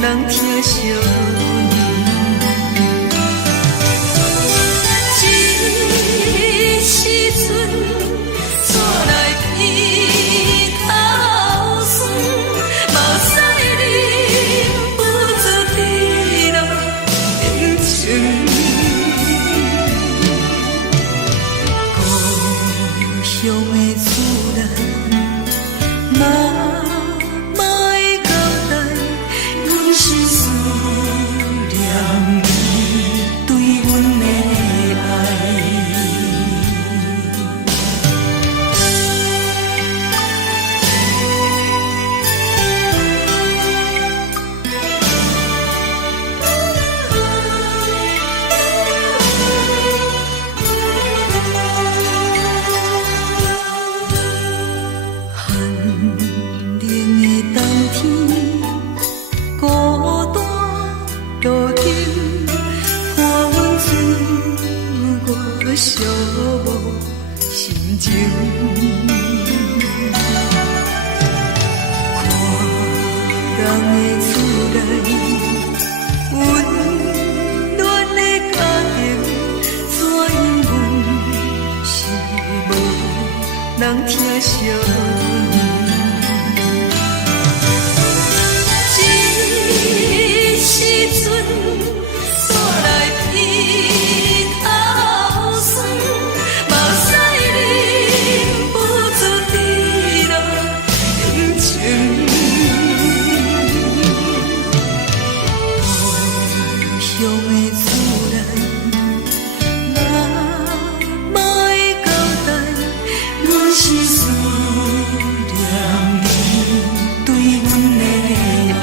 人疼惜你。这时阵怎来鼻头酸？目屎忍不住滴落眼睛。故乡的厝内，莫会交代，阮是思念你对阮的爱。寒冷的冬天，孤单路灯，伴阮自我寂寞心情。看人的厝内，温暖的家庭，怎因阮是无人疼惜你？这时阵怎来鼻头酸？目屎忍不住滴落眼睛。故乡的厝内，莫会交代，阮是思念你对阮的爱。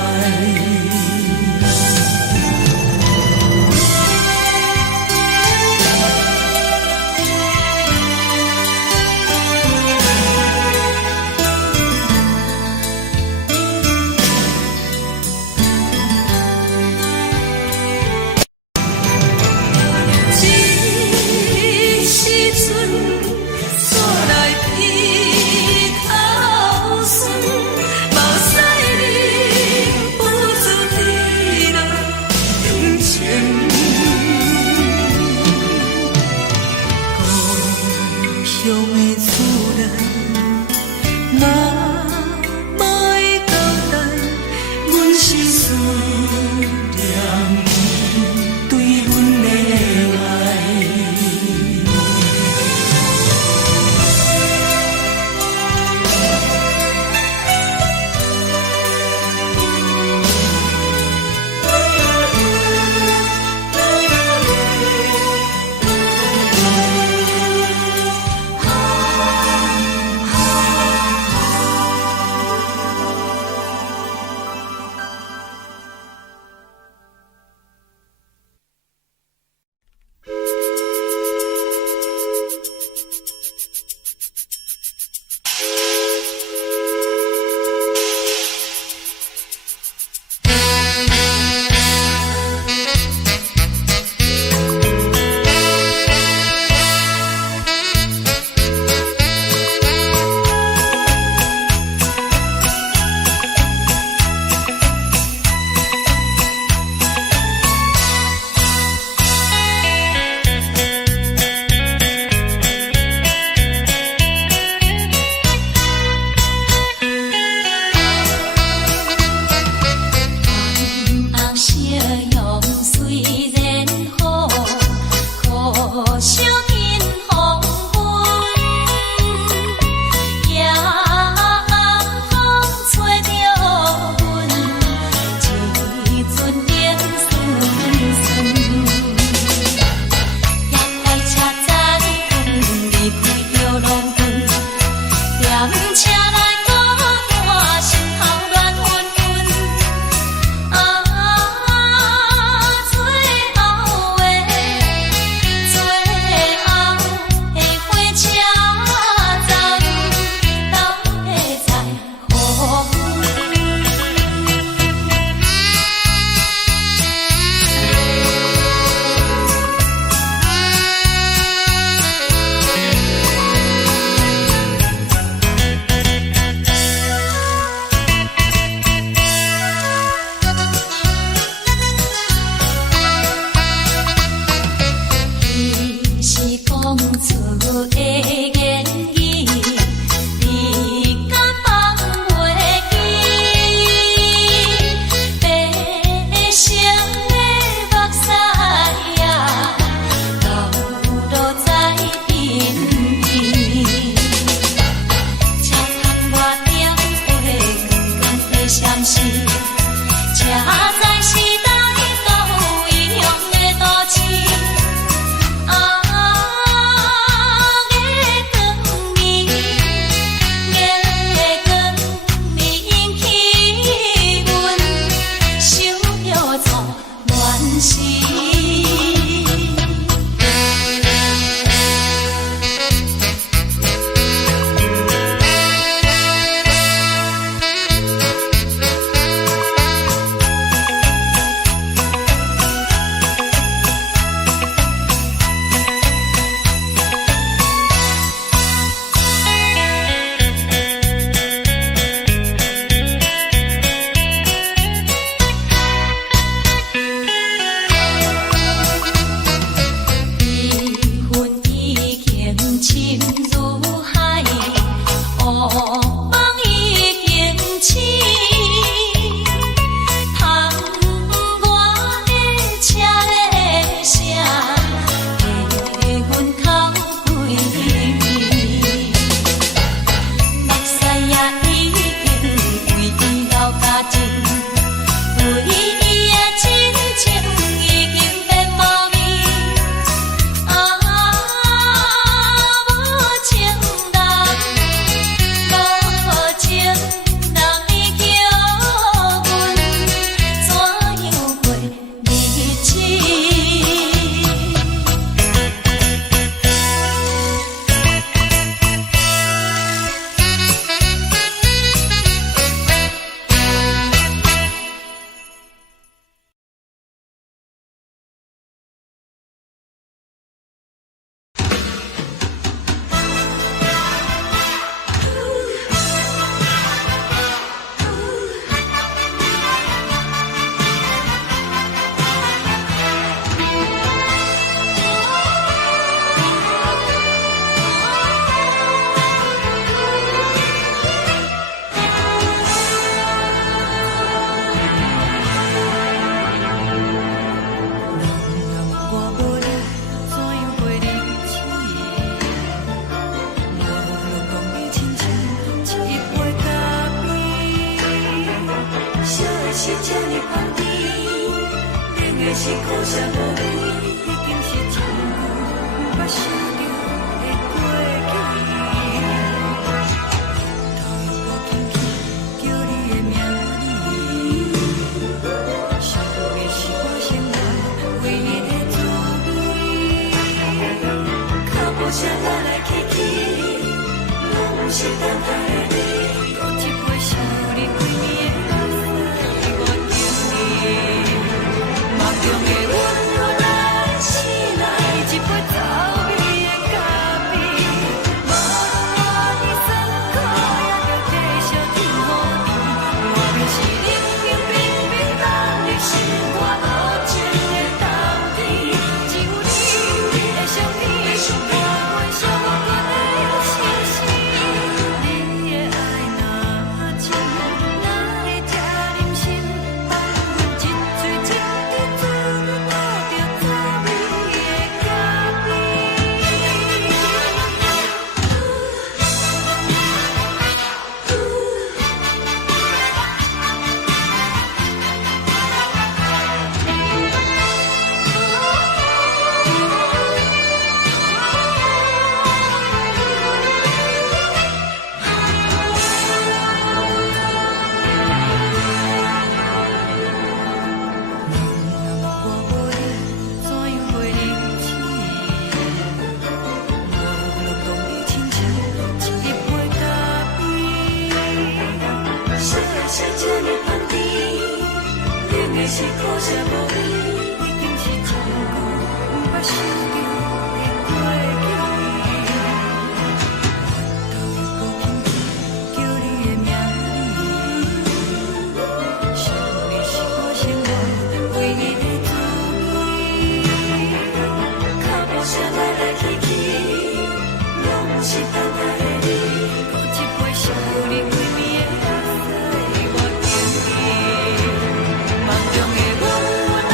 梦中的阮。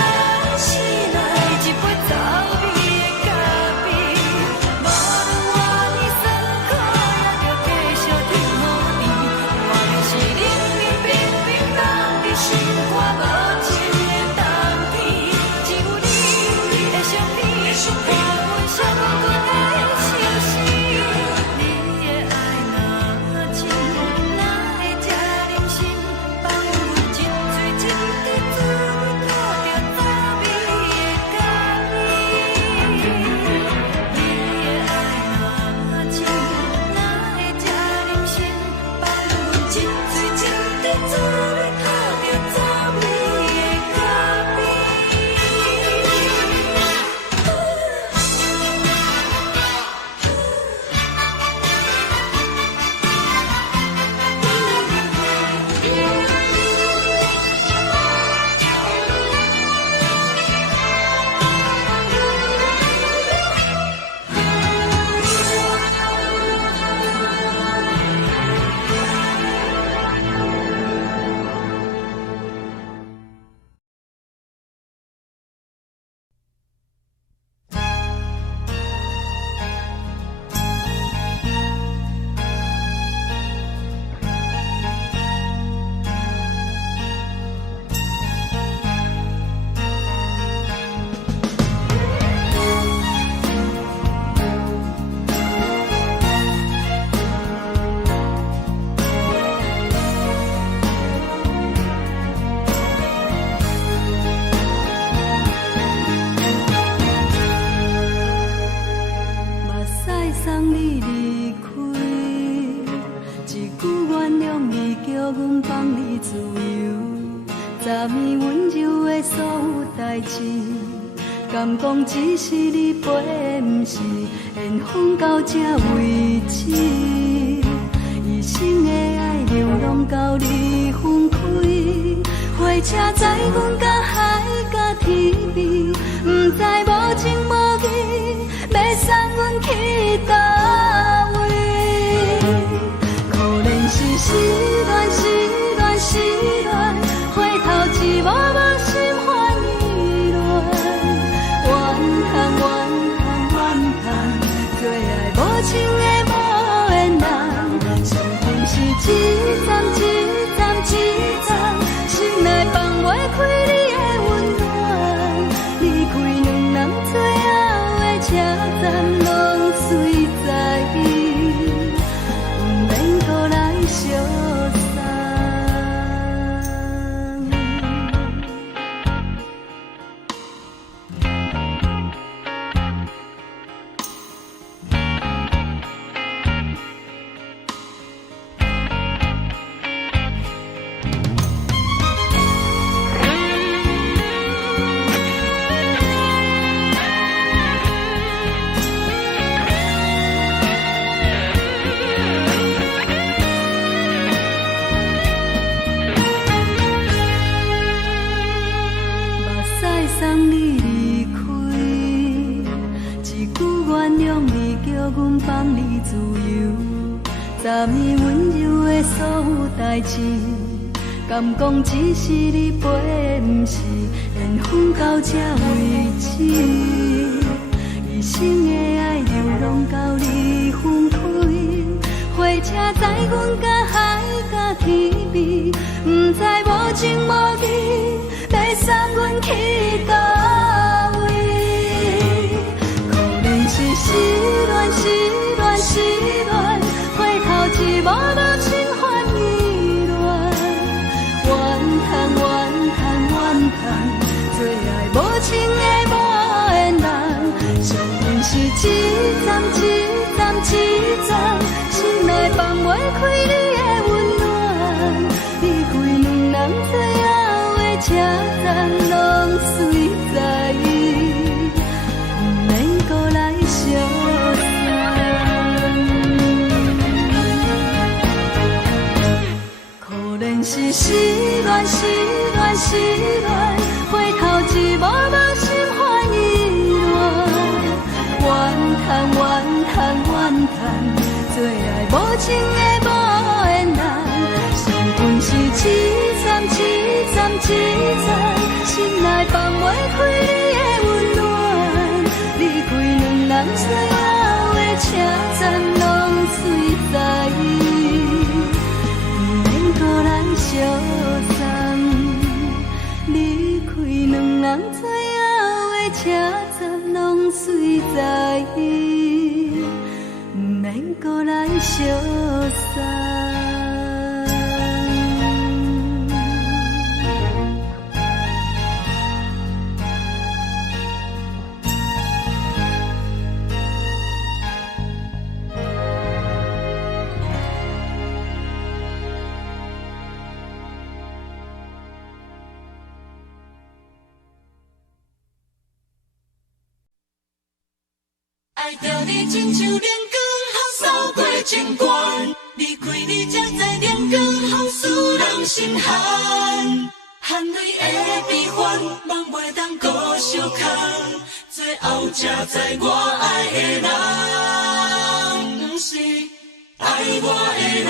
代志，敢讲只是你陪，不是缘分到这为止。一生的爱流浪到你分开，火车载阮甲海甲天边，不知无情无义，要送阮去倒位？可怜是失恋，失恋，失恋，回头一幕幕心烦意乱，怨叹，怨叹，怨叹，最爱无情的无缘人，上恨是一站一站一站，心内放袂开你的温暖，离开两人最后的车站，拢随在伊，不免搁来相送。送你离开，一句原谅你，叫阮放你自由。昨暝温柔的所有代志，敢讲只是你陪，不是缘分到这为止。一生的爱流浪到你分开，火车载阮甲海甲天边，不知无情无义，要送阮去倒位？可怜是失恋，失恋，失恋，回头一幕幕心烦意乱，怨叹，怨叹，怨叹，最爱无情的无缘人，上恨是一站一站一站，心内放袂开你的温暖，离开两人最后的车站，拢随在伊，不免搁来相送。可怜是失恋，失恋，失恋，回头一幕幕心烦意乱，怨叹，怨叹，怨叹，最爱无情的无缘人，上恨是一站一站一站，心内放袂开你的温暖，离开两人最后的车站，拢随在伊，不免搁来相送。离开两人最后的车站，拢随在伊，不免搁来相送。爱着你亲像连光，好扫过情关。离开你才知连光，风使人心寒。含泪的悲欢，望袂当搁相牵。最后才知我爱的人，不是爱我的人。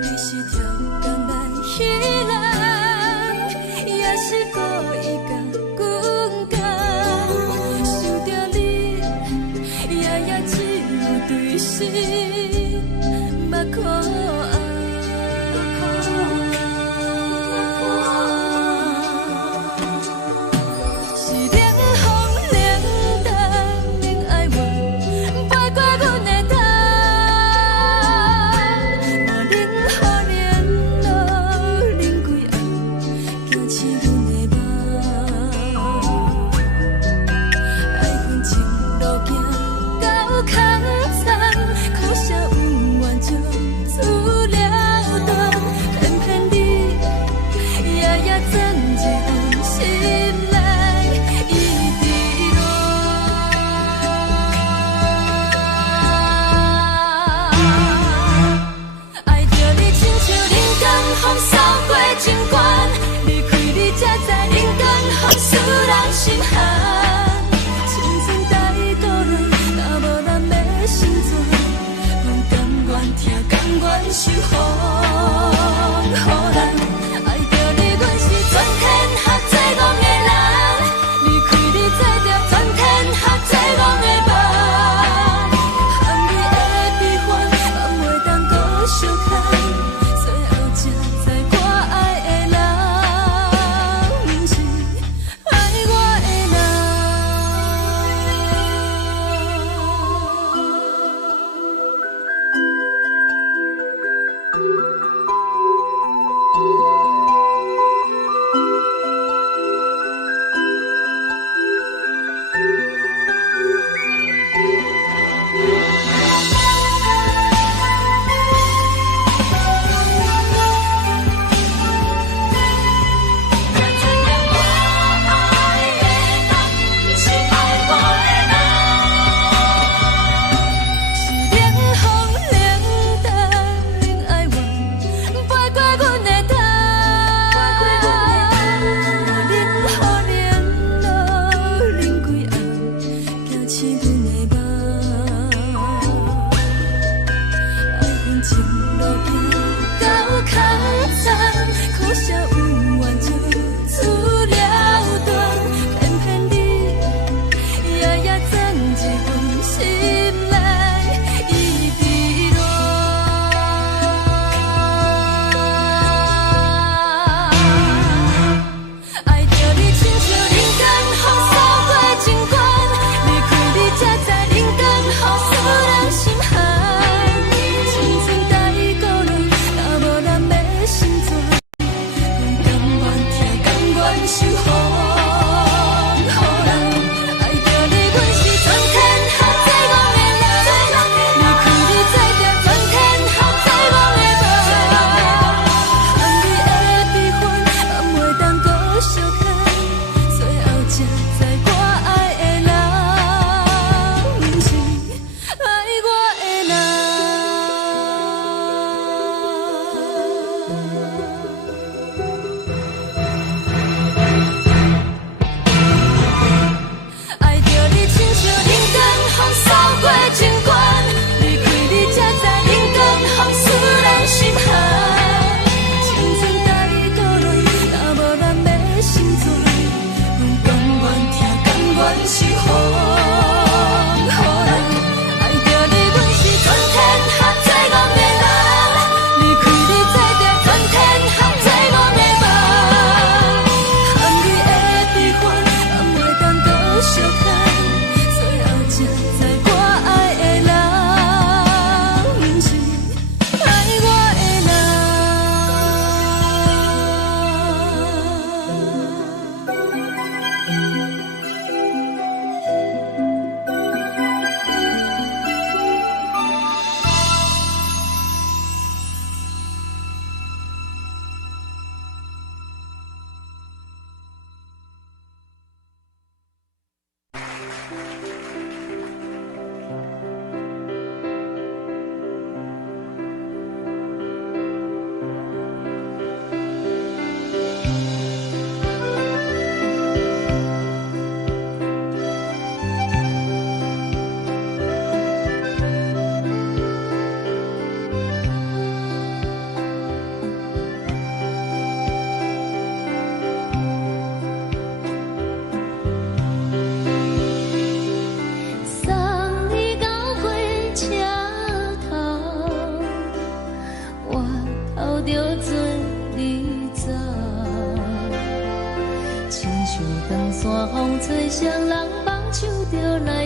你是条工来彼来。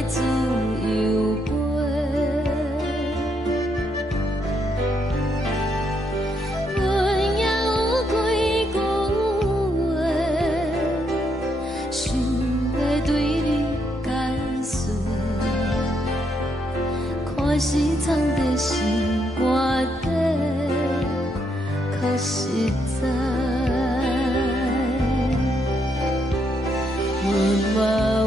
来自由飞。阮也有几句话，想要对你解释，可是藏在心肝底，较实在。阮嘛有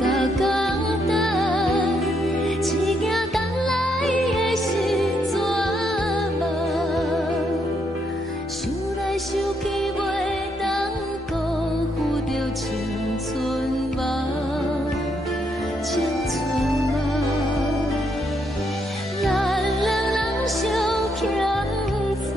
逐工等，一件等来的时阵嘛，想来想去袂当辜负着青春梦，青春梦。咱两人相欠债，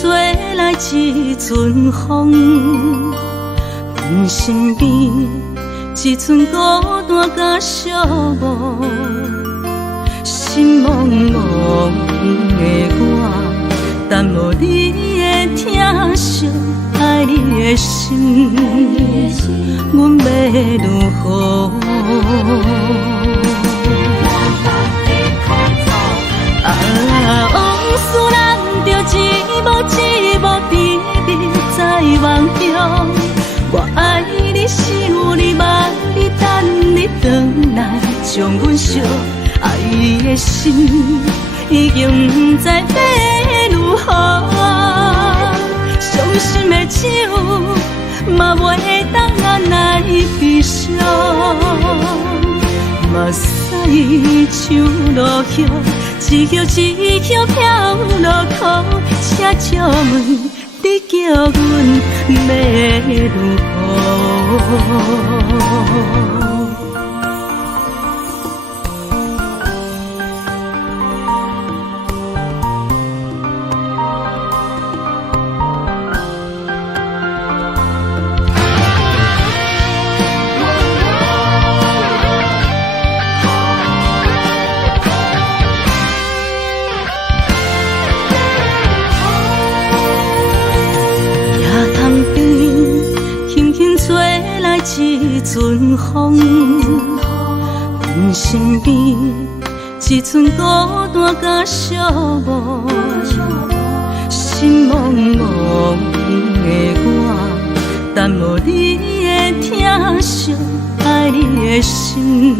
吹来一阵风，阮身边一寸孤单甲寂寞，心茫茫的我，等无你的疼惜，爱你的心，阮要如何？往事咱着一幕一幕甜蜜在梦中。我爱你，想你，望你，等你回来，将阮惜爱的心已经不知要如何。伤心的手嘛袂当按来悲伤，目屎像落叶。一曲一曲飘落雨，车照问你叫阮要如何？一阵风，阮身边一寸孤单甲寂寞，心茫茫的我，等无你的疼惜，爱你的心，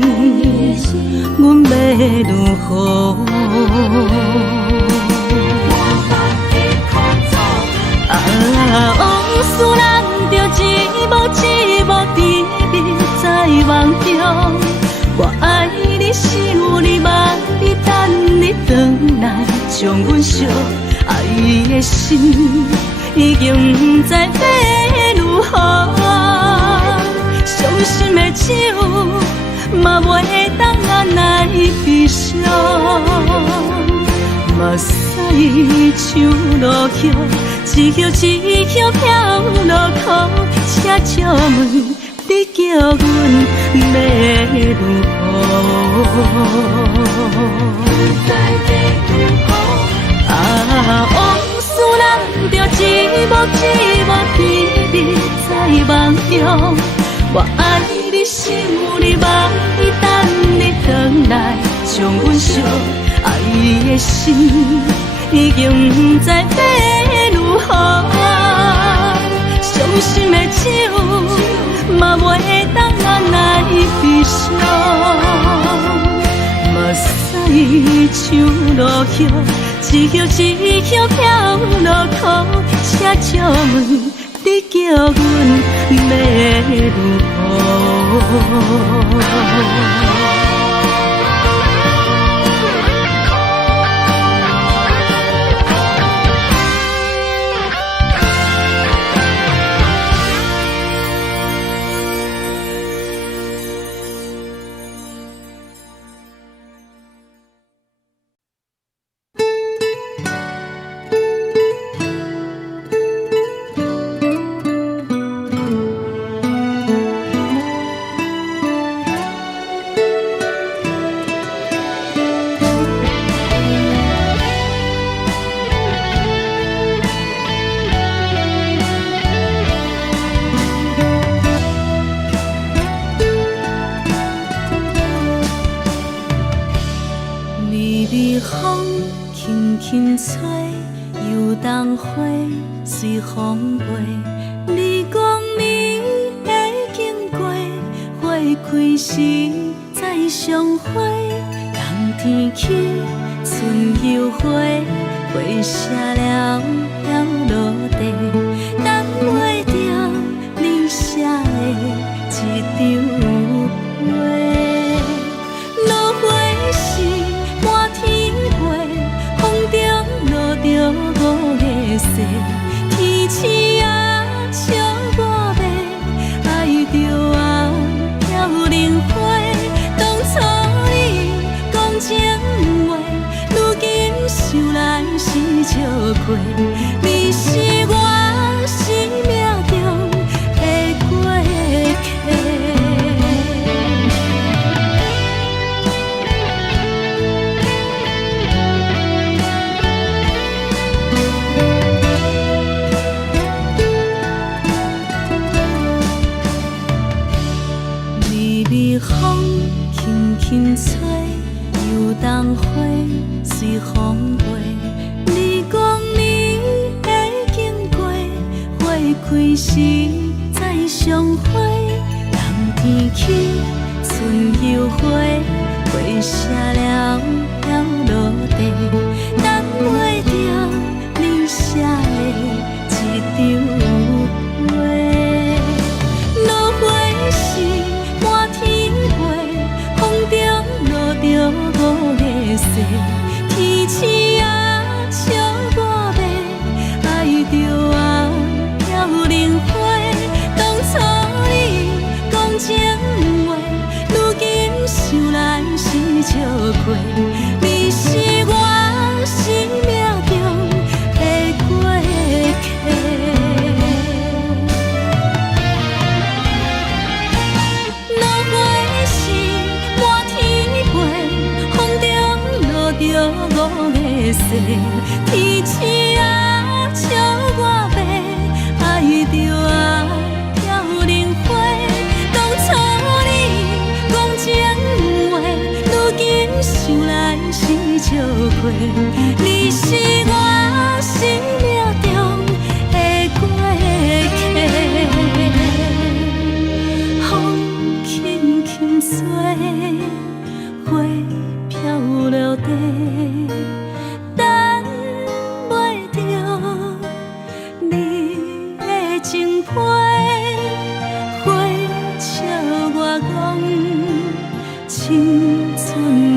阮要如何？往事咱着一幕一幕甜蜜在梦中。我爱你，想你，望你，等你回来，将阮惜爱的心已经不知要如何。伤心的手嘛袂当按来悲伤，目屎像落叶。一曲一曲飘落雨，车照问你叫阮要如何？往事咱着一幕一幕甜蜜在梦中。我爱你，想你，望你，等你回来，将阮惜爱的心已经不知要如何。伤心的手嘛袂当按来悲伤，目屎像落叶，一曲一曲飘落雨，车照问你叫阮要如何？随风飞，你讲你会经过，花开时再相会。冬天起，春又花，花谢了要落地，等袂着你写的一张画。落花时满天飞，风中落着五个色。天星啊，笑我迷，爱着啊，飘零花。当初你讲情话，如今想来是笑亏。你微风轻轻吹，游动花随风飞。你讲你会经过，花开时再相会。人天起，春又花，花谢了了落地，等袂着你写的一张画。落花时满天飞，风中落着五个色，天星啊笑我迷，爱着啊飘零花。当初你讲情话，如今想来是笑亏。你是我生命中的过客。落花时满天飞，风中落着五个色，天星啊笑我迷，爱着啊飘零花。当初你讲情话，如今想来是笑亏。你是我生命中的过客，风轻轻吹，花飘落地，等袂着你的情批。花笑我讲青春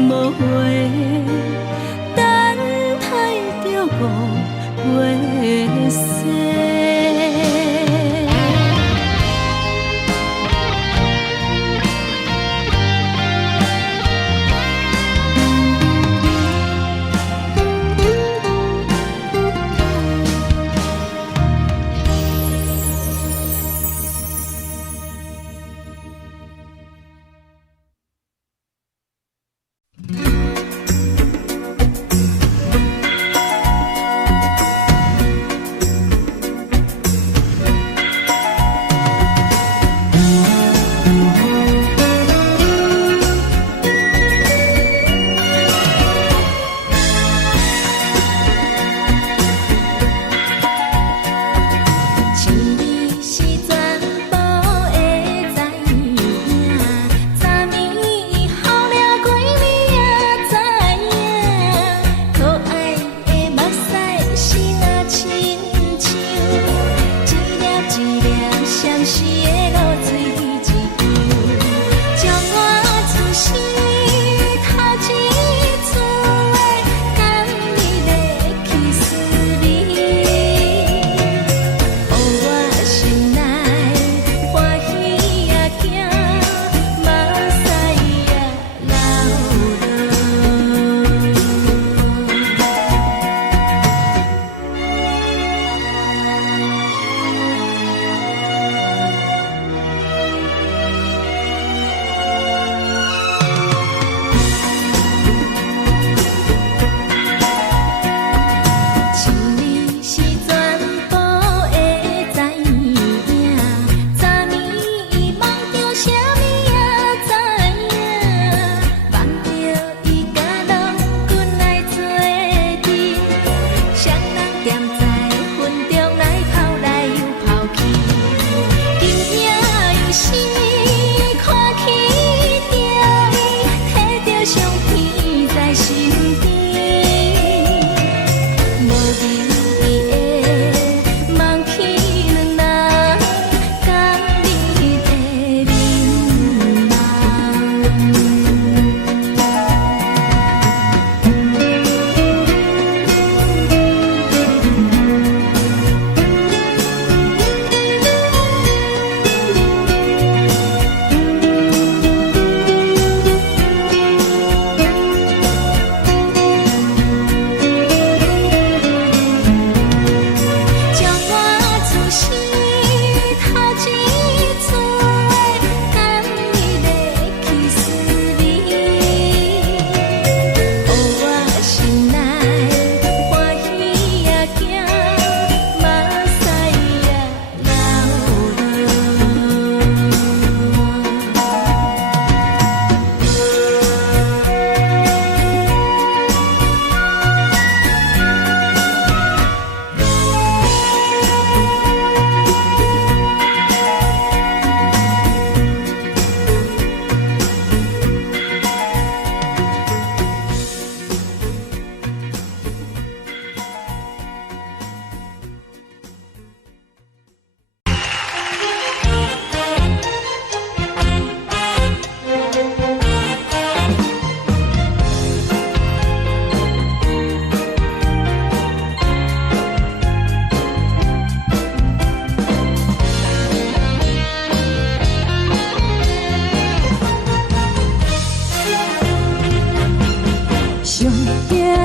无悔，等待着五月雪。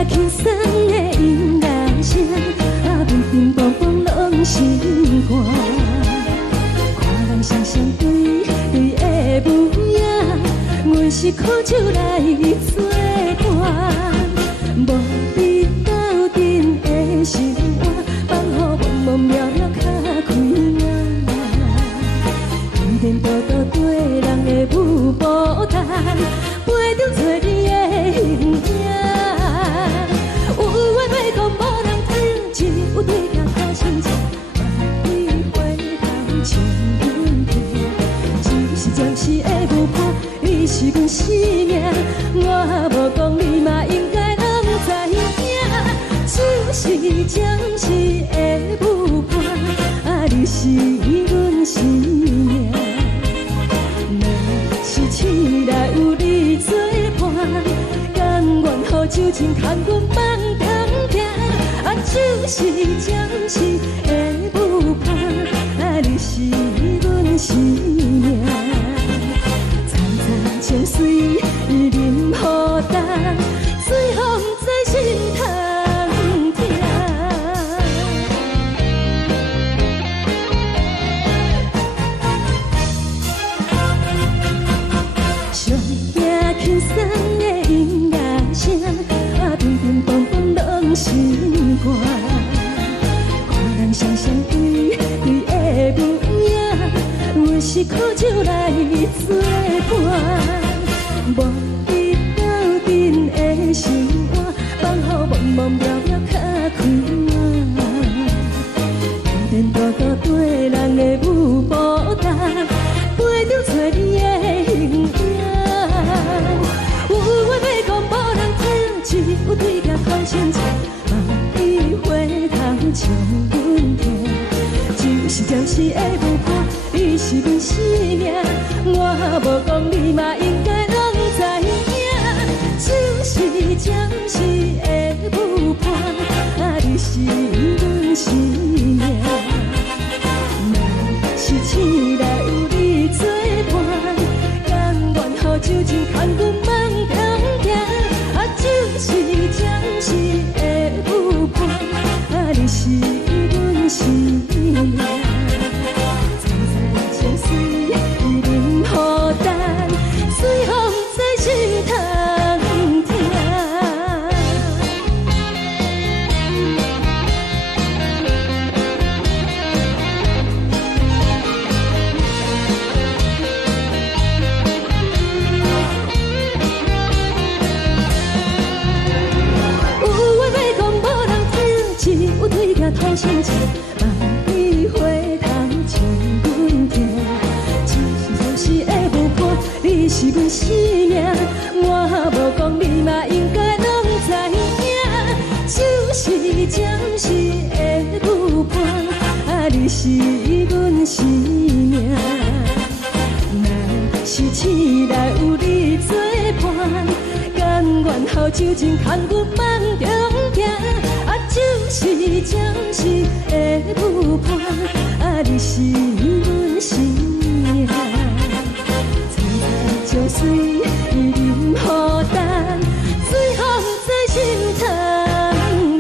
轻松的音乐声，乒乒乓乓拢心肝。看人双双对对的舞影，阮是苦酒来作伴。无你斗阵的生活，放予茫茫渺渺较快乐。颠颠倒倒对人的舞步弹，陪着做你的形影。有话要讲无人听，只有对镜头亲切，万里回头像阮听。只是暂时的舞伴，你是阮生命，我无讲你嘛应该拢知影。就是暂时的舞伴，你是阮生命。若是醒来有你作伴，甘愿予酒精牵阮放通行。就是暂时的舞伴，你是阮生命。惨惨情水任何等，随风在心头。轻松的音乐声，乒乒乓乓拢心肝。看人双双对对的舞影，阮是苦酒来作伴。无你斗阵的生活，放予茫茫渺渺较快乐。颠颠倒倒对人的舞步弹，陪着做你的形影。有话要讲无人听，只有对镜头亲切，万里回头像阮听。就是暂时的舞伴，你是阮生命，我无讲你嘛应该拢知影。就是暂时的舞伴，你是阮生命。若是醒来有你作伴，甘愿予酒精牵阮放通行。就是暂时的舞伴，你是阮生命。惨惨情水任何等，随风在心头听。头亲切，万里回头像阮听。只是暂时的舞伴，你是阮生命，我无讲你嘛应该拢知影。就是暂时的舞伴，你是阮生命。若是醒来有你作伴，甘愿予酒精牵阮放中行。就是暂时的舞伴，你是阮生命。惨惨情水任何等，随风在心头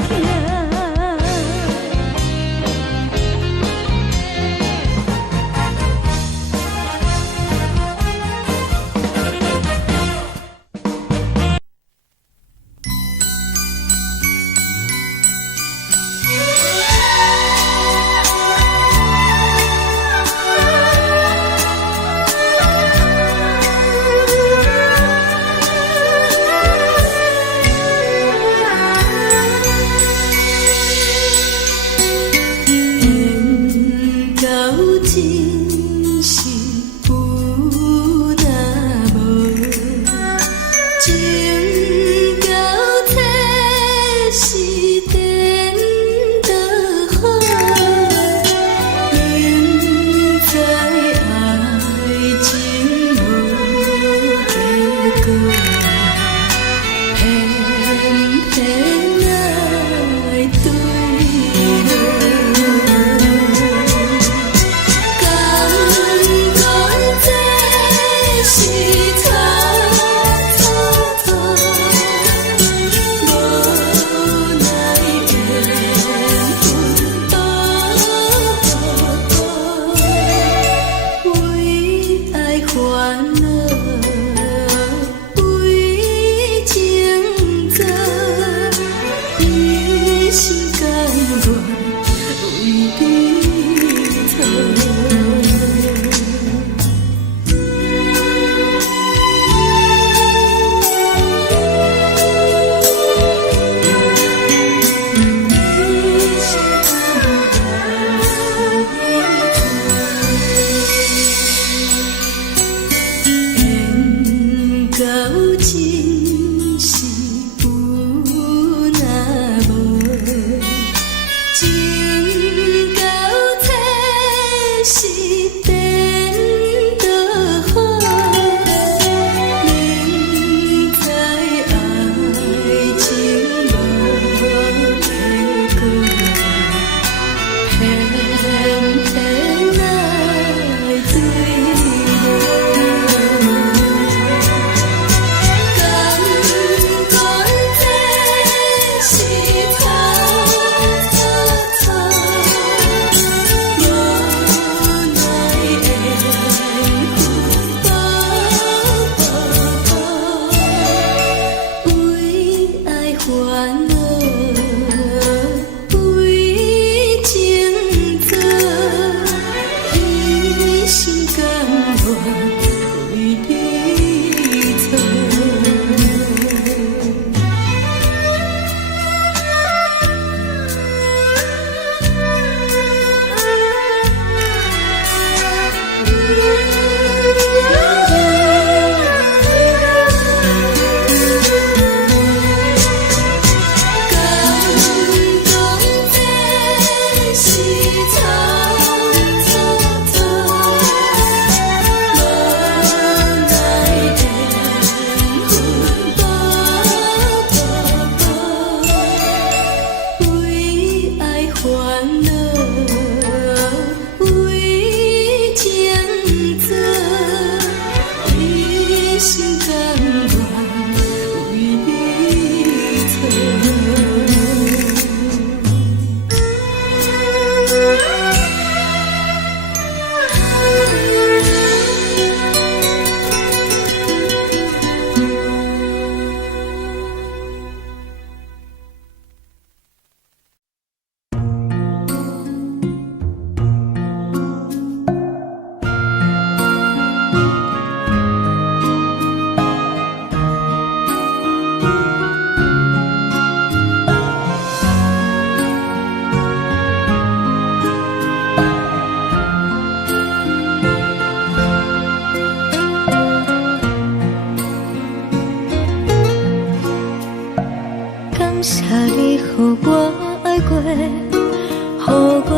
听。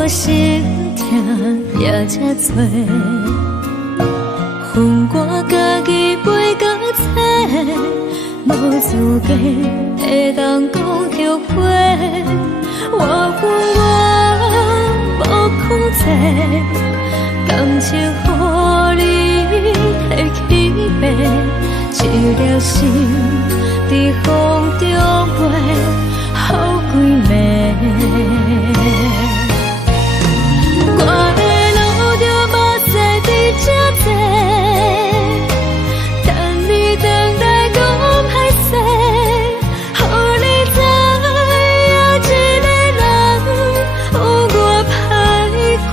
心痛也这多，恨我家己袂到切，无资格会当讲后悔。我恨我无控制，感情予你提起白，一粒心在风中飞，好几暝。我的路就无西伫这多，等你回来讲歹势，予你知影一个人有我歹过。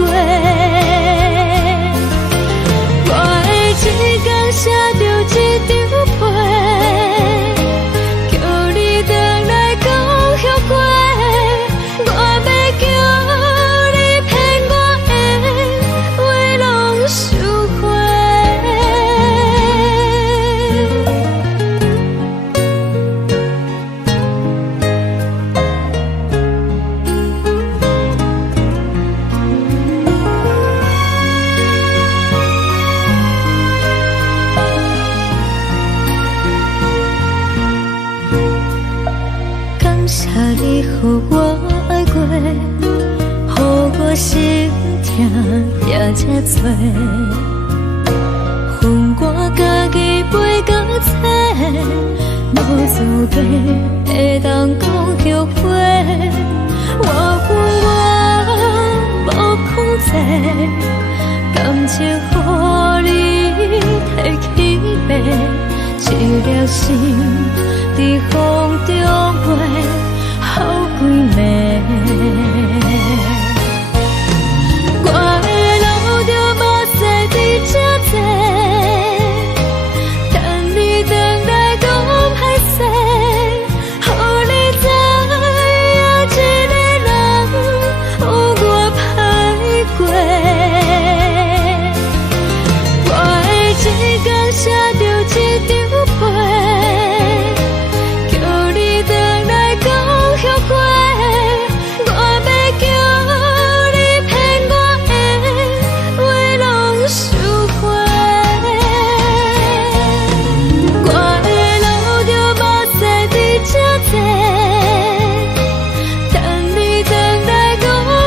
我的一天写着一张被，叫你回来讲后悔。我要叫你骗我的话拢收回。感谢你予我爱过，予我心痛也这多，恨我家己袂到切，无资格会当讲后悔。我恨我无控制，感情予你提起白，一粒心在风中飞，好几暝。我的路就无西伫这多，等你回来讲歹势，予你知影一个人有我歹过。我的一天写着一张被，叫你回来讲后悔。我要叫你骗我的话拢收回。我的路就无西伫这多，等你回来讲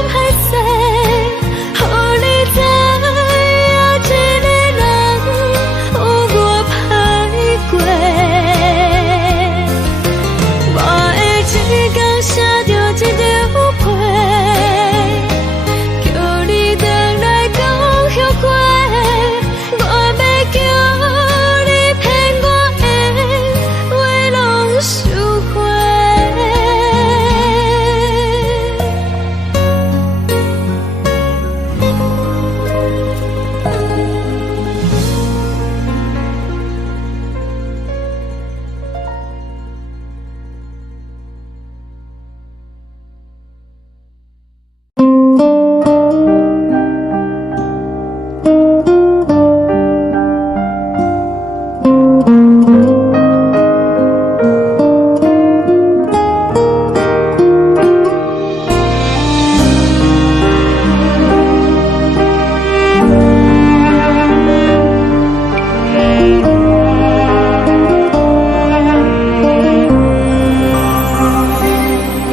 歹势，予你知影一个人有我歹过。我的一天写着一张被，叫你回来讲后悔。我要叫你骗我的话拢收回。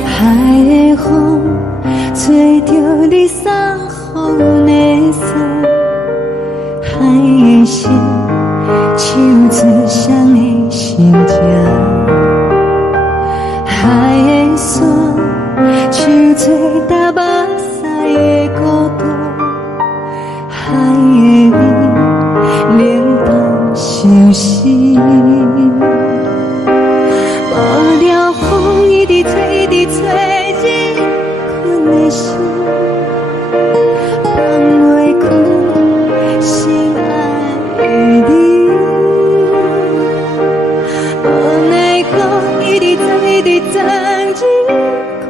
海的风吹着你送风的伞，海的心唱出双的心情，海的山唱出搭目屎的孤独，海的你冷淡伤心。无聊风一直吹，一直吹，日困的心放袂开，心爱的你。无奈讲一直走，一直走，日困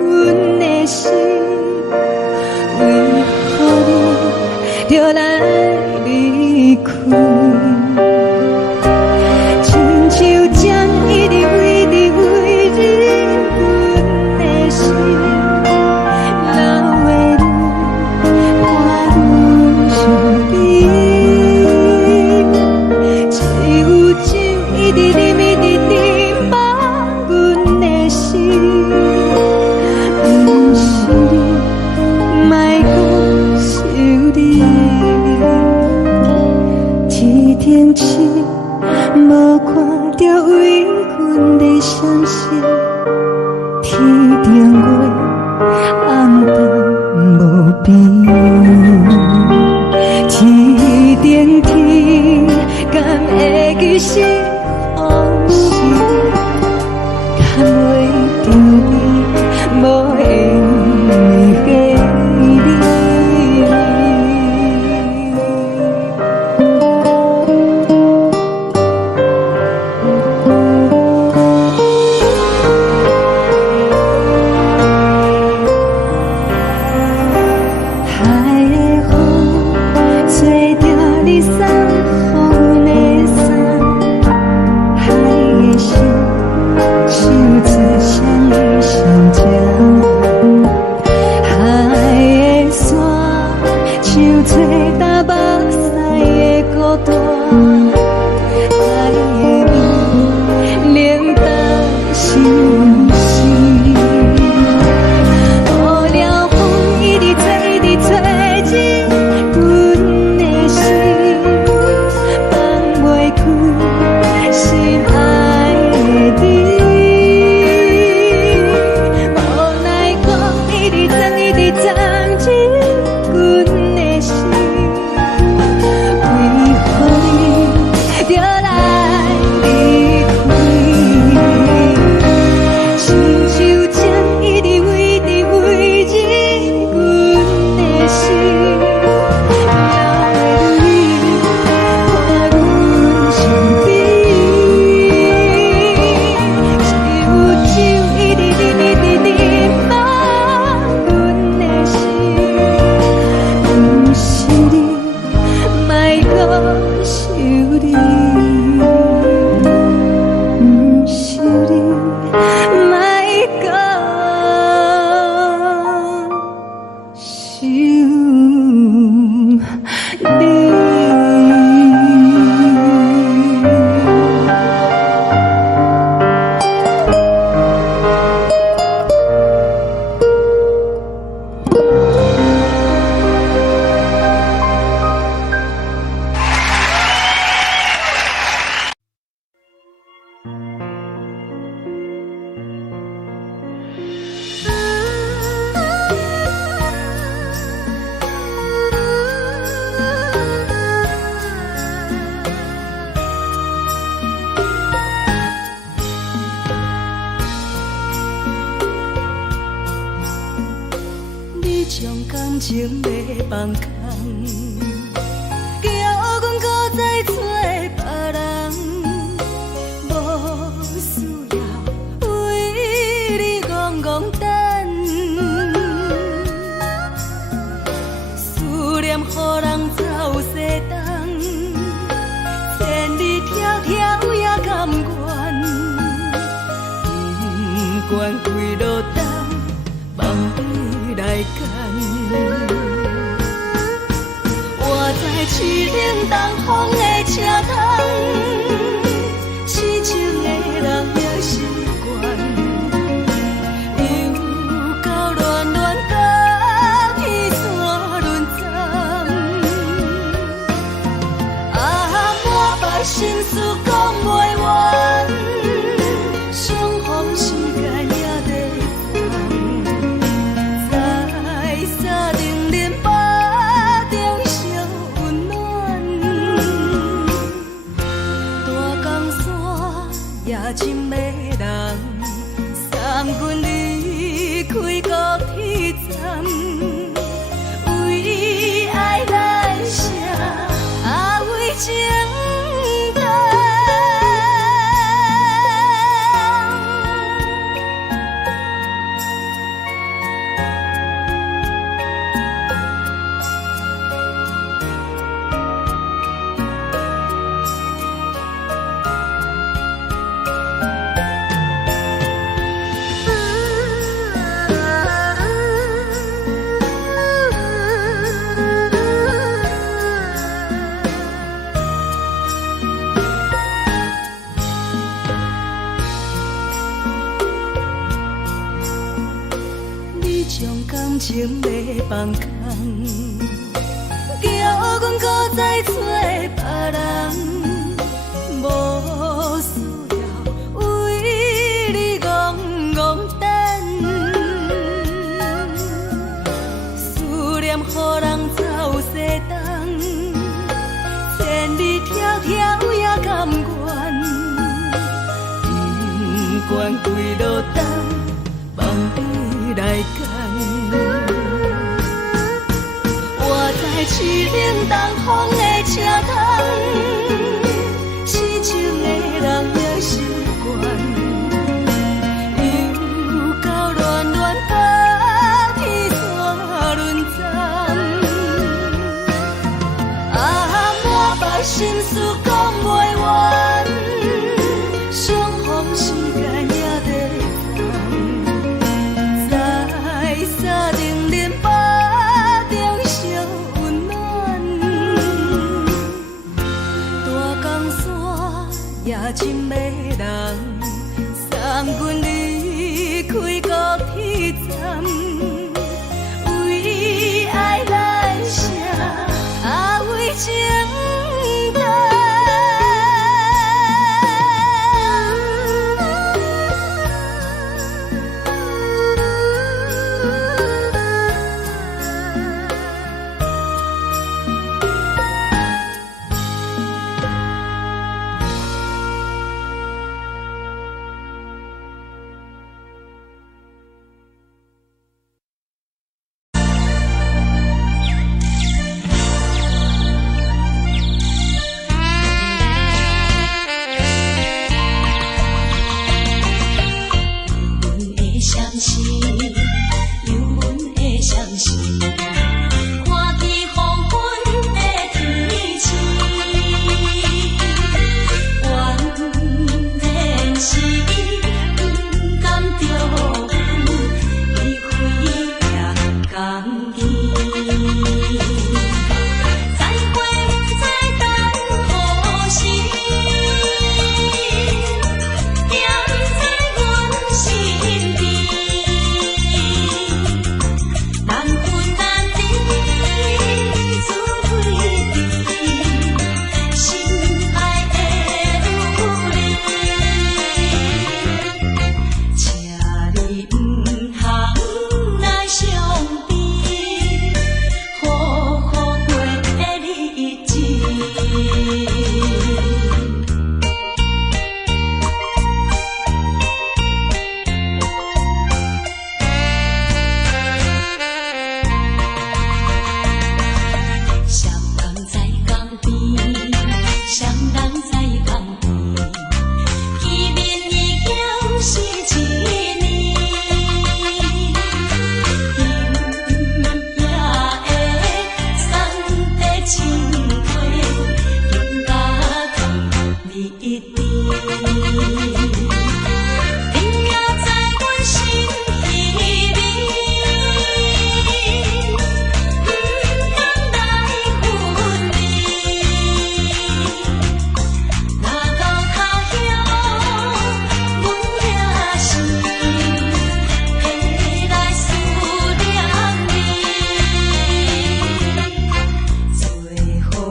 的心，为何你就来离开？亲像感情要放空，叫阮搁再找别人，无需要为你戆戆等，思念予人走西东，千里迢迢也甘愿，不管几落冬，梦你来干。我在市顶东风的车窗，痴情的人也习惯，又到乱乱甲彼山论站，满腹心事讲袂完，相逢时间也在等，在沙丁林巴中相温暖，大江山也深的人，送阮离开高铁站，为爱来写为情。深情要放空，叫阮搁再找别人。无需要为你戆戆等，思念予人走西东，千里迢迢也甘愿，不管归路灯，望你来牵。我在凄冷东风的车窗。痴情的人也习惯，又到恋恋把天山轮站。满腹心事讲袂完，相逢时间也在等，在沙定林巴中相温暖。大江山夜深要人，送阮离开高铁站，为爱来写为情长。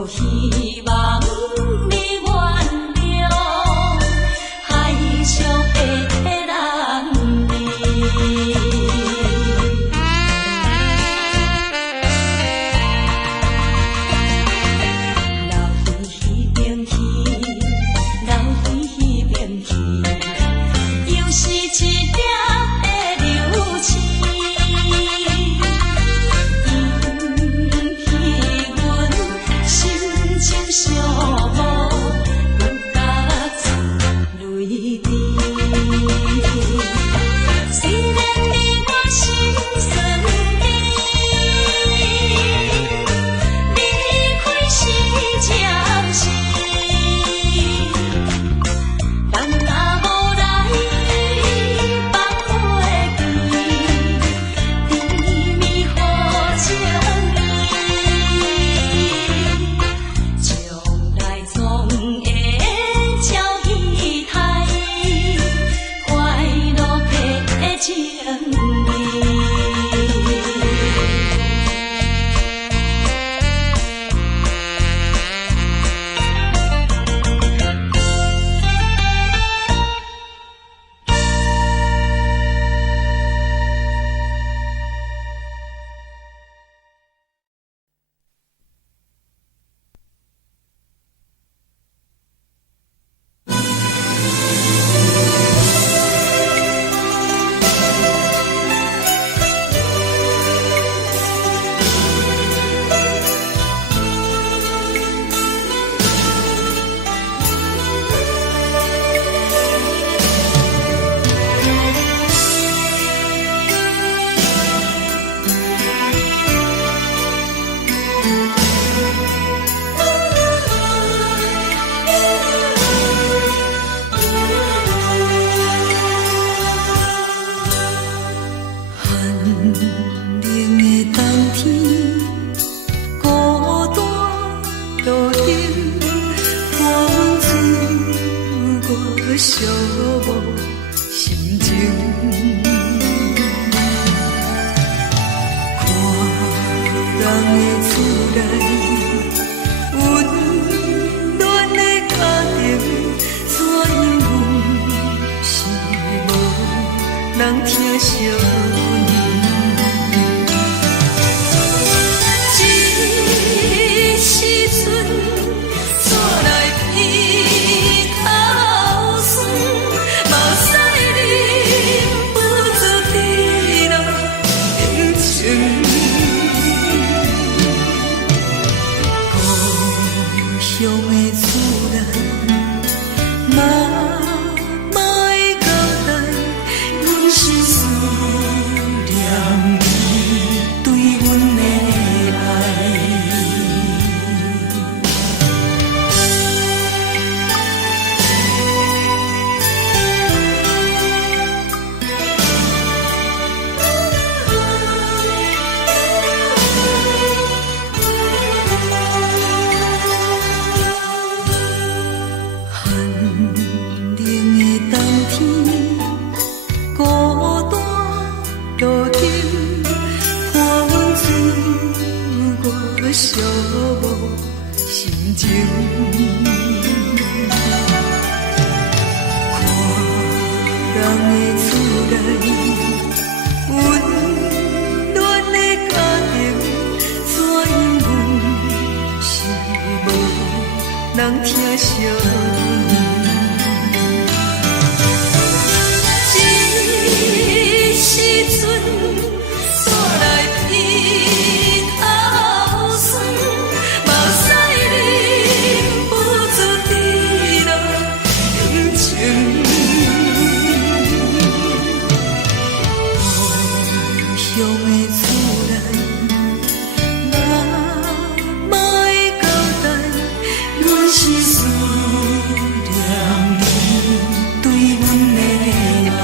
希望你原谅。寂寞心情。看人的厝内温暖的家庭，怎因阮是无人疼惜你？这时阵怎来鼻头酸？嘛使你不知地老人情。故乡的厝内，嘛会交代，阮是思念你对阮的爱。寂寞心情，看人的厝内温暖的家庭，怎因阮是无人疼惜你？这时阵怎来鼻头酸？嘛使你不知地老人情。故乡的厝内，嘛会交代，阮是思念你对阮的爱。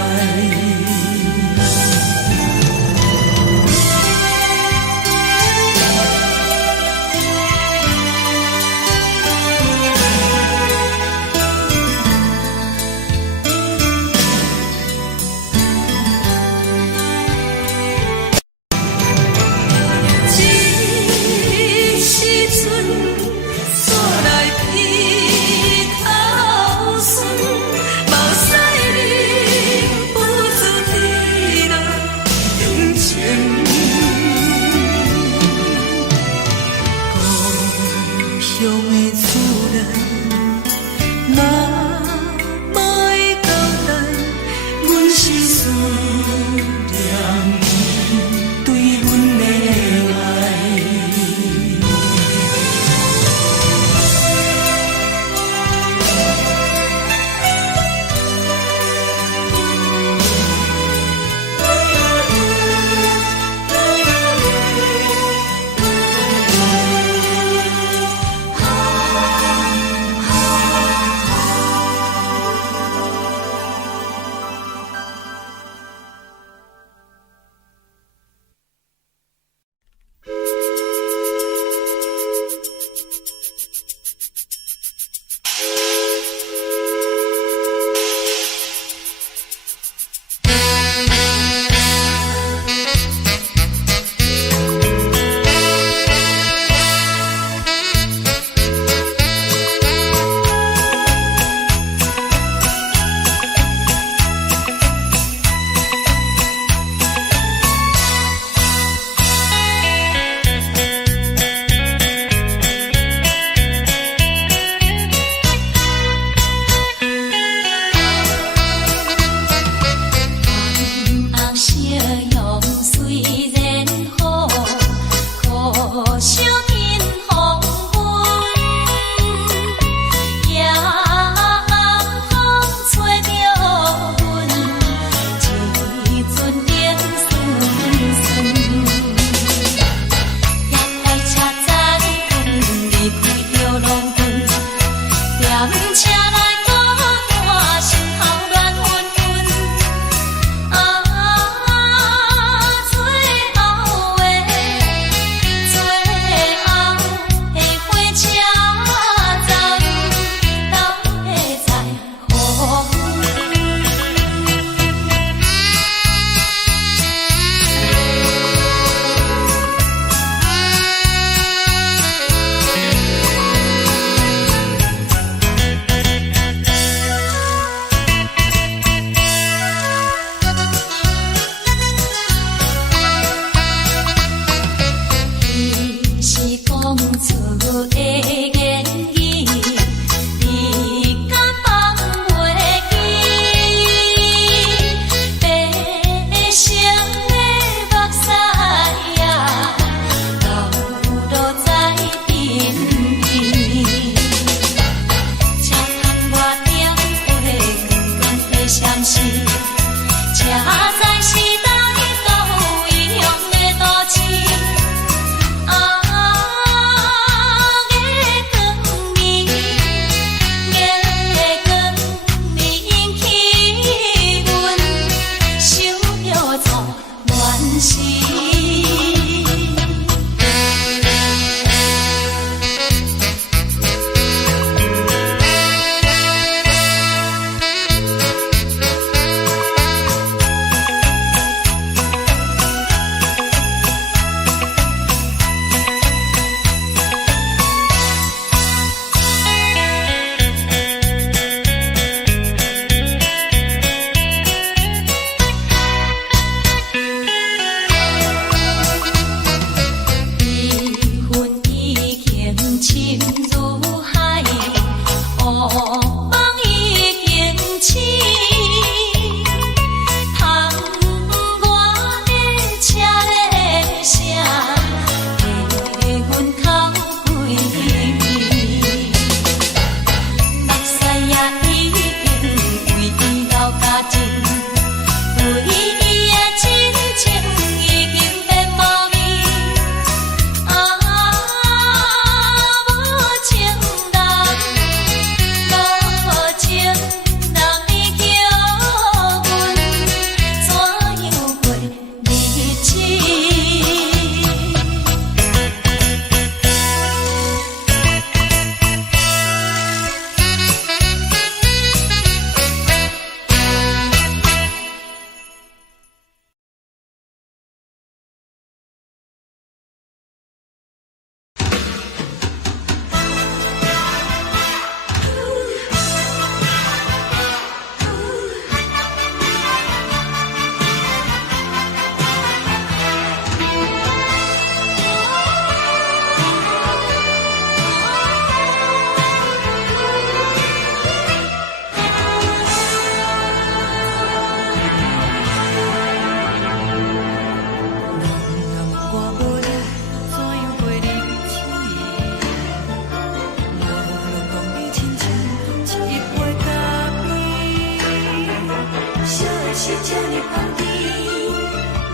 烧的是这呢香甜，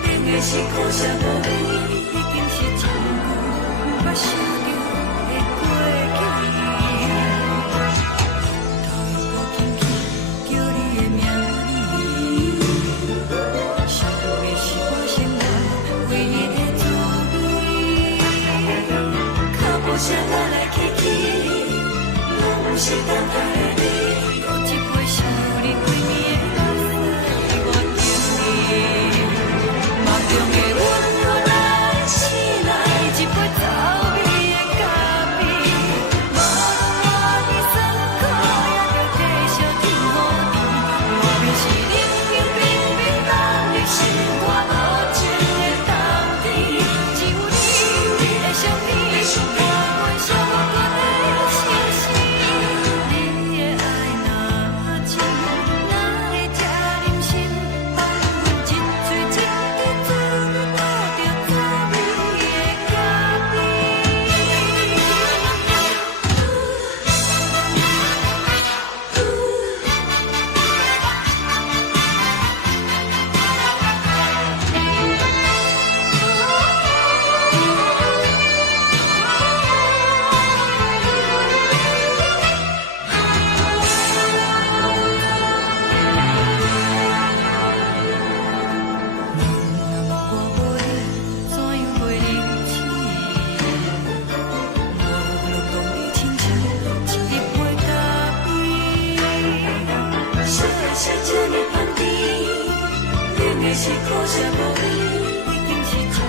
冷的是苦涩无味，已经是真久不想着的过去。头又无轻轻叫你的名字，想的是我心内唯一的滋味。脚步声来来去去，拢不是等待的你，搁一杯想你几暝的目屎，我敬你。梦中的阮落来醒来，一杯走味的咖啡，无论我的酸苦，也着继续甜予你。我便是冷冷冰冰放入心肝无情的冬天，只有你的相片，我阮寂寞过的心事。你的爱若真，哪会这忍心放阮一嘴一滴滋味，吐着滋味的咖啡。是苦涩无味，已经是真久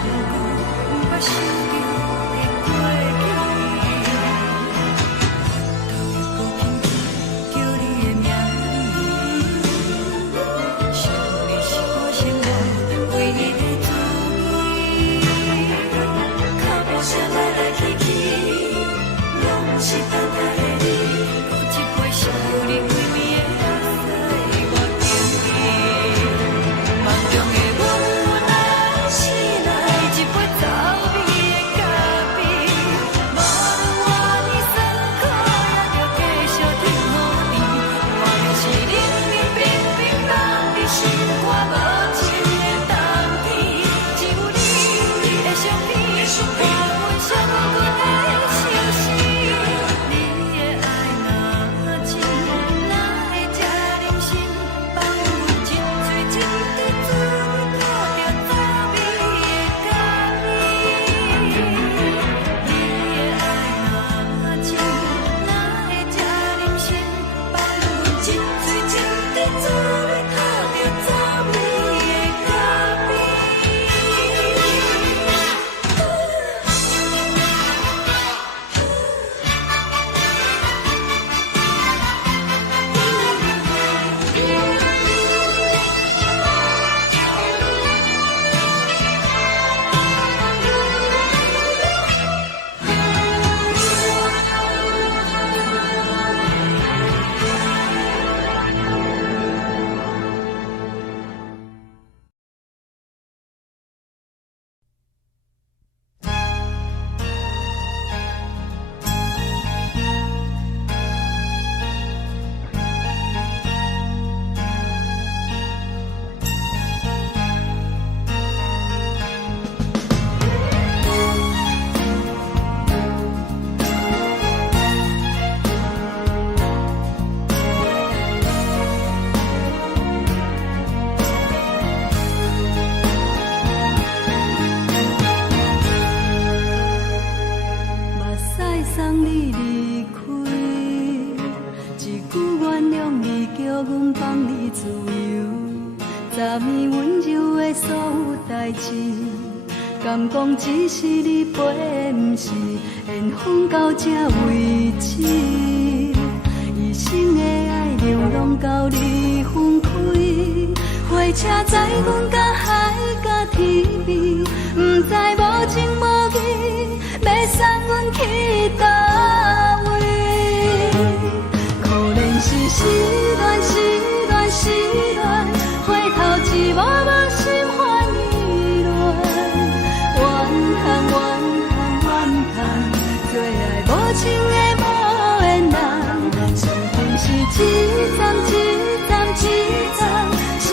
不想着的过去。头又无轻轻叫你的名字，想你是我心内唯一的滋味。脚步声来来去去，拢不是等待的你，搁一杯想你几暝的目屎，我敬你。梦中的阮来醒来，一杯走味的咖啡，无论我的酸苦，也着继续甜予你。我便是冷冷冰冰放入心肝无情的冬天，只有你的相片，我阮寂寞过的心事。你的爱若真，哪会这忍心放阮一嘴一滴滋味，吐着滋味的咖啡。你的爱若真，哪会这忍心放阮一嘴一滴滋味，吐着滋味的咖啡。目屎送你离开，一句原谅你，叫阮放你自由。昨暝温柔的所有代志，敢讲只是你陪，不是缘分到这为止。一生的爱流浪到你分开，火车载阮甲海甲天边，不知无情无义，要送阮去倒位？可能是失恋，失恋，失恋，回头一幕幕心烦意乱，怨恨，怨恨，怨恨，最爱无情的无缘人，缘分是一站一站一站，是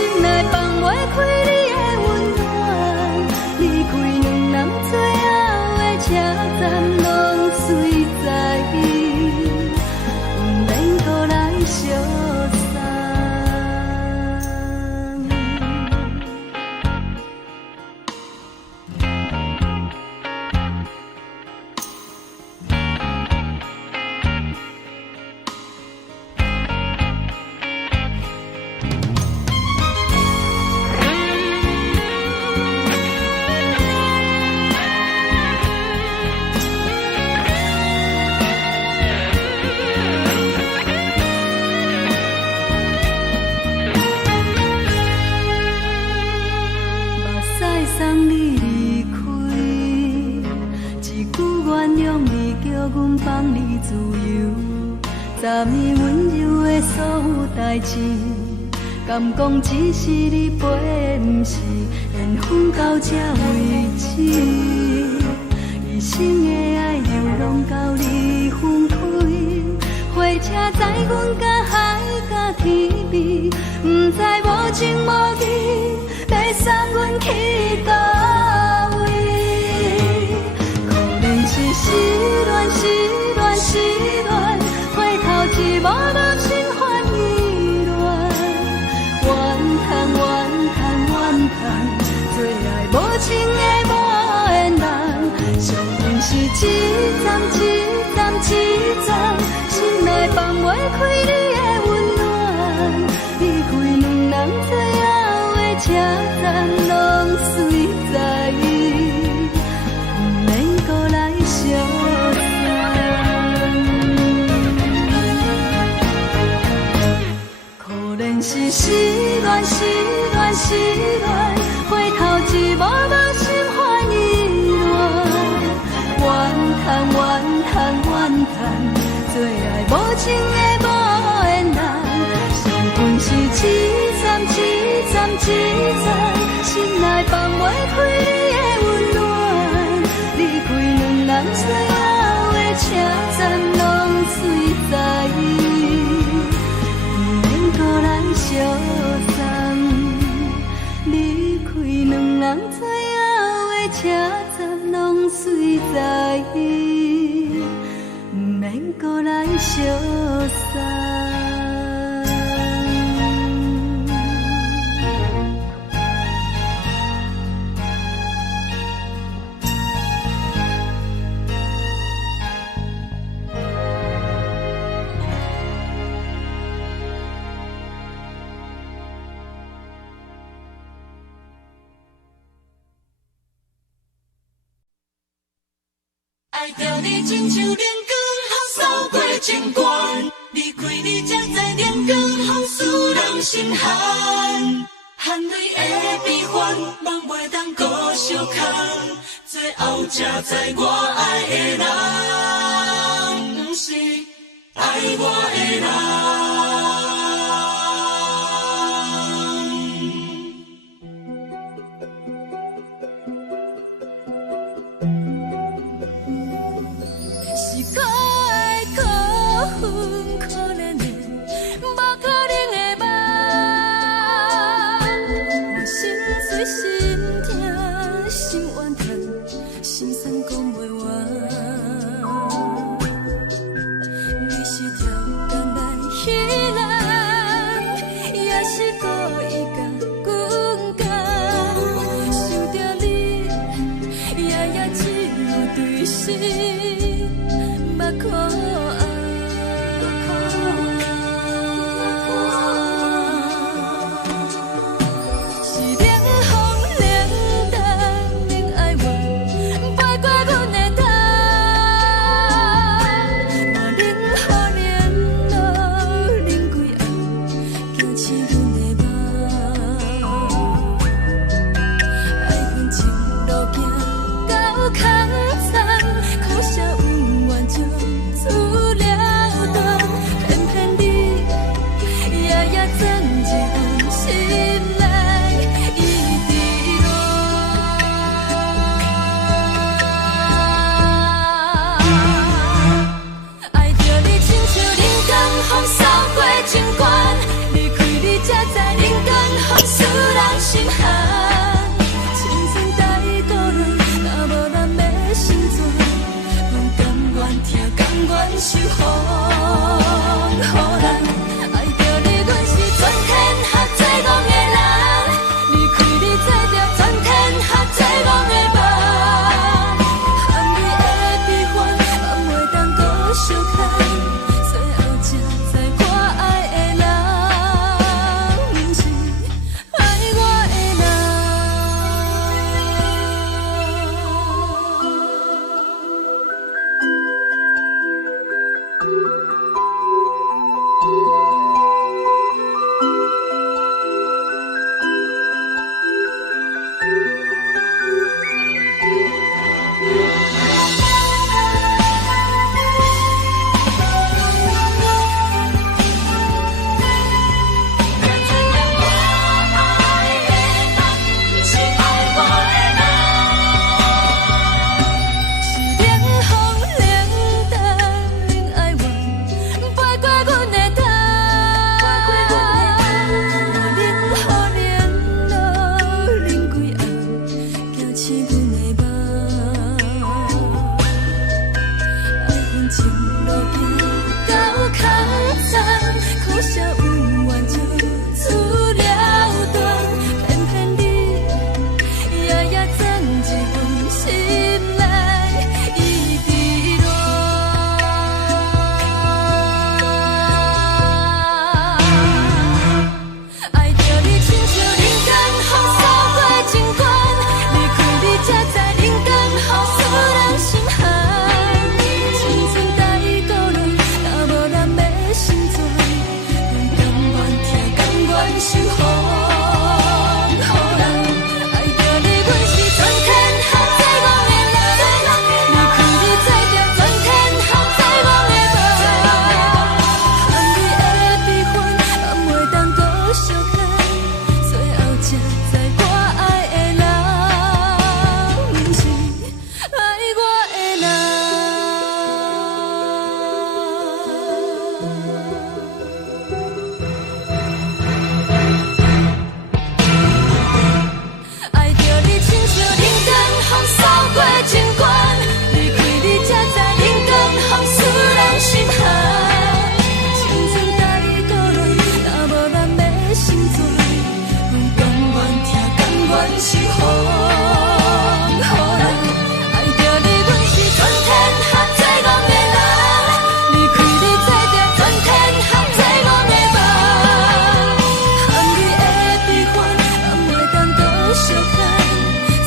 昨暝温柔的所有代志，敢讲只是你陪，不是缘分到这为止。一生的爱又拢到你分开，火车载阮甲海甲天边，不知无情无义，要送阮去倒位？可能是失恋，失恋，失恋，回头一幕幕心烦意乱，怨叹，怨叹，怨叹，最爱无情的无缘人，上恨是一站一站一站，心内放袂开你的温暖，离开两人最后的车站，拢随在意，不免搁来相可能是失恋，失恋，失恋，回头一幕幕心烦意乱，怨叹，怨叹，怨叹，最爱无情的无缘人，伤痕是一站一站一站，心内放袂开你的温暖，离开两人最后的车站，拢随在意，不免搁来相送，离开两人最后的车站，拢随在意，不免搁来相送。爱着你亲像阳光扫过情关，离开你才知阳光风使人心寒，含泪的悲欢，望袂当搁相牵，最后才知我爱的人，不是爱我的人。可怜的，无可能的梦，我心碎心痛，心怨叹，心酸讲袂完。你是挑工来彼人，也是故意甲阮讲，想着你，夜夜只有对视，目眶。风扫过情关，离开你才。风，予人爱着你，阮是全天下最戆的人。离开你做着全天下最戆的梦，含泪的悲欢，也袂当搁相牵，最后才知我爱的人，毋是爱我的人。爱着你，亲像冷光风扫过情关，离开你才知冷光风使人心寒。青春在倒落，若无咱要成全，阮甘愿听，甘愿是风，予人爱着你，阮是全天下最戆的人。离开你做着全天下最戆的梦，含泪的悲欢，也袂当搁相牵，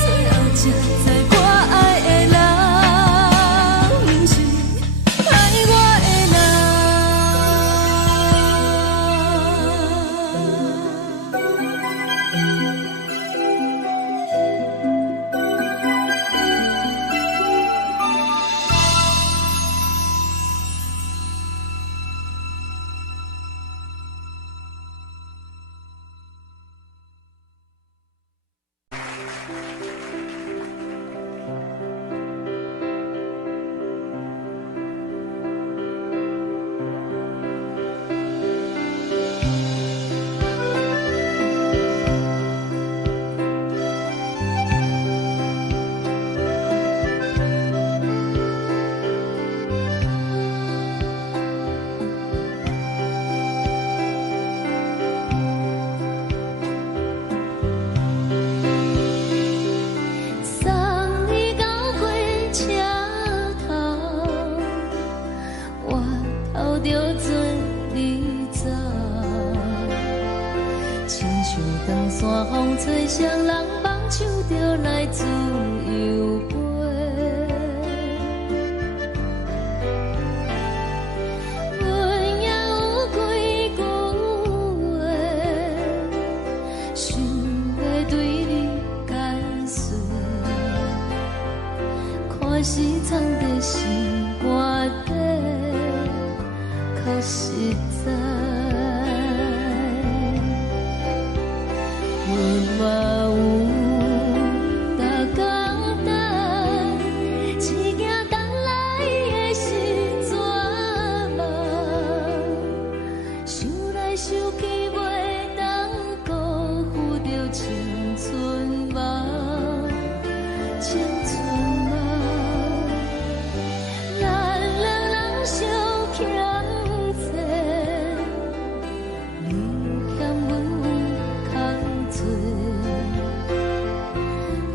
最后才知我爱的人，毋是爱我的人。送你到火车头，我头着准你走，亲像长山风吹双人放手着来自由飞。阮也有几句话，想要对你解说，可是藏在心肝底，较实在。阮嘛有逐工等，一件等来的是绝望，想来想去袂当辜负着青春梦，青春梦。咱两人相欠债，你欠阮有空做，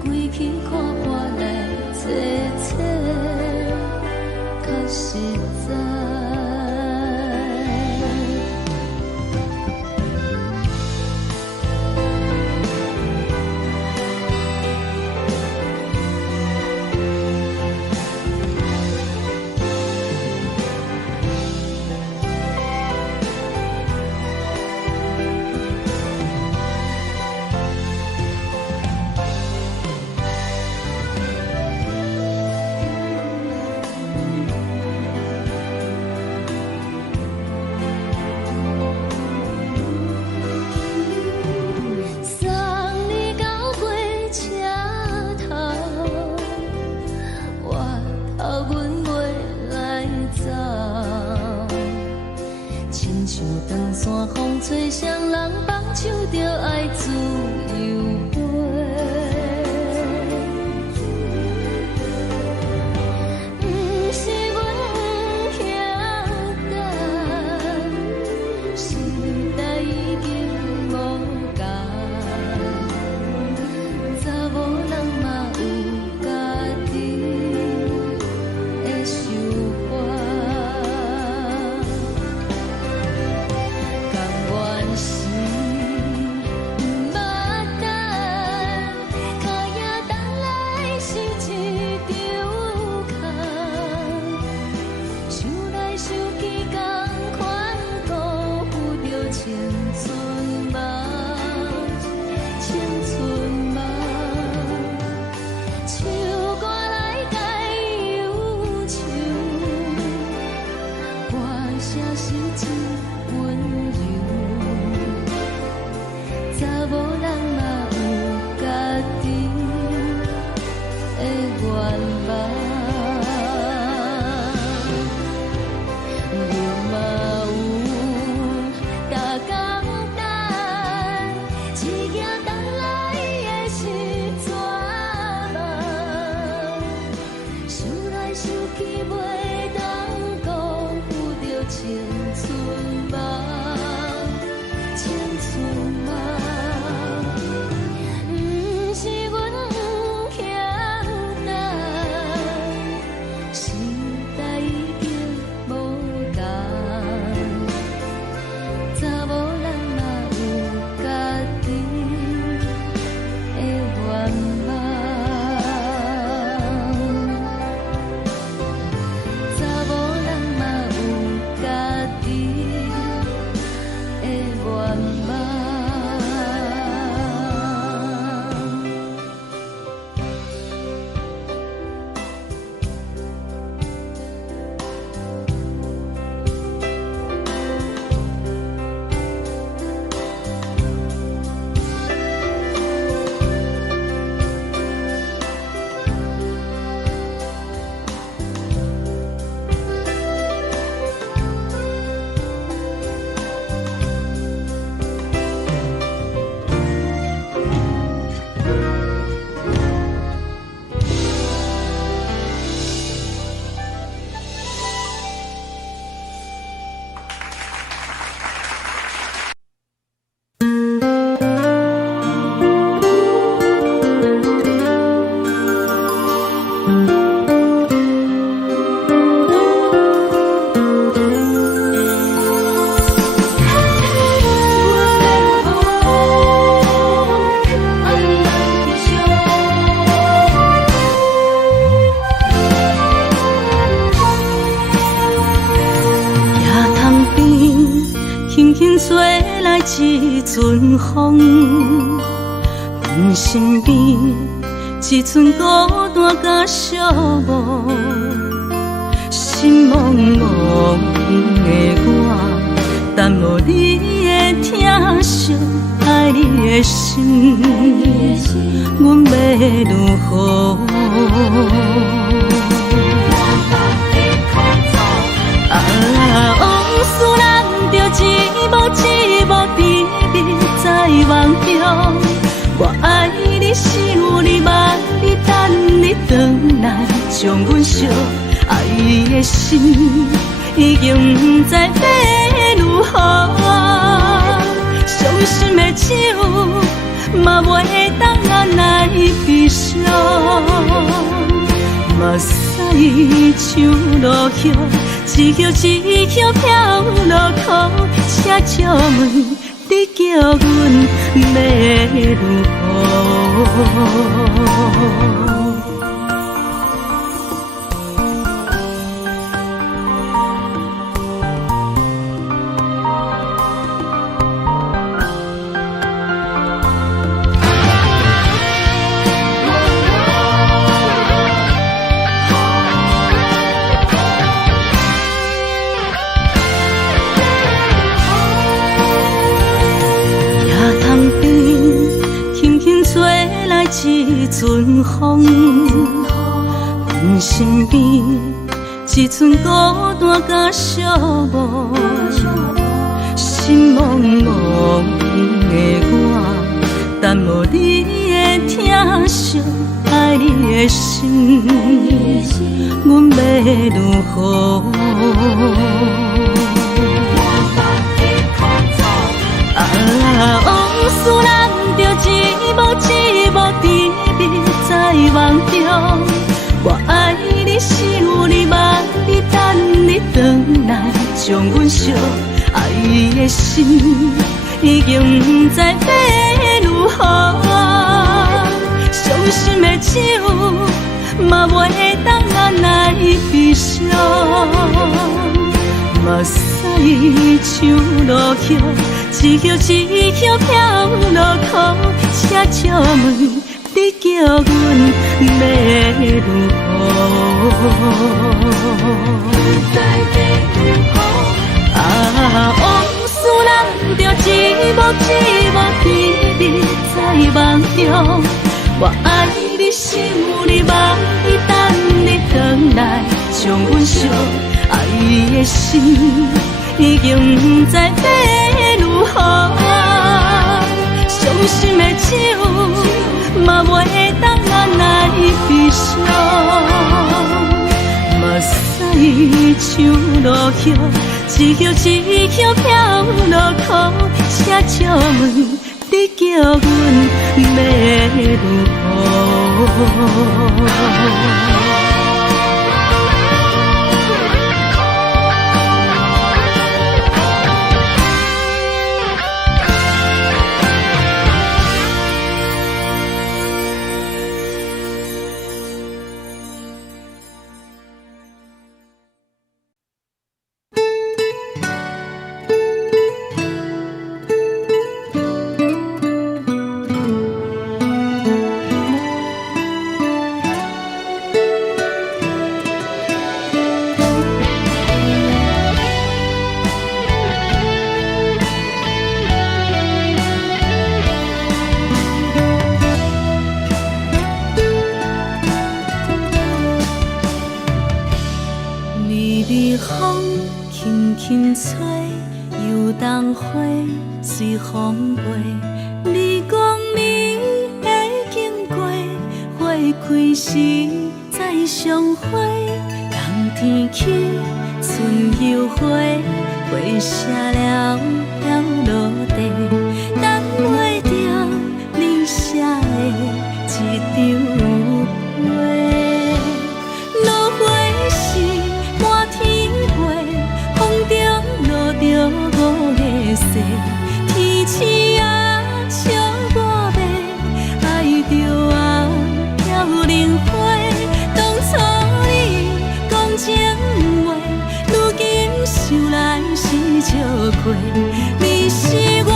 归去看破来切切，较实在。送你到火车头，我头阮袂来走，亲像长山风吹双人放手着爱自由飞。毋是阮不晓等，时代已经无共，查某人嘛有家己的想法，甘愿是毋一阵风，阮身边一寸孤单甲寂寞，心茫茫的我，等无你的疼惜，爱你的心，阮要如何？往事咱着一幕一幕甜蜜在梦中。我爱你，想你，望你，等你回来，将阮惜爱的心已经不知要如何。伤心的手嘛袂当按来悲伤。目屎像落叶，一叶一叶飘落雨，请借问你叫阮要如何？一阵风，阮身边一寸孤单甲寂寞，心茫茫的我，等无你的疼惜，爱你的心，阮要如何？往事咱着一幕一幕甜蜜在梦中。我爱你，想你，望你，等你回来，将阮惜爱的心已经不知要如何。伤心的手嘛袂当按来悲伤。目屎像落叶，一叶一叶飘落雨，请借问你叫阮要如何？往事咱着一幕一幕甜蜜在梦中。我爱你，想你，望你，等你回来，将阮惜爱的心已经不知要如何。伤心的手嘛袂当按来悲伤。目屎像落叶，一叶一叶飘落雨，请借问你叫阮要如何？随风飞，你讲你会经过，花开时再相会。冬天起，春又花，花谢了飘落地，等袂着你写的一张画。落花时满天飞，风中落着五个色。天星啊，笑我袂爱着啊，飘零花。当初你讲情话，如今想来是笑过。你是我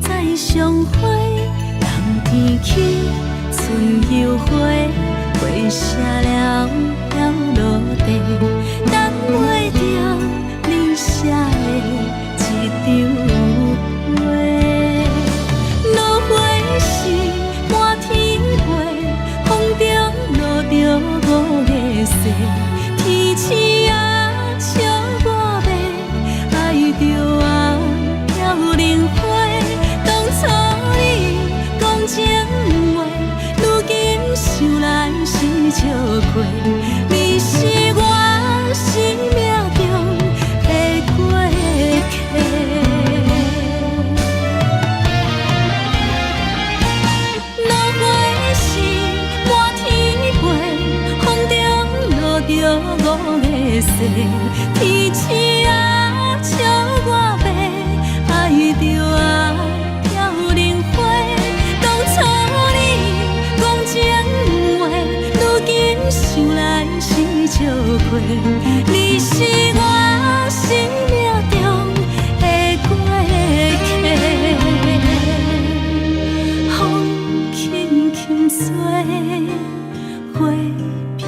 再相会，人天起，春又花，花谢了飘落地，等袂着你写的一张话。落花是满天飞，风中落着五个色，天星啊笑我迷，爱着啊飘零花。当初你讲情话，如今想来是笑过，你是我生命中的过客。落花是满天飞，风中落着五个色，天星啊笑我迷，爱着啊飘零花。当初你讲情话，如今想来是笑过，你是我生命中的过客。风轻轻吹，花飘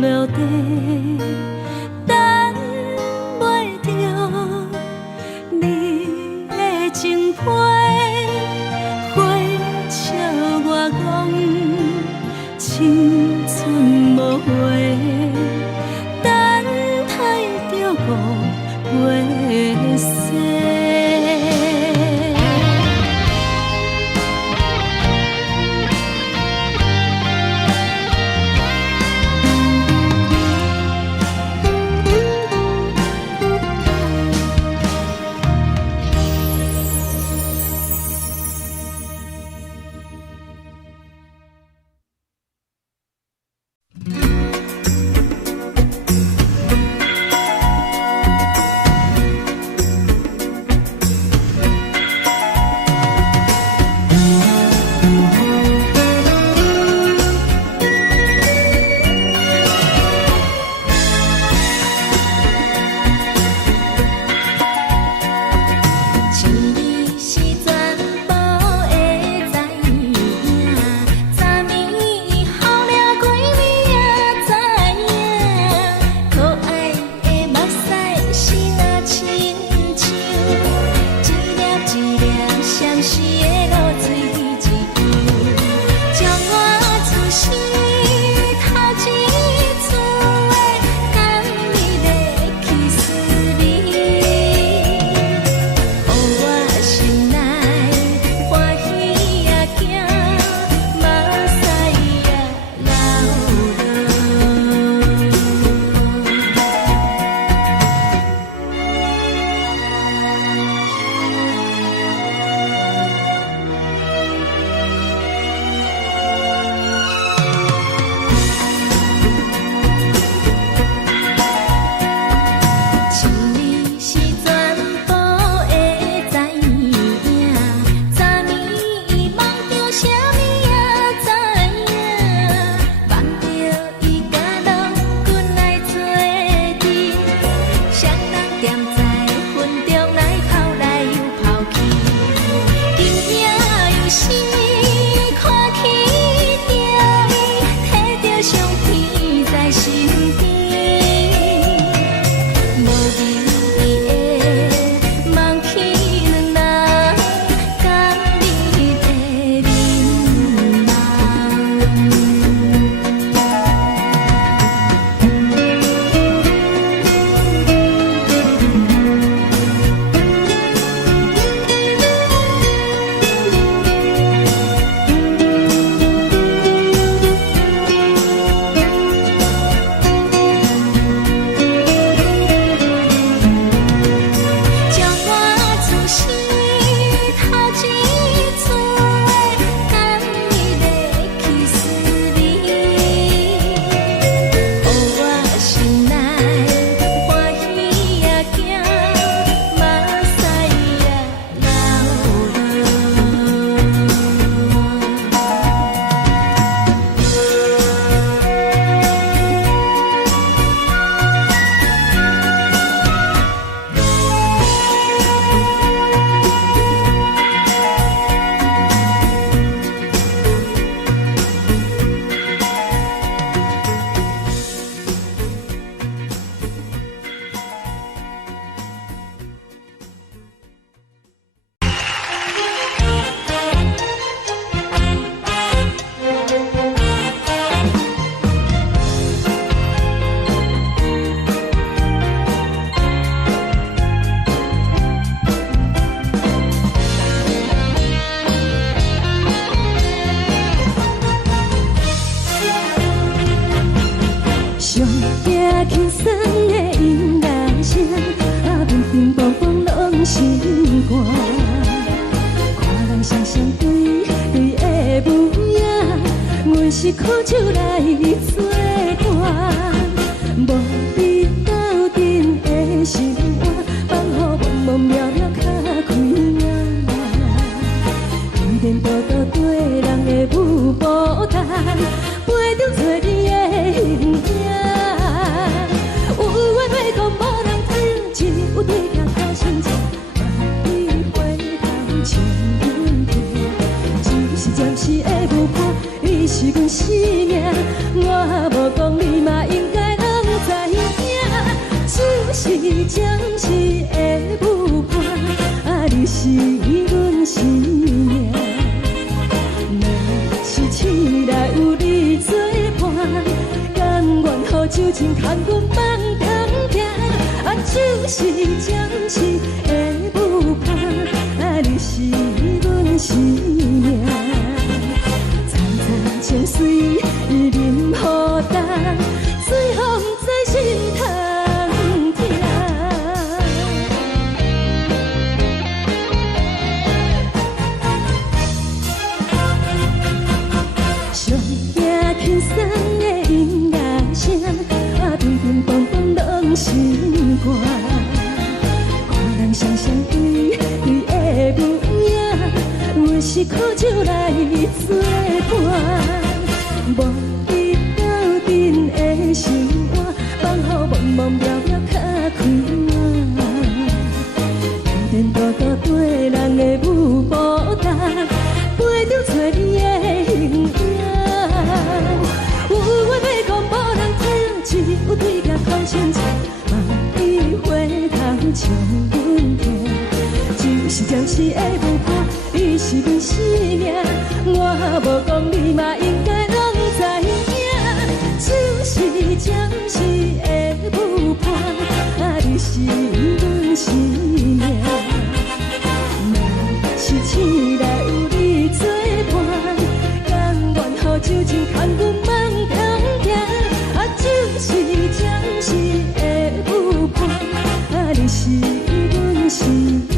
落地，等袂着你的情批。花笑我讲青春无悔，等待着五月雪。双双对对的模样，阮是苦酒来作伴，无你斗阵的生活，放予茫茫渺渺较开眼。颠颠倒倒对人的舞步弹，陪着做你的形影。有话要讲无人听，只有对镜头先唱，万里回头唱阮听。只是暂时的舞伴，你是阮生命，我无讲你嘛应该拢知影。就是暂时的舞伴，你是阮生命。若是醒来有你作伴，甘愿予酒精牵阮放长行。就是暂时的舞伴，你是阮生命。层层情水任何等，随风在心头。轻松的音乐声，乒乒乓乓拢心肝。看人双双对对的模样，阮是苦酒来作伴，无你斗阵的生活，放予茫茫渺渺较开眼。颠颠倒倒对人的舞步弹，陪着做你的形影。有话要讲无人听，只有对镜头先唱，万里回头唱阮听。就是暂时的舞伴，你是阮生命，我无讲你嘛应该拢知影。就是暂时的舞伴，你是阮生命。若是醒来有你作伴，甘愿予酒精牵阮放长行。就是暂时的舞伴，你是阮生命。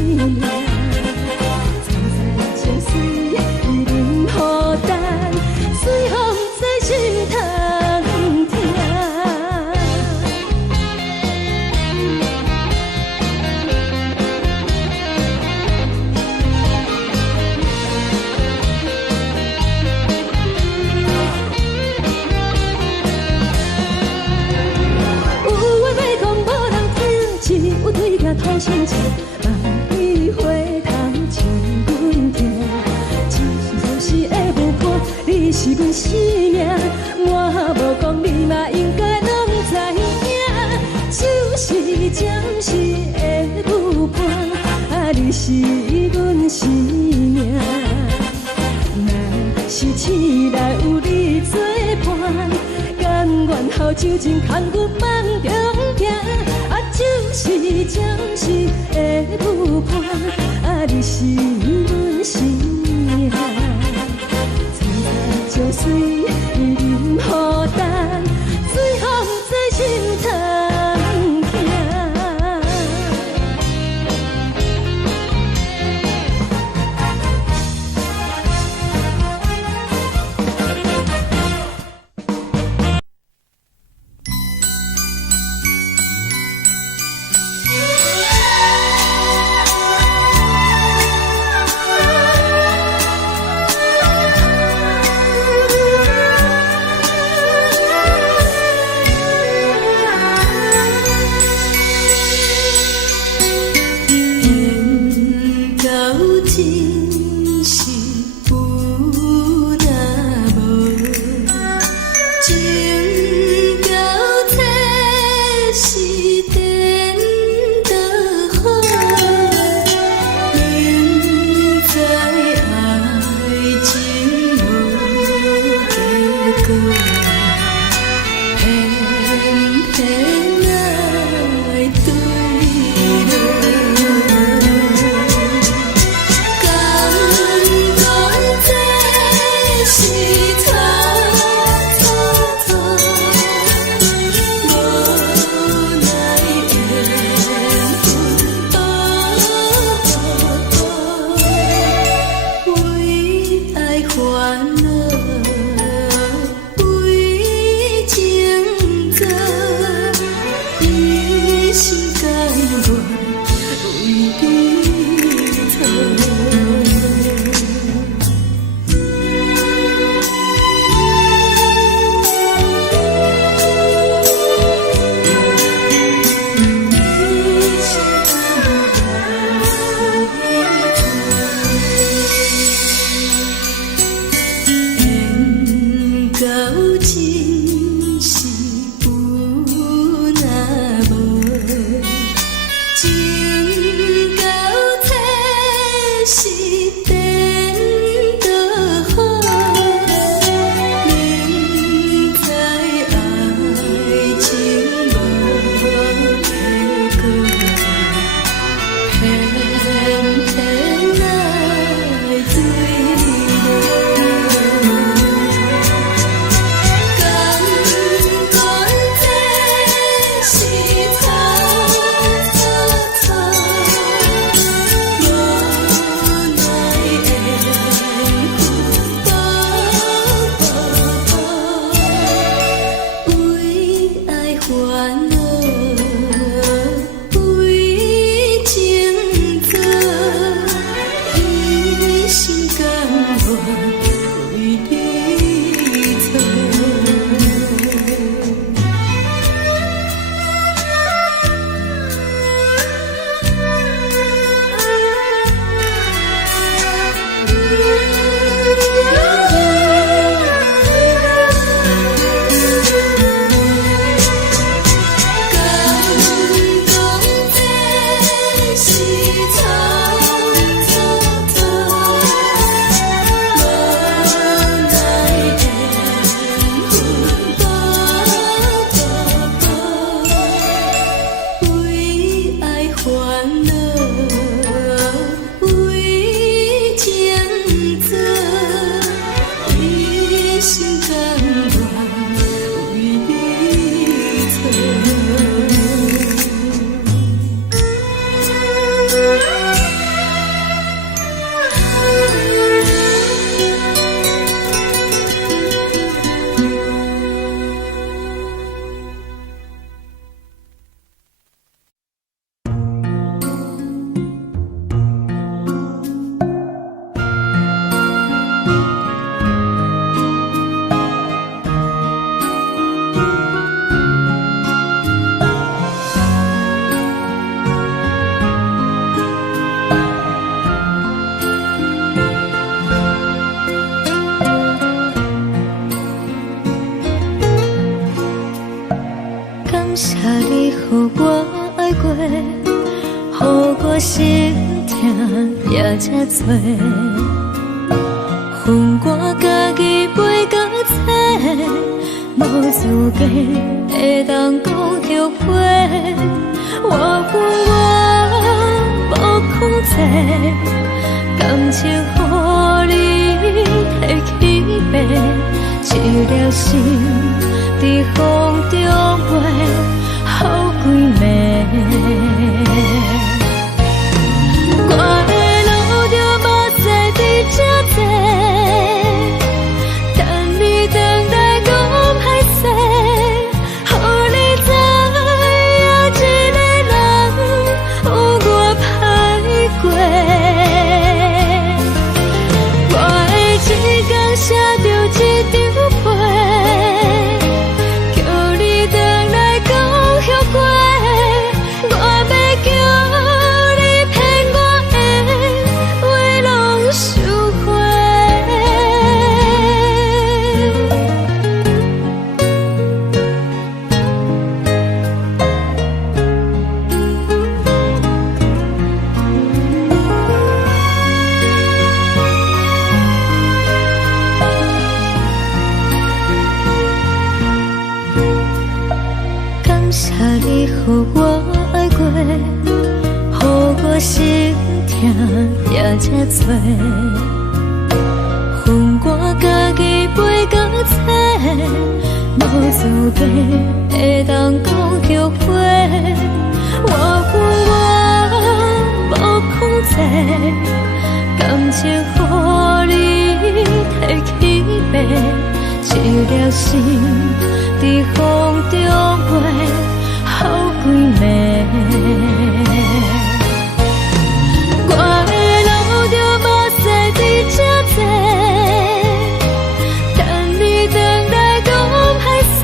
层层情水任何等，随风在心头听。有对镜头先唱，万里回头唱阮听。就是暂时的舞伴，你是阮生命，我无讲你嘛应该拢知影。就是暂时的舞伴，你是阮生命。若是醒来有你作伴，甘愿予酒精牵阮放长行。就是暂时的舞伴，你是阮生命。层层情水任何等，随风在心头听。为你做。谢你，予我爱过，予我心痛也这多，恨我家己袂到切，无资格会当讲后悔。我恨我无控制，感情予你提起白，一粒心在风中飞。好几暝，我的路就无再伫这多，等你回来讲歹势，予你知影一个人有我歹过。我的一天写着一张被。谢你，予我爱过，予我心痛也这多，恨我家己袂到切，无资格会当讲后悔。我恨我无控制，感情予你提起白，一粒心在风中飞。好几暝，我的路就无再伫这多，等你回来讲歹势，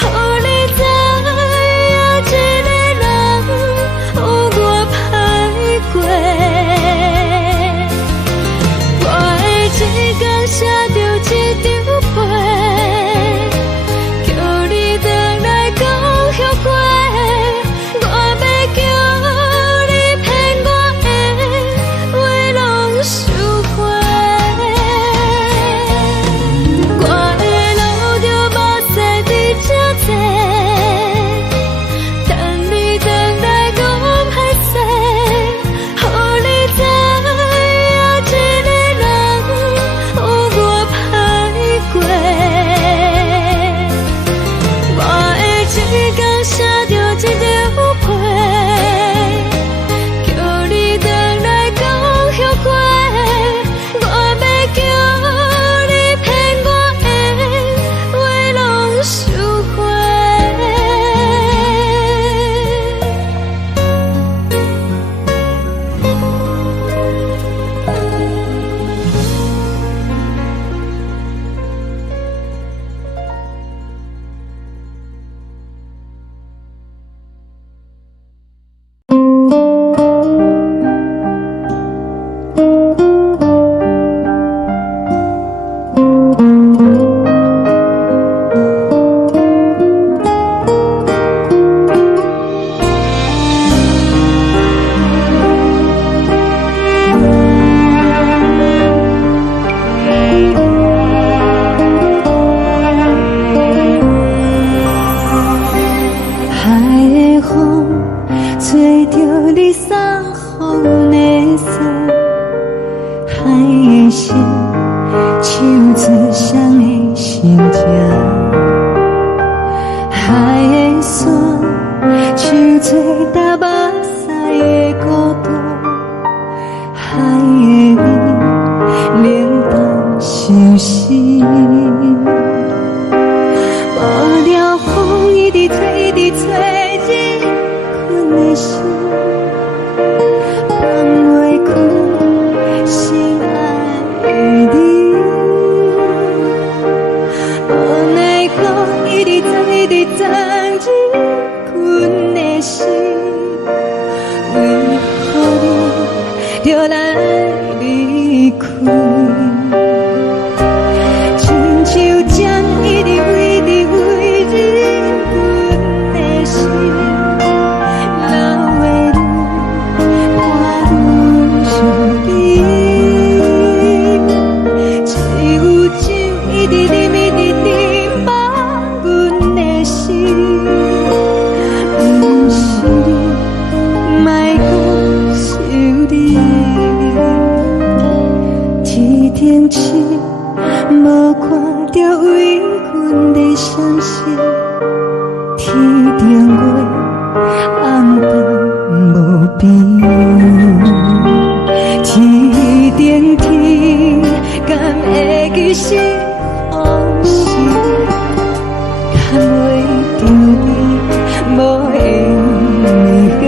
予你知影一个人有我歹过。我的一天写着一张被。后悔，我要的心，手指双的心情，海的山，手做搭目屎的孤独，海的味，冷淡相思。无聊风一直吹，一直吹，日困的心，放袂开心爱的你。无奈讲一直藏，一直藏，日困的心，为何你就来离开？亲像针一直为，一直为日阮的心，流的泪，看阮伤悲。只有酒一直啉，一直啉，放阮的心。不是你，莫讲想你。天顶星，无看到为阮的伤心。天顶月，暗淡无边。天顶天，敢会记是往事？敢袂着你，无缘给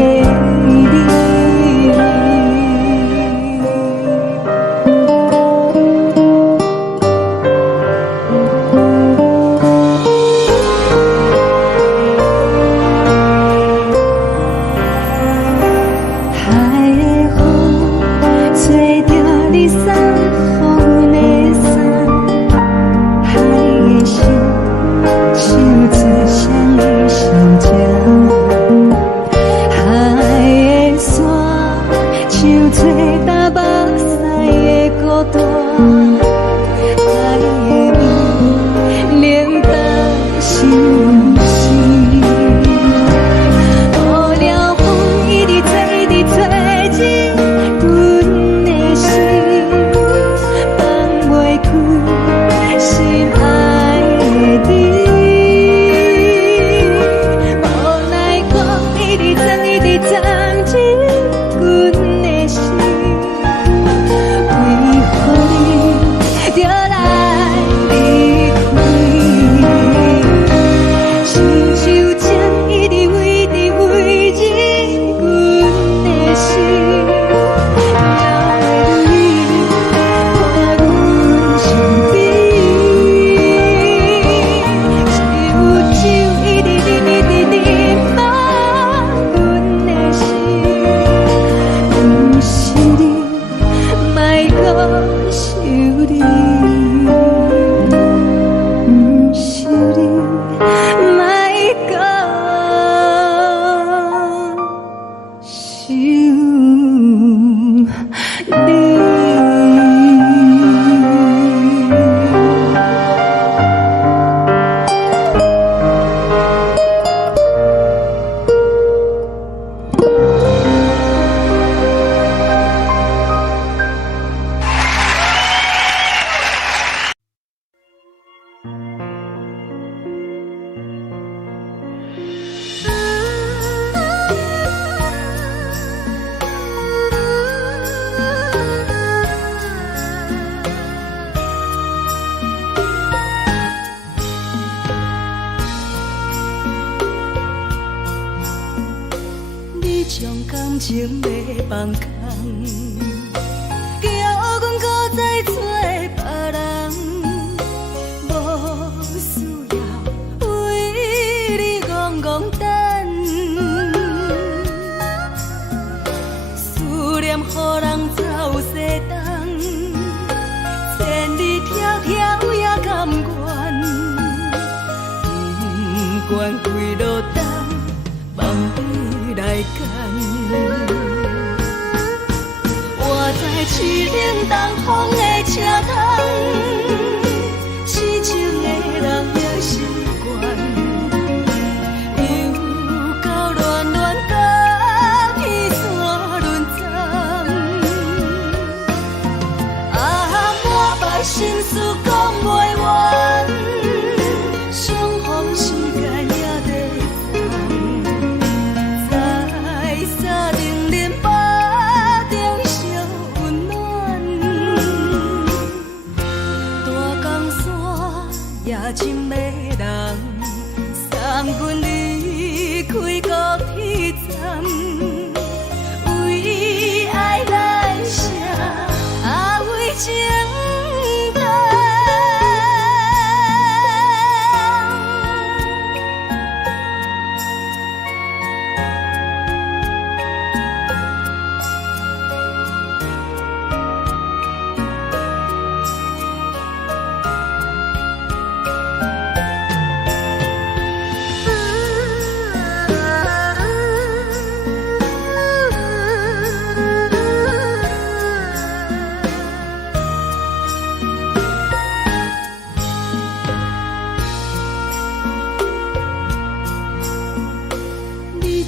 你。海的风，吹着你送予阮的衫，海的心，手指双的心情，海的山，手做搭目屎的孤单，海的味，冷淡相思。无聊风一直吹，一直吹，日阮的心，放袂开心爱的你。无奈讲一直藏，一直藏，日阮的心，为何你就来离开？亲像针一直为，一直为，日阮的心，流的泪，看阮伤悲。只有酒一直啉，一直啉，放阮的心。不是你，莫讲想你。不是你，莫讲想你。你将感情卖放空，叫阮搁再找别人，无需要为你戆戆等。思念予人走西东，千里迢迢也甘愿，不管几路东，梦里来干。我在凄冷东风的车窗，痴情的人的心愿，又到乱乱甲彼山沦陷。心事讲袂完，相逢时间也在等，在沙冷冷巴中烧温暖。大江山夜深的人，送阮离开高铁站。为爱来生，为情等。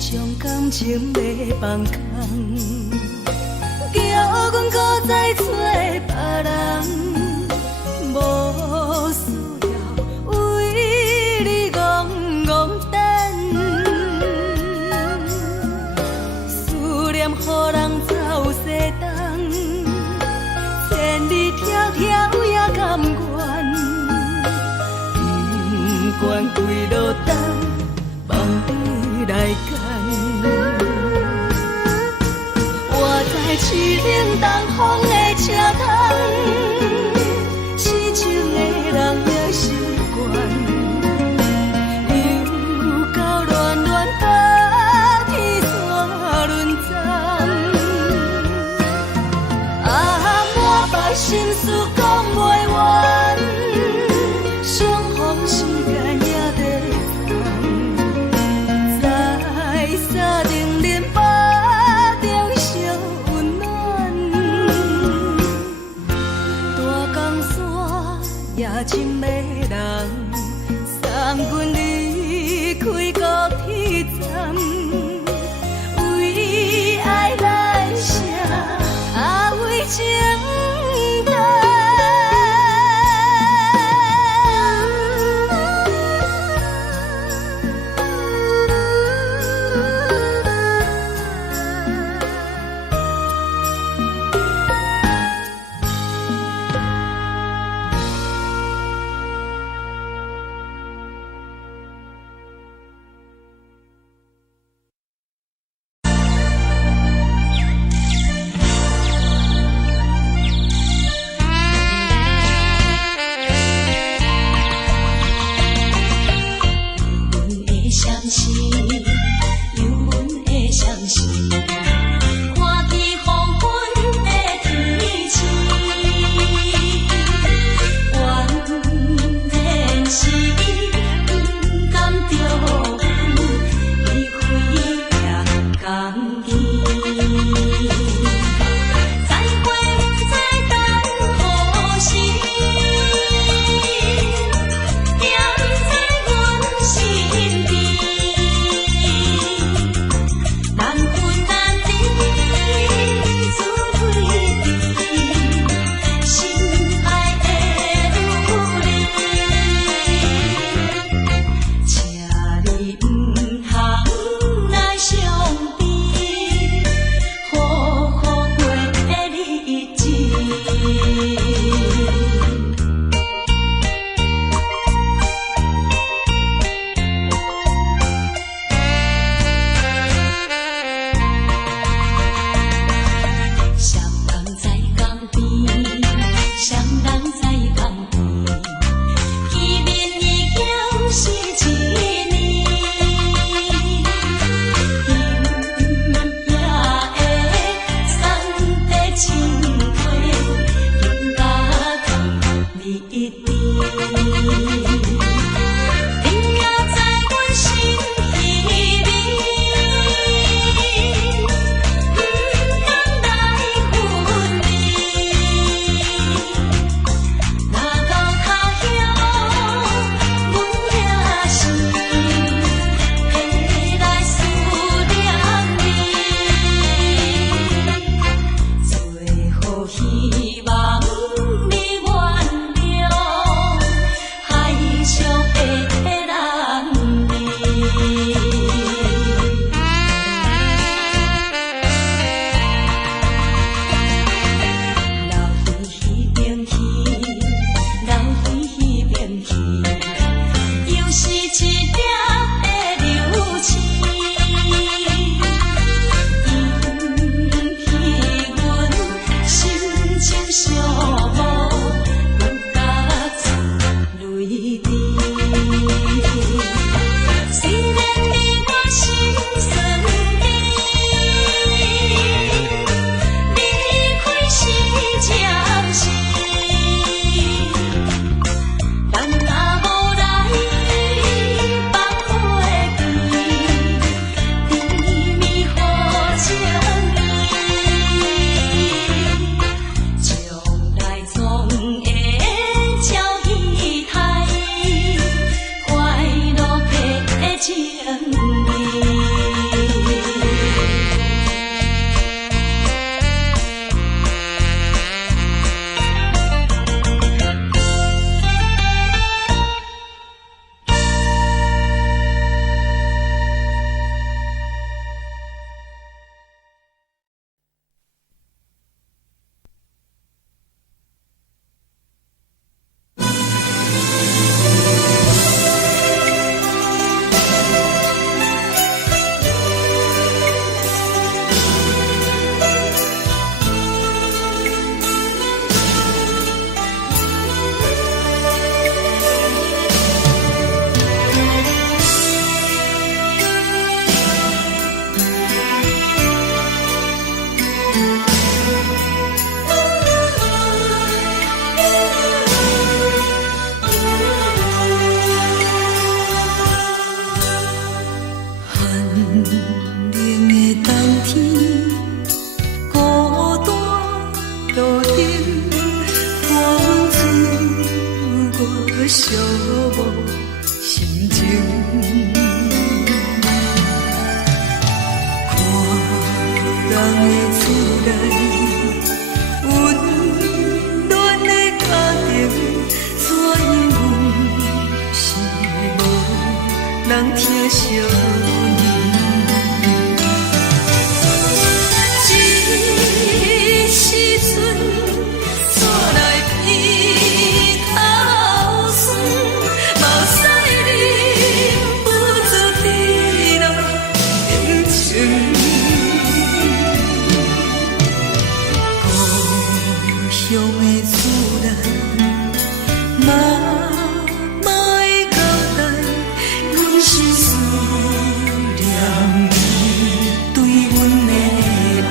将感情要放空，叫阮搁再找别人，无需要为你戆戆等。思念予人走西东，千里迢迢也甘愿，不管几落冬，望你来干。我在凄冷东风的车窗，痴情的人也习惯，又到恋恋把天线轮转。满腹心事讲袂完，相逢时间也在等，在沙冷冷巴中烧温暖。大江山夜深的人，送阮离开高铁站。为爱来生，为情。疼惜你。这时阵带来鼻头酸，嘛使你不住滴落情情。故乡的思念，嘛嘛会交代，阮是思念你对阮的爱。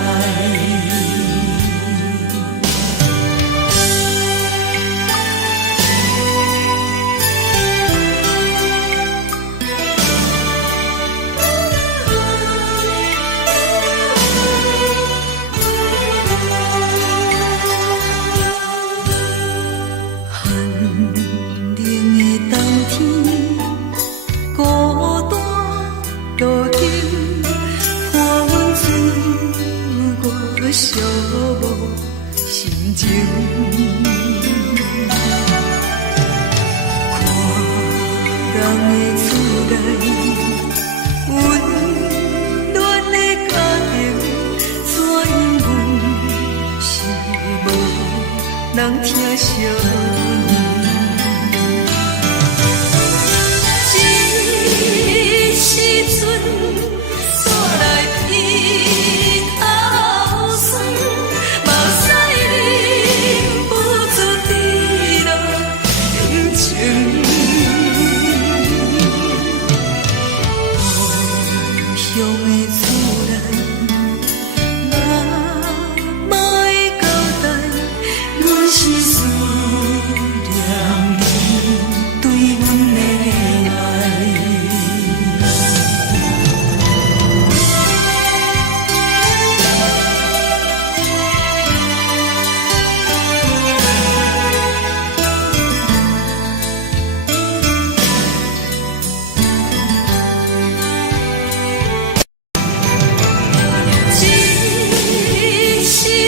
寂寞心情，看人的厝内温暖的家庭，怎因阮是无人疼惜你？这时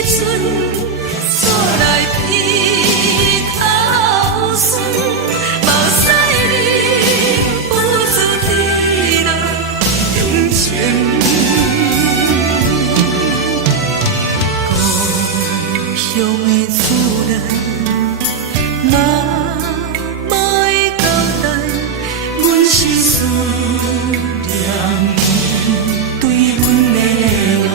阵带来鼻头酸，嘛使忍不住滴落情情。故乡的思念，嘛嘛会交代，阮是思念你对阮的爱。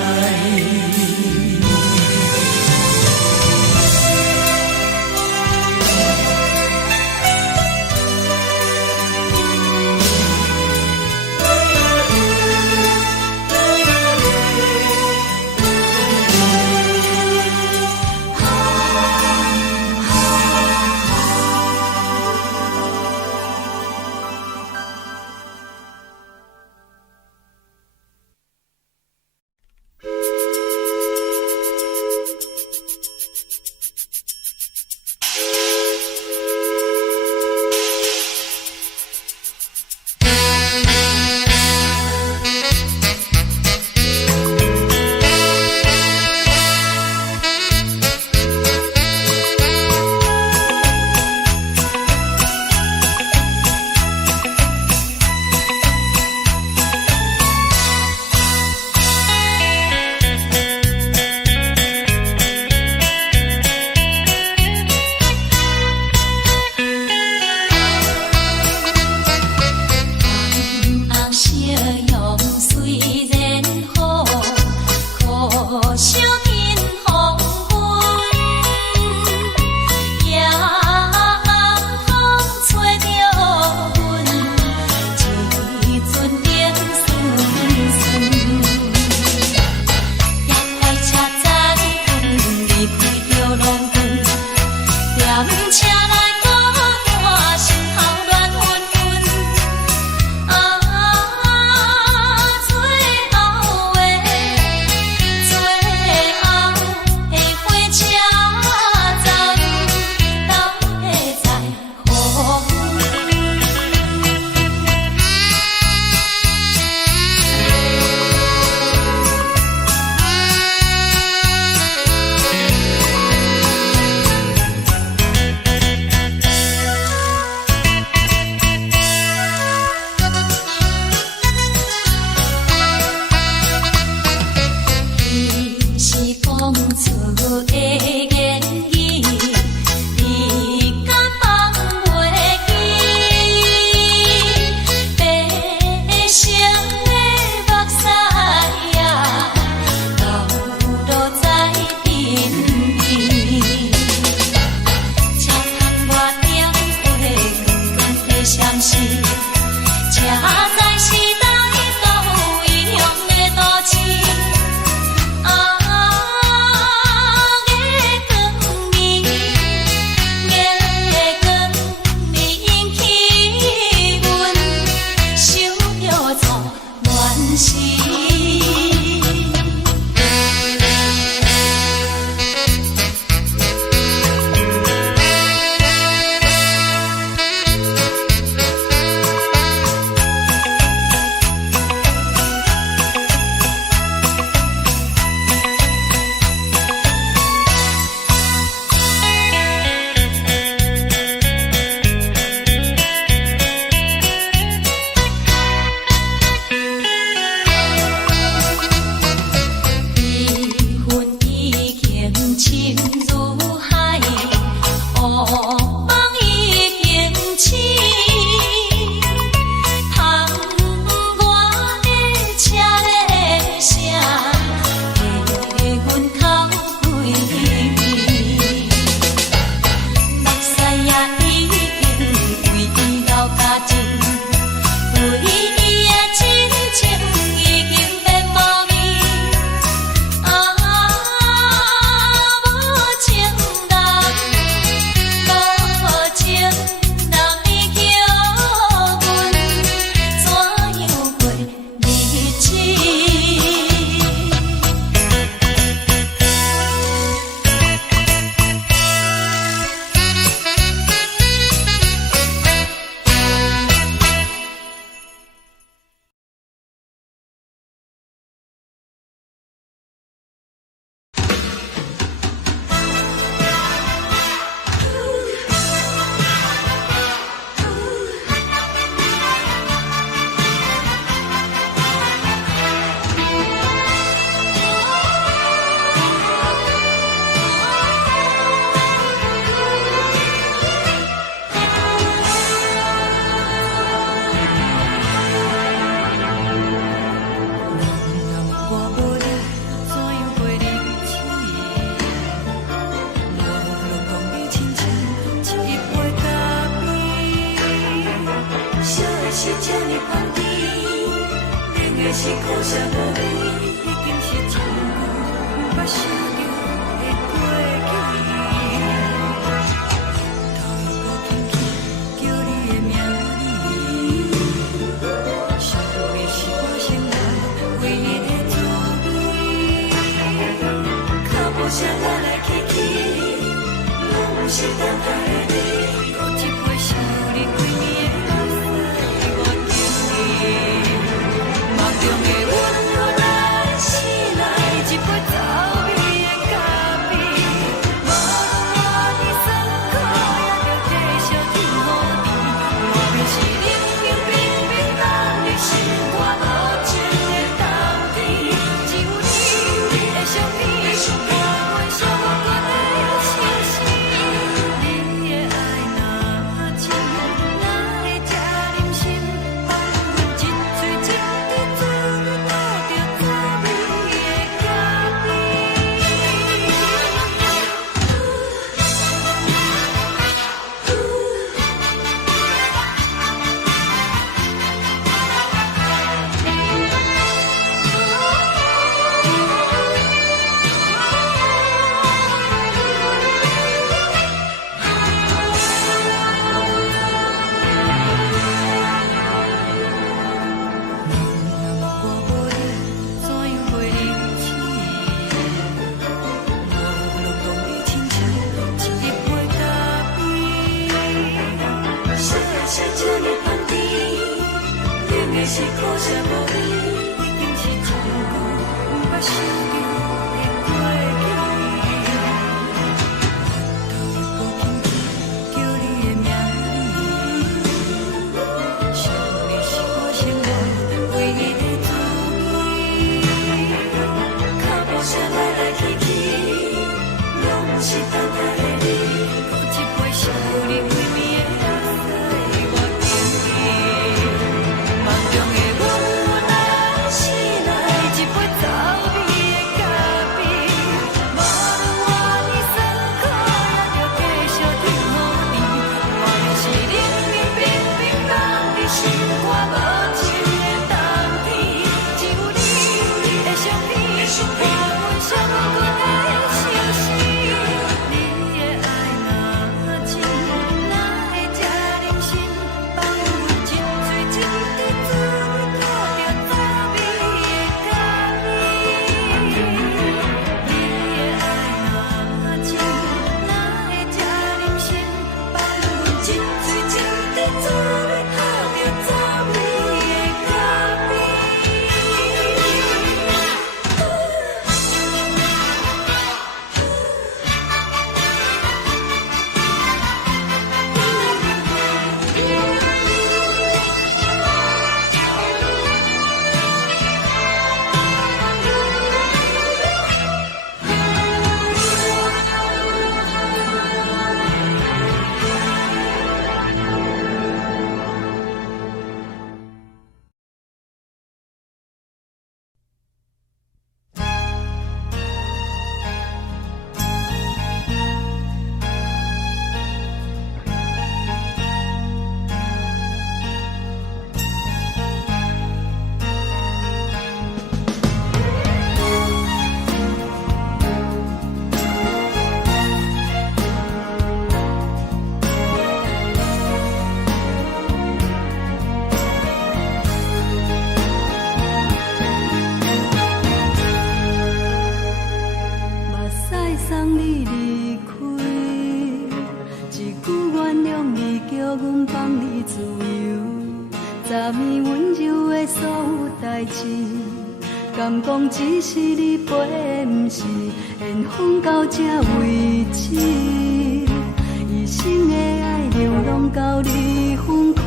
梦中的阮，若是来一杯早味的阮放你自由，昨暝温柔的所有代志，敢讲只是你陪，不是缘分到这为止。一生的爱流浪到你分开，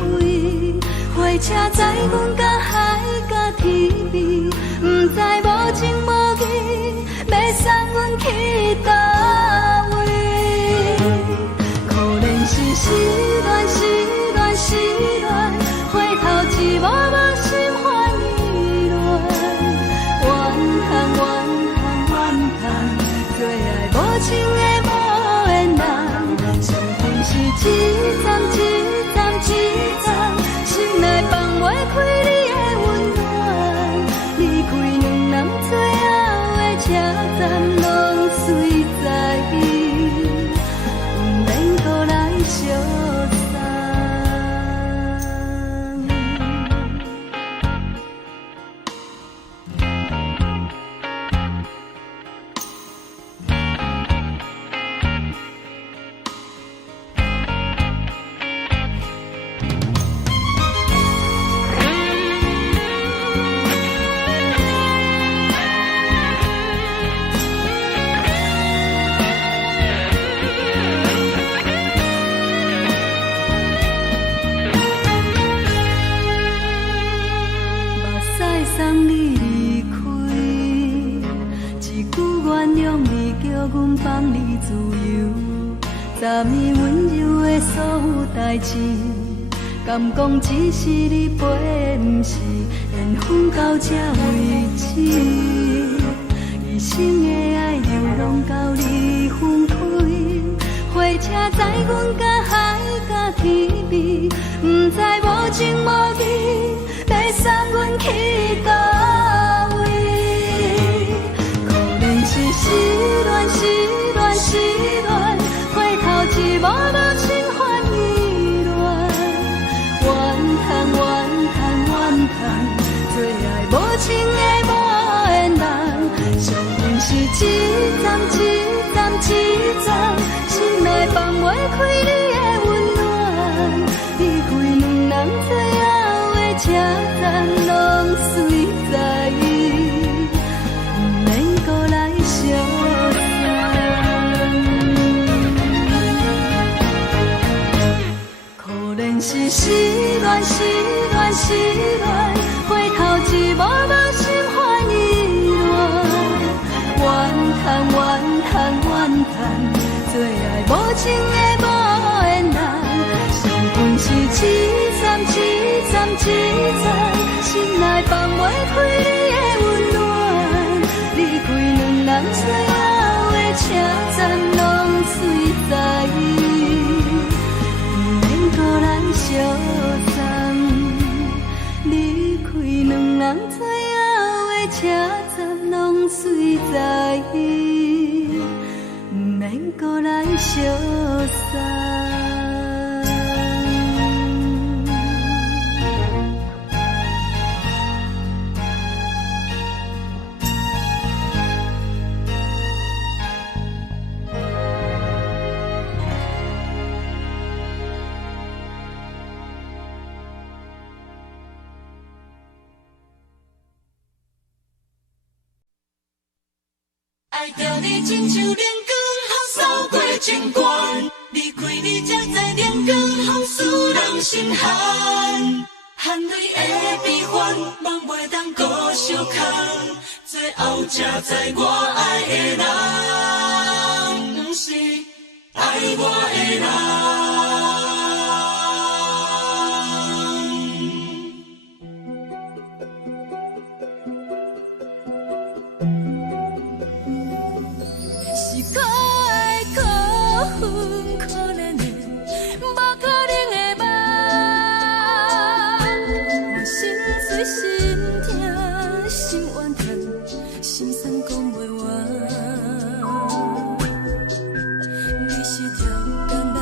火车载阮到海角天边，不知无情无义，要送阮去倒位？可怜是失恋，失恋，失恋，回头一幕幕心烦意乱，怨叹，怨叹，怨叹，最爱无情的无缘人，伤痕是一站一站一站，心内放袂开你的温暖，离开两人最后的车站，拢随在伊，不免搁来相送。送你离开，一句原谅你，叫阮放你自由。昨暝温柔的所有代志，敢讲只是你陪，不是缘分到这为止。一生的爱流浪到你分开，火车载阮到海角天边，不知无情无义，要送阮去倒位？可怜是失恋，失恋，失恋，回头一幕幕心烦意乱，怨叹，怨叹，怨叹，最爱无情的无缘人，伤痕是一站一站一站，心内放袂开你的温暖，离开两人最后的车站，拢随在伊，不免搁来相送。可怜是失恋，失恋，失恋，回头一幕幕心烦意乱，怨叹，怨叹，怨叹，最爱无情的无缘人，伤痕是一站一站一站，心内放袂开你的温暖，离开两人最后的车站，拢随在伊，不免搁来相送。离开两人最后的车站，拢随在伊，不免搁来相送。爱着你亲像亮光，风扫过情关，离开你才知亮光风使人心寒。含泪的悲欢，望袂当搁相牵，最后才知我爱的人，不是爱我的人。是可爱可恨可怜的，无可能的梦。我心碎心痛心怨叹，心酸讲袂完。你是条工来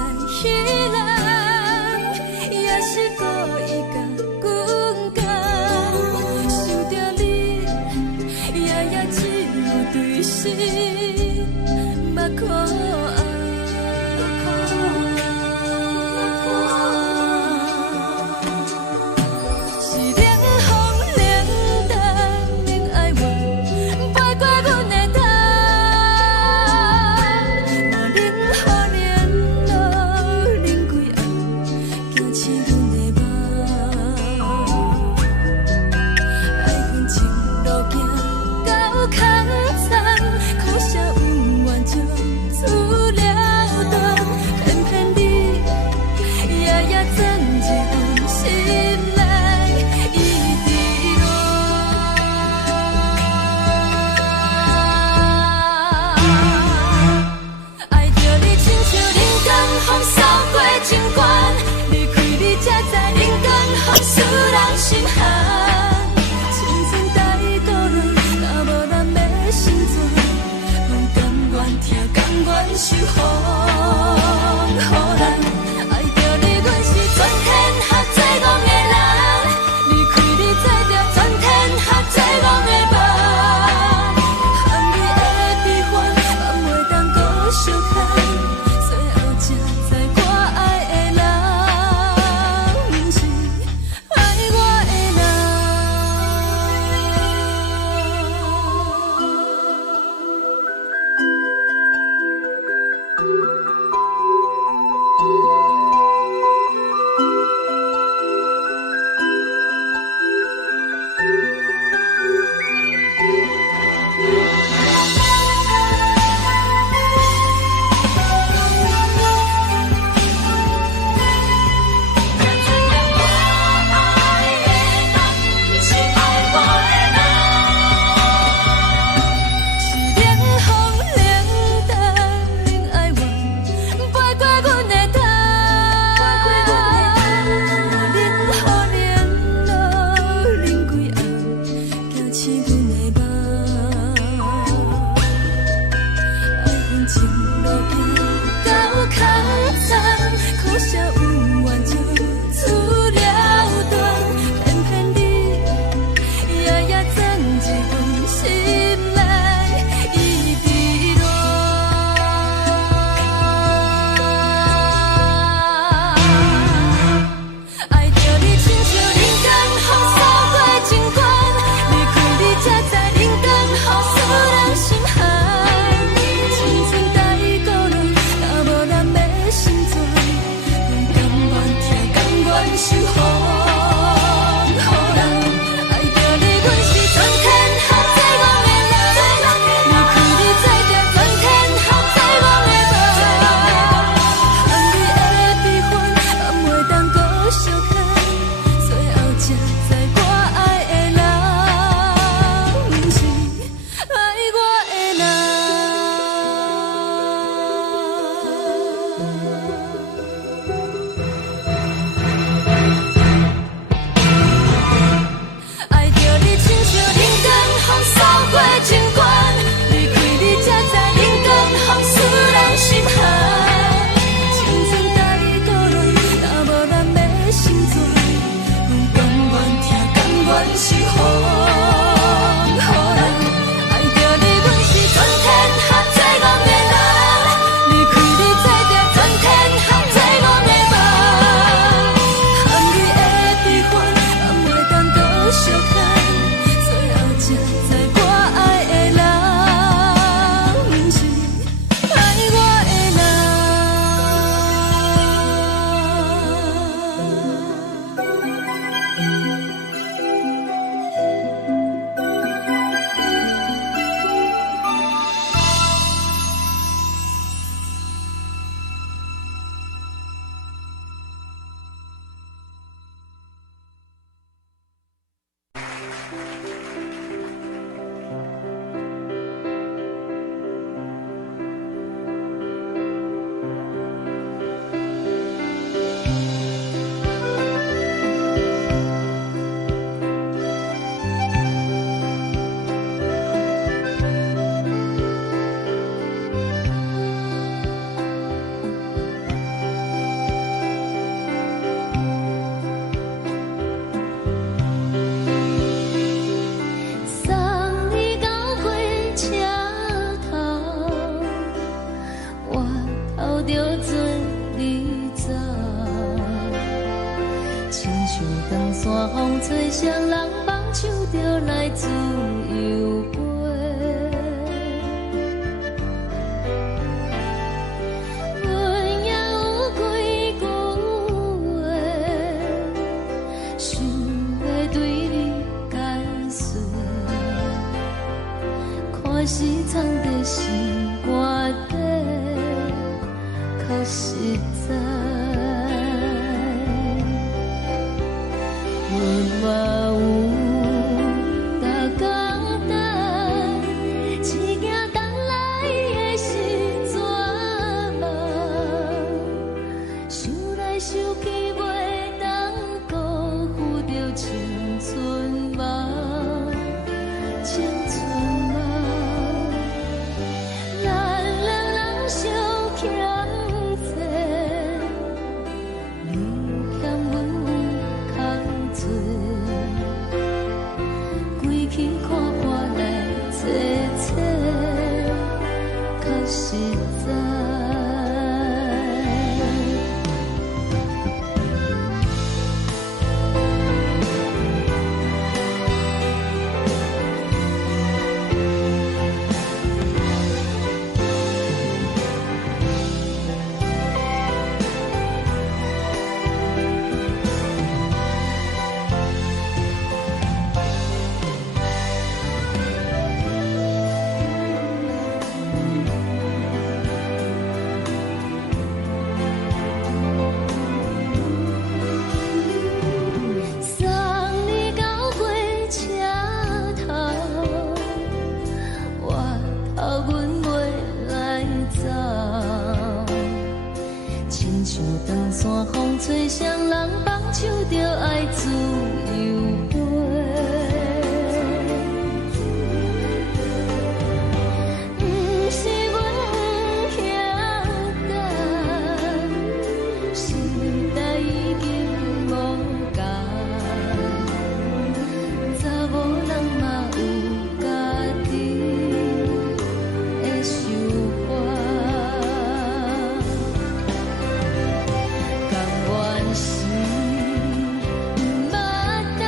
像长线风吹双人放手就来自由飞。阮也有几句话，想要对你解说，看是藏在心肝底，较实在。阮嘛有逐工等，只惊等来的是绝望，想来想去袂当辜负着青春梦，青春梦，咱两人相欠债，你欠阮有空做，归去看破来切切，较实在。送你到火车头，我头阮袂来走，亲像长线风吹双人放手就爱自由飞。不是阮不晓等，时代已经无共，查某人嘛有家己的想法，甘愿是毋捌等。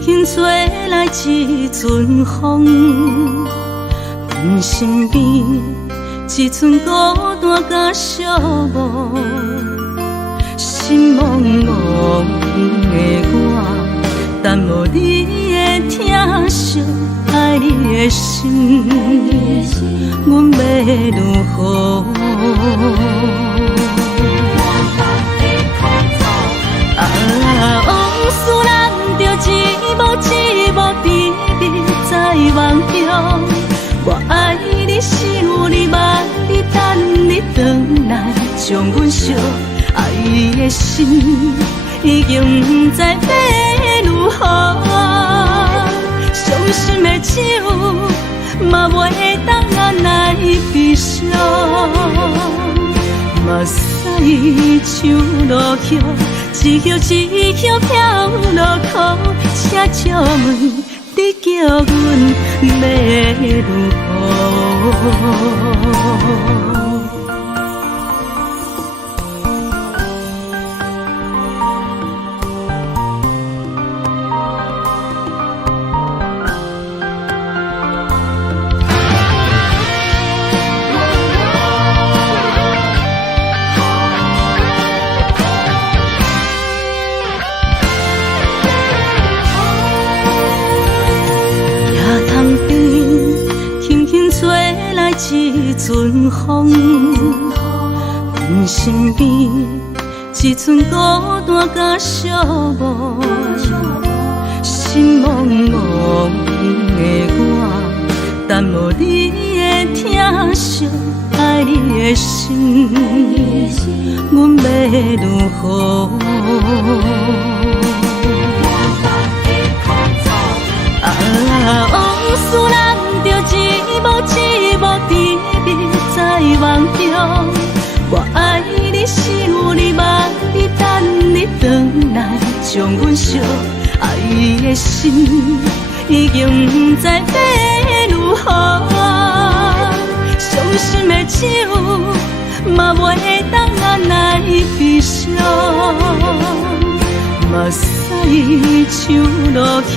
轻轻吹来一阵风，阮身边一寸孤单甲寂寞，心茫茫的我，等无你的疼惜，爱你的心，阮要如何？往事咱着一幕一幕秘密在梦中。我爱你，想你，望你，等你回来，将阮惜爱你的心已经不知要如何。伤心的手嘛袂当按来悲伤，目屎像落雨。一叶一叶飘落雨，车照问你叫阮要如何？一阵风，阮身边一寸孤单甲寂寞，心茫茫的我，等无你的疼惜，爱你的心，阮要如何？往事咱着一幕一幕秘密在梦中。我爱你，想你，望你，等你回来，将阮惜爱你的心已经不知要如何。伤心的手嘛袂当按来悲伤，目屎像落雨。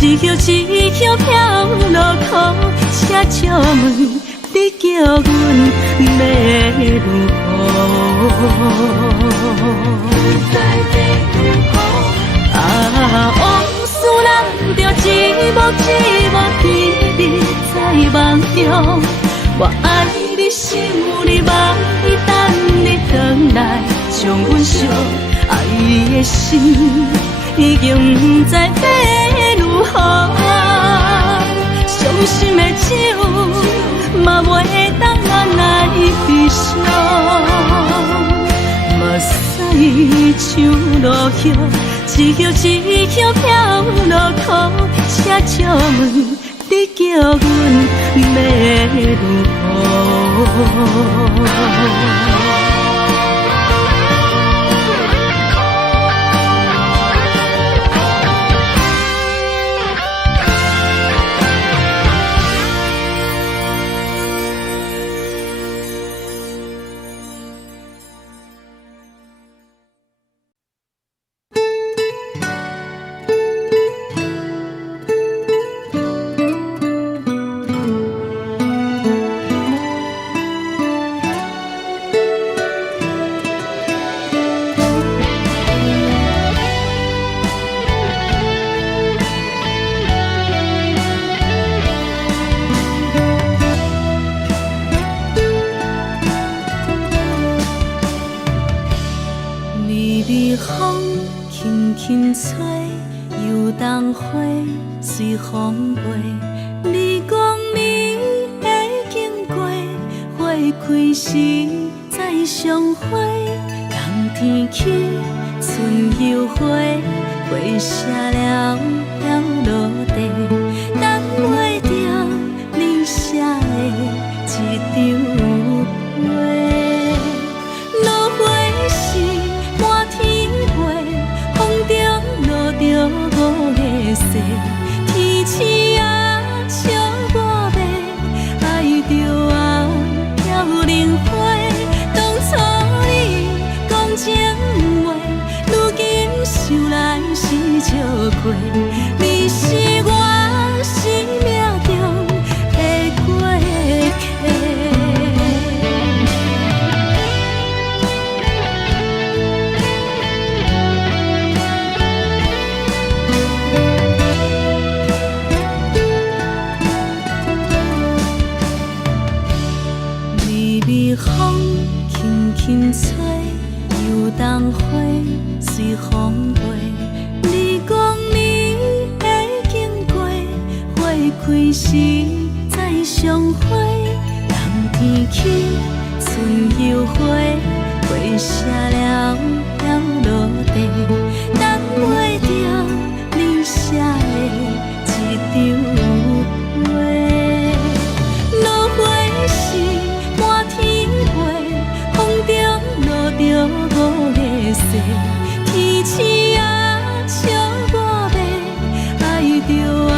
一叶一叶飘落雨，车照问你叫阮要如何？往事咱着一幕一幕秘密在梦中。我爱你，想你，望你，等你回来，将阮惜爱你的心已经不知要如何。伤心的手嘛袂当按来悲伤，目屎像落雨，一叶一叶飘落雨，车照问你叫阮要如何？随风飞，你讲你会经过，花开时再相会。冬天起，春又花，花谢了飘落地，等袂着你写的一张画。落花时满天飞，风中落着五个色。天星啊，笑我迷，爱着啊，飘零花。当初你讲情话，如今想来是笑过。开时再相会，人天起春又花，花谢了飘落地，等袂着你写的一张话。落花时满天飞，风中落着五个色，天星啊笑我迷，爱着啊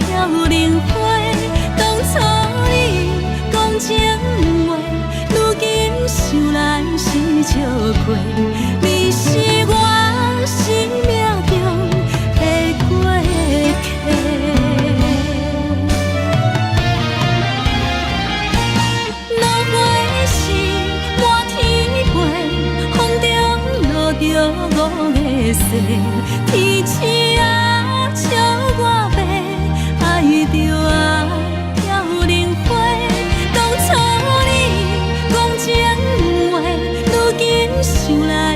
飘零花。当初你讲情话，如今想来是笑过，你是我生命中的过客。落花时满天飞，风中落着五个色，天星啊笑我迷，爱着啊飘零花。当初你讲情话，如今想来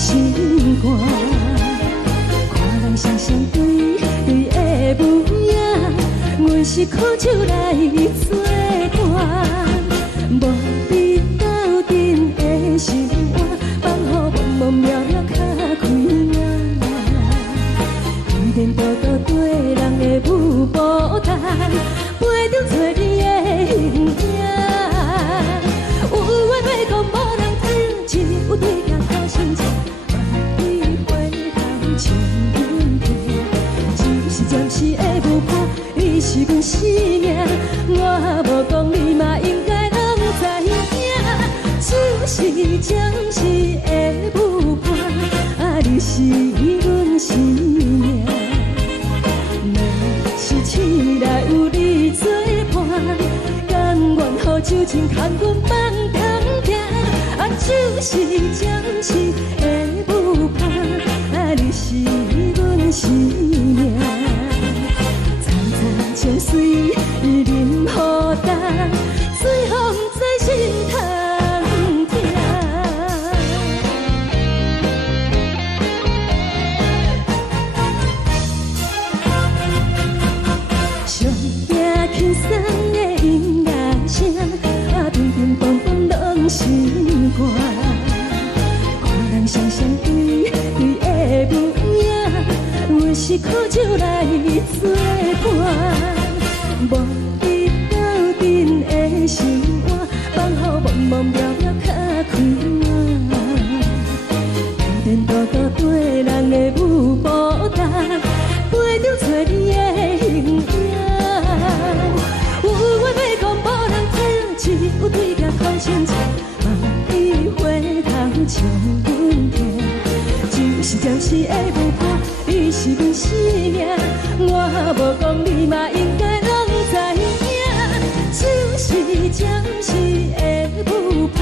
心肝。看人双双对对的模样，阮是苦酒来作伴。无你斗阵的心肝，放予茫茫渺渺较开眼。一点多多对人的舞步单，陪着做你的形影。有话要讲无人听，只有对镜头心情，万里回头将阮听。只是暂时的舞伴，你是阮生命，我无讲你嘛应该拢知影。只是暂时的舞伴，你是阮生命。若是醒来有你作伴，甘愿予酒精牵阮放通行。就是暂时的舞伴，你是阮生命。惨惨情水任何等，随风在心通听。上听轻松的音乐声，乒乒乓乓拢心肝。看人双双对对的模样，阮是苦酒来作伴。无你斗阵的心肝，放予茫茫渺渺较开眼。点点多多对人的舞步单，陪着做你的形影。有话要讲无人听，只有对镜看心情，万里回头将阮听。就是暂时的舞伴，你是阮生命，我无讲你嘛应该拢知影。就是暂时的舞伴，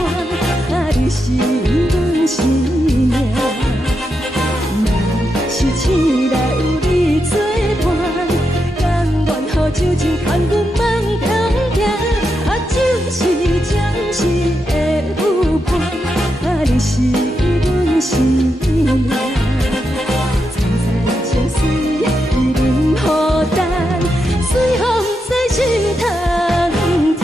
你是阮生命。若是醒来有你作伴，甘愿予酒精牵阮放通行。就是暂时的舞伴，你是阮生命。惨惨情水任何等，随风在心通听。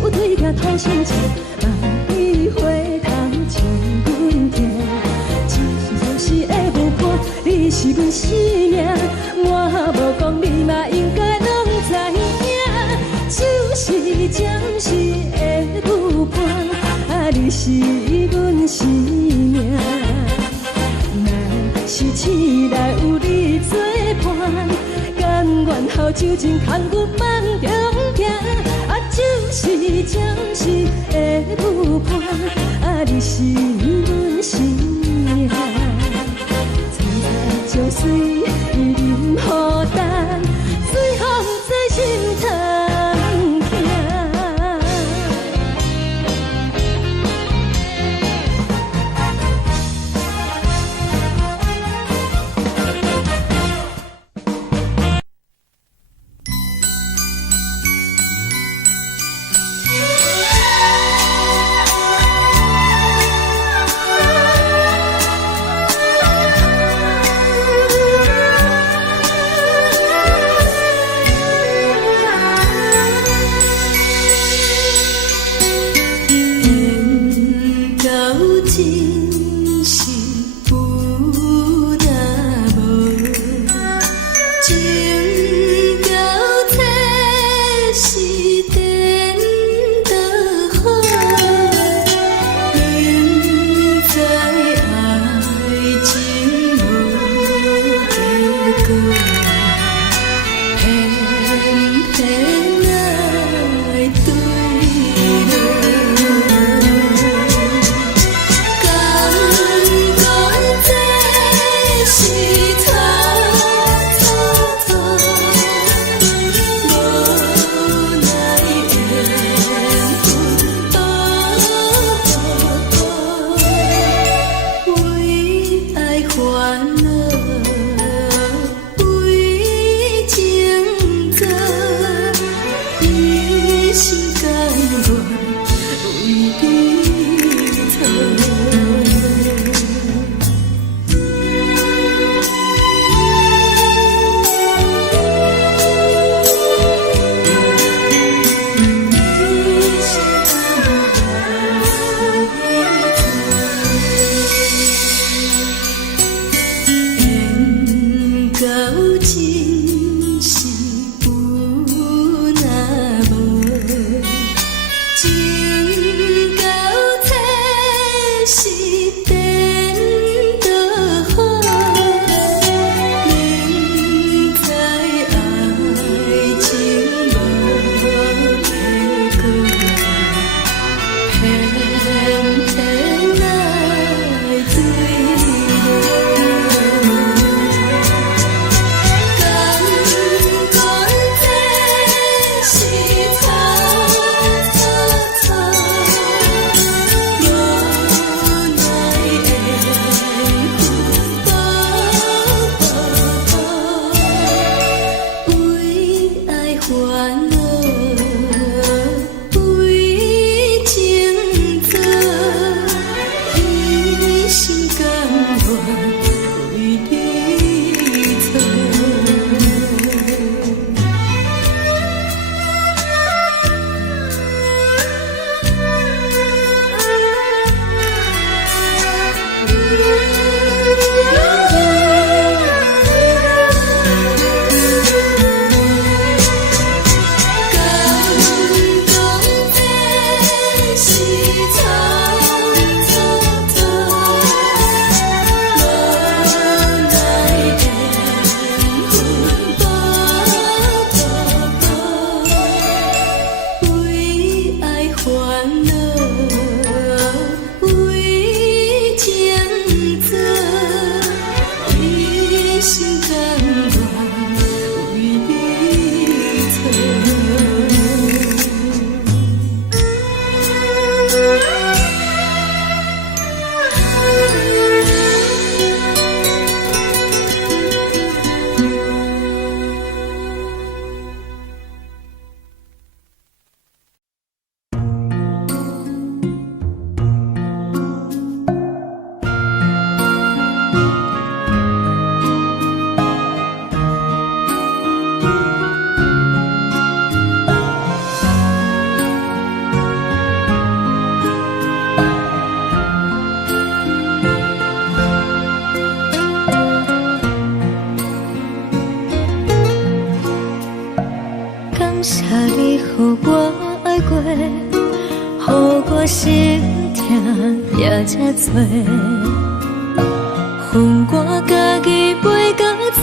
有对镜头心情，万里回头将阮听。只是暂时的舞伴，你是阮生命，我无讲你嘛应该拢知影。就是暂时的舞伴，你是阮生命。若是醒来有你作伴，甘愿予酒精牵阮放中行。就是暂时的舞伴，你是阮生命。惨惨情水任何等，随风在心通听。我心痛也这多，恨我家己袂到切，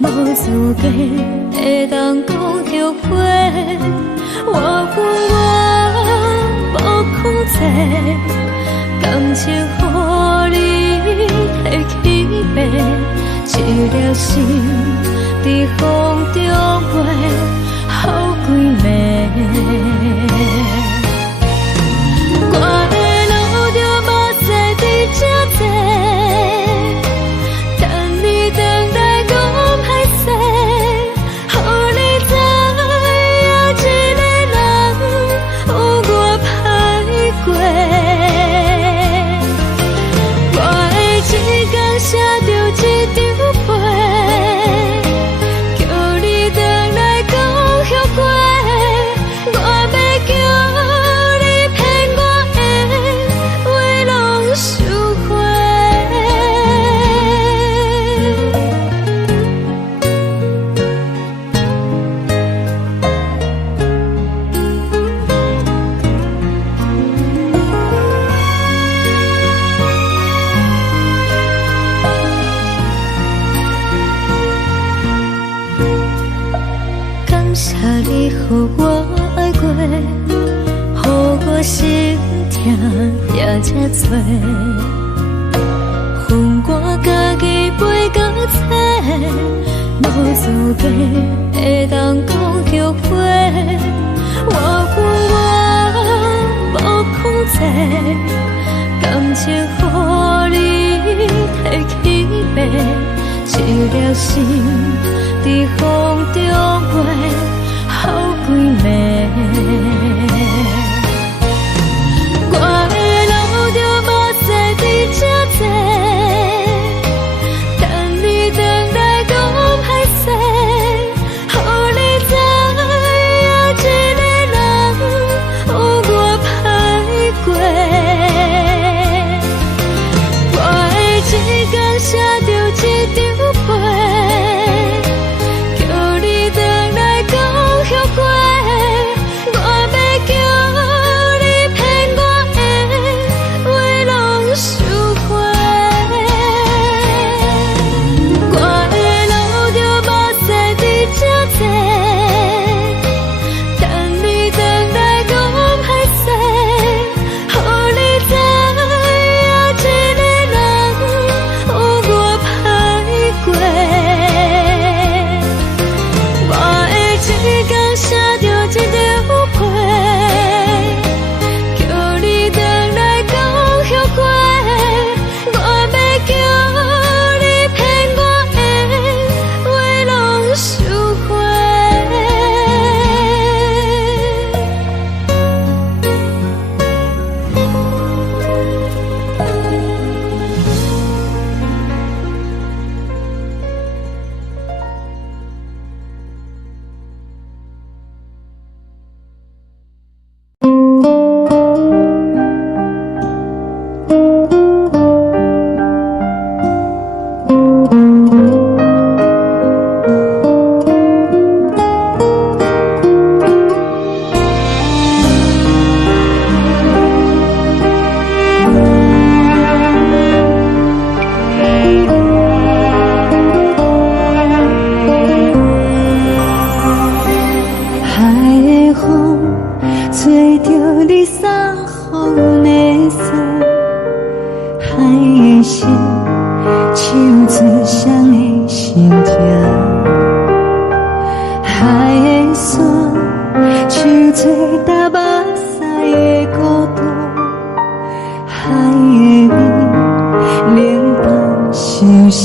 无资格会当讲后悔。我无控制，感情予你提起飞，一粒心在风中飞，好几暝。我的路着目屎在这多，等你回来讲歹势，予你知影一个人有我歹过。我的一天写着一张被，叫你回来讲后悔。我要叫你骗我的话拢收回。感谢你予我爱过，予我心痛也这多，恨我家己袂到切，无资格会当讲后悔。我无控制，感情予你提起飞，一粒心在风中飞，好几暝。我的路着目屎在这多，等你回来讲歹势，予你知影一个人有我歹过。我的一天写着一张被，叫你回来讲后悔。我要叫你骗我的话拢收回。我的路着目屎在这多，等你回来讲歹势，予你知影一个人有我歹过。我的一天写着一张被，叫你回来讲后悔。我要叫你骗我的话拢收回。海的风吹着你送风的伞，海的心唱出双的心痛，海的山唱出打目屎的孤独，海的味冷淡伤心。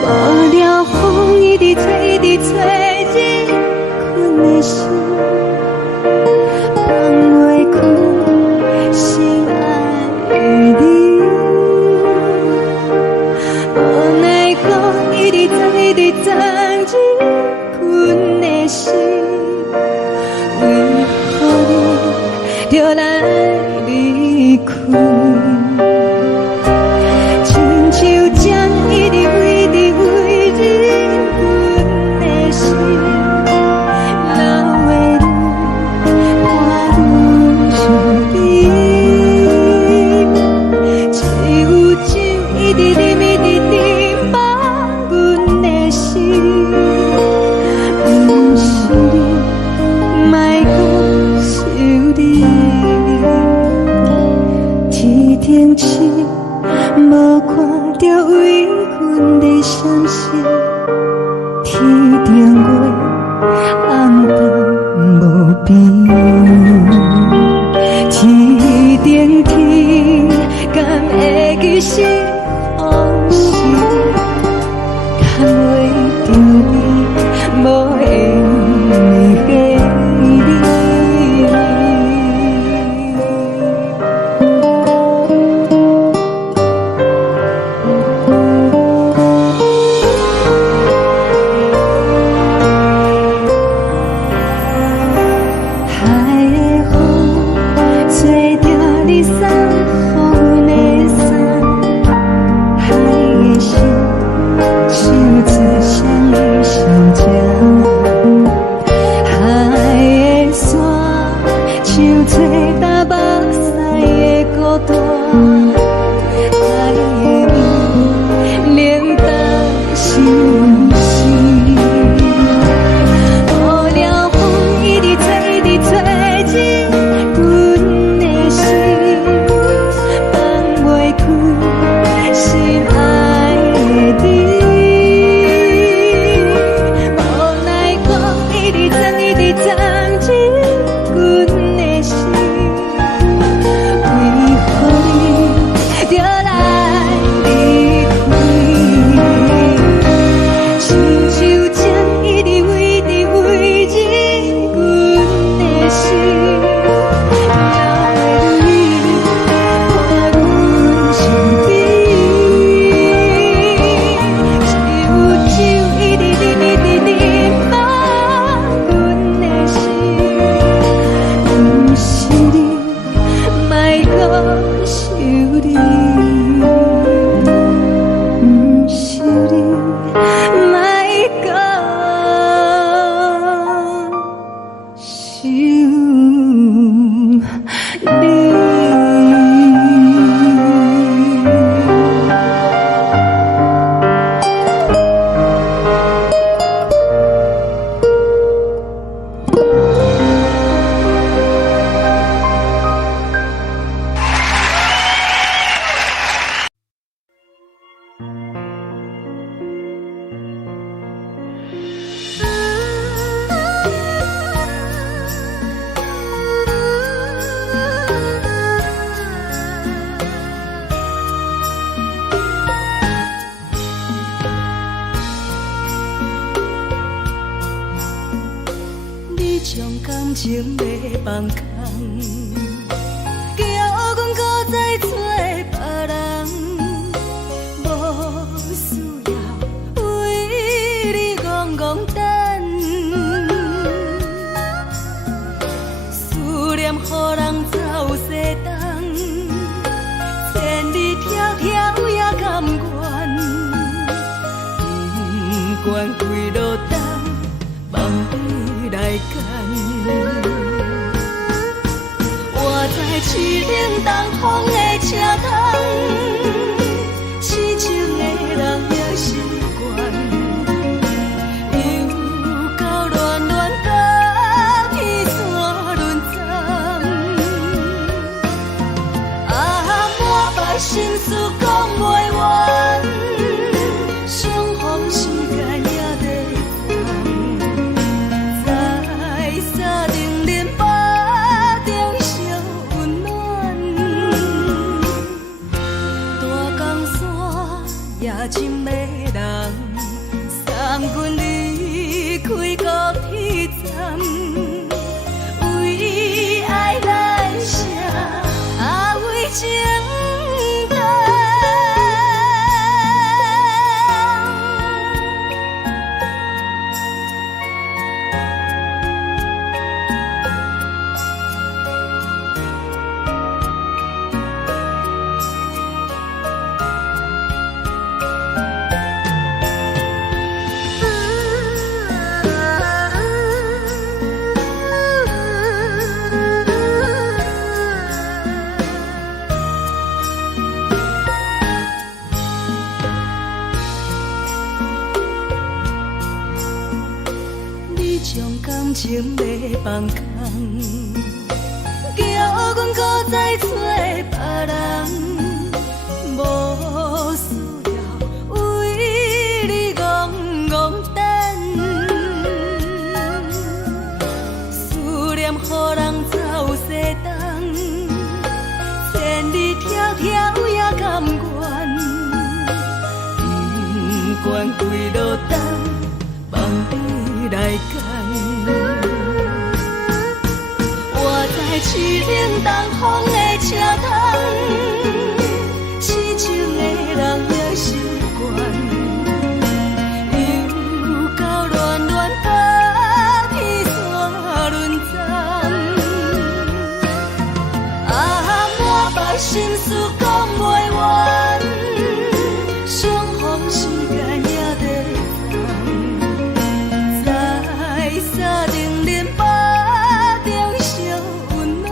无聊风一直吹，一直吹，日困的心，放袂开心爱你。无奈何一直等，一直等，日困的心，为何你就来离开？亲像将一直为你为日困的心，流的泪找干目屎的孤单，爱的你冷淡心事。雨了风一直吹，一直吹进阮的心，放袂开心爱的你。无奈我一直装，一直装进阮的心，为何你就来离开？亲像针一直围伫围入阮的心，了袂你看阮身边，只有一直忍放阮的心，不是你，莫搁想你，不是你，莫搁想你。你将感情要放空，叫阮搁再找别人，无需要为你戆戆等，思念予人走西东，千里迢迢也甘愿，不管几落冬，望你来干。我在市顶东风的车窗，痴情的人也习惯，又到乱乱甲天山轮站。满腹心事讲袂完，相逢时间也在等，在沙定连巴中烧温暖。大江山夜深的人，送阮离开高铁站，为爱来写，为情。将感情要放空，叫阮搁再找别人，无需要为你戆戆等，思念予人走西东，千里迢迢也甘愿，不管几落冬，望你来干。我在市顶东风的车窗，痴情的人也习惯，又到乱乱甲天山轮站。满腹心事讲袂完，相逢时间也在等，在沙定连巴中烧温暖。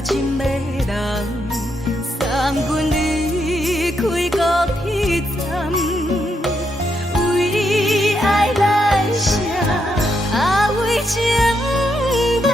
深的人，送阮离开高铁站，为爱来生，为情等。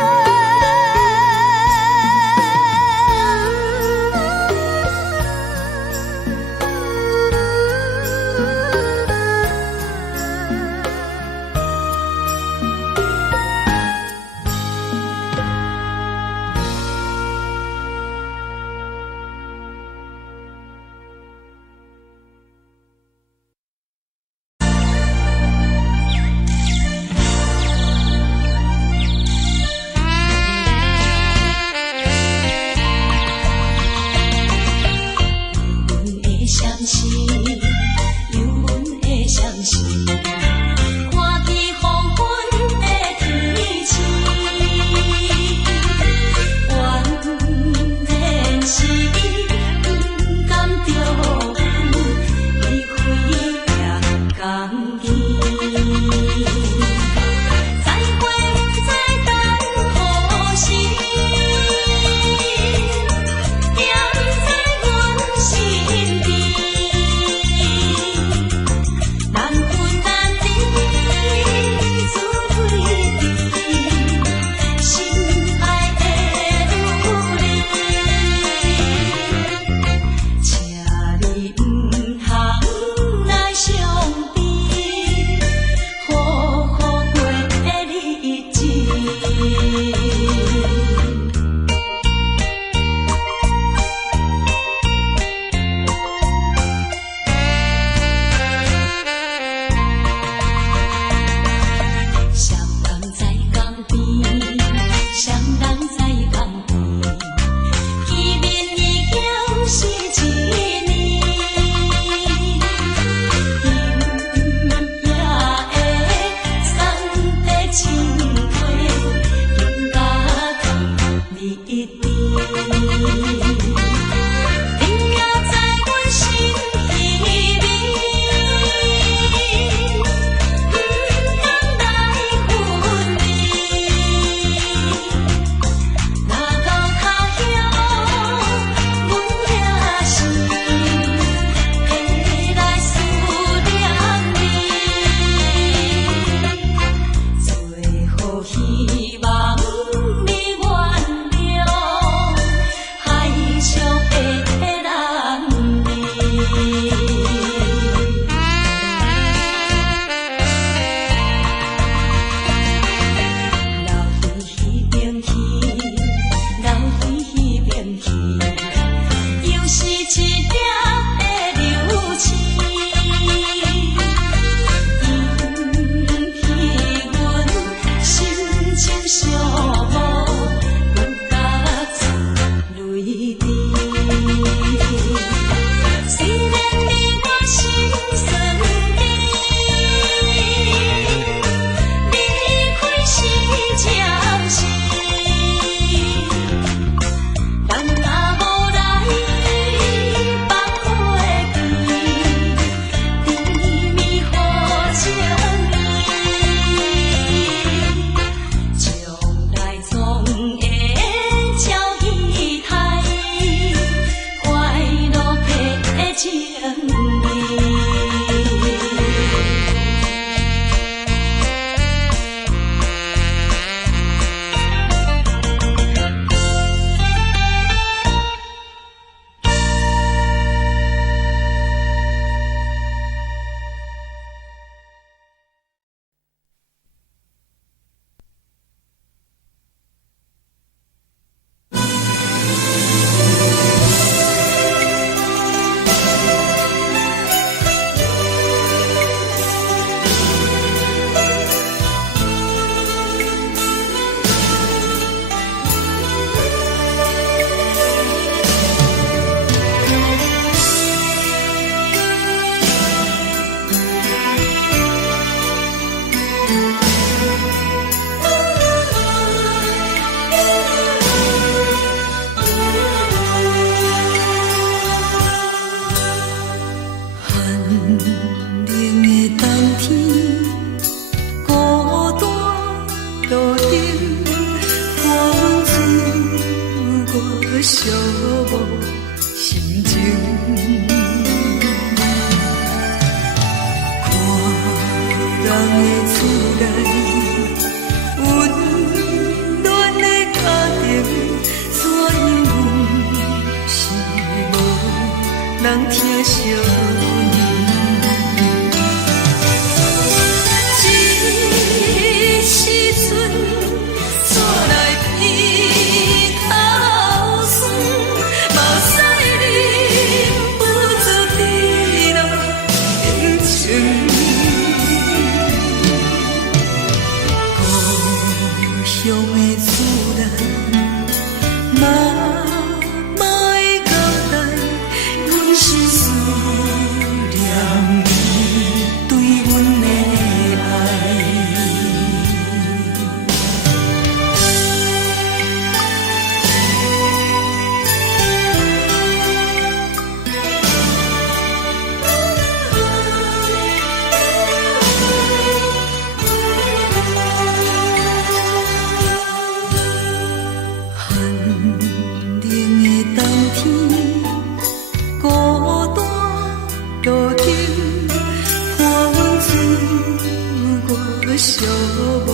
无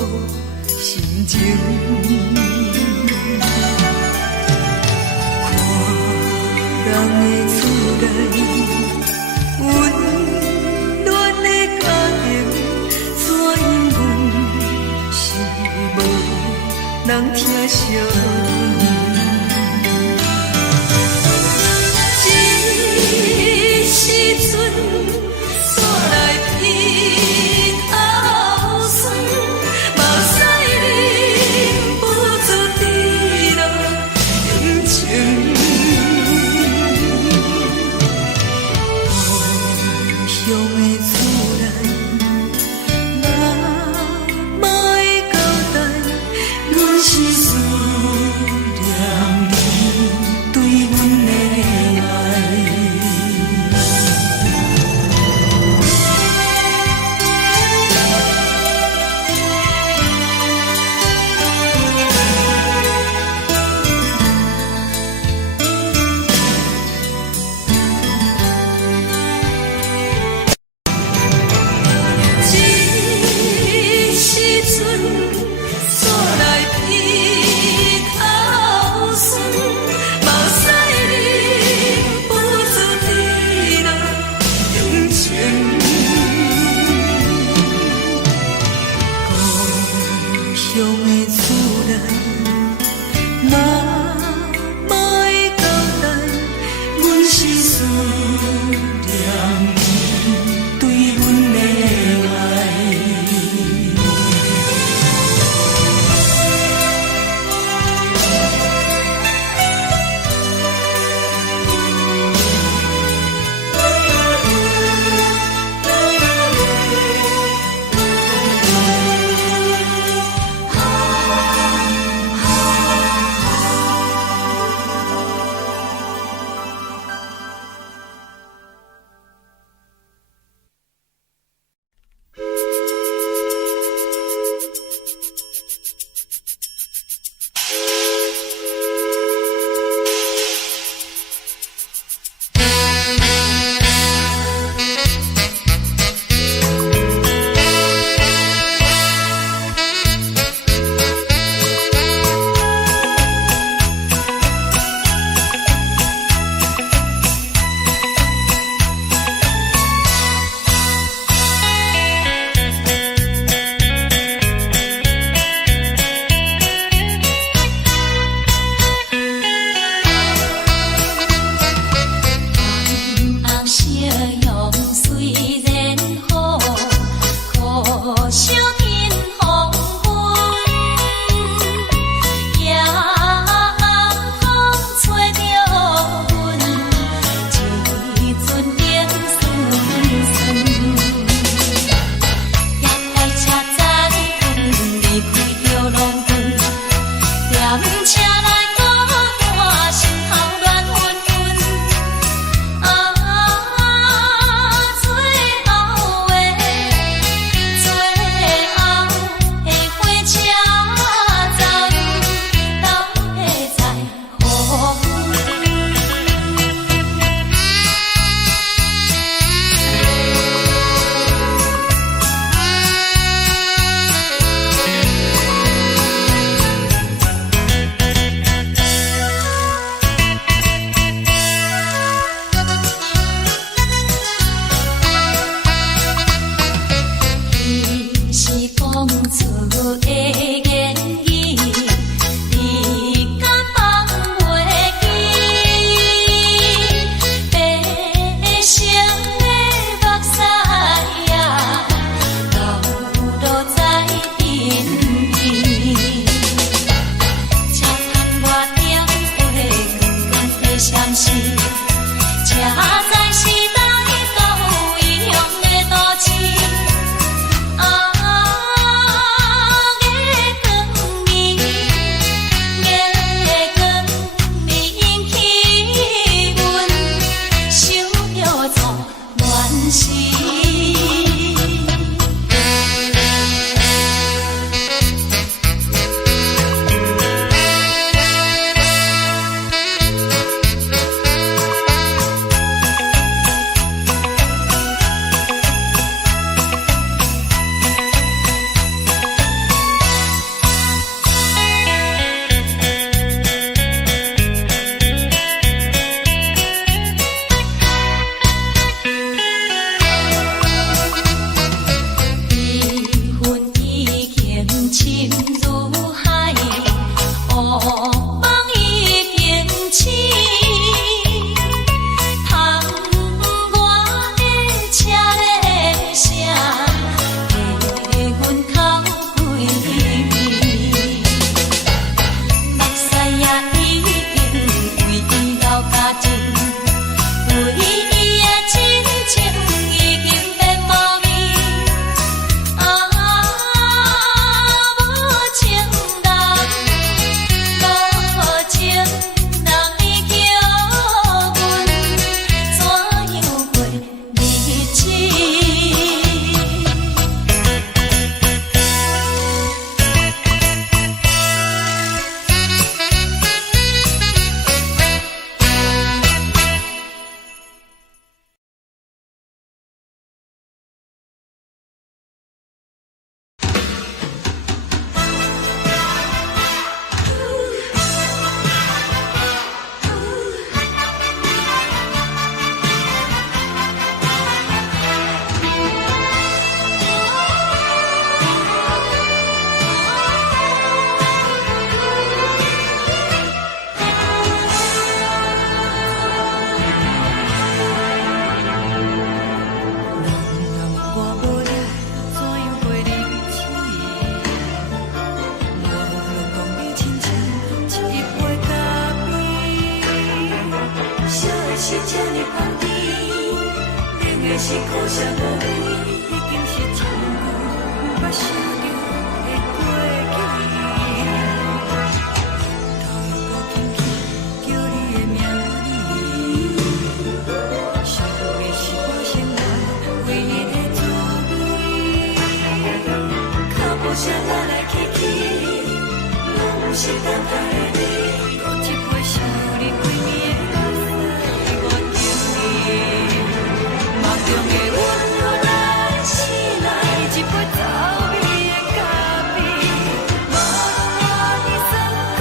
心情。看人的厝内温暖的家庭，怎因阮是无人疼惜？时阵，煞来鼻口酸，目屎忍不住滴落眼睛。故乡的厝内，哪会交代？阮是思念你对阮的爱。是这呢放甜，冷的是苦涩无味，已经是亲像捌想着的过去。头又搁轻轻叫你的名字，想的是我生活唯一的滋味。脚步声来来去去，拢不是等待的你，搁一杯想你几暝的目屎，我敬你。梦中的阮落来醒来，一杯走味的咖啡，无论我的酸苦，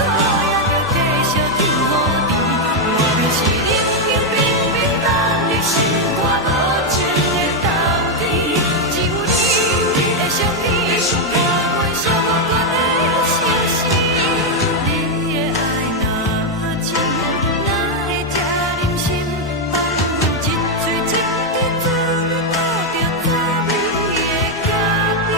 也着继续甜予你。我就是冷冷冰冰放入心肝无情的冬天，只有你的相片，我阮寂寞过的心事。你的爱若深，哪会这忍心放阮一嘴一滴滋味，靠着滋味的咖啡。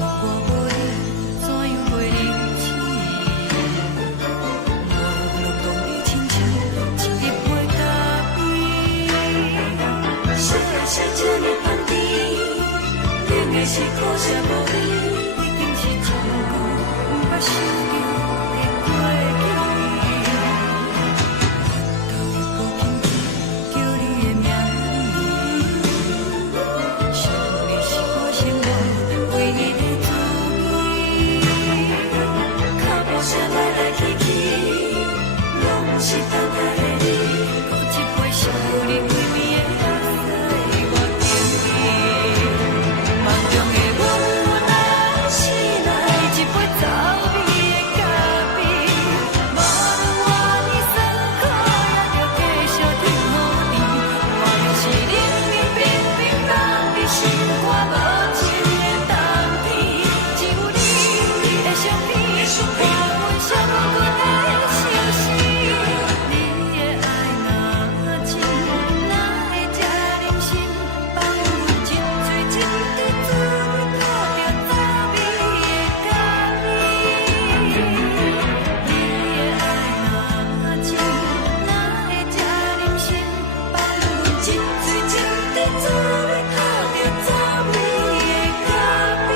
我无你，怎样袂忍起？我落讲你亲像一杯咖啡，小的是这呢放甜，冷的是苦涩无味，已经是亲像捌想着的过去。头又搁轻轻叫你的名字，想的是我生活唯一的滋味。脚步声来来去去，拢不是等待的你，搁一杯想你几暝的目屎，我敬你。梦中的阮落来醒来，一杯走味的咖啡，无论我的酸苦，也着继续甜予你。我就是冷冷冰冰放入心肝无情的冬天，只有你的相片，我阮寂寞过的心事。你的爱若深，哪会这忍心放阮一嘴一滴滋味，靠着滋味的咖啡。你的爱若深，哪会这忍心放阮一嘴一滴滋味，靠着滋味的咖啡。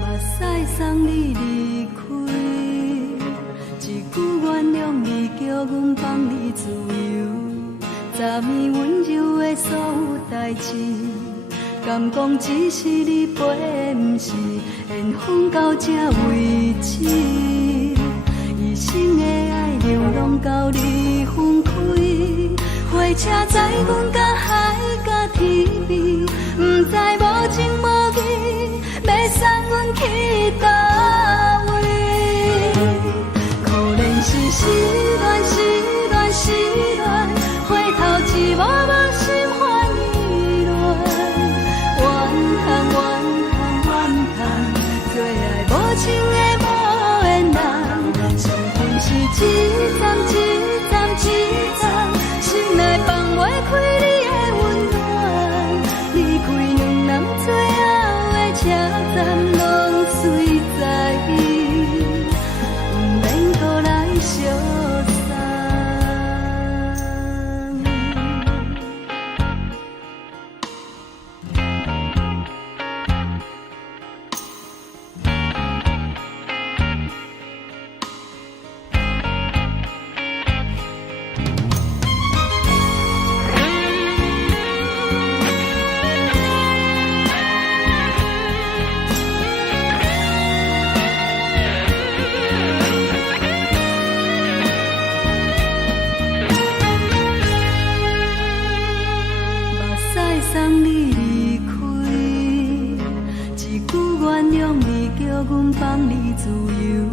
目屎送你离开，一句原谅你，叫阮放你自由。昨暝温柔的所有代志，敢讲只是你陪，不是缘分到这为止。一生的爱流浪到你分开，火车载阮甲海甲天边，不知无情无义，要送阮去倒位？可能是失恋，失恋，失恋，回头一幕幕心烦意乱，怨恨，怨恨，怨恨，最爱无情的无缘人，情分是一站一站一站，心内放。放你自由，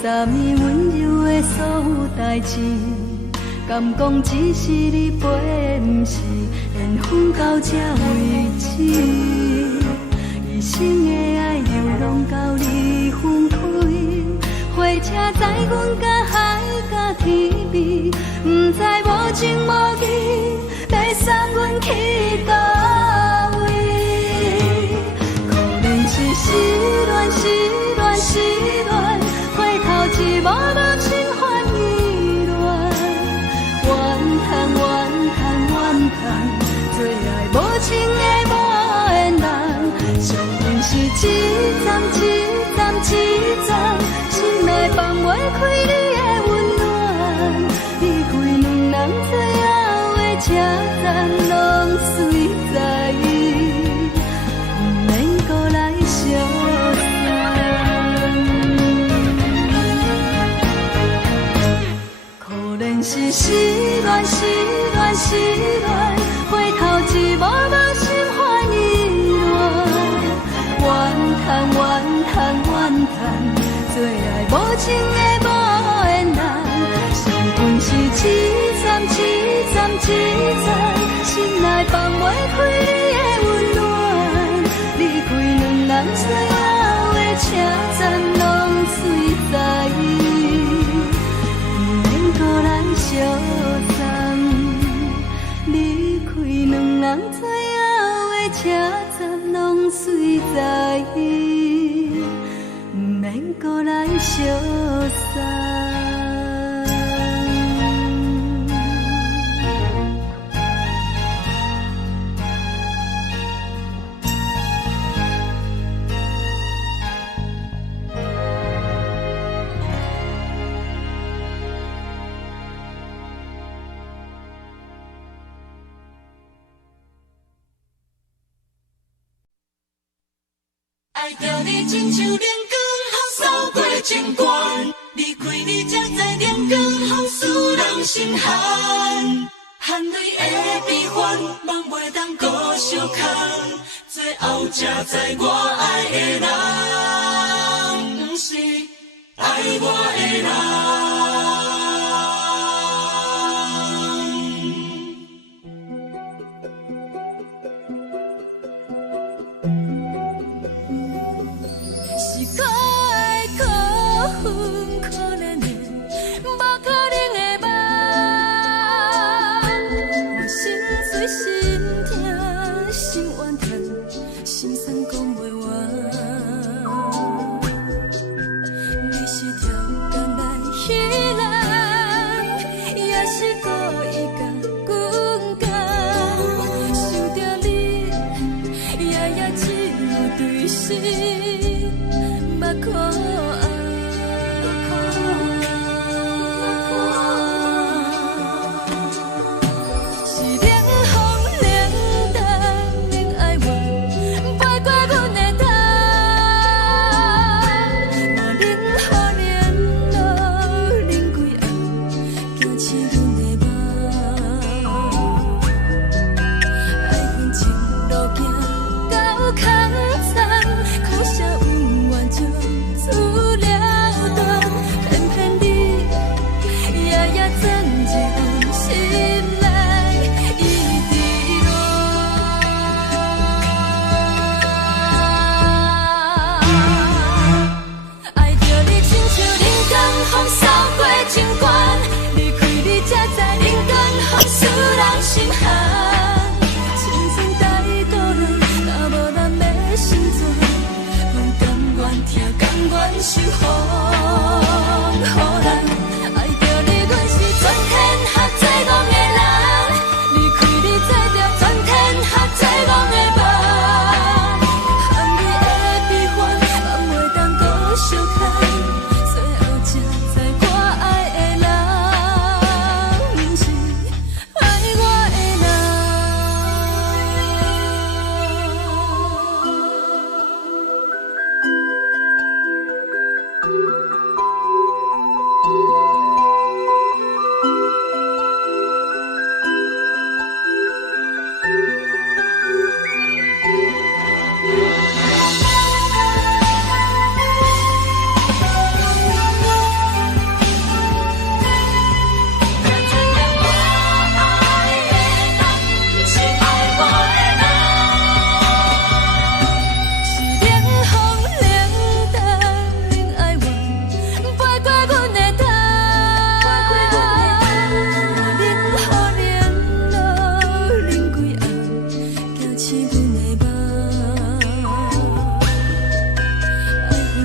昨暝温柔的所有代志，敢讲只是你陪，不是缘分到这为止。一生的爱又拢到你分开，火车载阮甲海甲天边，不知无情无义，要送阮去倒位？可能是失恋，失恋，失恋，回头一幕幕心烦意乱，怨叹，怨叹，怨叹，最爱无情的无缘人，上恨是一站一站一站，心内放袂开你的温暖，离开两人最后的车站，拢随在意，不免搁来相可能是失恋，失恋，失恋，回头一幕幕心烦意乱，怨叹，怨叹，怨叹，最爱无情的无缘人，上恨是一站一站一站，心内放袂开你的温暖，离开两人最后的车站，拢随在意，不免搁来相送。离开两人最后的车站，拢随在意，不免搁来相送。爱着你亲像阳光扫过情关，离开你才知阳光风使人心寒，含泪的悲欢，望袂当搁相牵，最后才知我爱的人，不是爱我的人。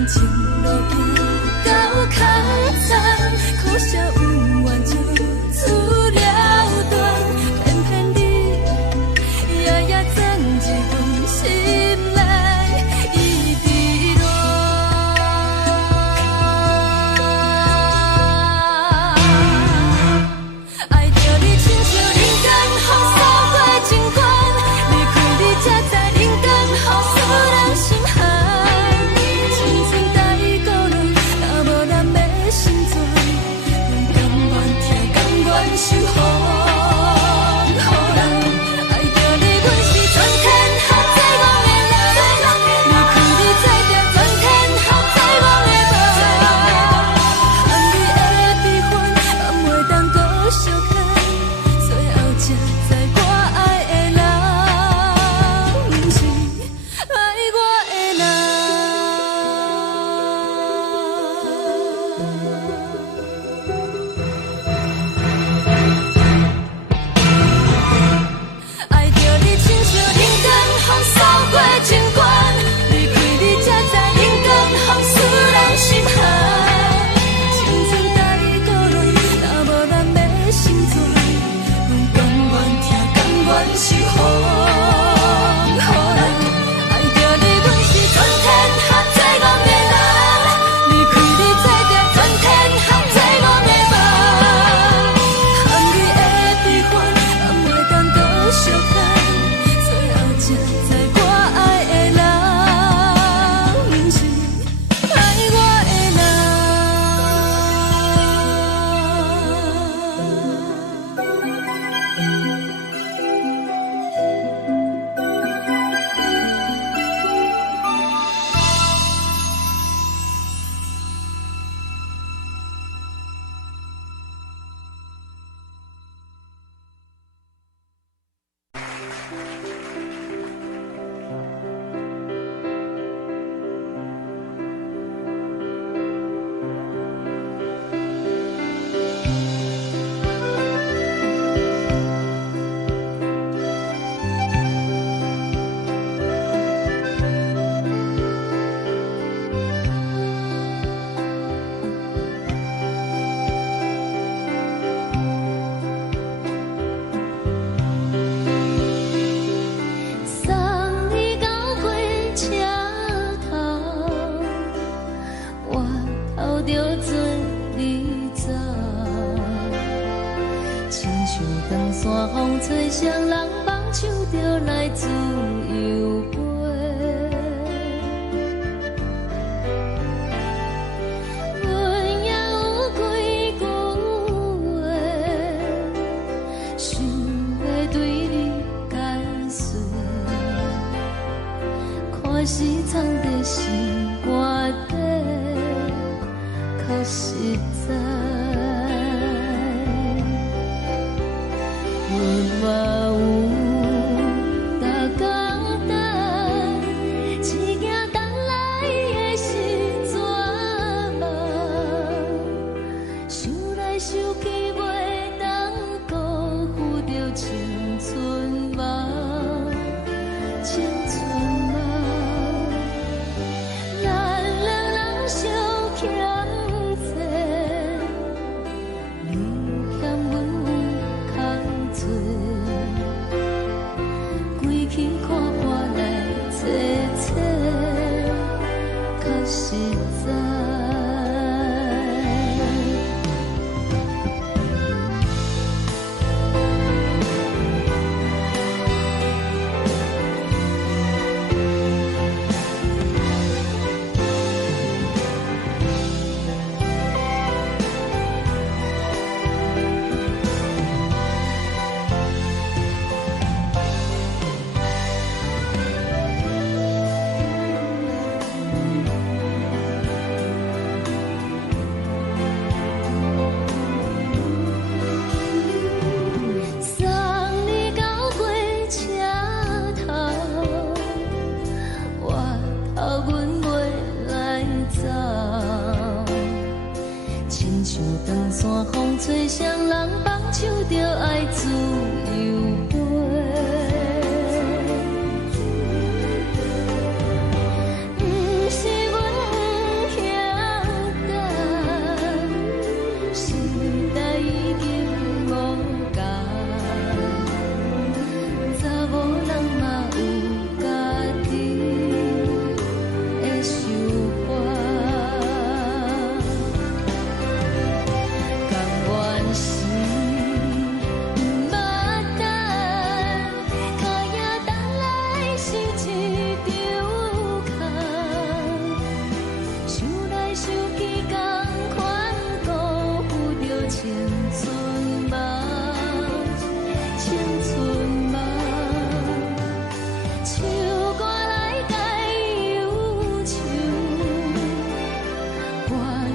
情路行到空残，苦笑有缘就出了断，偏偏你夜夜装一份心内伊伫乱。爱着你亲像人间风扫过情关，离开你才知人间雨使人心寒。青春待孤单，若无咱的心酸，阮甘愿听，甘愿受风。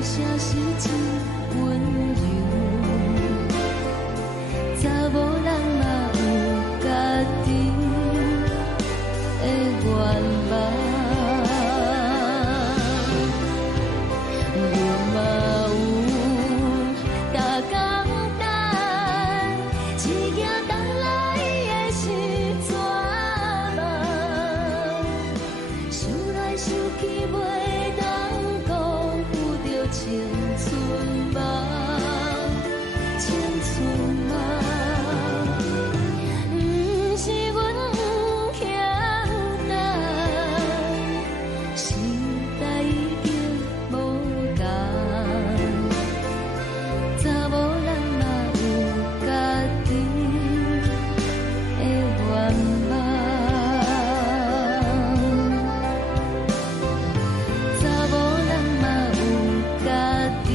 声是真温柔，查某人嘛有家己的愿望，阮嘛有大工等，一件等来的是怎梦？想来想去袂当辜负着青春梦，青春梦。不是阮欠等，时代已经无同，查某人嘛有家己的愿望。查某人嘛有家己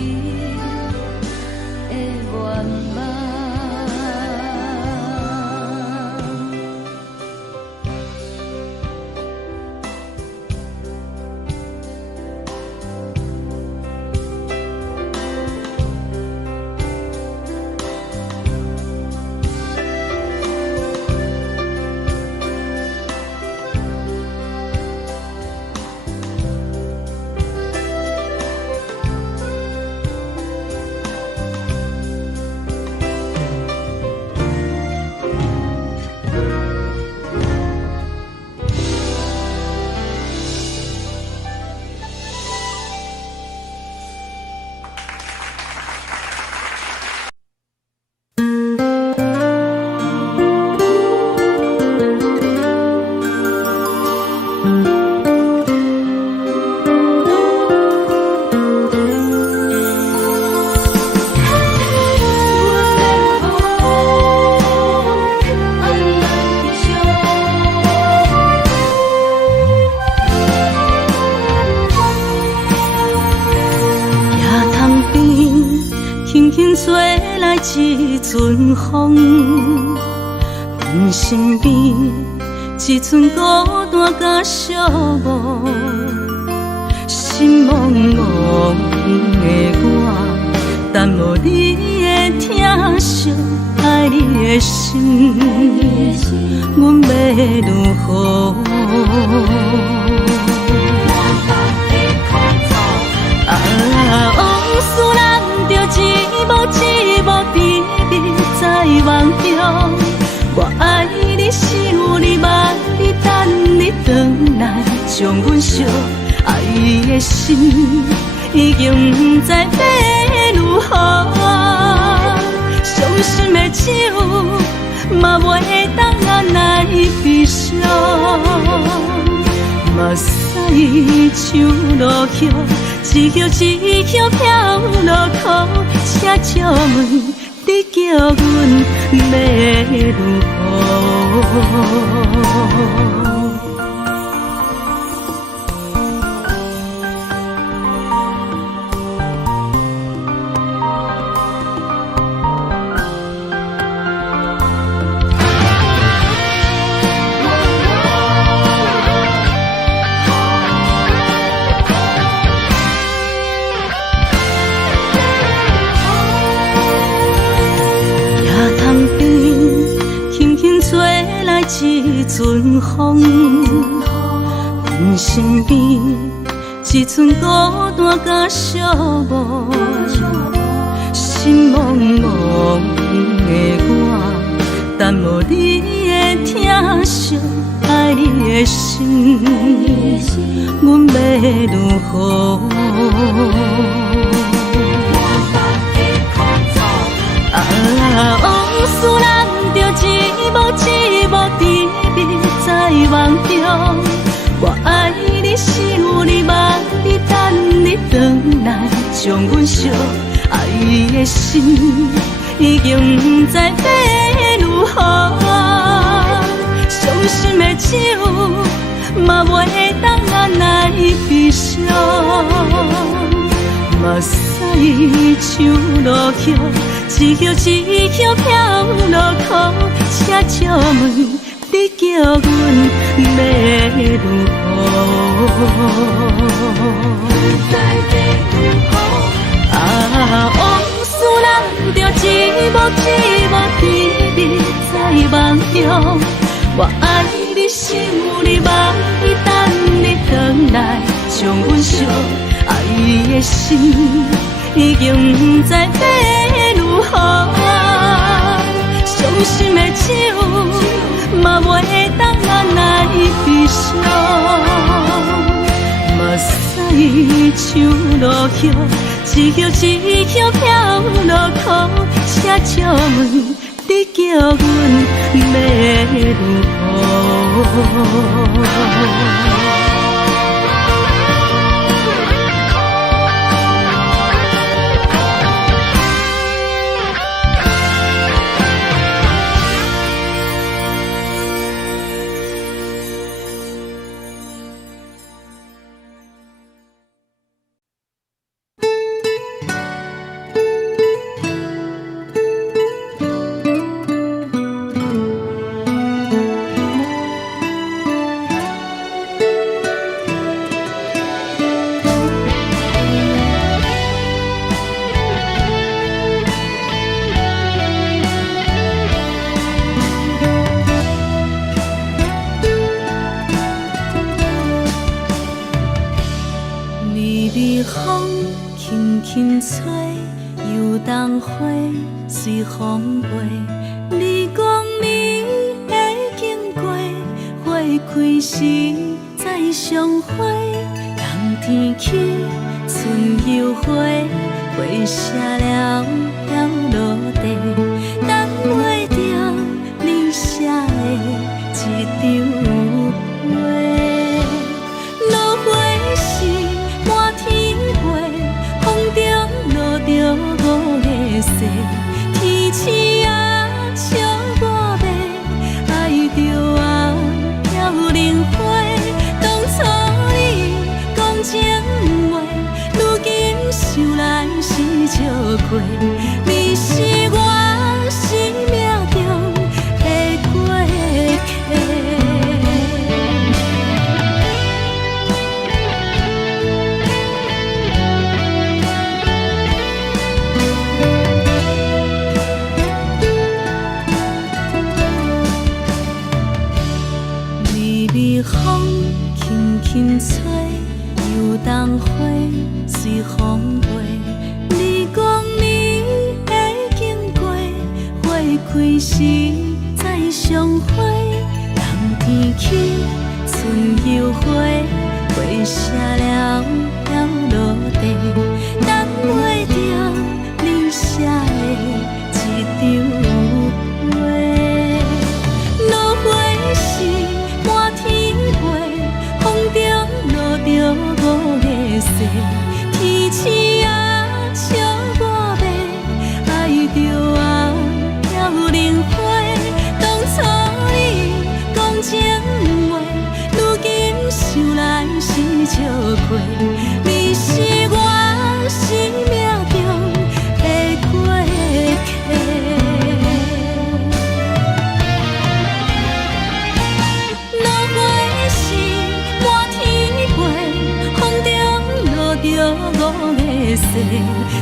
的愿望。轻吹来一阵风，阮身边一寸孤单甲寂寞，心茫茫的我，等无你的疼惜，爱你的心，阮要如何？往事难着一幕一幕甜蜜在梦中，我爱你想你望你等你回来，将阮惜爱的心已经不知要如何，伤心的手嘛袂当按来悲伤。目屎像落叶，一叶一叶飘落土，请借问你叫阮要如何？一阵风，阮身边一寸孤单甲寂寞，心茫茫的我，等无你的疼惜，爱你的心，阮要如何？往事难着一幕一幕甜蜜在梦中，我爱你想你望你等你回来，将阮惜爱的心已经不知要如何，伤心的手嘛袂当按来悲伤。目屎像落叶，一叶一叶飘落土，请借问你叫阮要如何？不知要如何？寂寞甜蜜在梦中。我爱你心有你梦里等你回来，将阮惜爱你的心已经不知要如何。伤心的酒嘛袂当按来悲伤，目屎像落雨，一曲一曲飘落雨，请借问你叫阮要如何？随风飞，你讲你会经过，花开时再相会。冬天起，春又花，花谢了要落地，等袂着你写的一张画。落花时满天飞，风中落着五个色。天星啊，笑我迷，爱着啊，飘零花。当初你讲情话，如今想来是笑过。你是我生命中的过客。风轻轻吹，游动花随风飞。你讲你会经过，花开时再相会。冬天起，春又花，花谢了要落地，等袂着你写的一张画。落花时满天风中落着五个色，天星啊，笑我迷，爱着啊，飘零花。当初你讲情话，如今想来是笑过。你是我生命中的过客。五个色，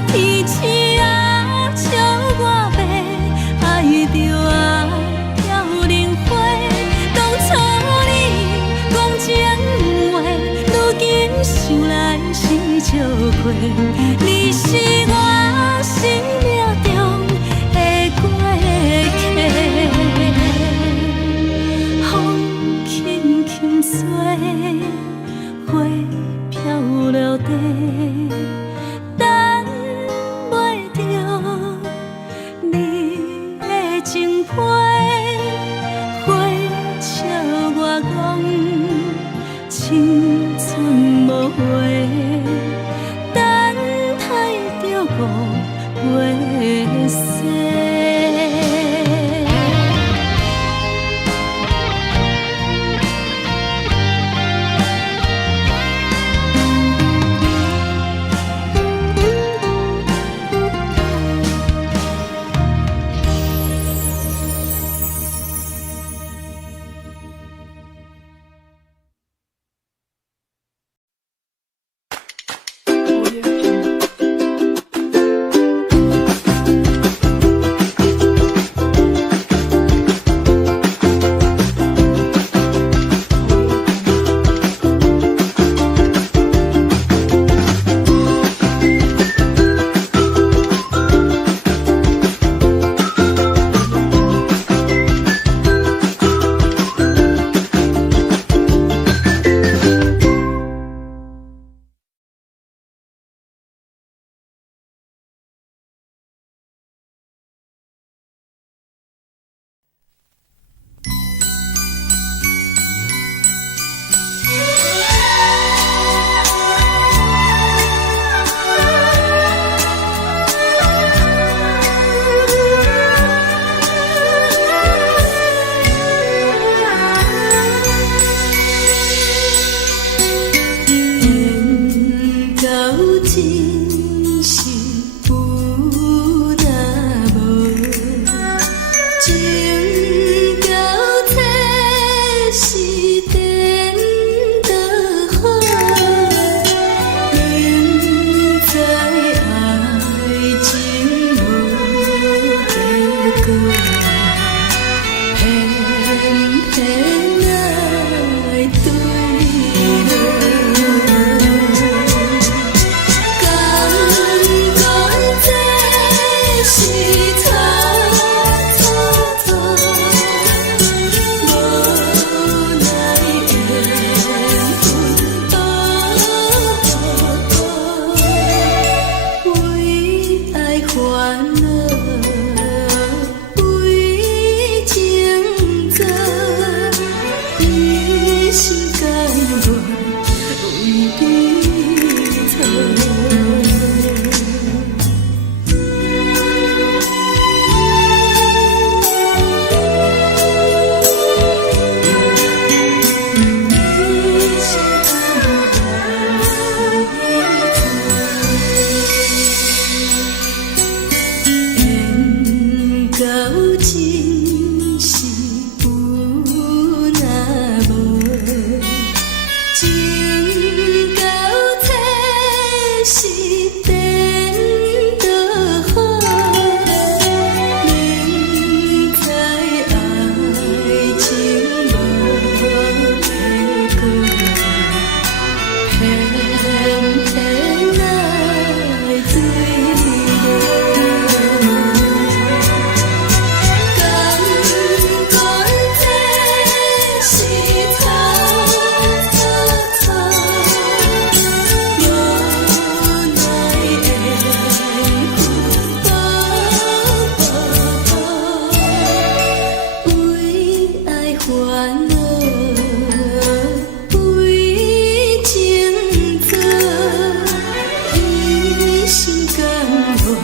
天星啊，笑我迷，爱着啊，飘零花。当初你讲情话，如今想来是笑过。你是我生命中的过客，风轻轻吹，花飘落地。青春无悔，等待着五月色。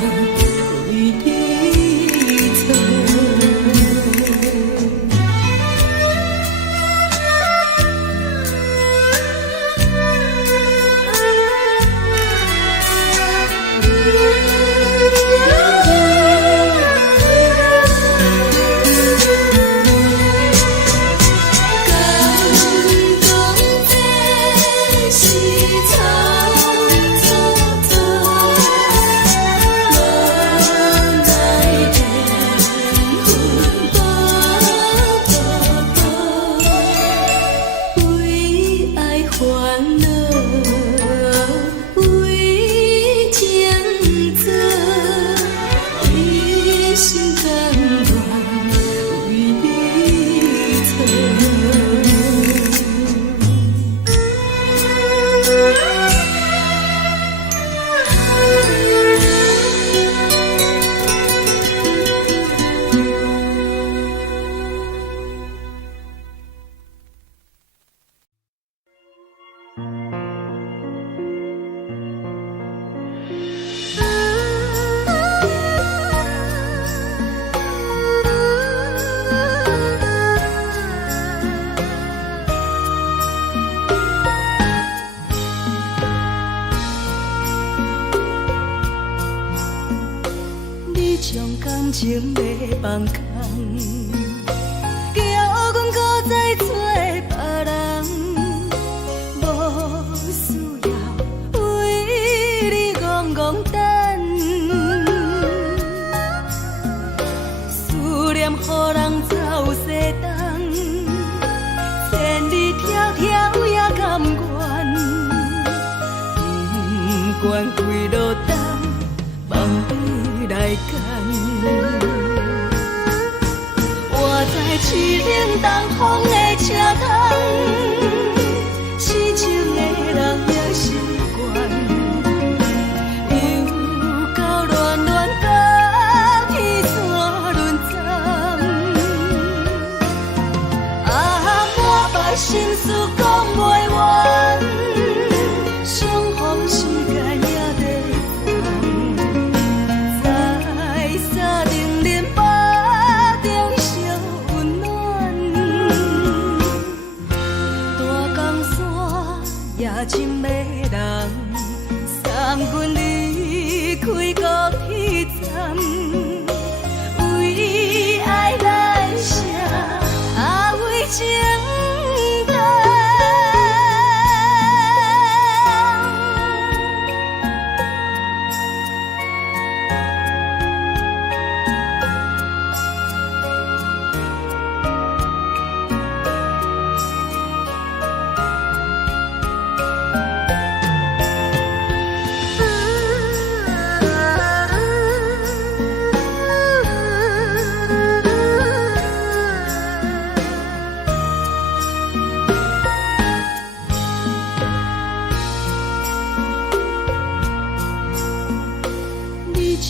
为你做。将感情要放空，叫阮搁再找别人，无需要为你戆戆等。思念予人走西东，千里迢迢也甘愿，不管几落冬，放你来干。活在凄冷东风的车窗，痴情的人也习惯，又到恋恋甲彼山论斩。啊，满腹心事讲袂完，相逢时间也在烦。沙定连巴中烧温暖，大江山也真迷人，送阮离开高铁站，为爱来生，啊为情长。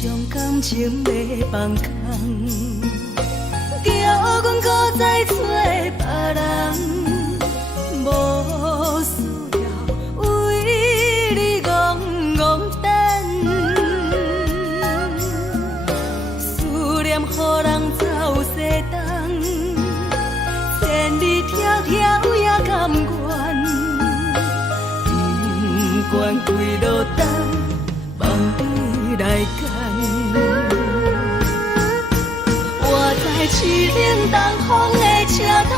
将感情要放空，叫阮搁再找别人，无需要为你戆戆等。思念予人走西东，千里迢迢也甘愿，不管几落冬，放你来干。活在凄冷东风的车窗，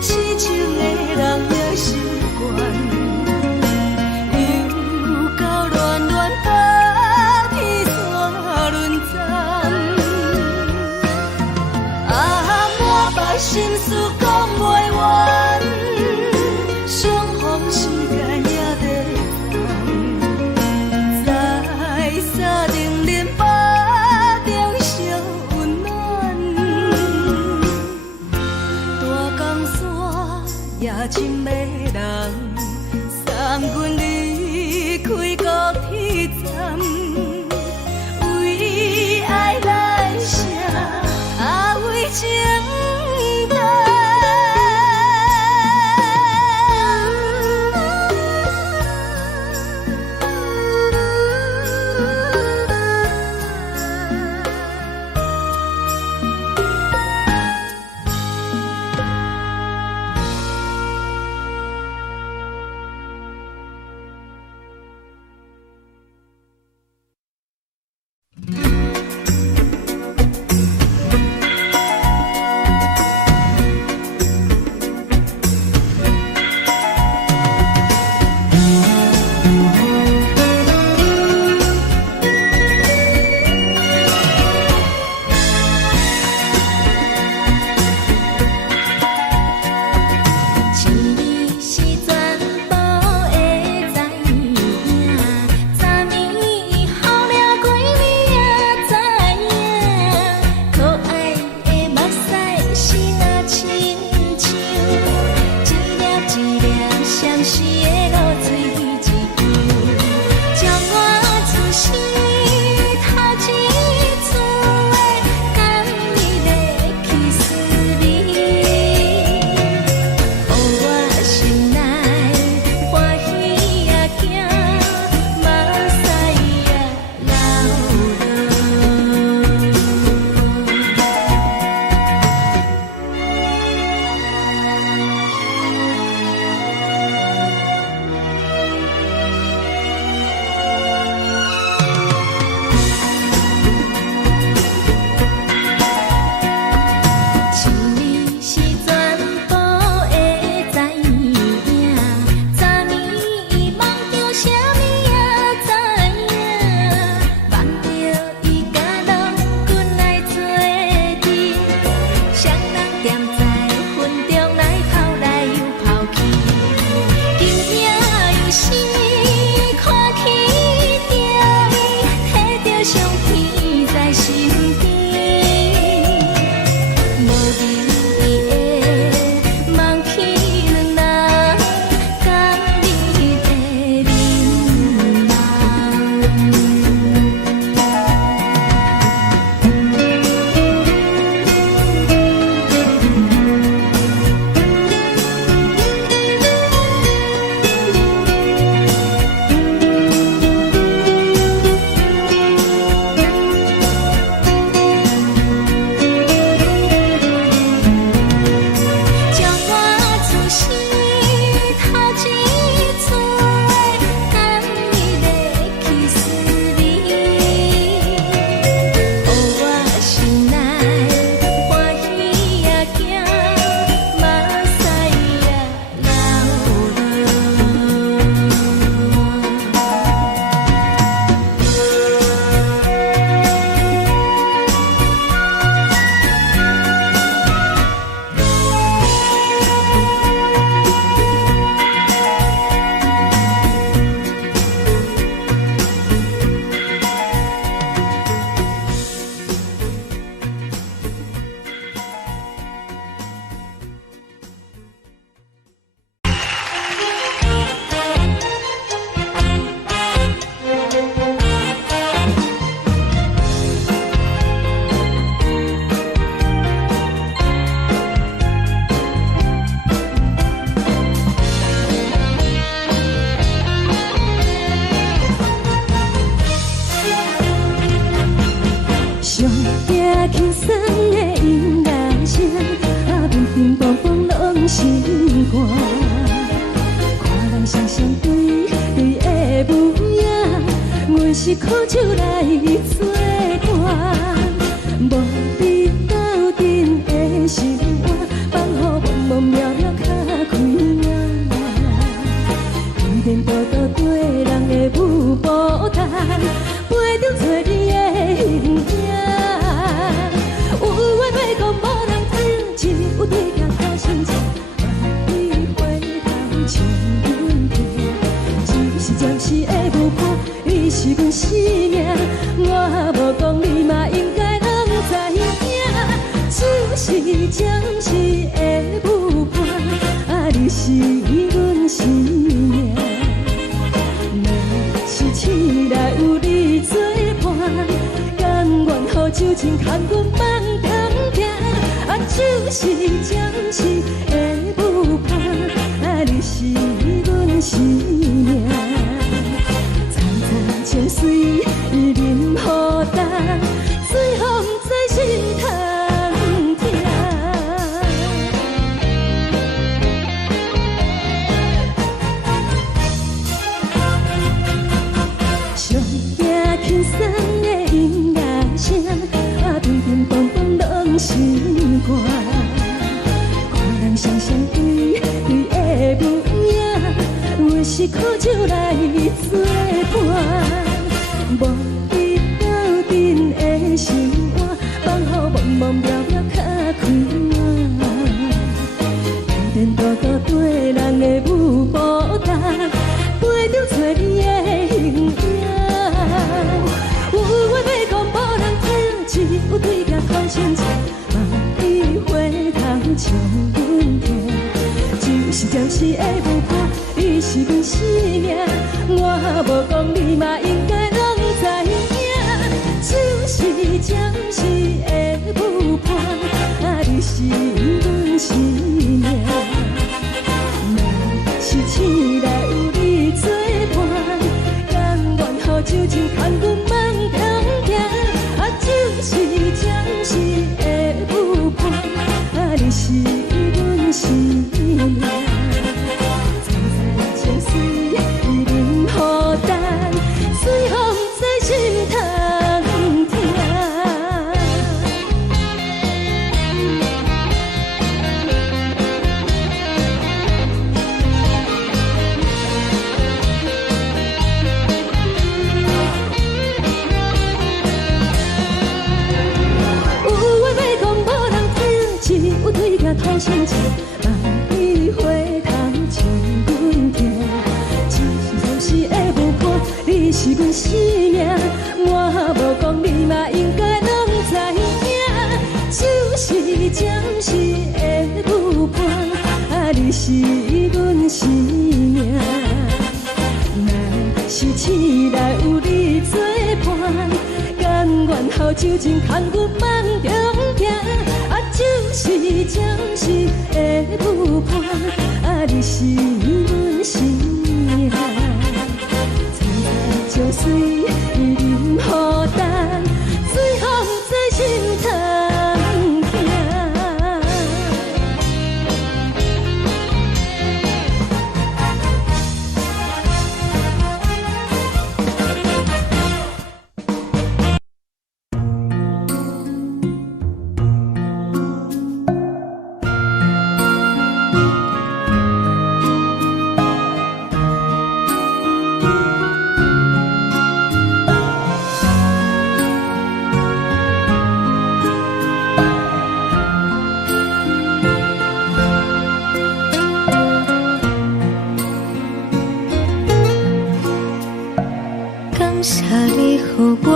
痴情的人也习惯，又到恋恋甲彼山论斩。啊，满腹心事讲袂完，相逢时间也在烦。沙定连巴中烧温暖，大江山也真迷人，送阮离开高铁站，为爱来生，啊为情长。轻松的音乐声，乒乒乓乓拢心肝。看人双双对的舞影，阮是苦酒来作伴。无你斗阵的心肝，放予茫茫渺渺较开眼。一点多多对人的舞步弹，陪着做你的形影。有话要讲无人听，只有对镜头心情。万里回头将阮听，只是暂时的舞伴，你是阮生命。我无讲你嘛应该拢知影，就是暂时的舞伴，你是阮生命。是醒来有你作伴，甘愿予酒精牵阮梦中行，就是暂时的舞伴，你是阮生命。层层情水任何淡，水风在心通听。上听轻松的音乐声，乒乒乓乓拢心肝。看人双双对的舞影，阮是苦酒来作伴。无你斗阵的心肝，放予茫茫渺渺较开眼。点点多多对人的舞步弹，陪着做你的形影。有话要讲无人听，只有对镜头深情。万里回头将阮听，就是暂时的舞伴，你是阮生命。我无讲你嘛应该拢知影，就是暂时的舞伴，你是阮生命。若是醒来有你作伴，甘愿予酒精牵阮梦中行，就是暂时的舞伴，你是阮生命。层层情水任何淡，水风在心通听。有对镜头深情，万里回头将阮听，就是暂时的舞伴，你是阮生命。我无讲你嘛应该拢知影，就是暂时的舞伴，你是阮生命。若是醒来有你作伴，甘愿予酒精牵阮梦中行，就是暂时的舞伴，你是阮生命。层层情水任何淡，水风在心通听。感谢你予我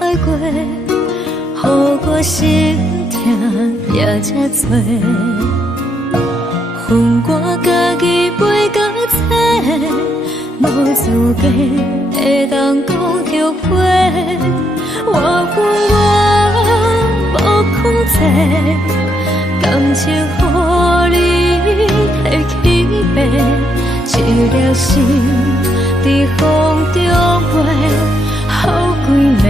爱过，予我心痛也这多，恨我家己袂到切，无资格会当讲着话，我无控制，感情予你提起飞，一粒心在风中飞，好几暝。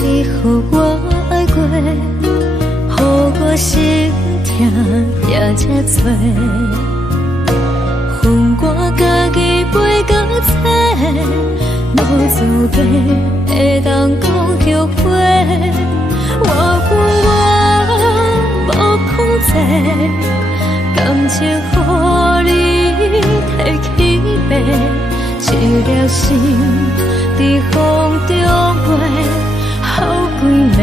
你予我爱过，予我心痛也这多。恨我家己袂到切，无资格会当讲后悔。我恨我无控制，感情予你提起白，一粒心在风中飞，好几暝。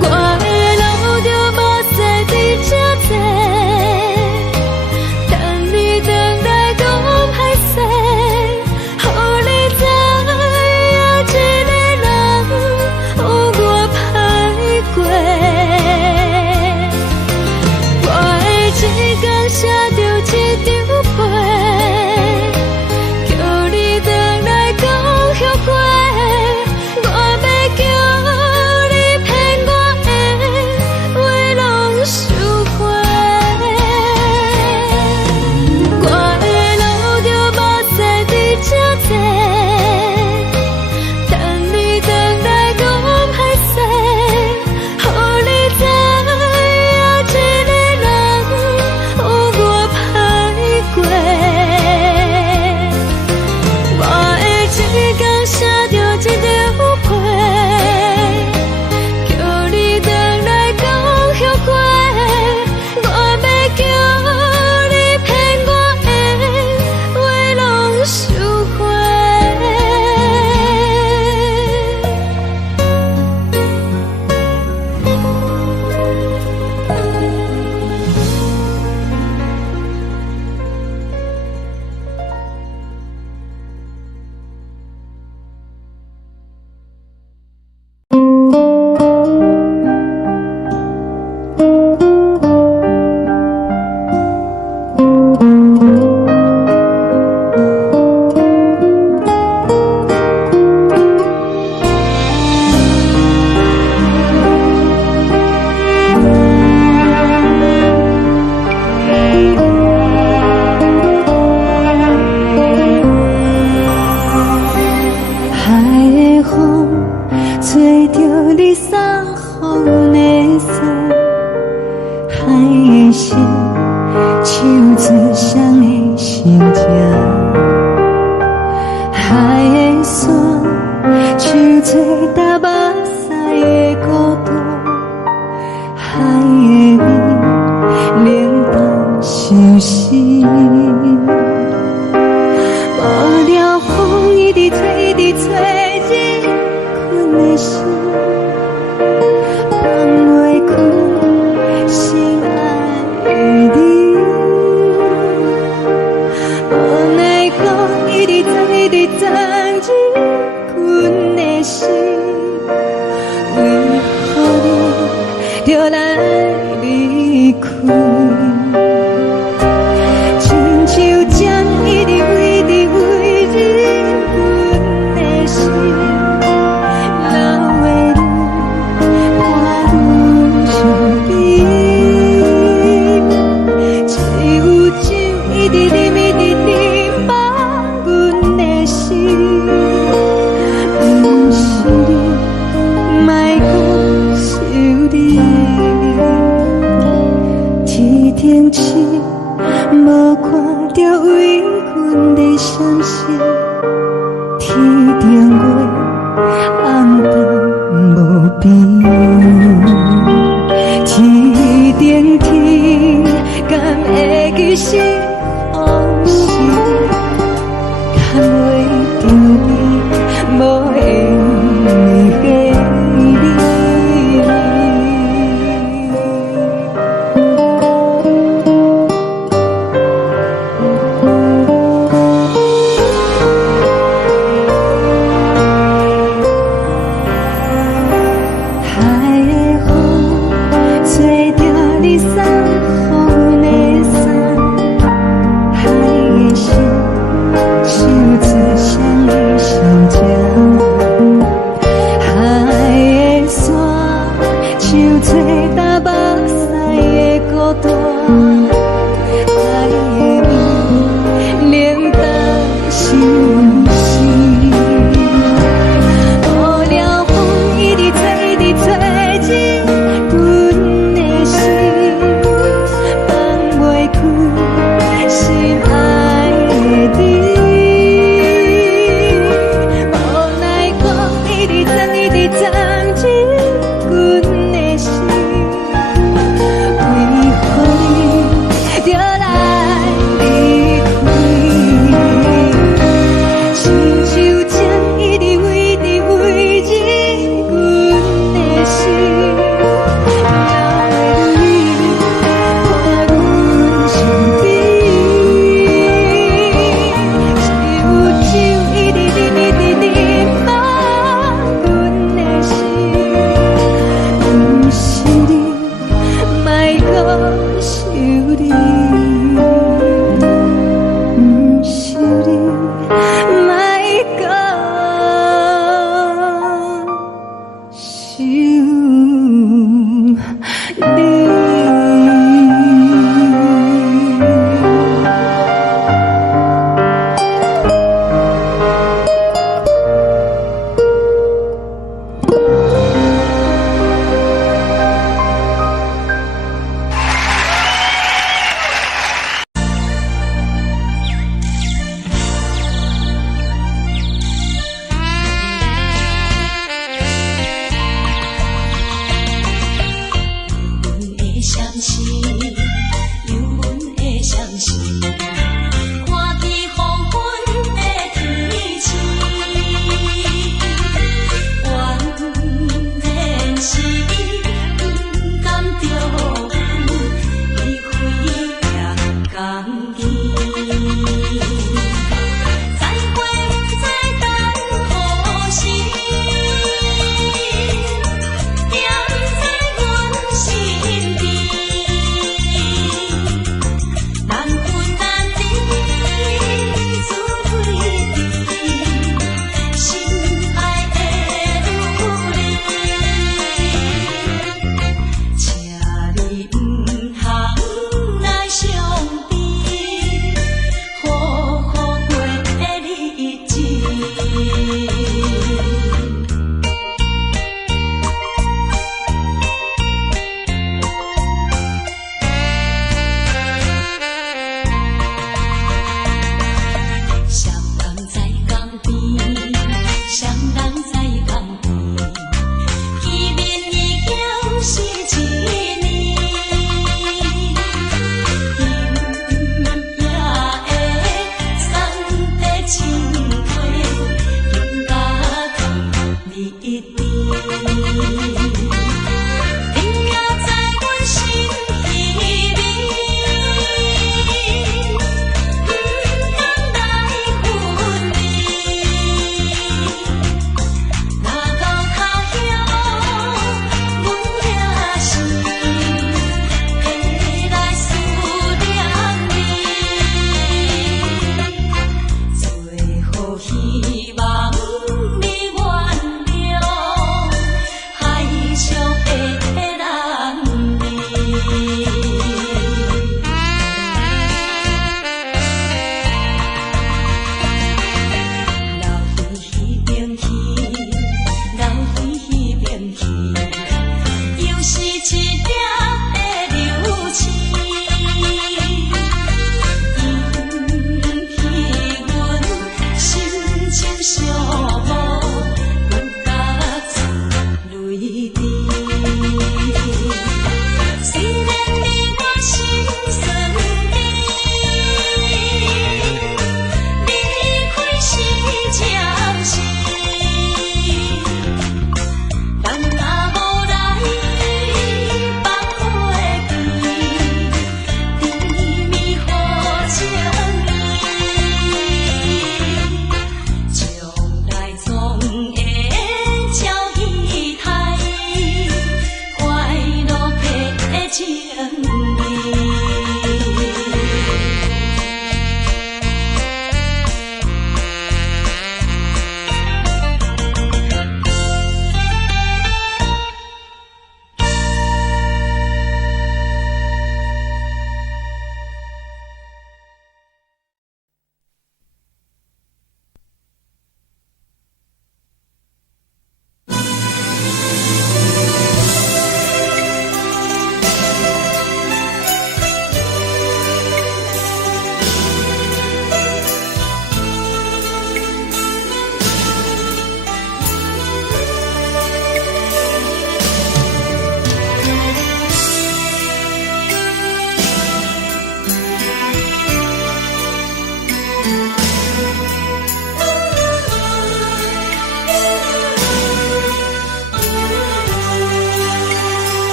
我的路就无西伫这多，等你回来讲歹势，予你知影一个人有我歹过。我的一天写着一张被，叫你回来讲后悔。我要叫你骗我的话拢收回。我的路就无西伫这多，等你回来讲歹势，予你知影一个人有我歹过。我的一天写着一张被，叫你回来讲后悔。我要叫你骗我的话拢收回。海的风吹着你送风的伞，海的心唱出双的心情，海的山唱出搭目屎的孤独，海的你冷淡伤心。无聊风一直吹，一直吹，日困的心放袂开，心爱的你。无奈风一直吹，一直吹，日困的心，为何你就来离开？亲像针一直飞，一直飞，日阮的心，流的泪，看愈伤悲。只有酒一直啉，一直啉，放阮的心。不是你，莫讲受你。天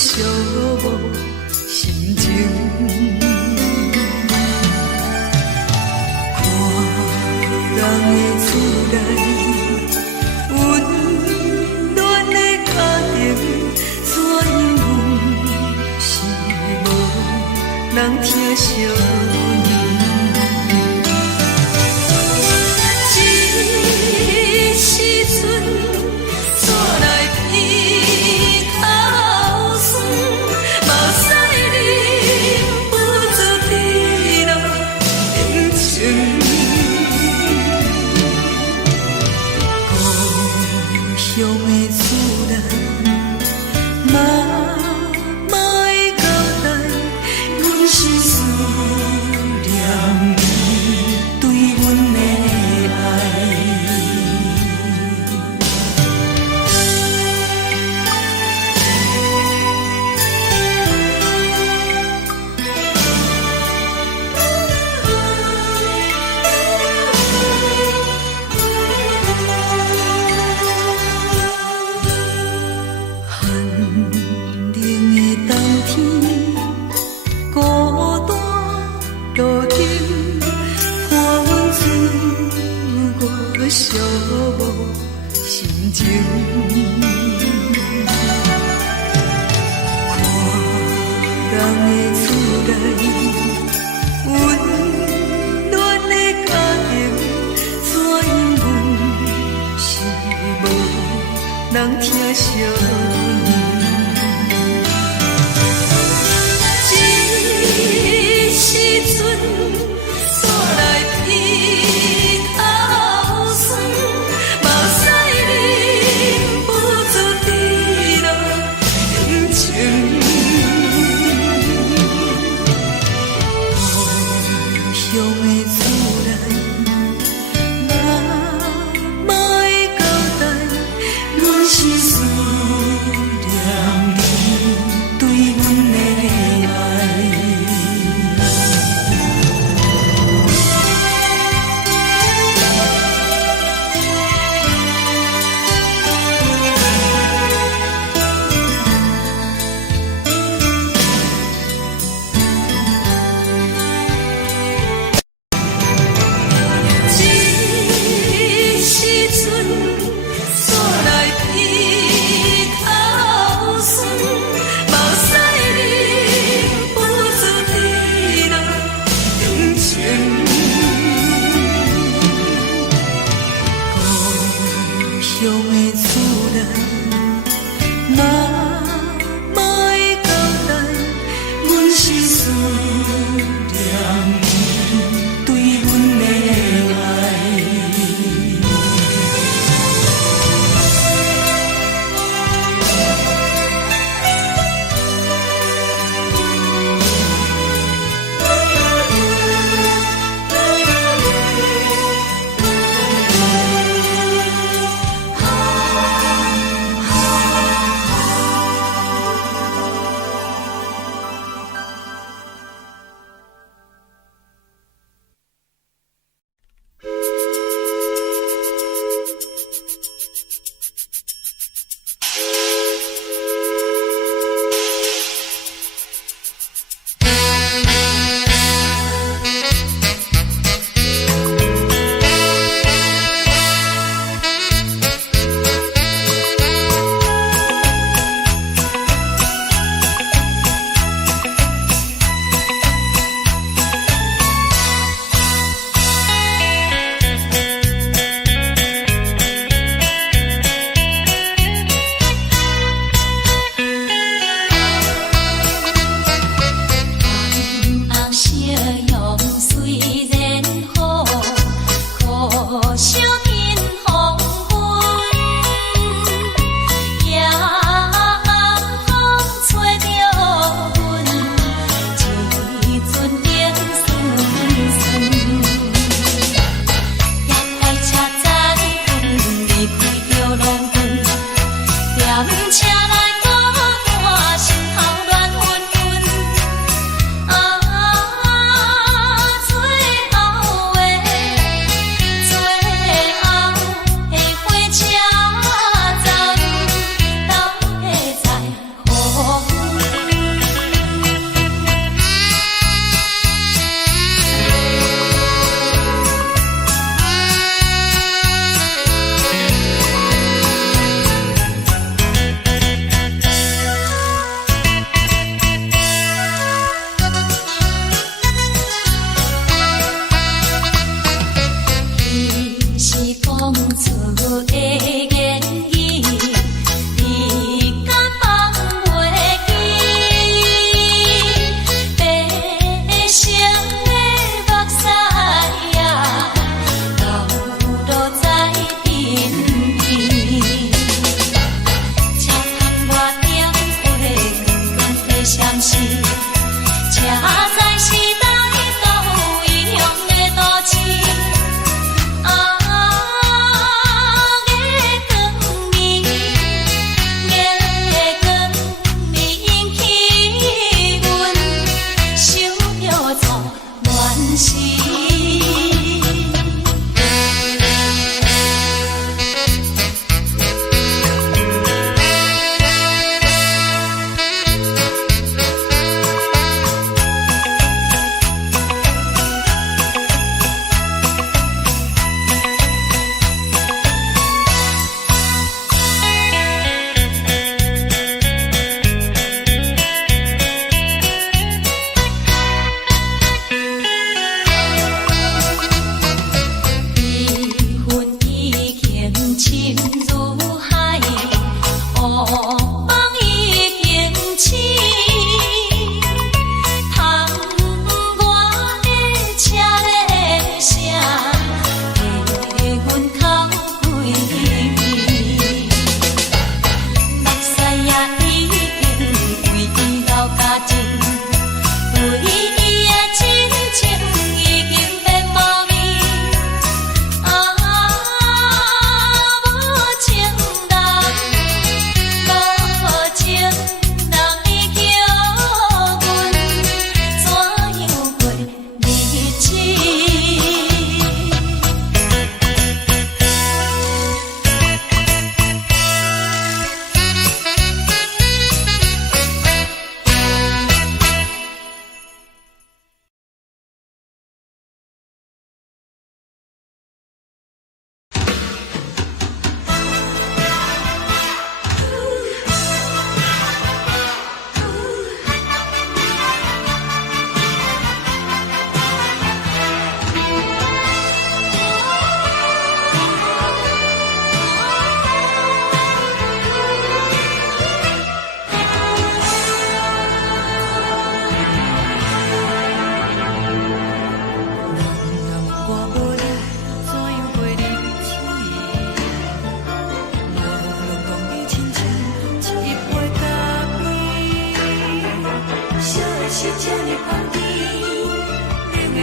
寂寞心情。看人的厝内温暖的家庭，怎因阮是无人疼惜？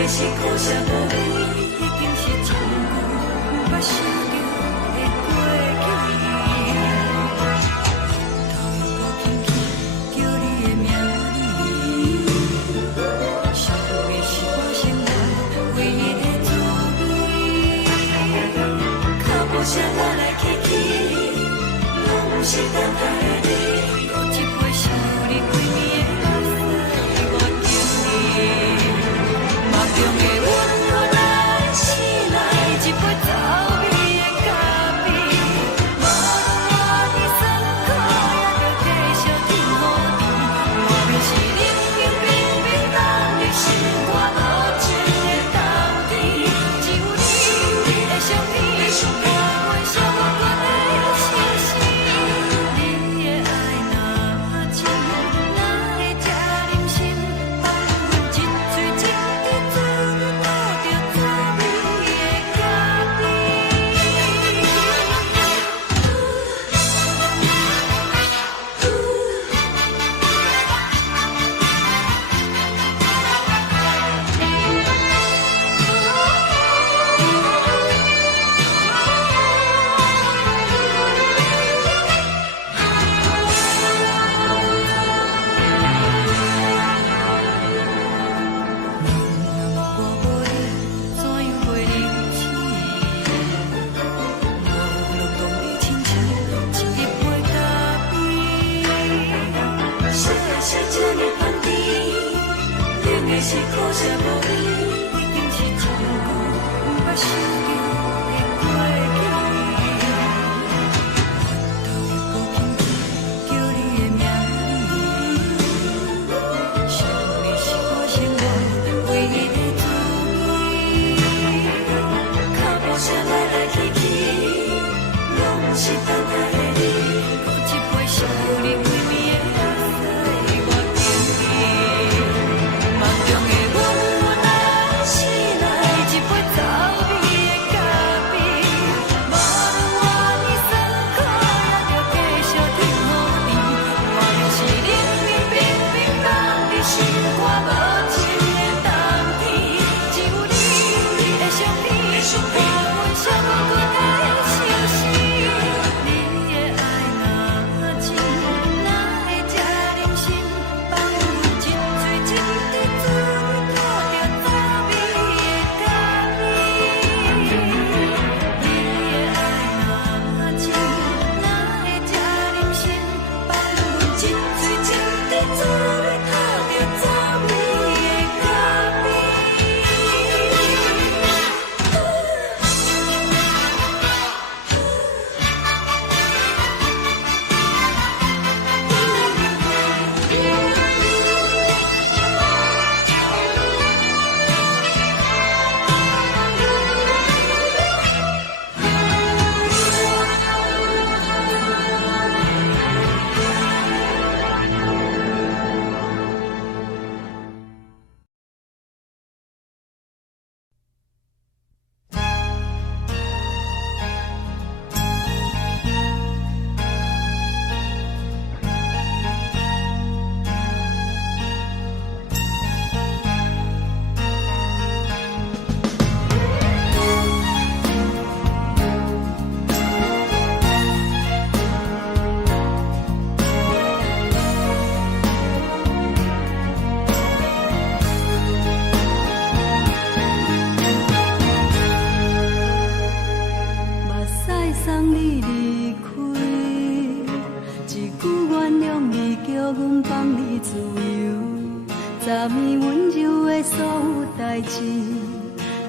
是苦涩无味，已经是一句不捌想着的过去。头又搁轻轻叫你的名字，想的是我生活唯一的滋味。脚步声来来去去，拢是等待的你，有一杯想你几年的目屎，我敬你。梦中的阮，我来醒来，一杯走味的咖啡，无论我的酸苦，也着继续甜乎甜。莫名是冷冰冰冰冷的心肝，无情的冬天，只有你的相片，我袂伤我的心事。你的爱若深，哪会这忍心放阮一嘴一滴水，倒着滋味的咖啡。我无你，怎样袂忍起？无路当你亲像一杯咖啡，烧的是这呢香甜，冷的是苦涩无味，已经是一句不捌想着的过去。头又搁轻轻叫你的名字，想你是我生活唯一的滋味。脚步声来来去去，拢是等待的你，有一杯想你几暝的目屎，我敬你。梦中的阮，我来醒来，一杯走味的阮放你自由，昨暝温柔的所有代志，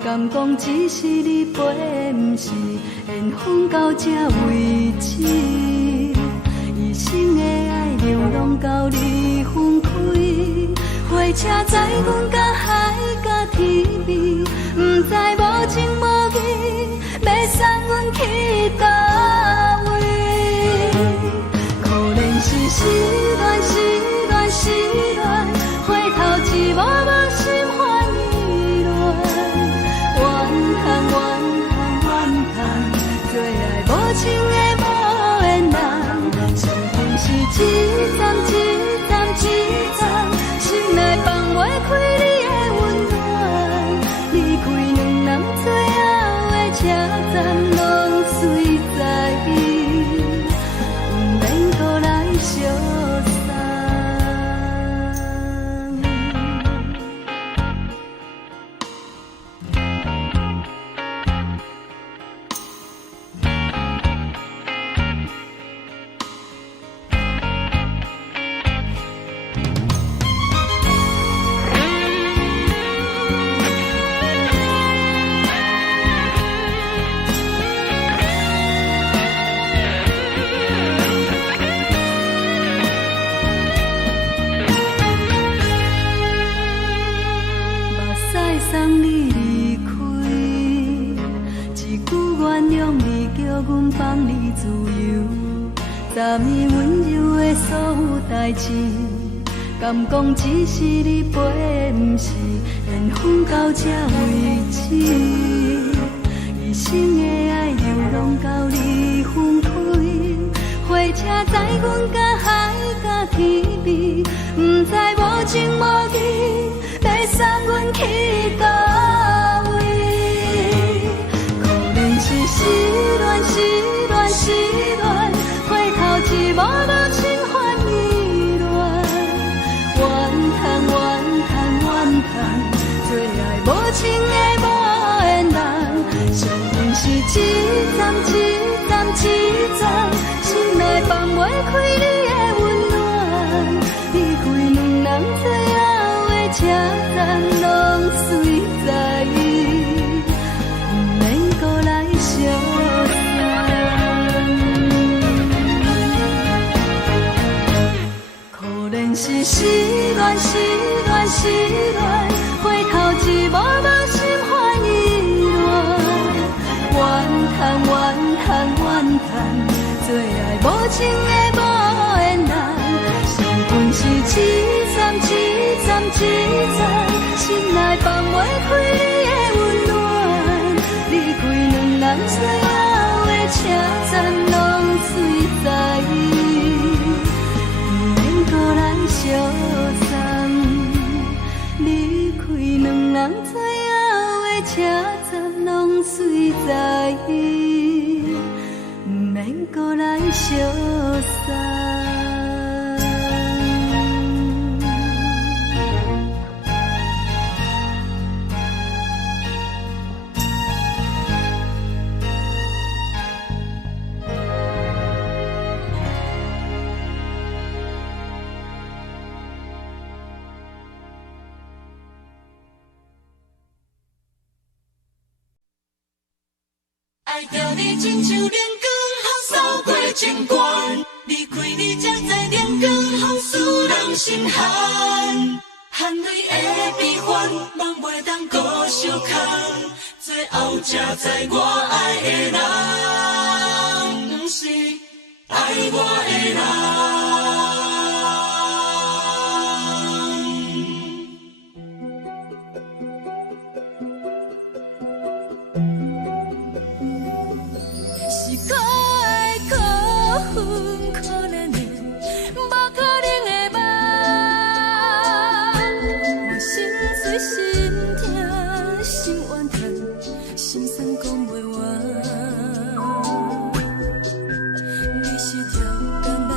敢讲只是你陪，不是缘分到这为止。一生的爱流浪到你分开，火车载阮到海角天边，不知无情无义，要送阮去倒位？可怜是失恋，失恋，失恋，回头一幕幕心烦意乱，怨叹，怨叹，怨叹，最爱无情的无缘人，伤痕是一站一站一站，心内放袂开你的温暖，离开两人最后的车站，拢随在伊，不免搁来相送。送你离开，一句原谅你，叫阮放你自由。昨暝温柔的所有代志，敢讲只是你陪，不是缘分到这为止。一生的爱流浪到你分开，火车载阮到海角天边，不知无情无义，要送阮去倒位？可怜是失恋，失恋，失恋，回头一幕幕心烦意乱，怨叹，怨叹，怨叹，最爱无情的无缘人，伤痕是一站一站一站，心内放袂开你的温暖，离开两人最后的车站，拢随在伊，不免搁来相送。可怜是失恋，失恋，失恋，回头一幕幕心烦意乱，怨叹，怨叹，怨叹，最爱无情的无缘人，伤痕是一站一站一站，心内放袂开你的温暖，离开两人最后的车站，拢随在伊，不免搁来相送。离开两人最后的车站，拢随在伊，不免搁来相送。爱着你亲像阳光，扫过情关，离开你才知阳光风使人心寒。含泪的悲欢，望袂当搁相牵，最后才知我爱的人，不是爱我的人。是可爱可恨可怜的，无可能的梦。我心碎心痛心怨叹，心酸讲袂完。你是条工来。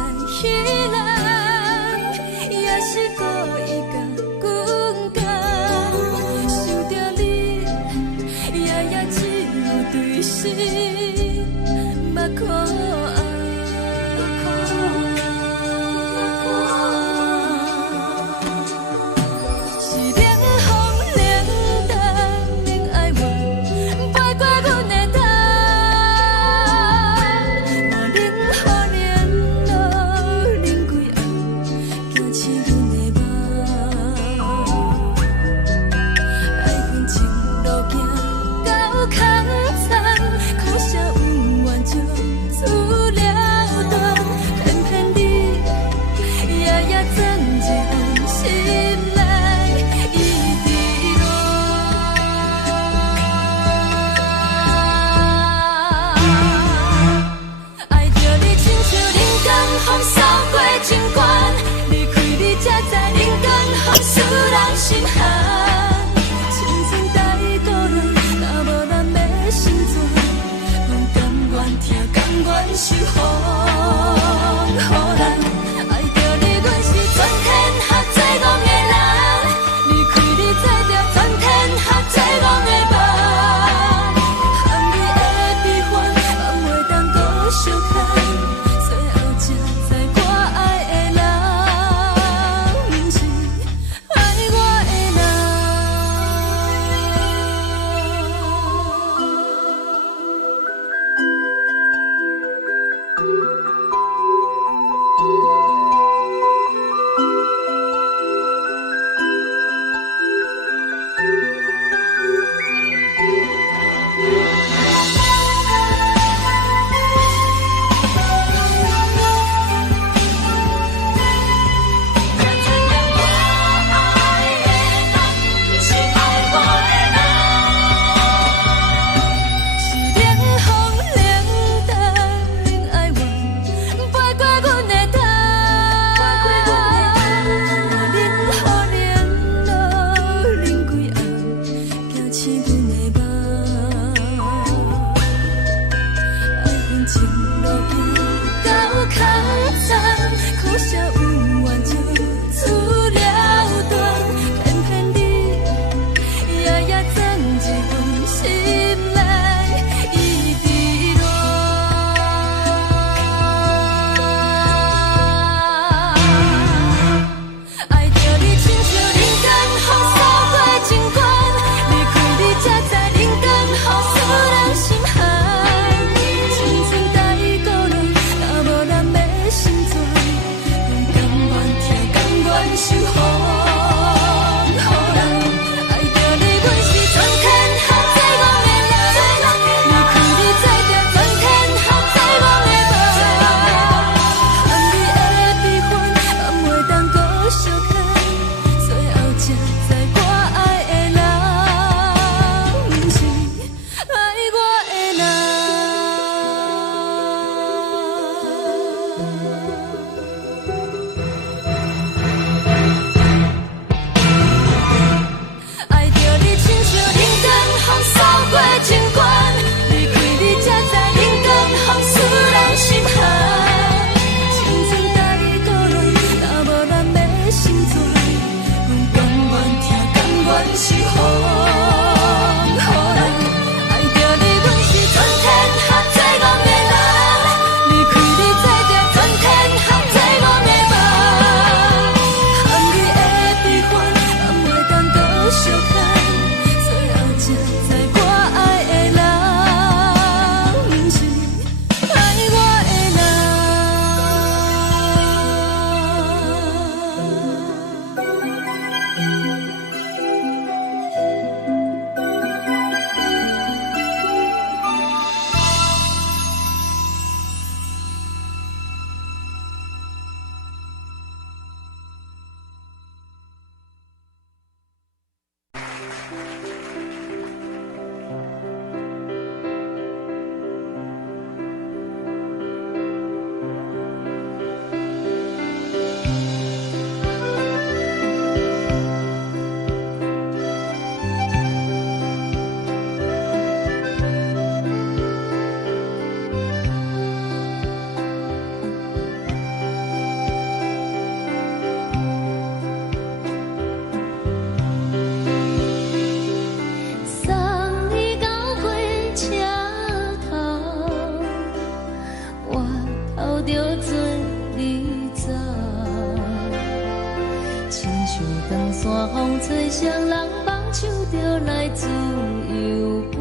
像长线风吹双人放手就来自由飞。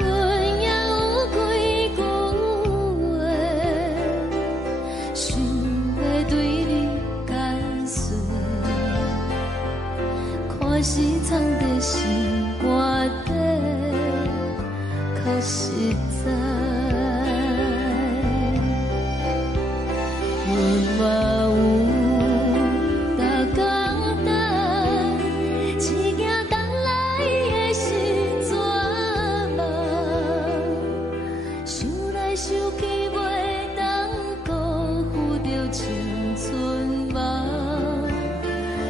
阮也有几句话，想要对你解说，看是藏在心肝底，较实在。阮嘛有逐工等，只惊等来的是绝望，想来想去袂当辜负着青春梦，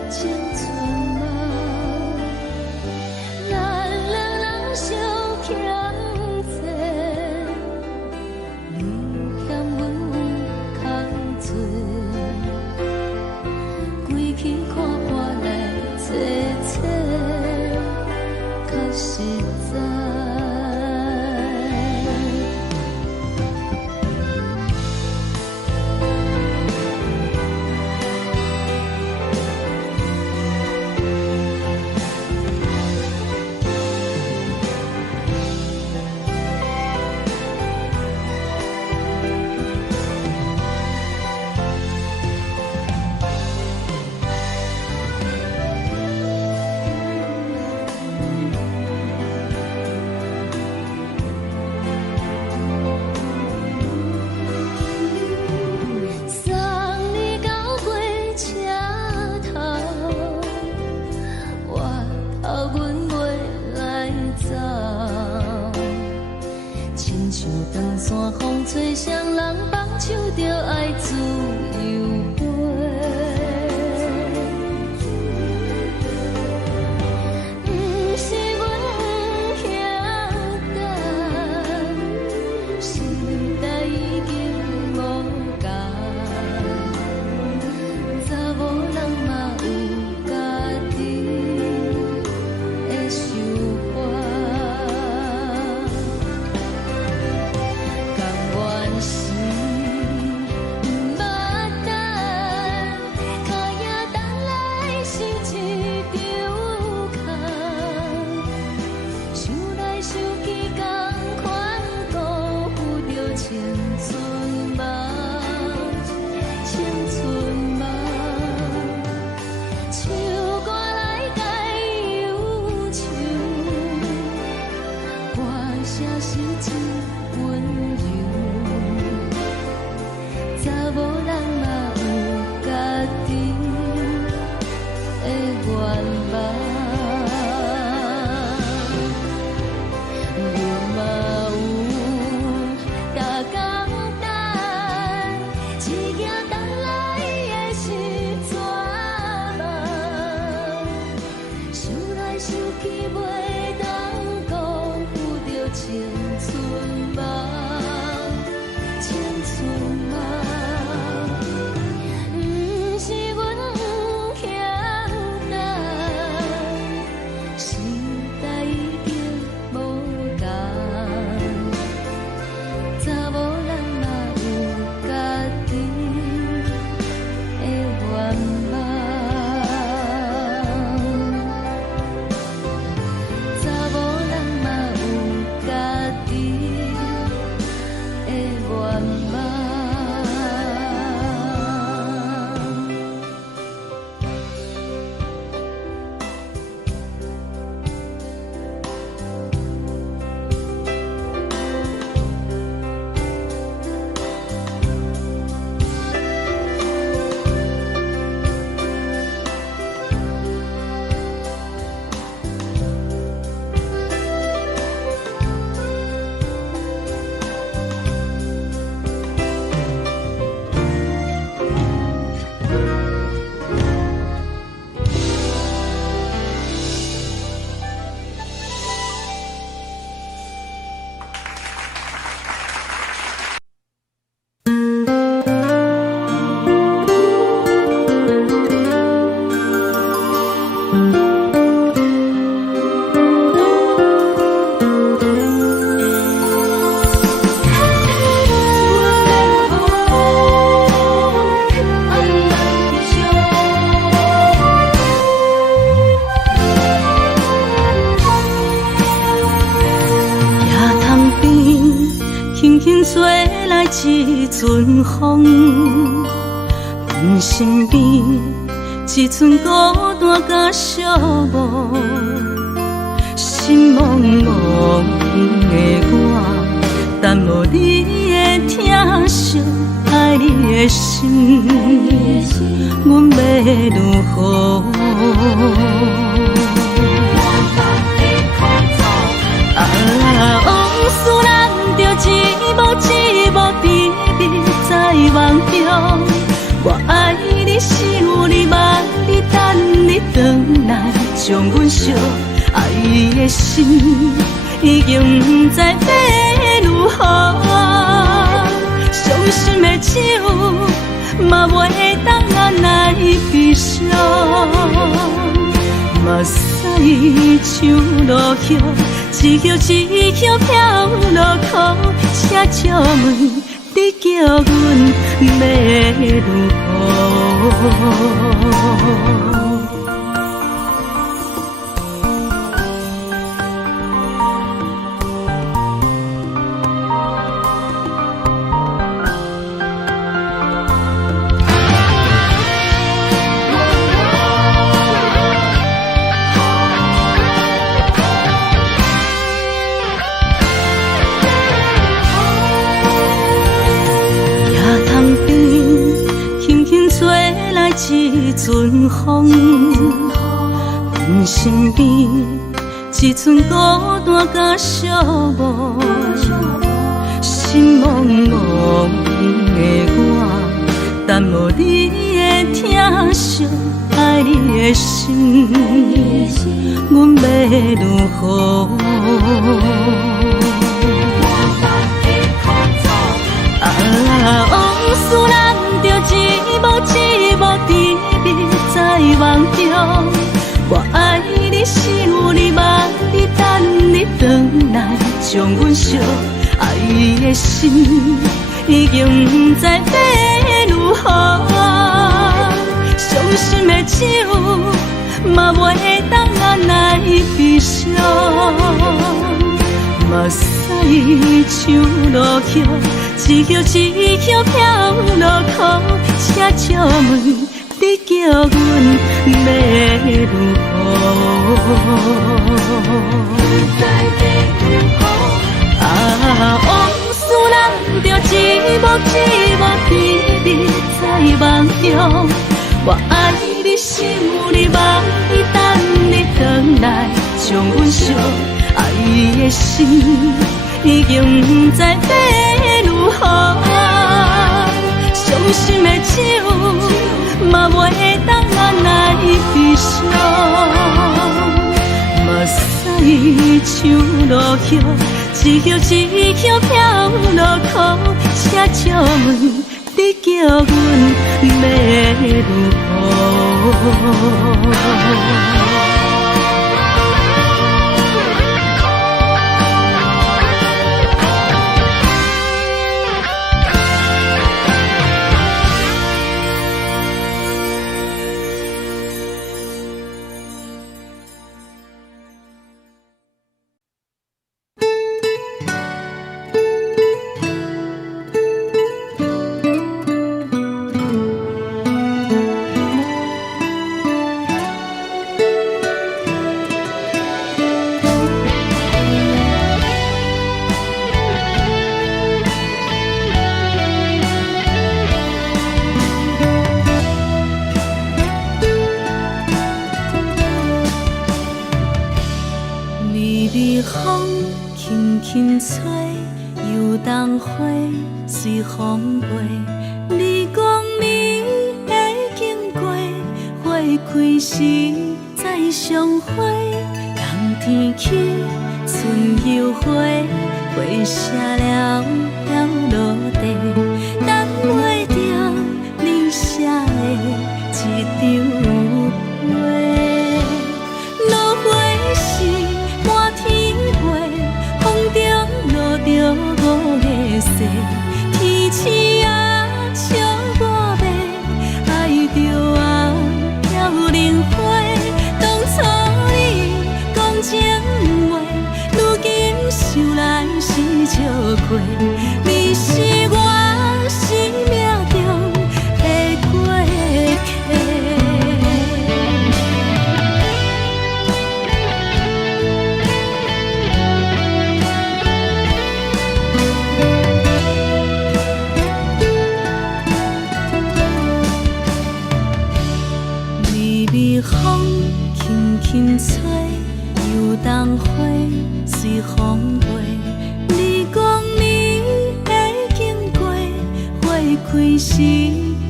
青春梦。咱两人相欠债，你欠阮有空做，归去看破来坐坐，较实在。送你到火车头，我头阮袂来走，亲像长线风吹双人放手就爱自由飞。不是阮不晓得，时代已经无共，查某人嘛有家己的想法，甘愿是不捌等。吹来一阵风，阮身边一寸孤单甲寂寞，心茫茫的我，等无你的疼惜，爱你的心，阮要如何？往事咱着一幕一幕甜蜜在梦中。我爱你，想你，望你，等你回来，将阮惜爱的心已经不知要如何。伤心的手嘛袂当按来悲伤。目屎像落雨，一曲一曲飘落雨，请借问你叫阮要如何？一阵风，阮身边一寸孤单甲寂寞，心茫茫的我，等无你的疼惜，爱你的心，阮要如何？往事咱着一幕一幕甜蜜在梦中。我爱你，想你，望你，等你回来，将阮惜爱的心已经不知要如何。伤心的手嘛袂当按来悲伤。目屎像落雨，一曲一曲飘落雨，请借问你叫阮要如何？往事咱着一幕一幕甜蜜在梦中。我爱你，想你，望你，等你回来，将阮惜爱的心已经不知要如何。伤心的手嘛袂当按来悲伤。目屎像落雨，一曲一曲飘落雨，请借问你叫阮要如何？随风飞，你讲你会经过，花开时再相会。冬天起，春又回，花谢了落地，等袂着你写的一张画。落花时满天飞，风中落着五个色。天星啊，笑我迷，爱着啊飘零花。当初你讲情话，如今想来是笑过。你开时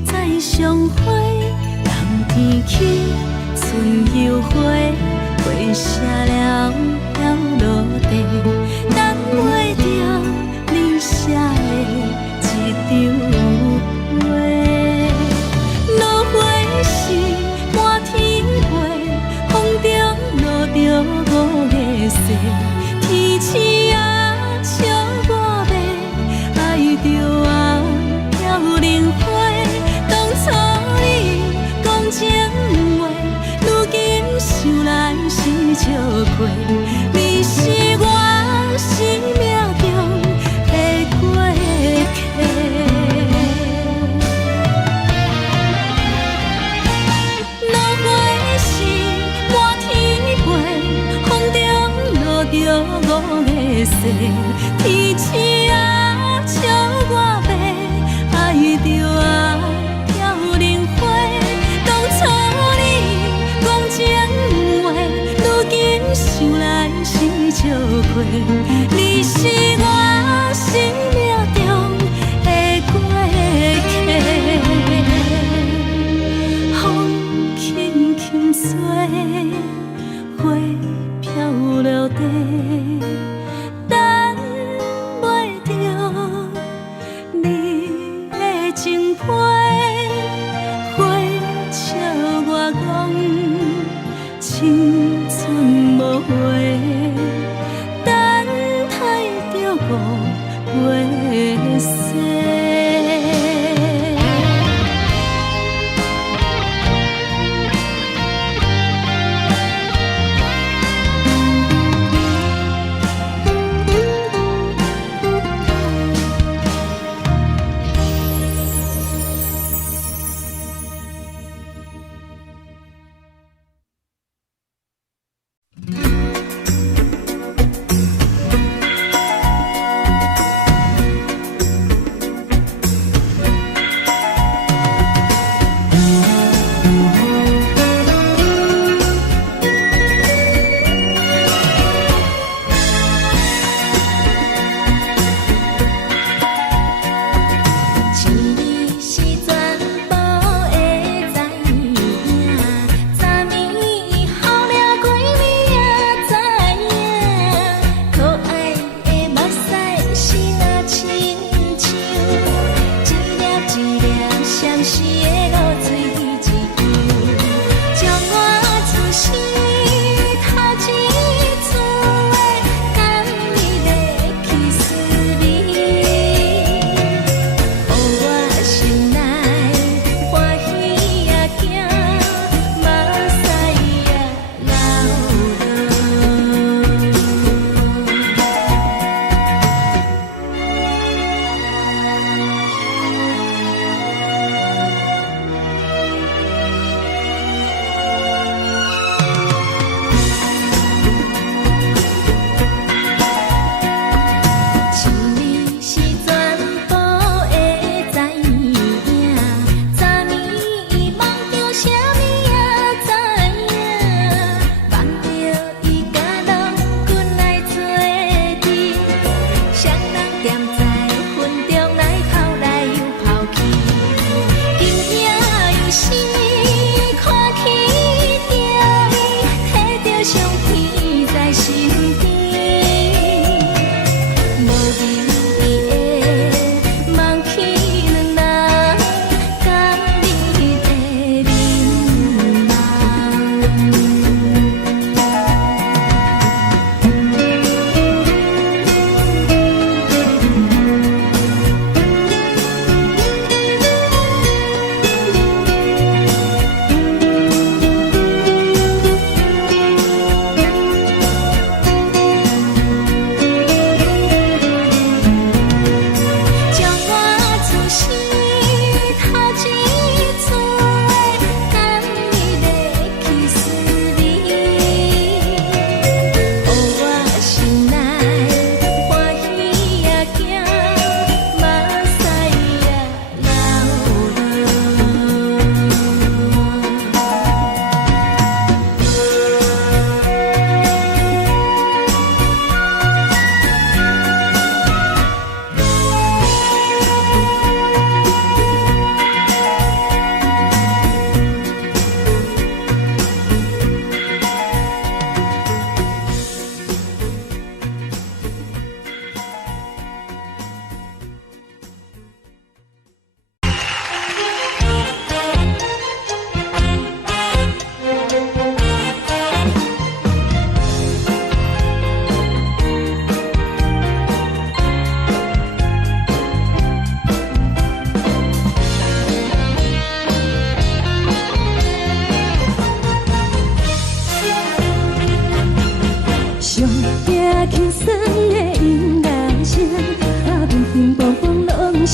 再相会，人天起春又花，花谢了飘落地，等袂着你写的一张画。落花是满天飞，风中落着五个色，天星啊笑我迷，爱着啊飘零花。当初你讲情话，如今想来是笑过，你是我生命中的过客。落花是满天飞，风中落着五个色，天星啊笑我迷，爱着啊飘零花。当初你讲情话，如今想来是笑过，你是我生命中的过客。风轻轻吹，花飘落地，等袂着你的情批。花笑我讲青春无悔，等待着五月雪。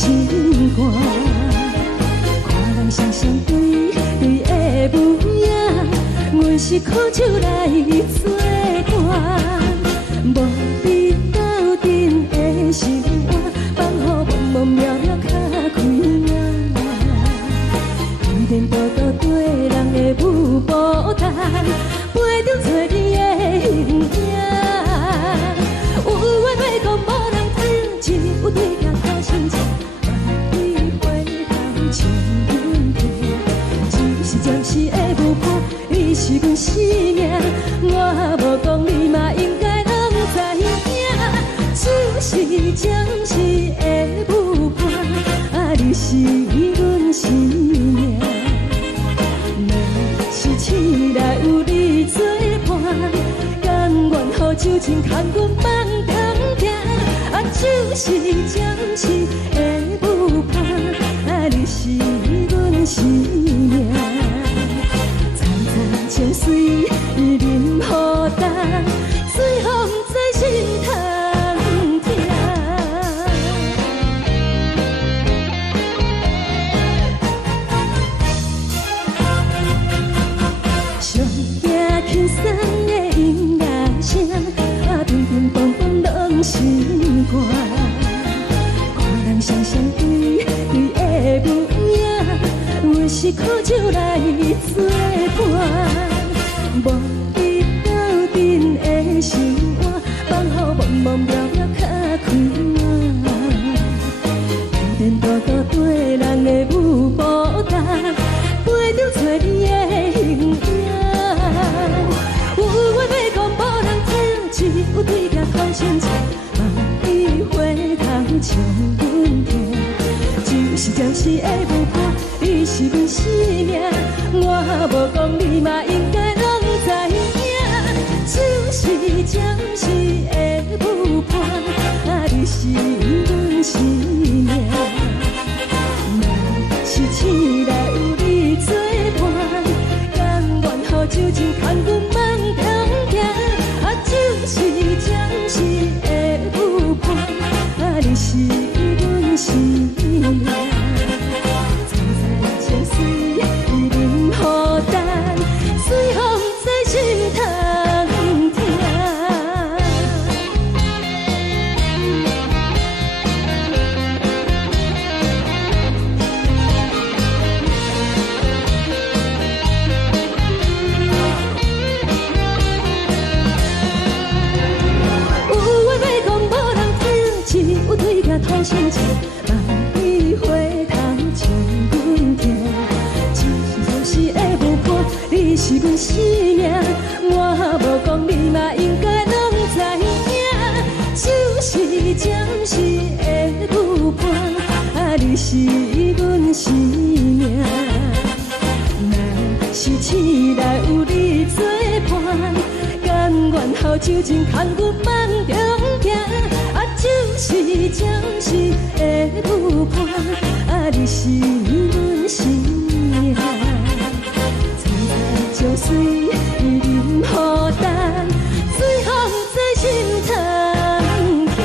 心肝。看人双双对对的模样，阮是苦酒来做伴。无你斗阵的心肝，放予茫茫渺渺较开眼。颠颠倒倒对人的舞步弹，陪着做你的形影。有话要讲无人听，只有对甲讨心情，万里回头将阮听。一时暂时的舞伴，你是阮生命，我无讲你嘛应该拢知影。就是暂时的舞伴，你是阮生命。若是醒来有你作伴，甘愿予酒精牵阮放长行。就是暂时的舞伴，你是阮生命。层层情水任何等，随风在心头。轻松的音乐声，乒乒乓乓拢心肝。看人双双对对的模样，阮是苦酒来做伴。无你斗阵的心肝，放予茫茫渺渺较开眼。颠颠倒倒对人的舞步弹，陪着做你的形影。有话要讲无人听，只有对甲讨心情，万里回头将阮听。就是暂时的舞伴，你是阮生命，我无讲你嘛应该拢知影。就是暂时的舞伴，你是阮生命。若是醒来有你作伴，甘愿予酒精牵阮放长行。就是暂时的舞伴，你是阮生命。层层情水任何等，随风在心头听。有对甲讨心情，万里回头将阮听。就是暂时的舞伴，你是阮生命，我无讲你嘛应该拢知影。就是暂时的舞伴，你是阮生命。若是醒来有你作伴，甘愿予酒精牵阮放长行。就是暂时的舞伴，你是阮生命。层层情水任何等，随风在心头听。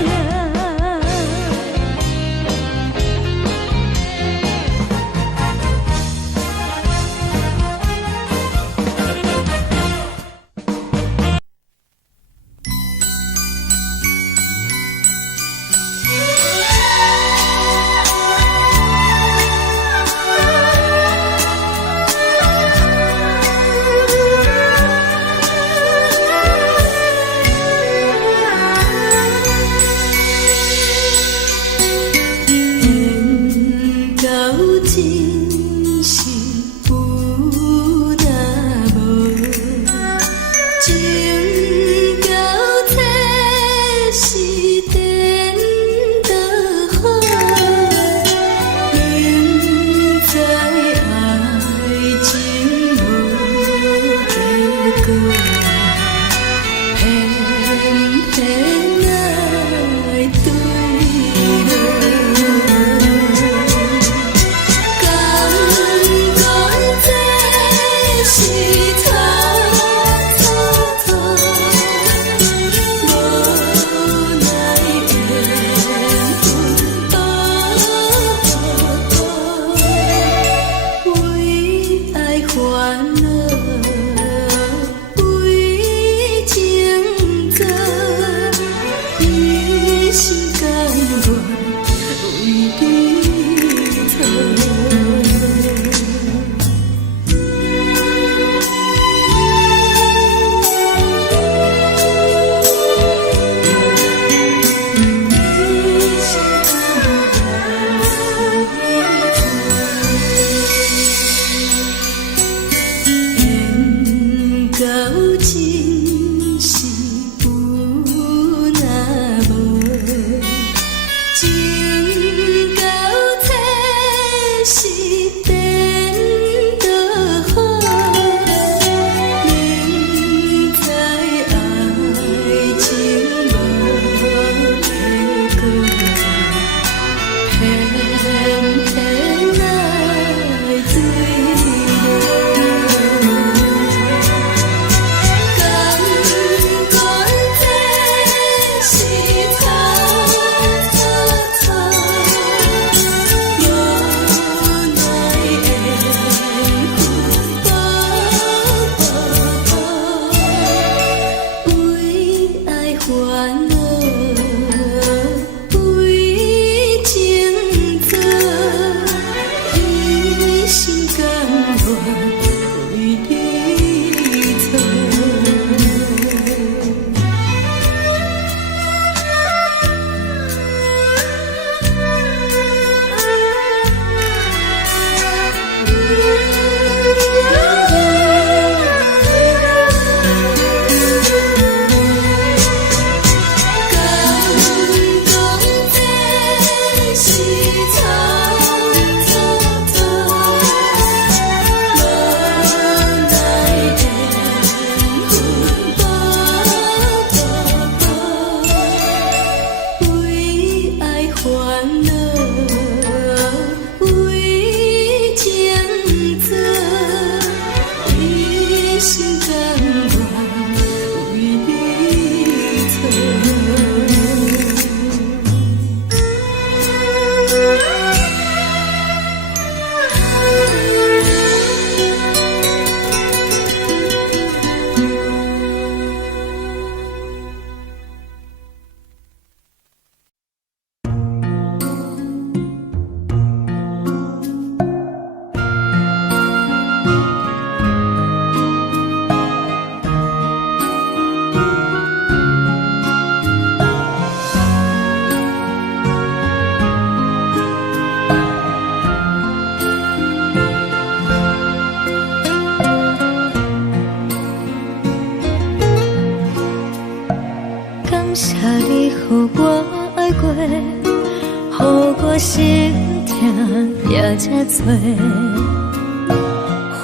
也才多，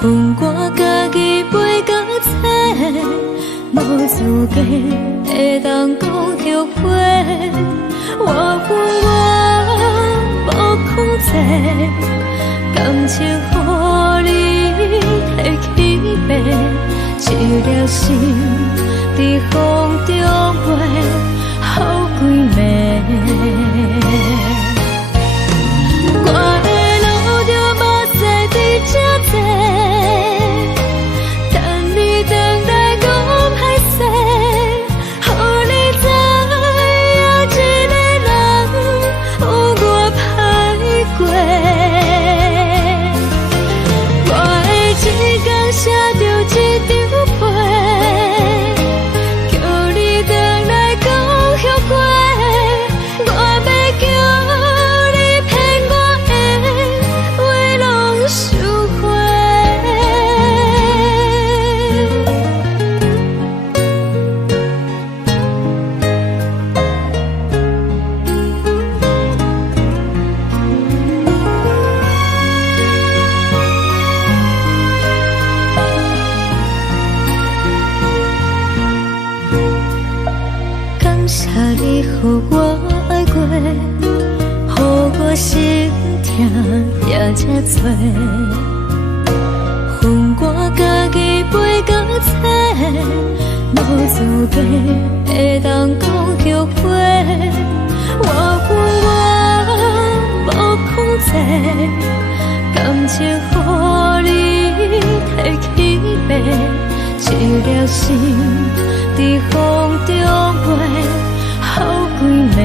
恨我家己袂到切，无资格会当讲后悔。我无控制，感情予你提起白，一粒心在风中飞，好几暝。我的路就无西伫这多，等你回来讲歹势，予你知影一个人有我歹过。我的一天写着一张被，叫你回来讲后悔。我要叫你骗我的话拢收回。感谢你予我爱过，予我心痛也才多，恨我家己袂到切，无资格会当讲后悔。我无控制，感情予你提起白，一粒心在风中飞，好几暝。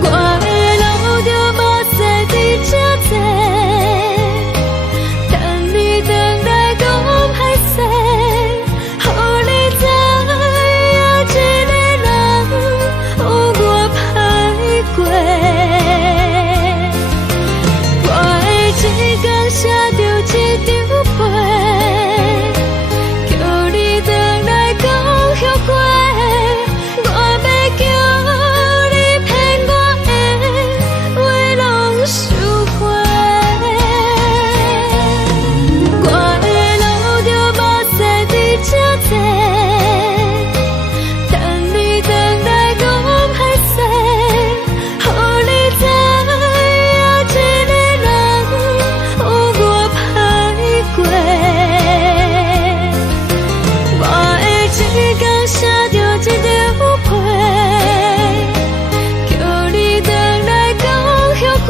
我的路就无西伫这多，等你回来讲歹势，予你知影一个人有我歹过。我的一天写着一张被，叫你回来讲后悔。我要叫你骗我的话拢收回。我的路就无西伫这多，等你回来讲歹势，予你知影一个人有我歹过。我的一天写着一张被，叫你回来讲后悔。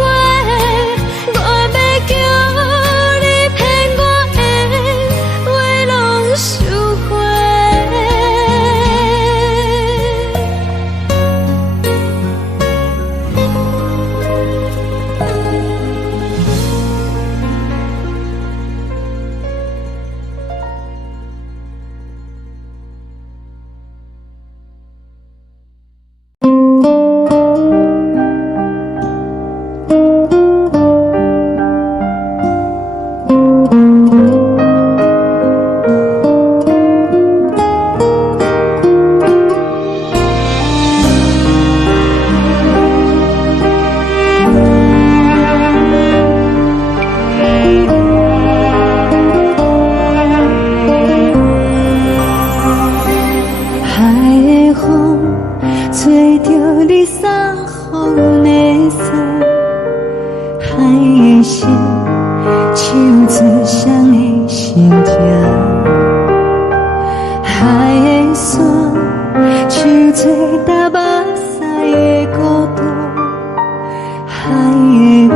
我要叫你骗我的话拢收回。海的风吹着你送风的伞，海的心唱出双的心情，海的山唱出打目屎的孤独，海的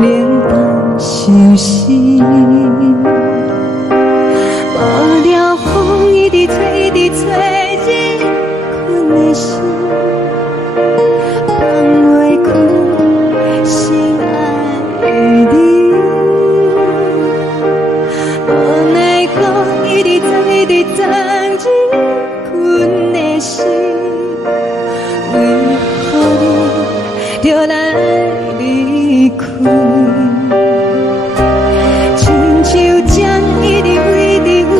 味冷淡伤心。无聊风一直吹，一直吹，日困的心放袂开，心爱你。无奈何一直等，一直等，日困的心，为何你就来离开？亲像将一直为日困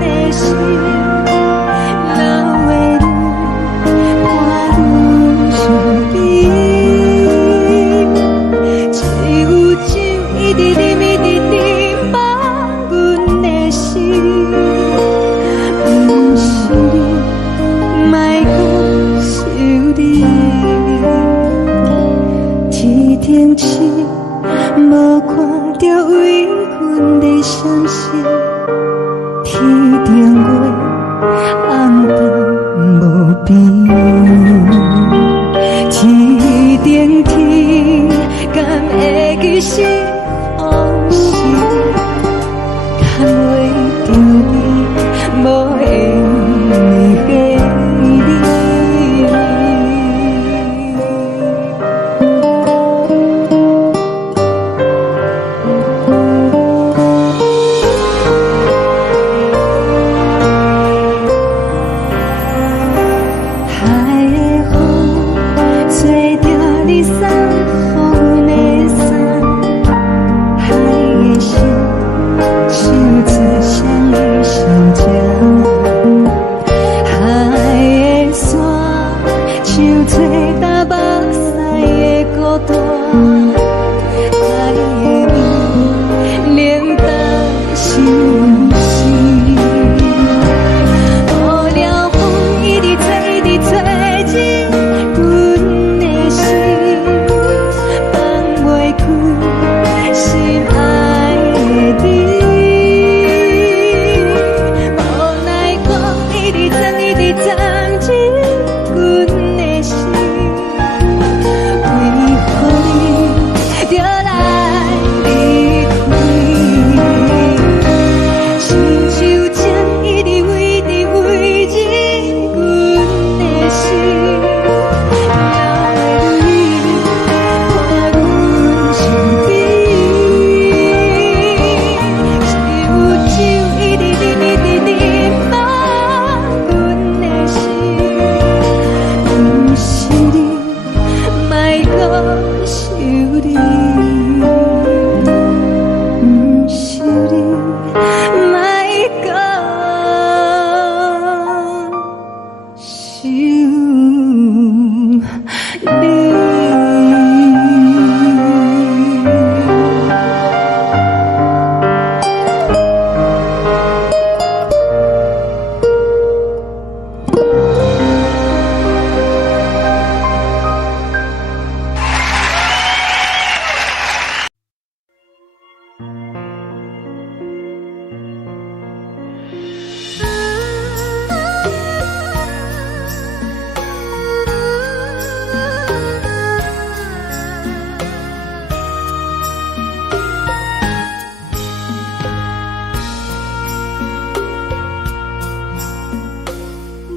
的心，流的泪，汗愈想找干目屎的孤单，爱的你冷淡心事。雨了风一直吹，一直吹进阮的心，放袂开心爱的你。无奈我一直藏，一直藏进阮的心，为何你就来离开？亲像针一直围着围入阮的心，了的你看阮身边，是有酒一直啉满阮的心，不是你，莫搁想你，不是你，莫搁想你。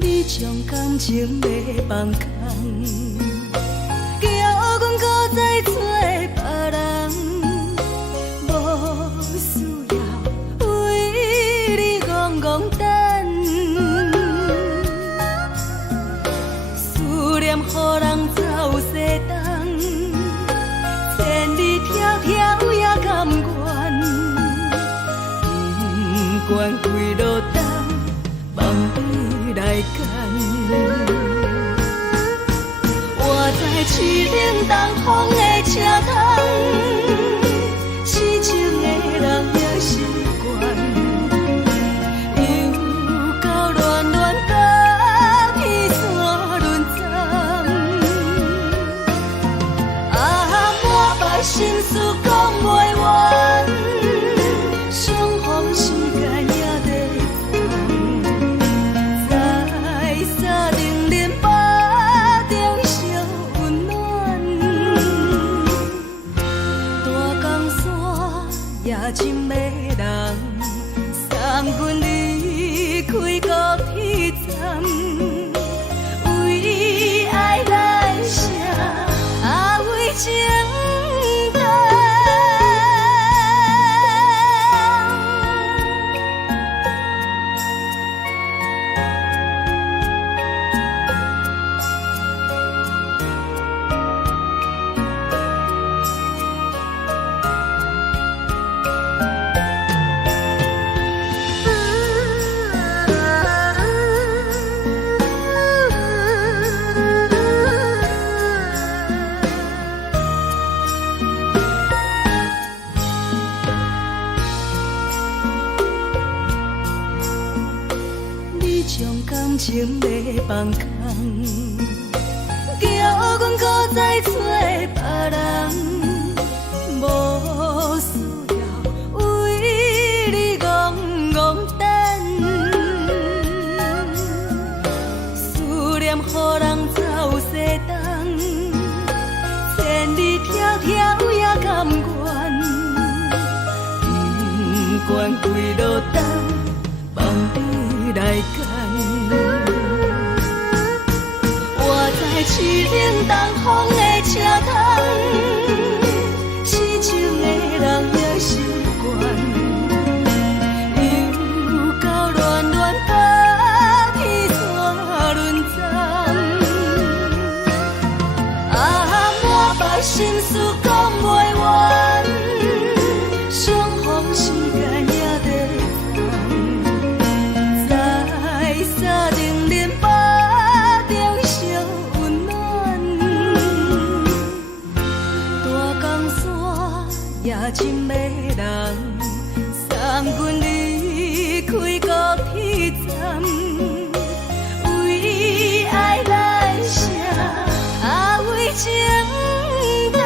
你将感情要放空，叫阮搁再找别人，无需要为你戆戆等，思念予人走西东，千里迢迢也甘愿，不管几路灯，梦你来赶。我在市顶东风的车窗，痴情的人也习惯，又到乱乱甲彼山论斩。满腹心事讲袂完，相逢时间也在等，在沙冷冷巴中烧温暖。大江山夜深的人，送阮离开高铁站，为爱来写，为情。将感情要放空，叫阮搁再找别人，无需要为你戆戆等，思念予人走西东，千里迢迢也甘愿，不管几路灯，梦你来赶。我在市顶东风的车窗，痴情的人也习惯，又到乱乱甲彼山论斩。满腹心事讲袂完，相逢时间也在等，在沙冷冷巴中烧温暖。深的人，送阮离开高铁站，为爱来生，为情等。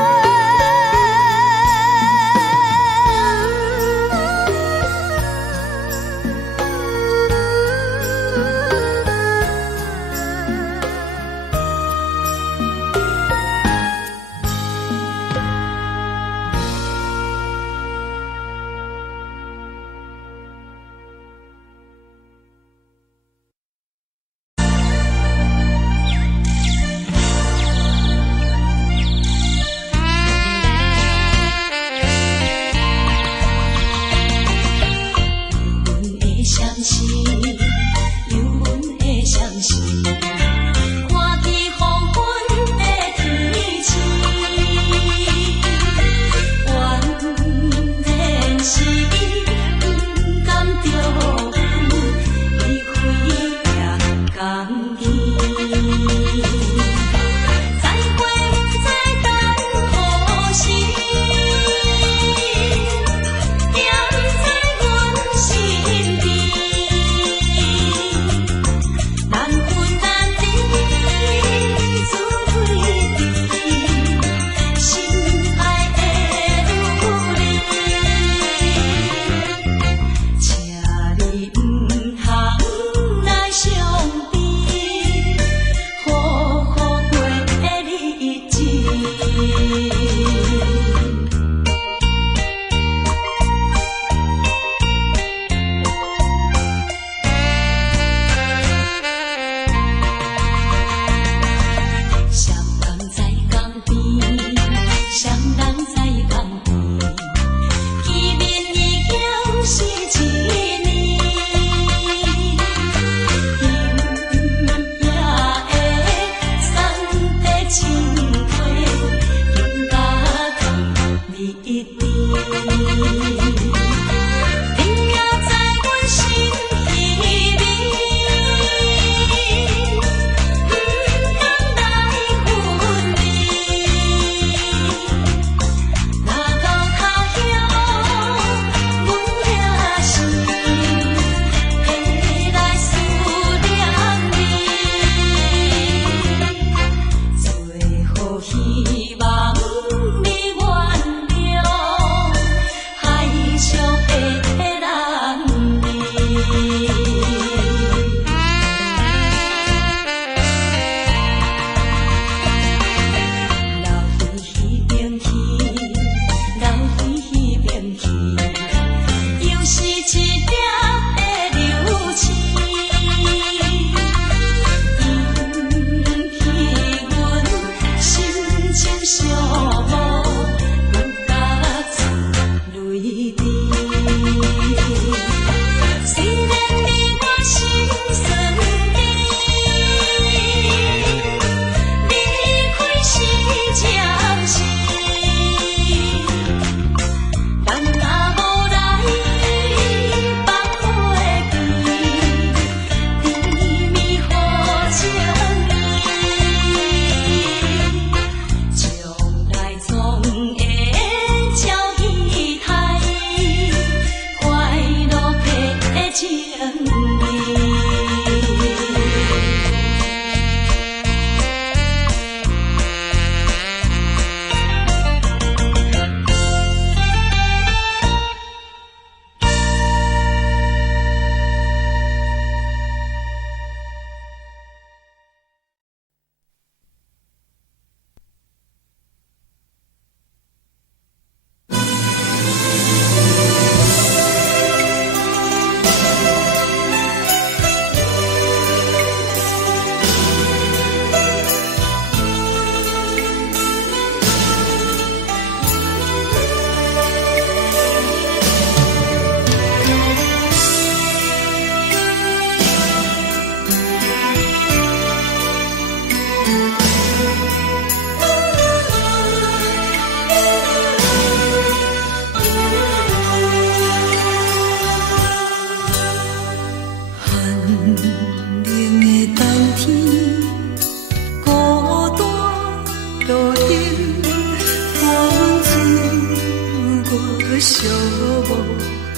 无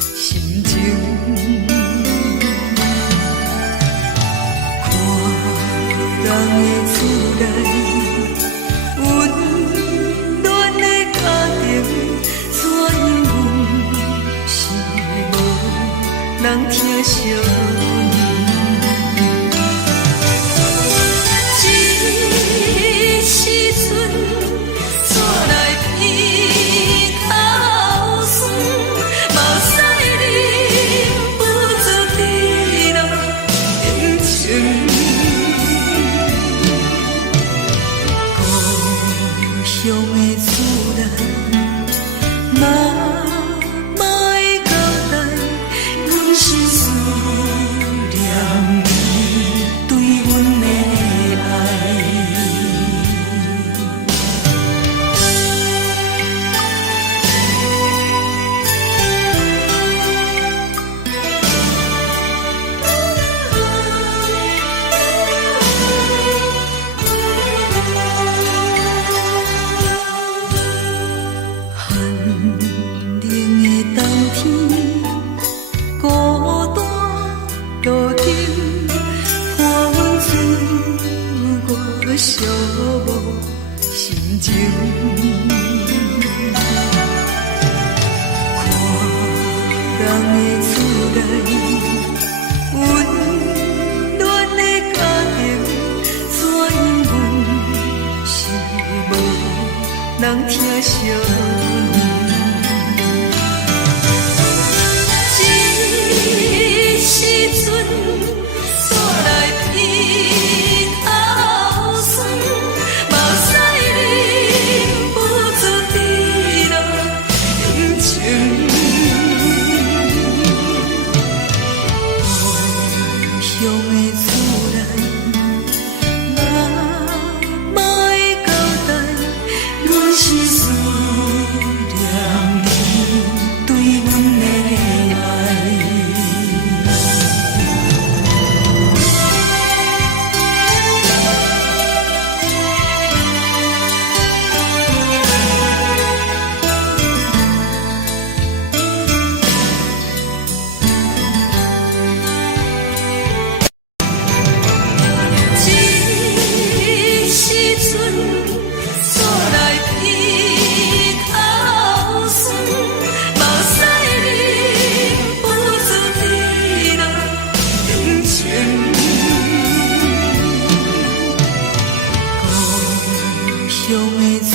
心情。看人的厝内温暖的家庭，怎因阮是无人疼惜？寂无心情，看人的厝内温暖的家庭，怎因阮是无人疼惜？一时阵煞来鼻头酸，目屎忍不住滴落眼睛。故乡的厝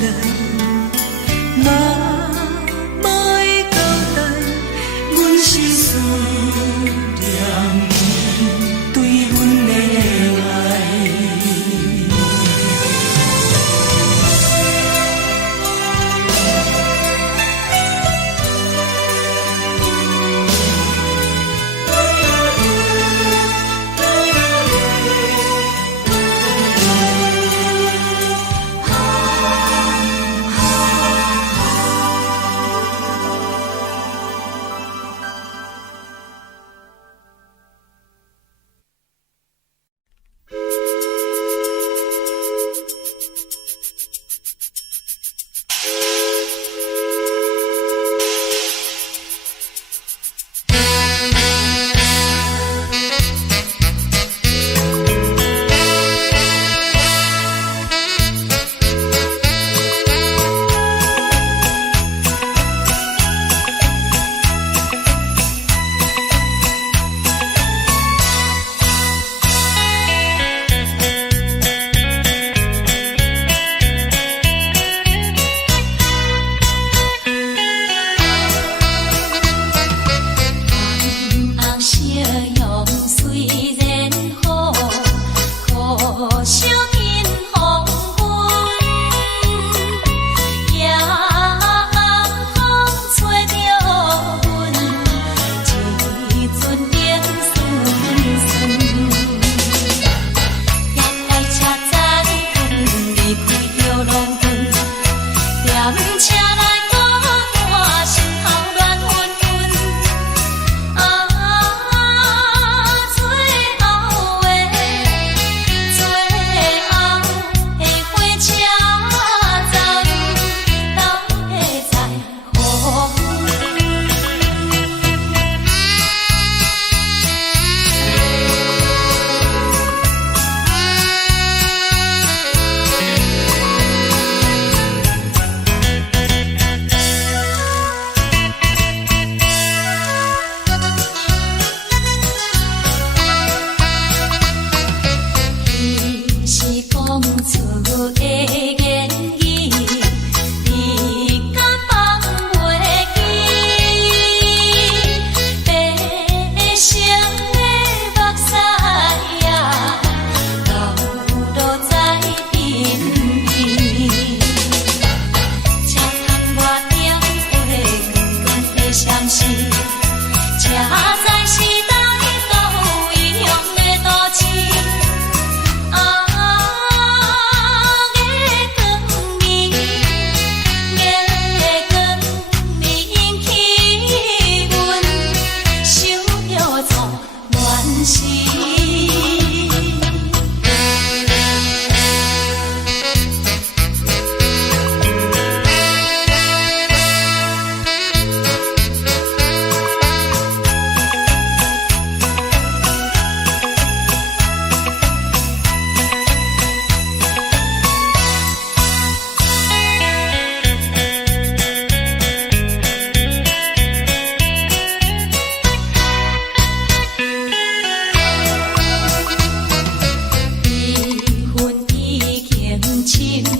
内，妈妈的交代，阮是思念你对阮的爱。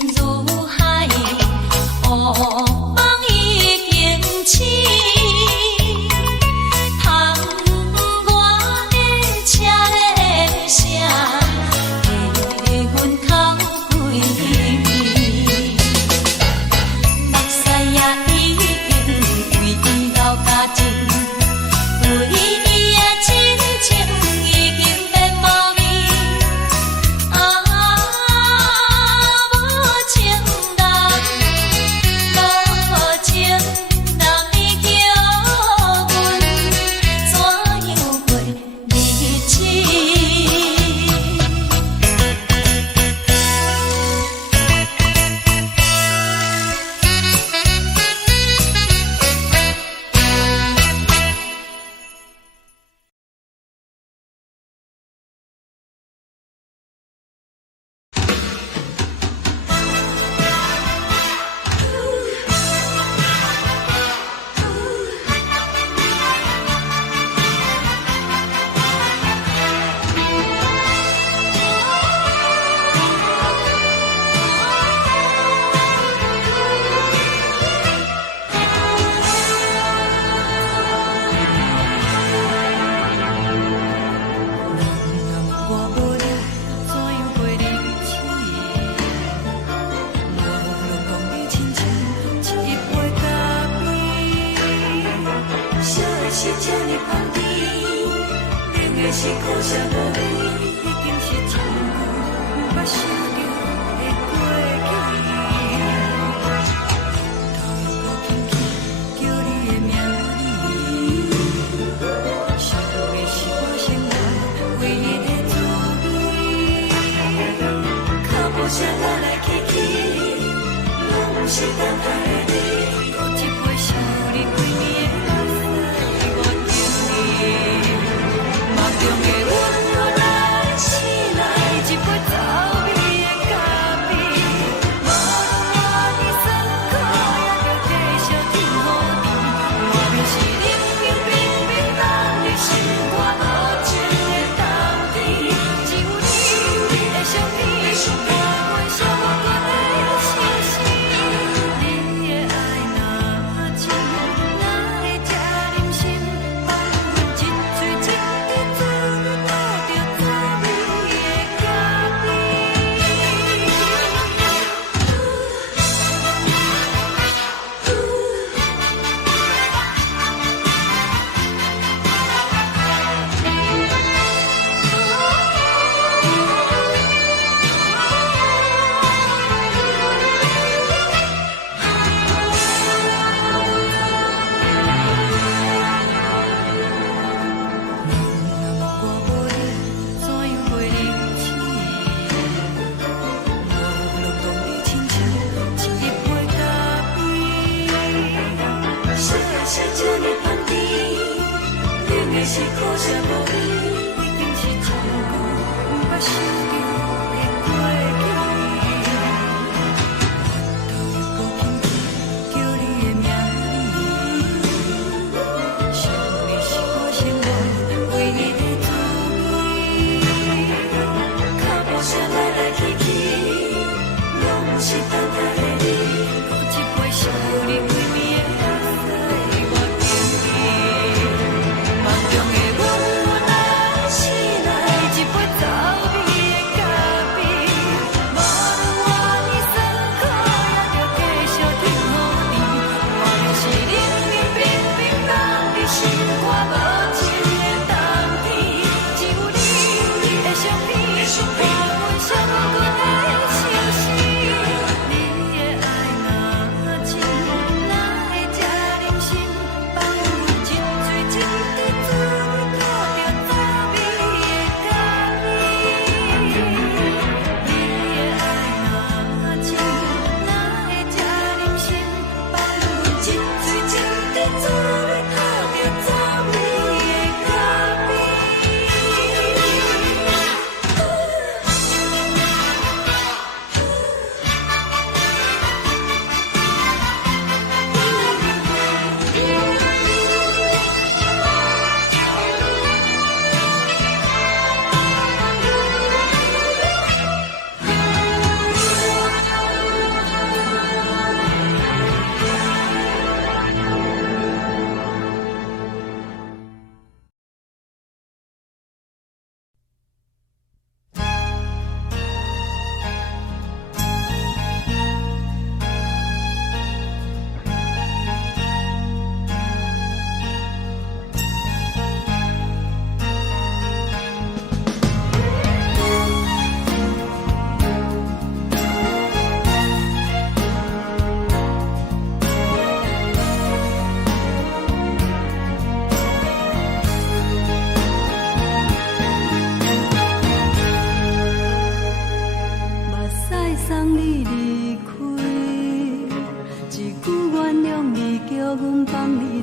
如海，雾梦已经醒。窗外的车的声，气阮口归味。目屎也已经为伊流甲尽，为伊的真情已经变无味。无情人，无情人，你叫阮怎样过日子？我无你，怎样过日子？无路讲你亲像一杯咖啡，烧的是这呢香甜，冷的是苦涩无味，已经是一句我想着的过去。头又搁轻轻叫你的名字，想的是我生活唯一的滋味。脚步声来来去去，拢不是等待的你，搁一杯想你几年的泪水我敬你。梦中的阮我来醒来，一杯走味的咖啡，无论我的酸苦，也着继续甜予你。外面是冷冰冰冰冷的心肝，无情的冬天，只有你的相片，伴阮寂寞过的清醒。你的爱若深，哪会这忍心放阮一嘴一滴珠，倒着滋味的咖啡。我无你，怎样过日子？无路讲你亲像一杯咖啡，烧的是这呢香甜，冷的是苦涩无味，已经是一句我想着的过去。头又搁轻轻叫你的名字，想的是我生活唯一的滋味。脚步声来来去去，拢不是等待的你，搁一杯想你几暝的泪水我敬你。梦中的阮来醒来，一杯走味的咖啡，无论我的酸苦，也着继续甜予你。外面是冷冷冰冰冷的心肝，无情的冬天，只有你的相片，伴阮寂寞过的清醒。你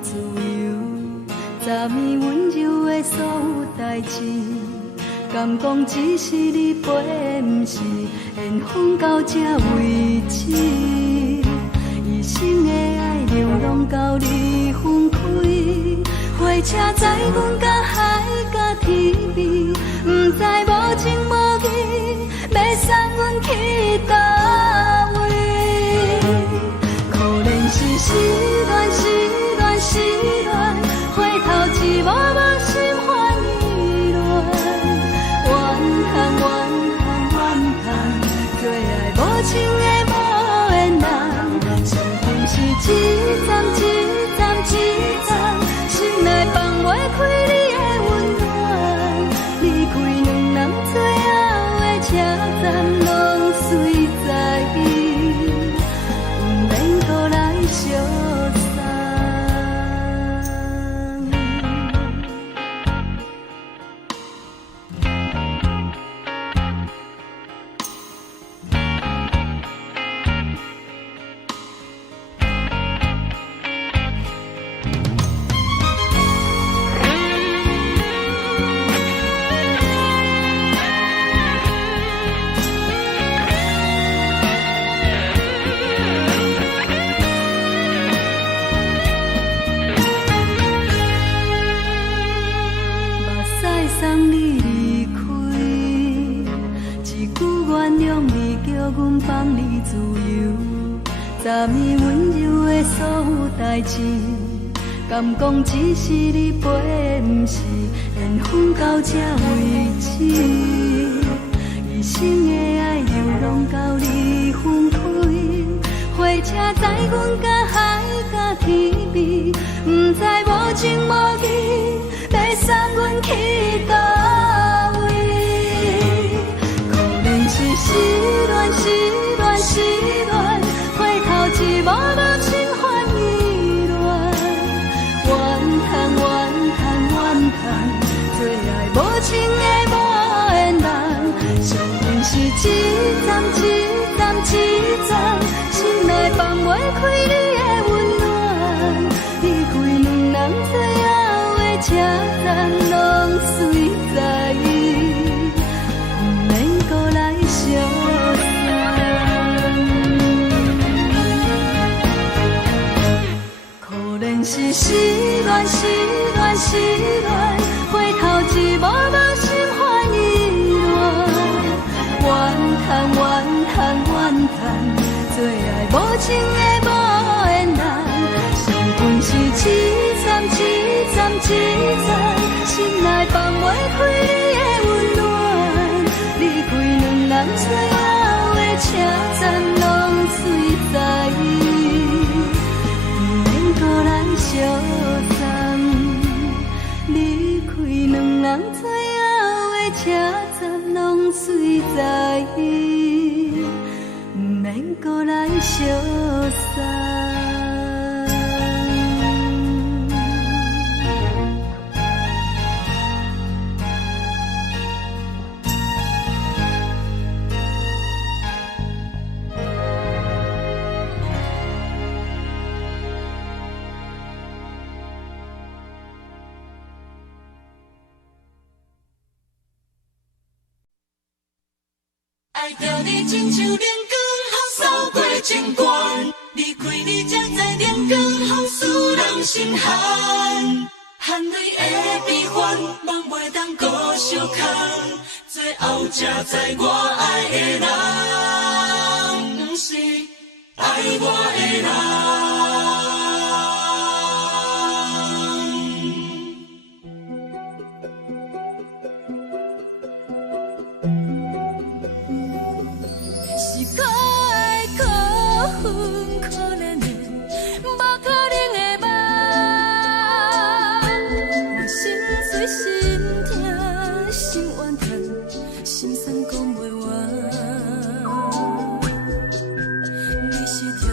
自由，昨暝温柔的所有代志，敢讲只是你陪，不是缘分到这为止。一生的爱流浪到你分开，火车载阮甲海甲天边，不知无情无义，要送阮去倒位？可怜是失恋，失恋，失恋，回头一幕幕心烦意乱，怨叹，怨叹，怨叹，最爱无情的无缘人，伤痕是一站一站一站，心内放袂开你的温暖，离开两人最后的车站，拢随在伊，不免搁来相送。送你离开，一句原谅你，叫阮放你自由。昨暝温柔的所有代志，敢讲只是你陪，不是缘分到这为止。一生的爱流浪到你分开，火车载阮甲海甲天边，不知无情无义，要送阮去倒位？可怜是失恋，失恋，失恋，回头一幕幕心烦意乱，怨叹，怨叹，怨叹，最爱无情的无缘人，伤痕是一站一站一站，心内放袂开你的温暖，离开两人最后的车站，拢随在伊，不免搁来相送。可怜是失恋，失恋，失恋，回头一幕幕心烦意乱，怨叹，怨叹，怨叹，最爱无情的无缘人，伤痕是一站一站一站，心内放袂开你的温暖，离开两人最后的车站，拢随在伊，不免搁来相送。离开两人最后的车站，拢随在伊，不免搁来相送。爱着你亲像阳光透扫过情关，离开你才知阳光风使人心寒，含泪的悲欢，望袂当搁相牵，最后才知我爱的人，不是爱我的人。是可爱可恨可怜的，无可能的梦。我心碎心痛心怨叹，心酸讲袂完。你是条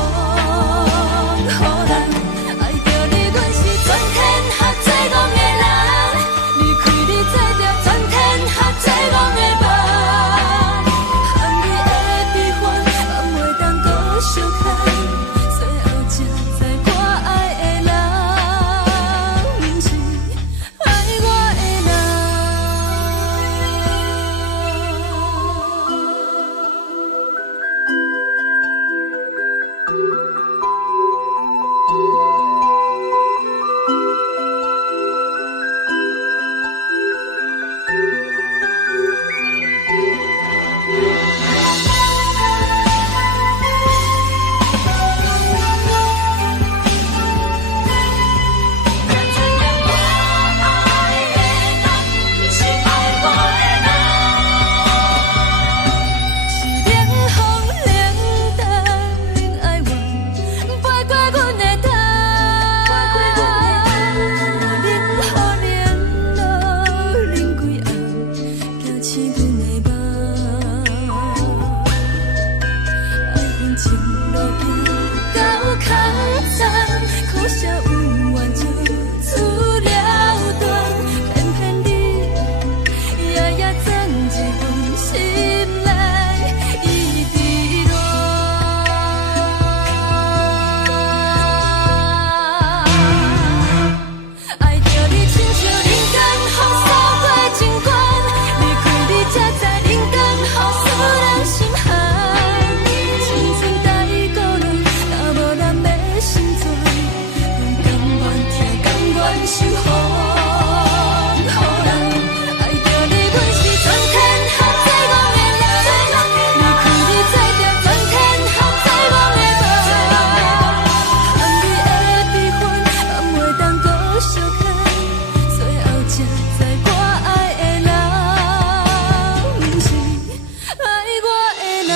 予人爱着你，阮是全天下最戆的人。离开你做着全天下最戆的梦。含泪的悲欢，嘛袂当搁相牵。最后才知我爱的人，毋是爱我的人。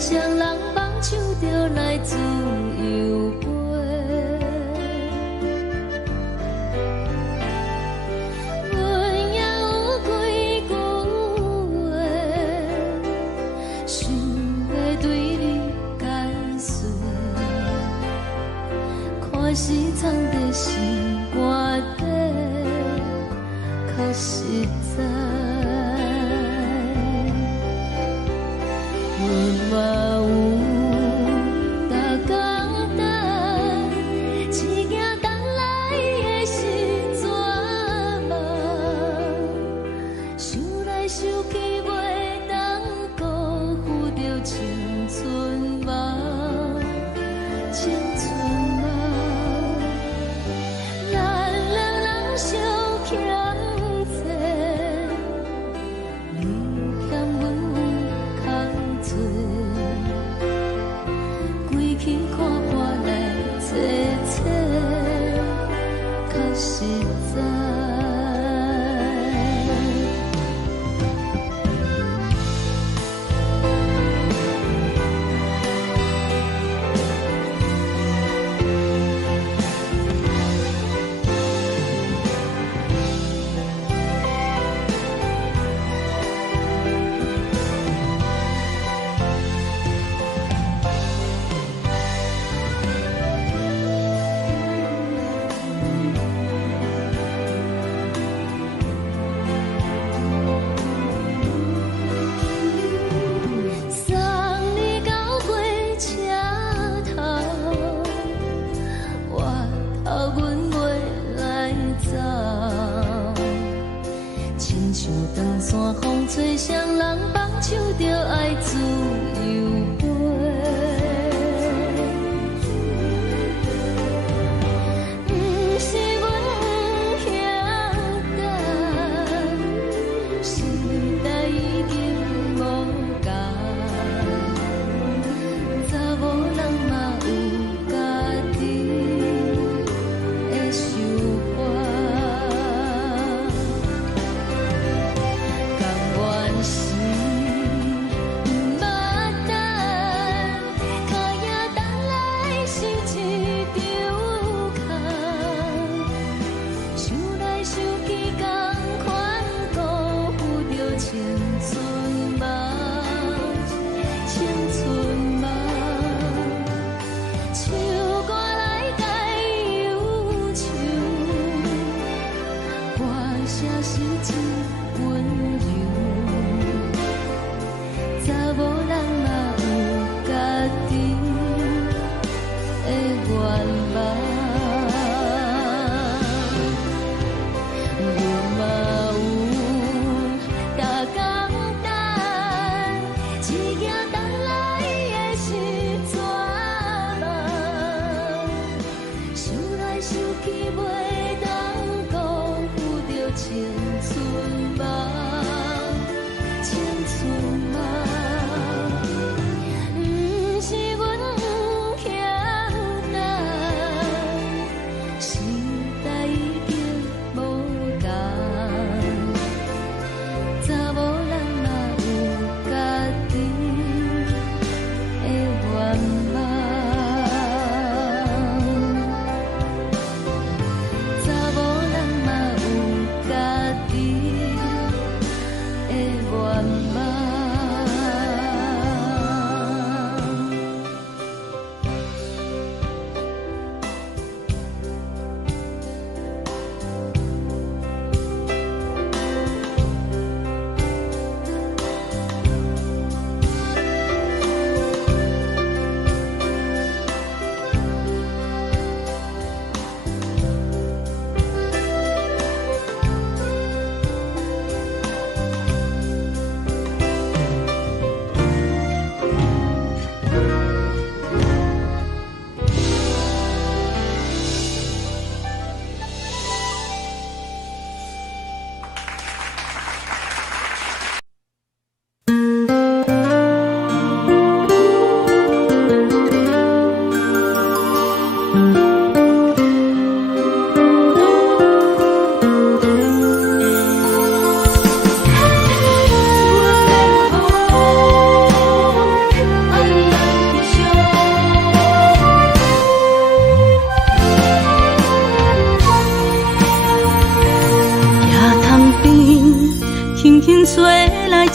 谁人放手就来自由飞？阮也有几句话，想要对你解释，看是藏在心肝底，较实在。 嘛有逐工等，一件等来的是绝望，想来想去袂当辜负着青春梦，青春梦，咱两人相欠。像长山风吹双人放手着爱自由飞。不是阮晓得，时代已经无同，查某人嘛有家己的想法。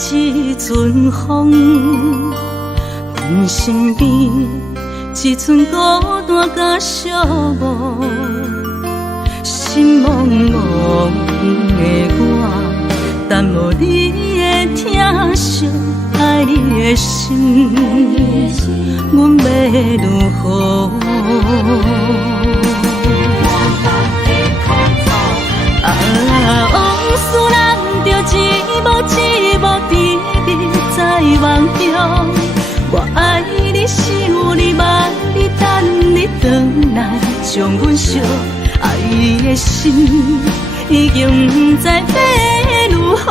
一阵风，阮身边一寸孤单甲寂寞，心茫茫的我，等无你的疼惜，爱你的心，阮要如何？往事难着一幕一幕甜蜜在梦中，我爱你想你望你等你回来，将阮惜爱你的心已经不知要如何，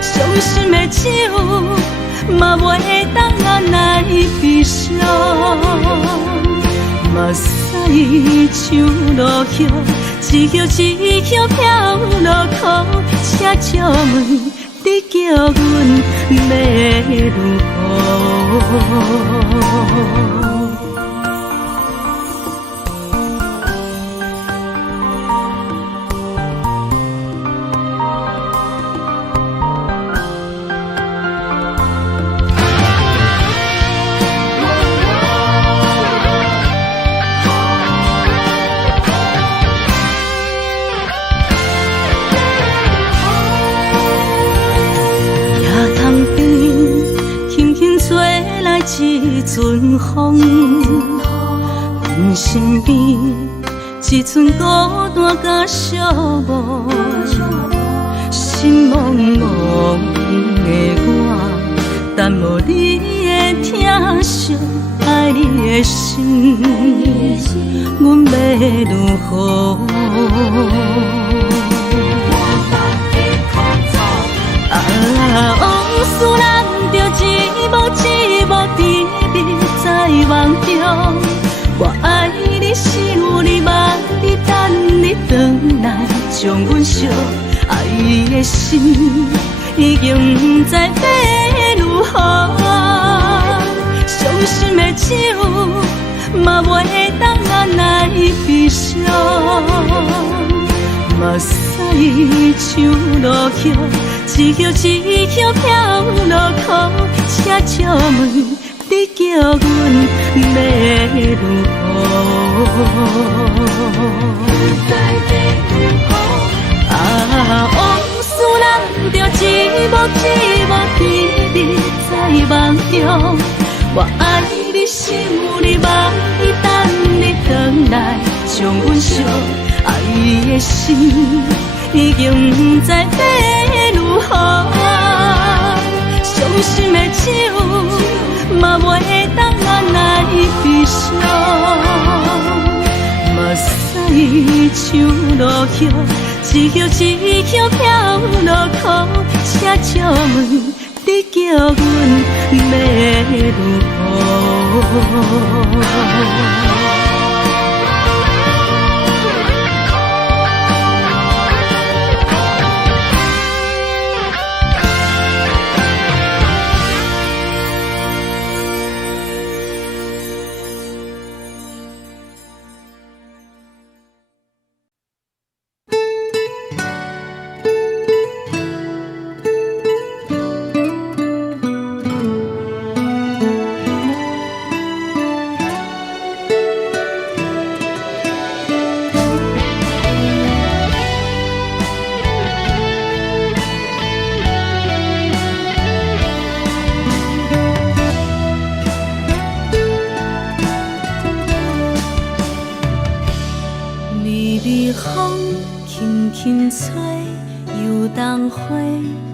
伤心的手嘛袂当按来悲伤。目屎像落雨，一叶一叶飘落雨，请借问你叫阮要如何？一阵风，阮身边一寸孤单甲寂寞，心茫茫的我，但无你的疼惜，爱你的心，阮要如何？往事人着一幕一幕甜蜜在梦中。我爱你是有你望你等你回来，将阮惜爱的心已经不知要如何。伤心的酒嘛袂当按来悲伤，目屎像落叶。一叶一叶飘落雨，请借问你叫阮要如何？往事人着一幕一幕甜蜜在梦中。我爱你是有你望你等你回来，将阮惜爱的心已经不知要如何。伤心的酒嘛袂当按来悲伤，目屎像落叶，一叶一叶飘落雨，请借问你叫阮要如何？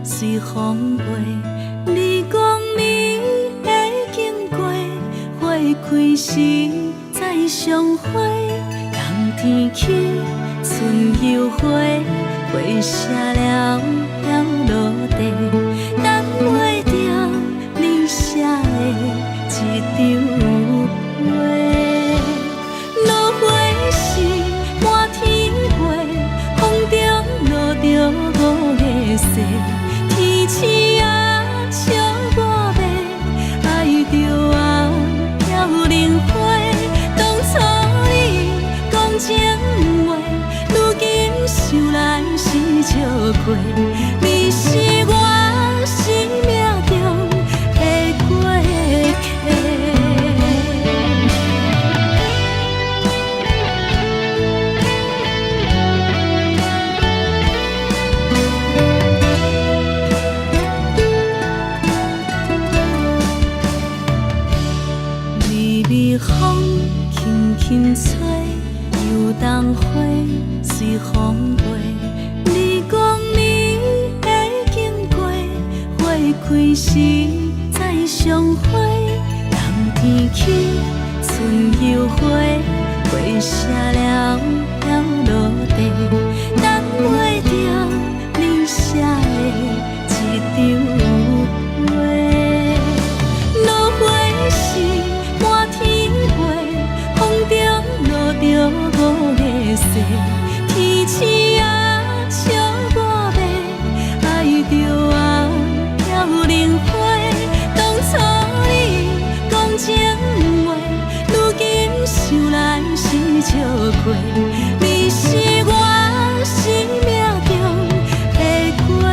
随风飞，你讲你会经过，花开时再相会。冬天起，春又回，花谢了飘落地，等袂着你写的一张话。落花时满天飞，风中落着五个色。天星啊，笑我迷，爱着啊飘零花。当初你讲情话，如今想来是笑过。你是我生命中的过客。风轻轻吹，游动花随风飞。你讲你会经过，花开时再相会。冬天起，春又回，花谢了飘落地，等袂着你写的一张话。落花时满天风中落着五个色，天星啊笑我迷，爱着啊飘零花。当初你讲情话，如今想来是笑过。你是我生命中的过客。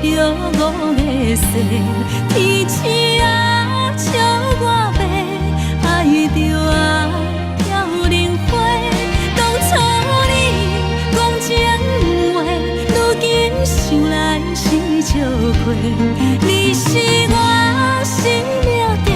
着五个色，天星啊笑我迷，爱着啊飘零花。当初你讲情话，如今想来是笑过。你是我生命中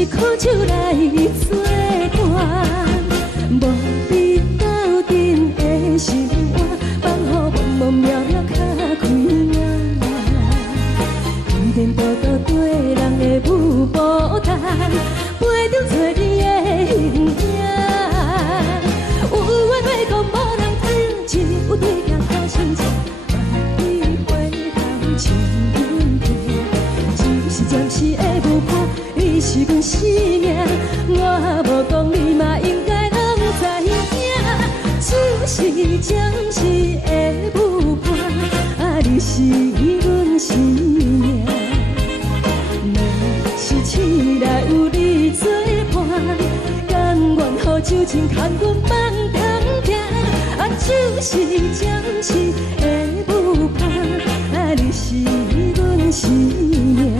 是苦酒来作伴，无你斗阵的生活，放予茫茫渺渺较快活。天天道道对人的舞步弹，陪着做你的形影。有话要讲无人听，只有对镜讨心情，万里回头唱阮听。只是暂时的舞伴，你是阮生命，我无讲你嘛应该拢知影。只是暂时的舞伴，你是阮生命。若是醒来有你作伴，甘愿予酒精牵阮放通行。就是暂时的舞伴，你是阮生命。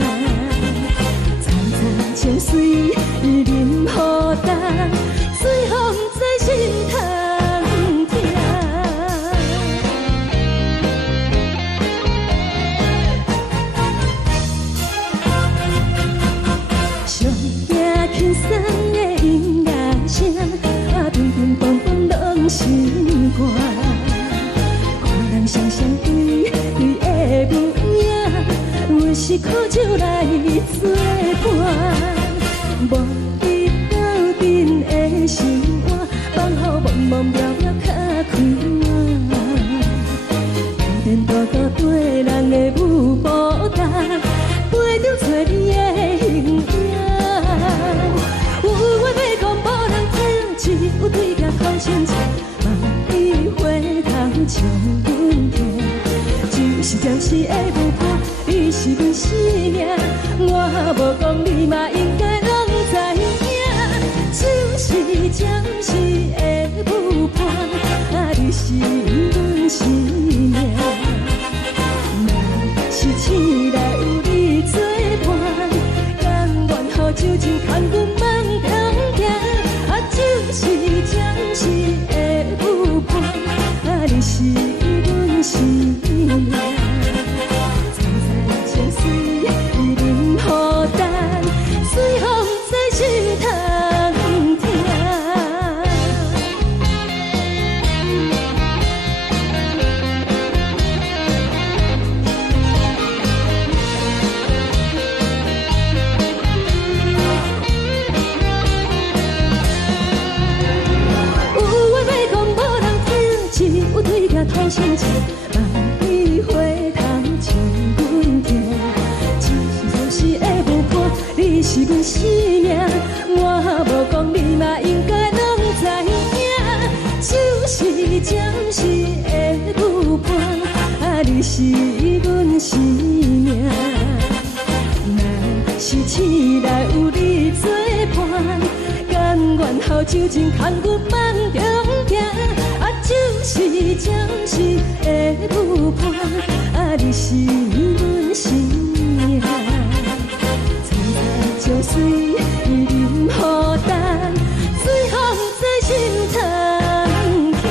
层层情水任何等，随风在心头听。上惊轻松的音乐声，乒乒乓乓拢心肝。看人双双对对的舞影，我是苦酒来作伴。无你斗阵的生活，放予茫茫渺渺较快活。天天道道对人的舞步弹，陪着做你的形影。有话要讲无人听，只有对镜讨心情，万里回头唱阮听。只是暂时的舞伴，你是阮生命，我无讲你嘛应该拢知影。就是暂时的舞伴，你是阮生命。若是醒来有你作伴，甘愿予酒精牵阮放通行。就是暂时的舞伴，你是阮生命。层层情水任何等，随风在心头听。有对镜讨心情，万里回头唱阮听。只是暂时的舞伴，你是阮生命，我无讲你嘛应该拢知影。就是暂时的舞伴，你是阮生命。若是醒来有你作伴，甘愿予酒精牵阮放中行。就是暂时的舞伴，你是阮生命。层层情水任何等，随风在心头听。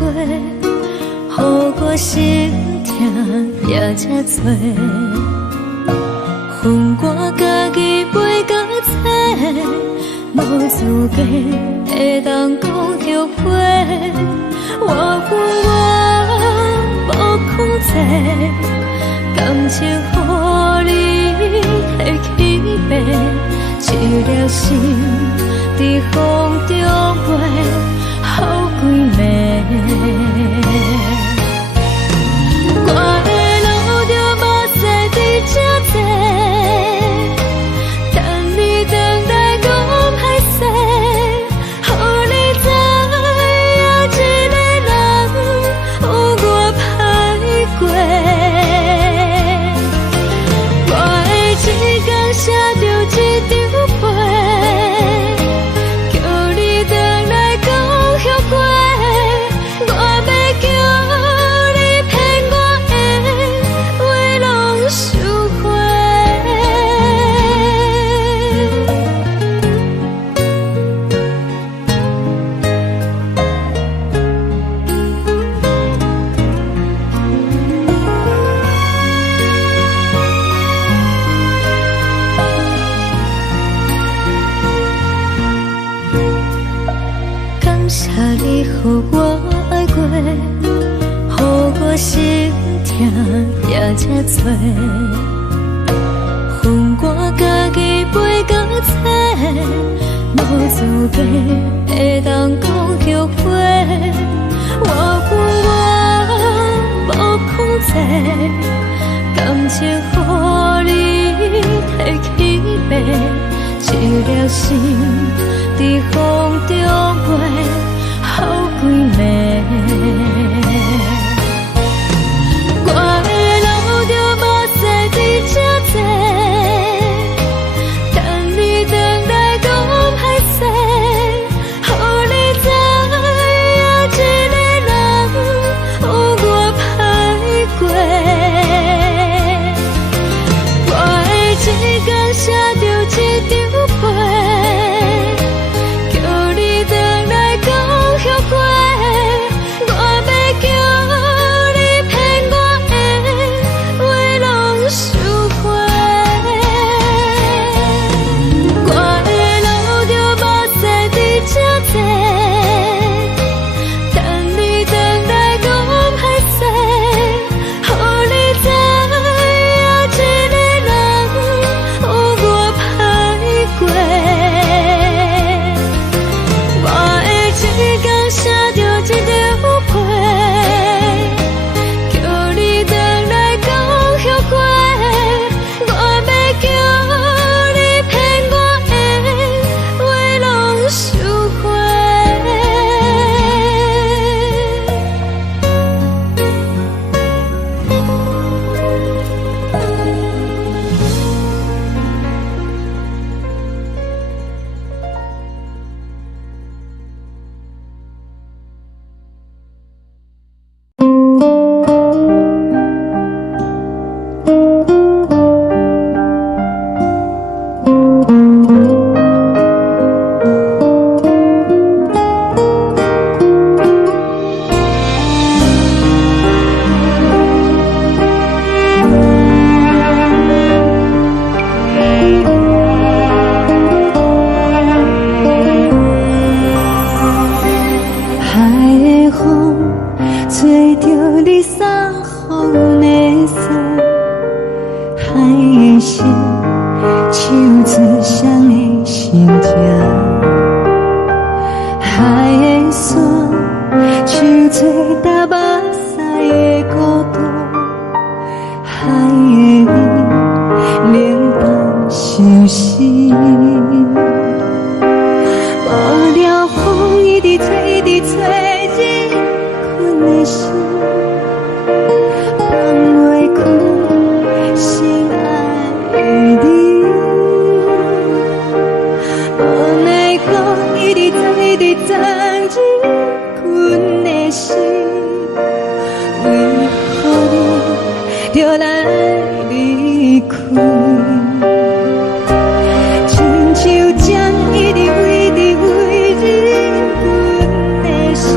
过，予我心痛也这多。恨我家己袂到切，无资格会当讲后悔。我恨我无控制，感情予你摕去卖，一粒心在风中飞，好几暝。我的路就无再伫这坐，等你等待讲歹势，予你知影一个人有我歹过。我的一天写着一张被，叫你回来讲后悔。我要叫你骗我的话拢收回。感谢你予我爱过，予我心痛也这多。恨我家己袂到切，无资格会当讲后悔。我恨我无控制，感情予你摕去卖，一粒心在风中飞，好几暝。我的路就无再伫这坐，等你回来讲歹势，予你知影一个人有我歹过。我的一天写着一张被，叫你回来讲后悔。我要叫你骗我的话拢收回。我的路就无再伫这坐，等你回来讲歹势，予你知影一个人有我歹过。我的一天写着一张被，叫你回来讲后悔。我要叫你骗我的话拢收回。海的风吹着你送风的伞，海的心手指双的心情，海的山手吹打目屎的孤独，海的你冷淡伤心。无聊风一直吹，一直吹，日困的心放袂开，心爱你。无奈讲一直藏，一直藏，日困的心，为何你就来离开？亲像将一直为日困的心，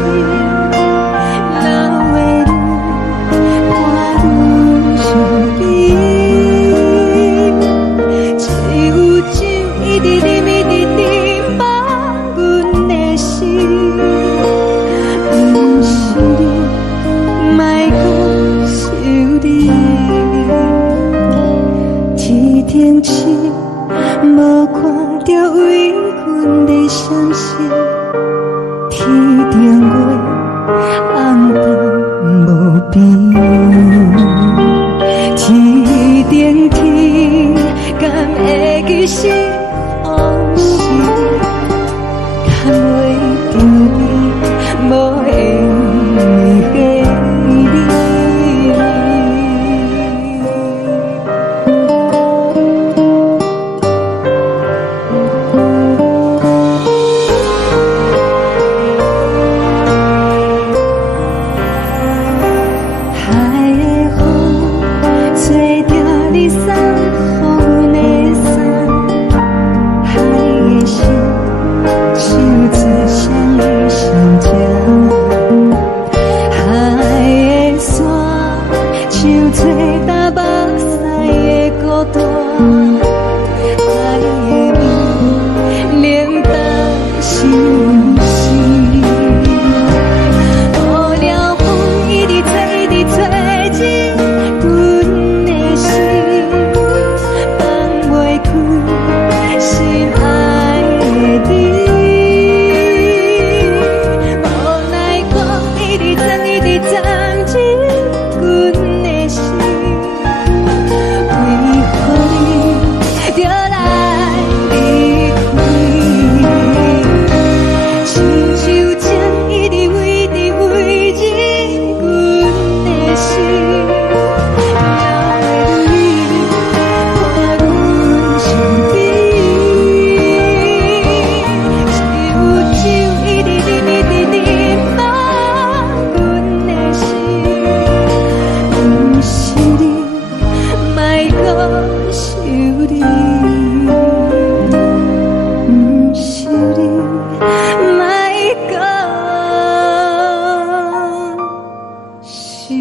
找到目屎的孤单，爱的美冷淡心事，雨了风一直吹，一直吹进阮的心，放袂开心爱的你。无奈我一直装，一直装进阮的心，为何你就来离开？亲像情一直围着围入阮的心，了袂你看阮身边，是有酒一直啉一直啉放阮的心，不是你，莫搁想你，不是你，莫搁想你。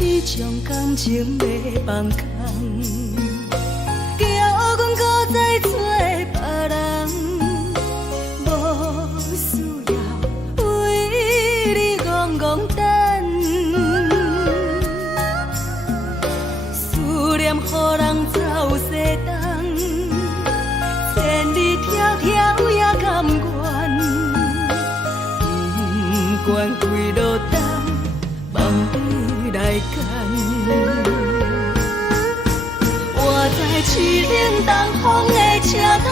你将感情卖放空，叫阮搁再找别人，无需要为你戆戆等，思念予人走西东，千里迢迢也甘愿，不管几落冬，梦比来干。我在凄冷东风的车窗，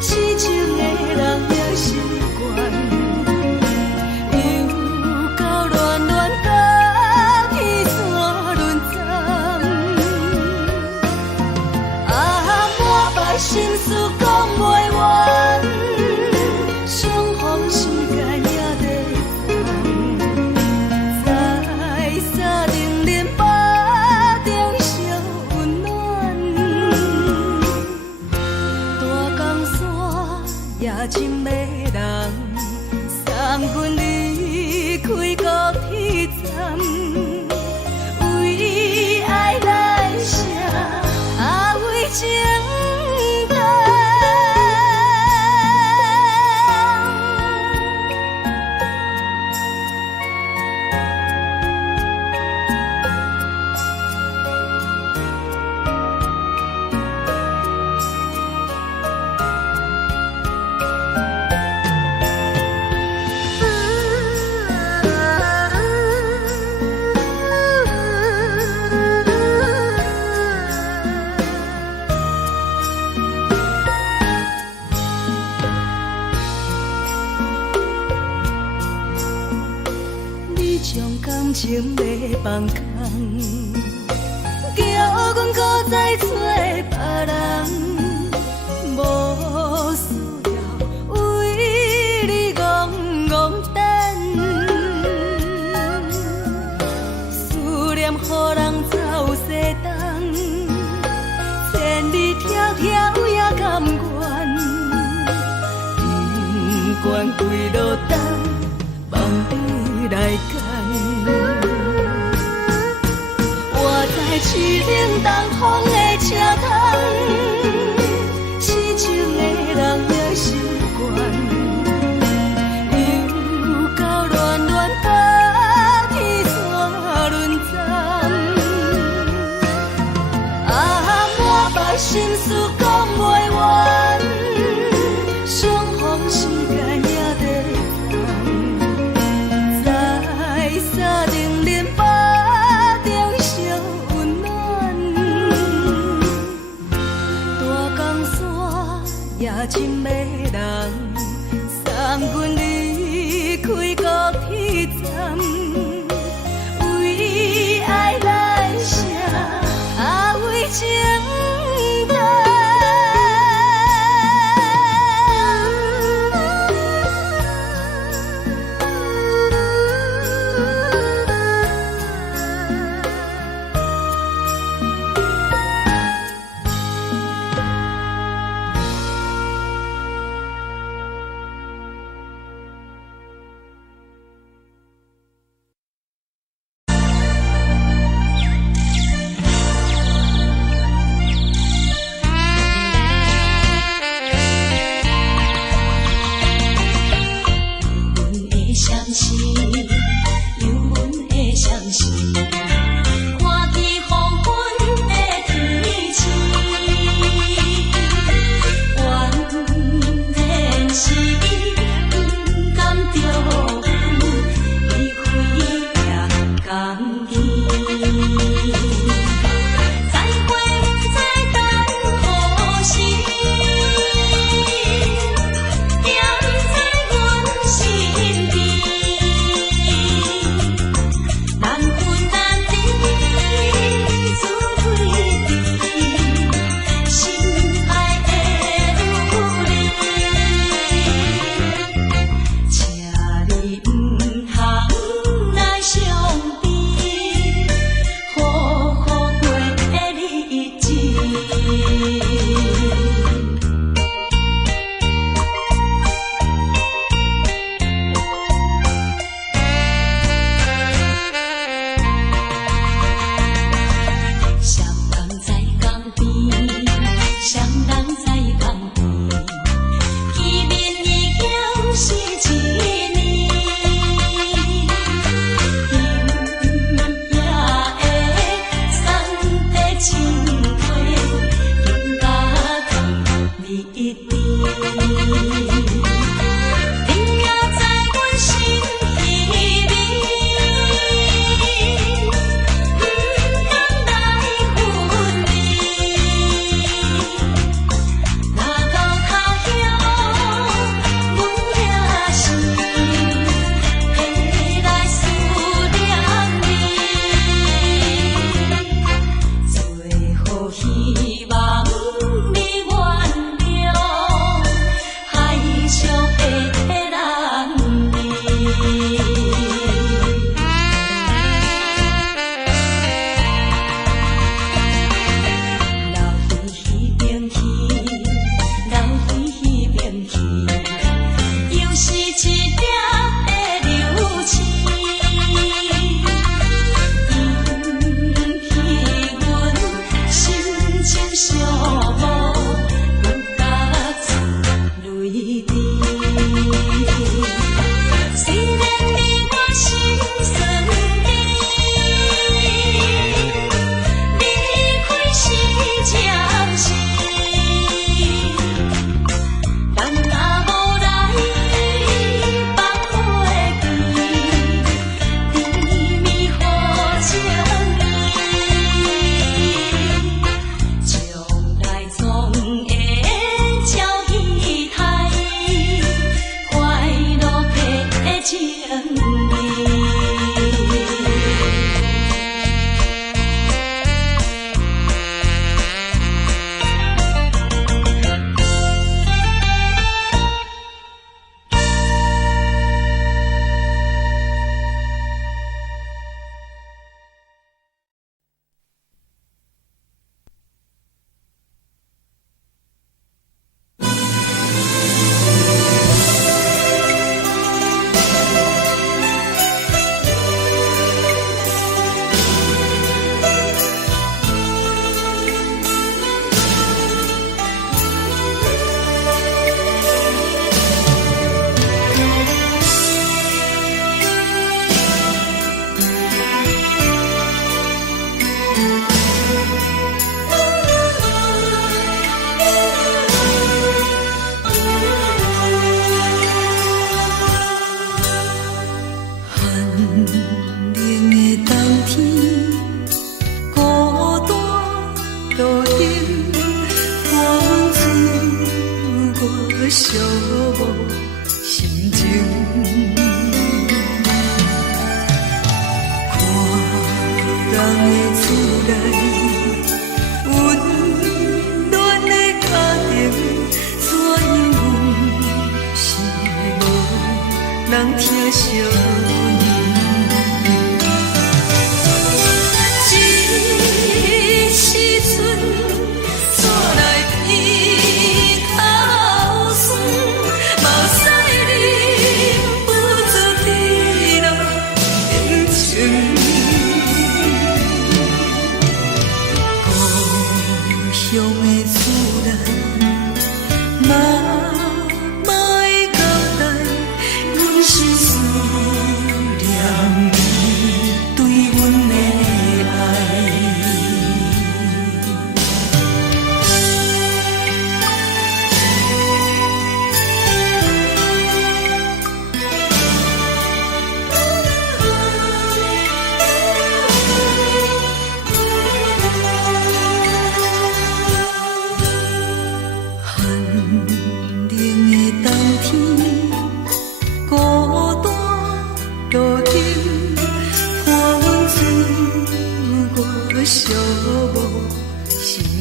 痴情的人也习惯，又到乱乱甲去山轮站，满腹心事讲袂完，相逢时间也在在沙定连巴中烧温暖，大江山夜深的人，送阮离开高铁站，为爱来写为情长。你将感情卖放空，叫阮搁再找别人，无需要为你戆戆等，思念予人走西东，千里迢迢也甘愿，不管几落冬，梦比来干。我在凄冷东风的车窗，痴情的人也习惯，又到乱乱甲去山轮站，满腹心事讲袂完，相逢时间也在沙定连巴中烧温暖，妈妈的交代，阮心事。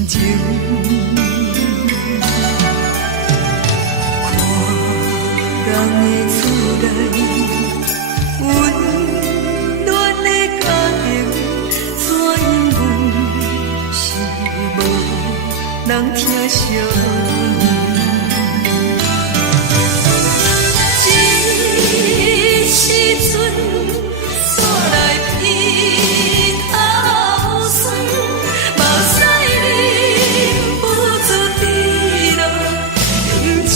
情。看人的厝内温暖的家庭，怎因为是无人疼惜？这时阵煞来鼻头酸，目屎忍不住滴落心情。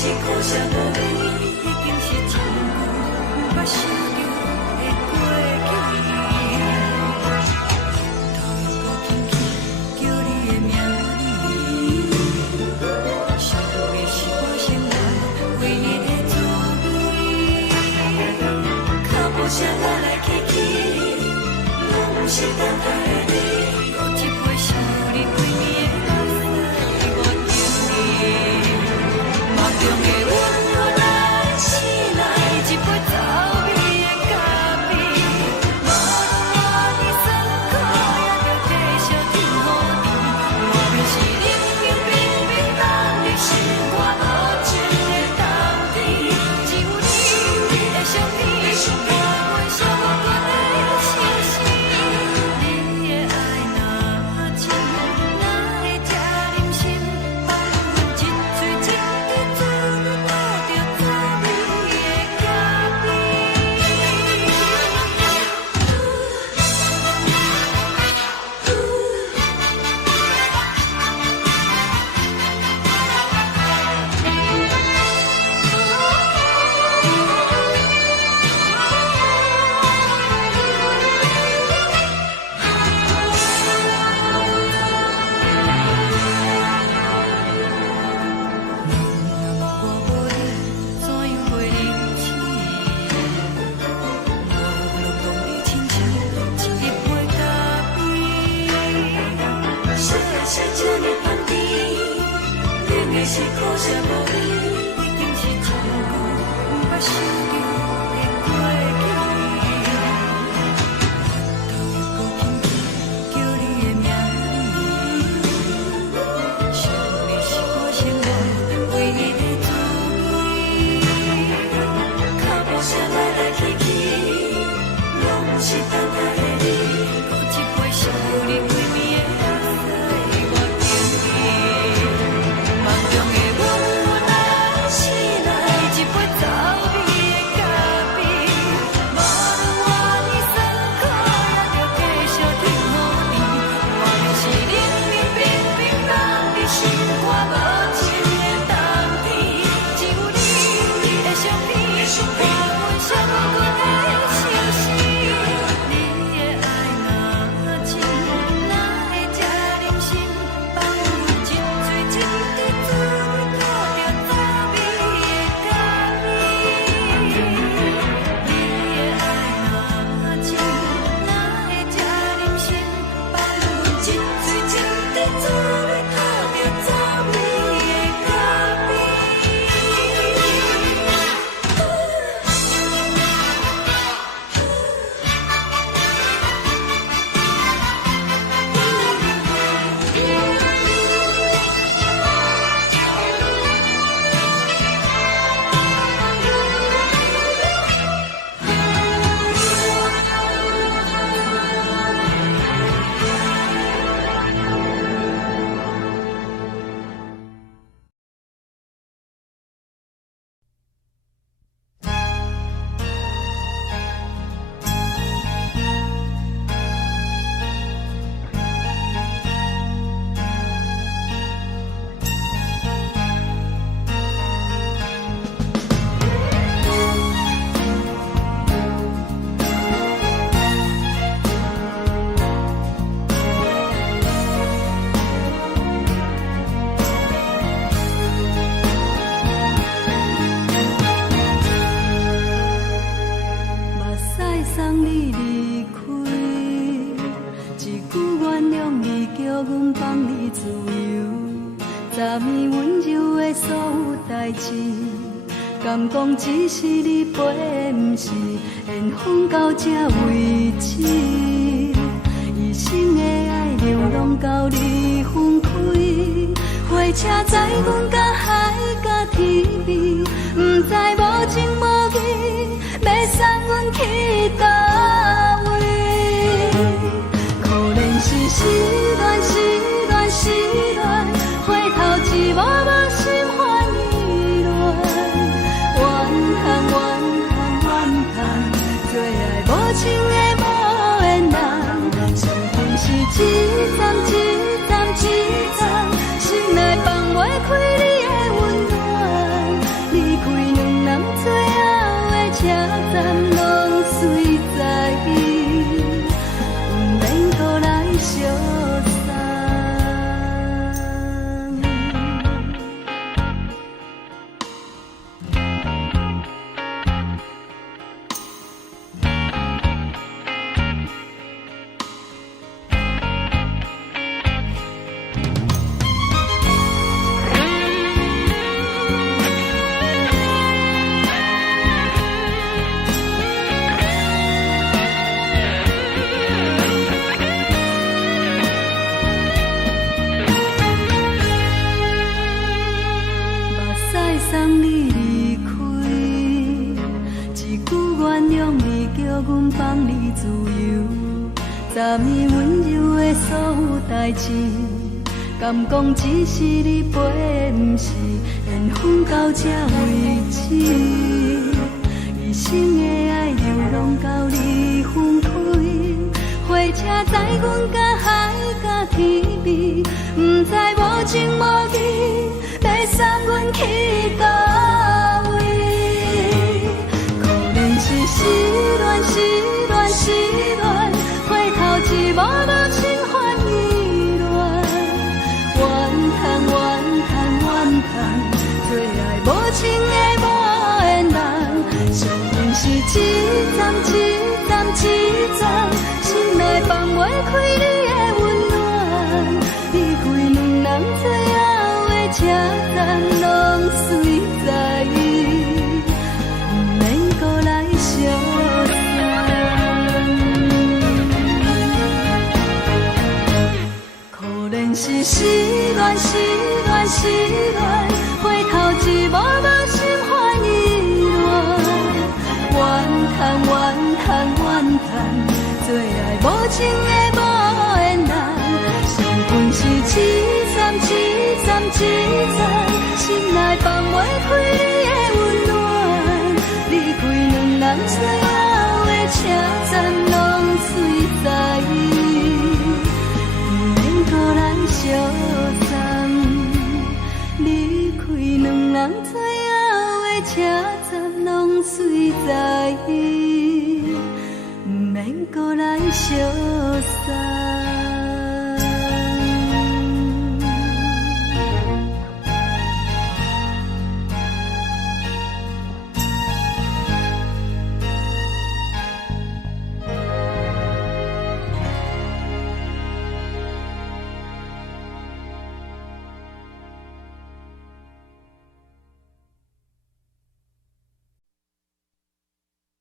是苦涩无味，已经是真久无法想着的过去。头又搁轻轻叫你的名字，想的是我生来唯一的滋味。脚步声来来去去，拢不是等待的你。搁一杯想你归暝的目屎，我求你。梦中的阮我来醒来，一杯走味的咖啡。无论我的酸苦，也着继续甜乎甜。我便是冷冷冰冰放你心，我无情的冬天。只有你的相片，我阮小我的心事。你的爱若深，哪会这忍心放阮一嘴一滴珠，倒着滋味的咖啡。我无你，怎样会忍气？我拢讲你亲像一杯咖啡，小的是这呢放甜，冷的是苦涩无味，已经是真久无法想着的过去。头又搁轻轻叫你的名字，想的是我生来唯一的滋味。脚步声来来去去，拢不是等待的你。搁一杯想你归暝的目屎，我求你。梦中的阮我来醒来，一杯走味的咖啡。无论我的酸苦，也着继续甜乎甜。我便是冷冷冰冰放你心，我无情的冬天。只有你的相片，我阮小我的心事。你的爱若深，哪会这忍心放阮一嘴一滴珠，倒着滋味的咖啡。你的爱若深，哪会这忍心放阮一嘴一滴珠，倒着滋味的咖啡。目屎送你离开，一句原谅你，叫阮放你自由。昨暝温柔的所有代志，敢讲只是你陪，不是缘分到这为止。一生的爱流浪到你分开，火车载阮甲海甲天边，不知无情无义，要送阮去倒位？可能是失恋，失恋，失恋，回头一幕幕心烦意乱，怨恨，怨恨，怨恨，最爱无情的无缘人，缘分是一站一站一站，心内放袂开你的温暖，站拢随在伊，毋免搁来相送。送你离开，一句原谅你，叫阮放你自由。昨暝温柔的所有代志，敢讲只是你陪，毋是缘分到这为止。一生的爱流浪到你分开，火车载阮甲海甲天边，毋知无情无义，要送阮去倒位？可怜是失恋，失恋，失恋，回头一幕幕心烦意乱，怨叹，怨叹，怨叹，最爱无情的无缘人，伤痕是一站一站一站，心内放袂开你的温暖，离开两人最后的车站拢随在伊，毋免搁来相送。可怜是失恋，失恋，失恋，回头一幕幕心烦意乱，怨叹，怨叹，怨叹，最爱无情的无缘人，伤痕是一站一站一站，心内放袂开你的温暖，离开两人最后的车站拢随在伊，毋免搁来相送。离开两人最后的车站拢随在伊，毋免搁来相送。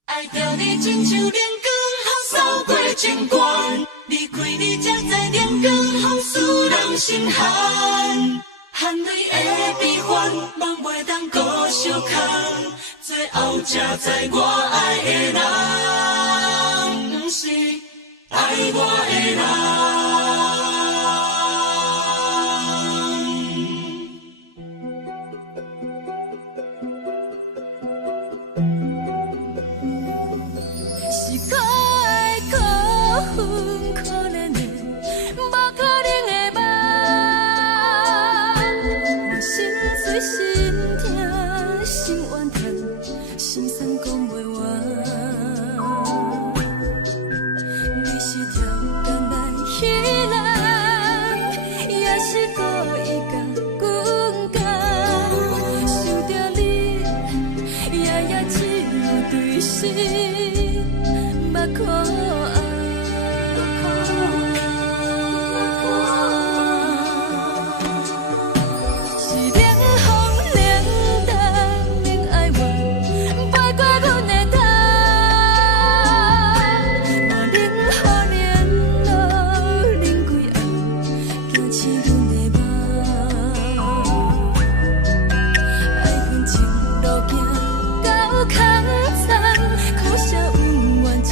爱着你亲像亮光，扫过情关，离开你才知亮光风使人心寒。含泪的悲欢，望袂当搁相牵，最后才知我爱的人，不是爱我的人。空残，苦涩温婉就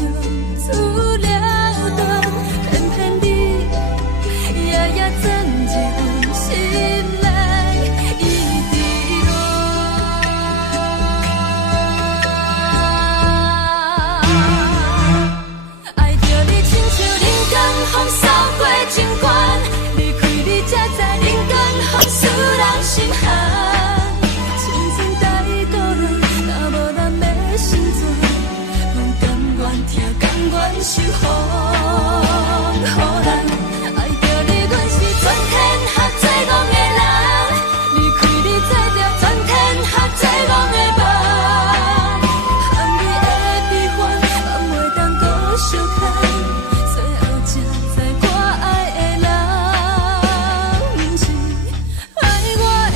守护，予人爱着你，阮是全天下最戆的人。离开你，做着全天下最戆的梦。含你的悲欢，嘛袂当搁相牵。最后才知我爱的人，毋是爱我的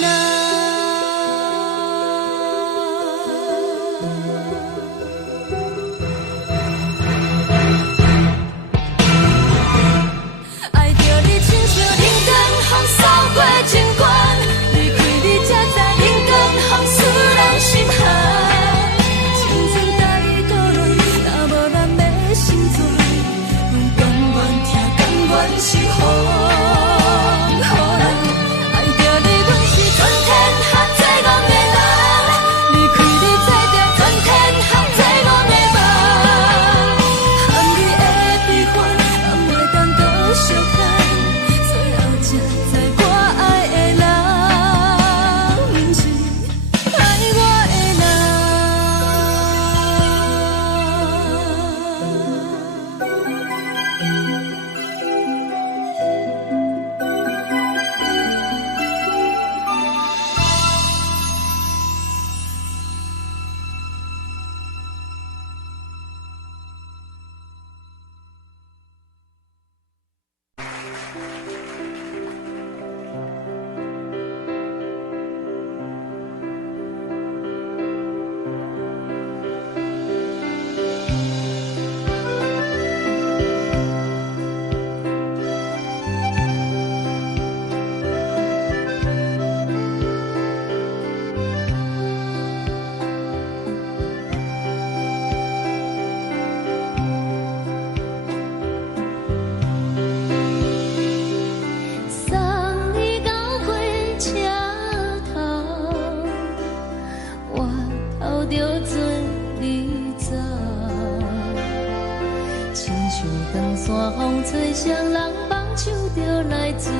吹双人放手就来自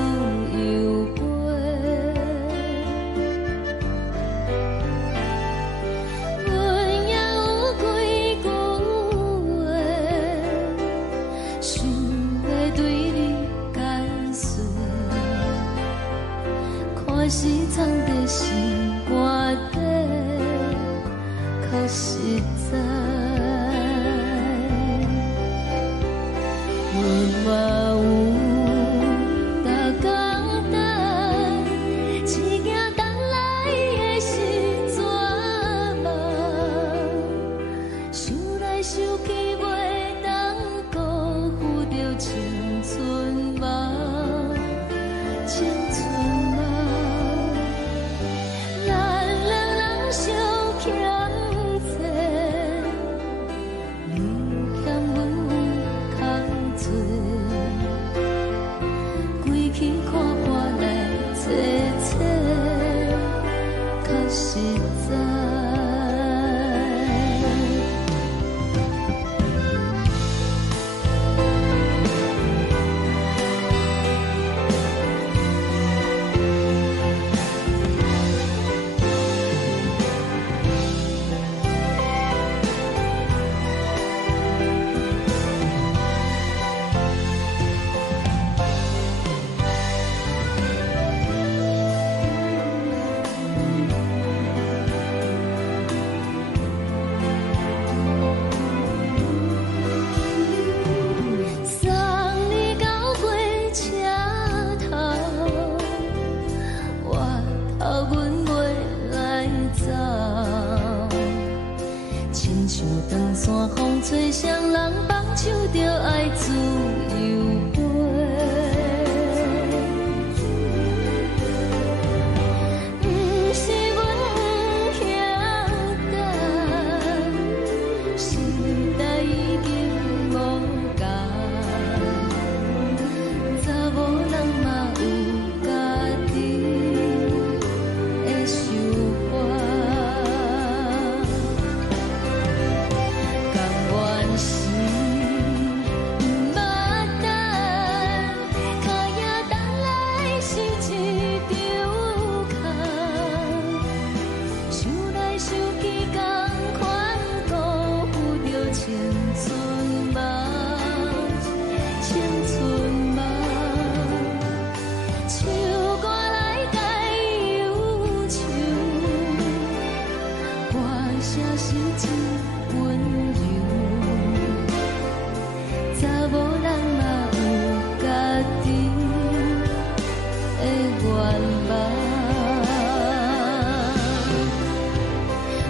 由飞，阮也有几句话，想要对你解释，看是藏在心肝底，较实在。 嘛有逐工等，一件等来的是绝望，想来想去袂当辜负着青春梦，青春梦，咱两人相。阮袂来走。亲像长山风吹双人放手着爱自由飞。不是阮不晓得，时代已经无共，查某人嘛有家己的想法。甘愿是不捌等，脚也等来是一场空。想来想去，同款辜负着青春梦，青春梦。唱歌来解忧愁，歌声是一温柔。查某人嘛有家己的愿望。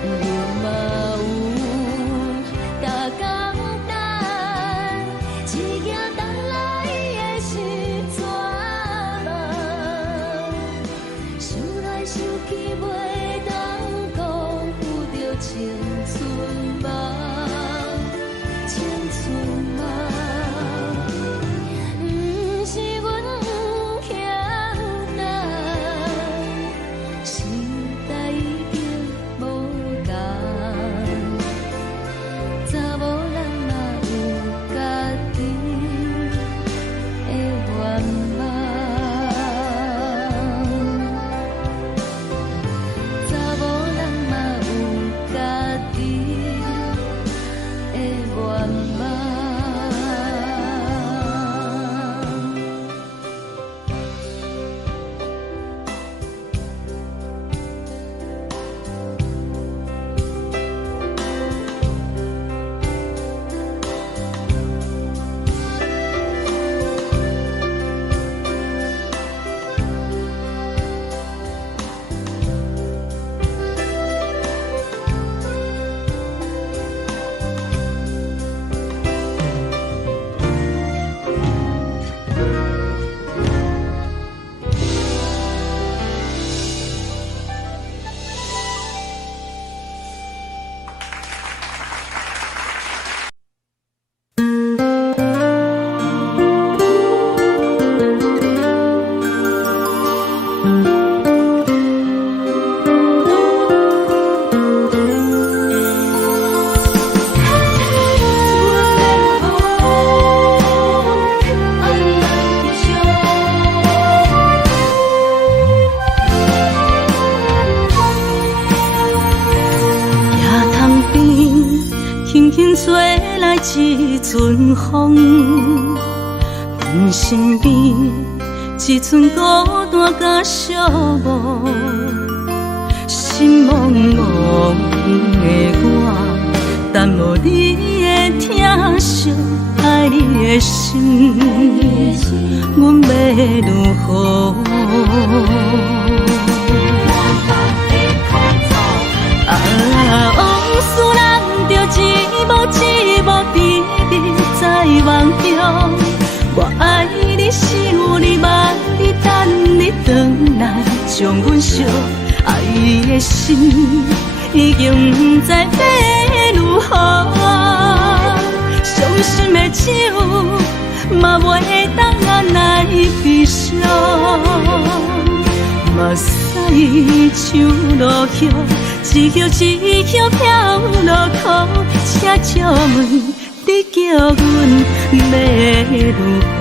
人嘛有大工等，一件等来的是绝望。想来想去，袂当辜负着青春梦，青春梦。不是阮不晓得，时代已经无共，查某人嘛有家己的愿望。查某人嘛有家己的愿望。夜窗边轻轻吹来一阵风，阮身边一寸孤单甲寂寞，心茫茫的我，等无你的疼惜，爱你的心，阮要如何？往事人着一幕一幕甜蜜在梦中。我爱你，想你，望你，等你回来，将阮惜爱的心已经不知要如何。伤心的手嘛袂当按来悲伤。目屎像落叶，一叶一叶飘落雨，请借问你叫阮要如何？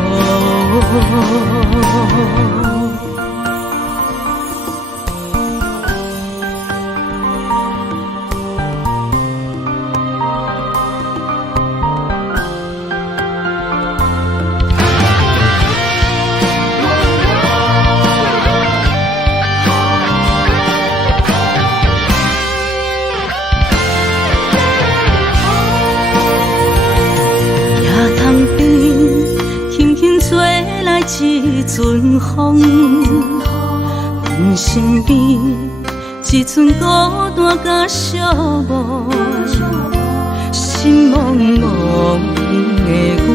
一阵风，阮身边，一寸孤单甲寂寞，心茫茫的我，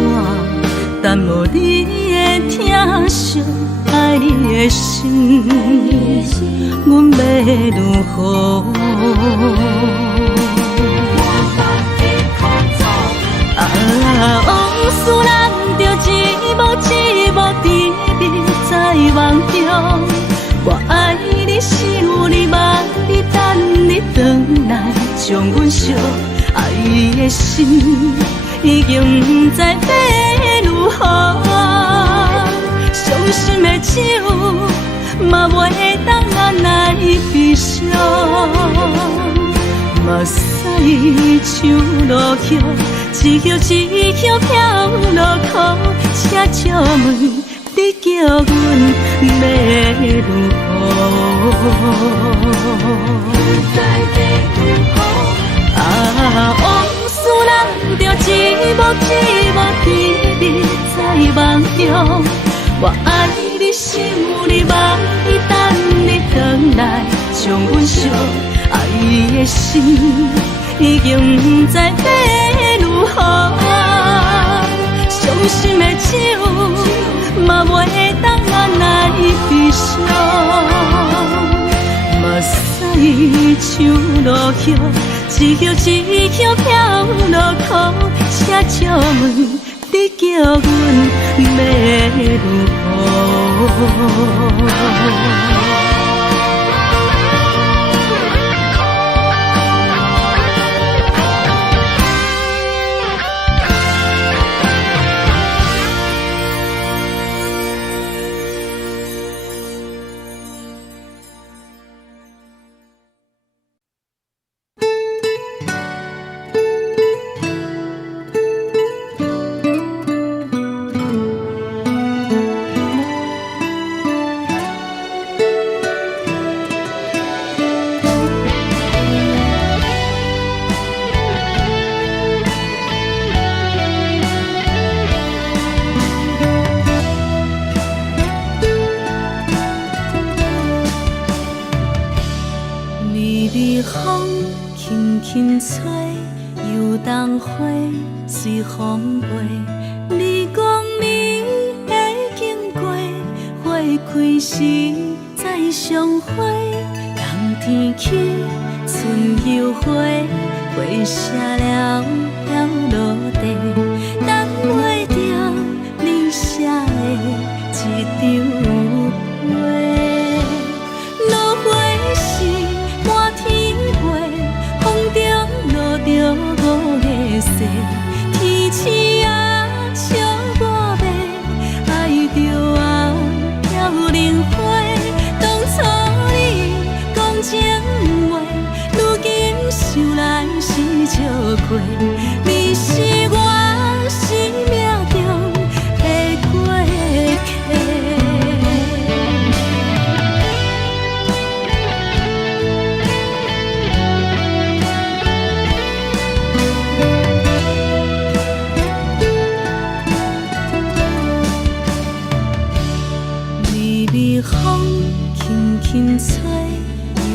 等无你的疼惜，爱你的心，阮要如何？往事咱着一幕一幕甜蜜在梦中。我爱你是有你望你等你回来，将阮惜爱的心已经不知要如何。伤心的手嘛袂当按来悲伤。目屎像落雨，一曲一曲飘落雨，车笑问你叫阮要如何？往事咱着一幕一幕甜蜜在梦中。我爱你是有你望你等你回来，将阮惜爱的心已经不知要如何。伤心的手嘛袂当按来悲伤。目屎像落雨，一曲一曲飘落雨，车笑问你叫阮要如何？随风飞，你讲你会经过，花开时再相会。冬天起，春又花，花谢了飘落地，等袂着你写的一张画。落花时满天飞，风中落着五个色。天星啊，笑我迷，爱着啊，飘零花。当初你讲情话，如今想来是笑过。你是我生命中的过客。风轻轻吹，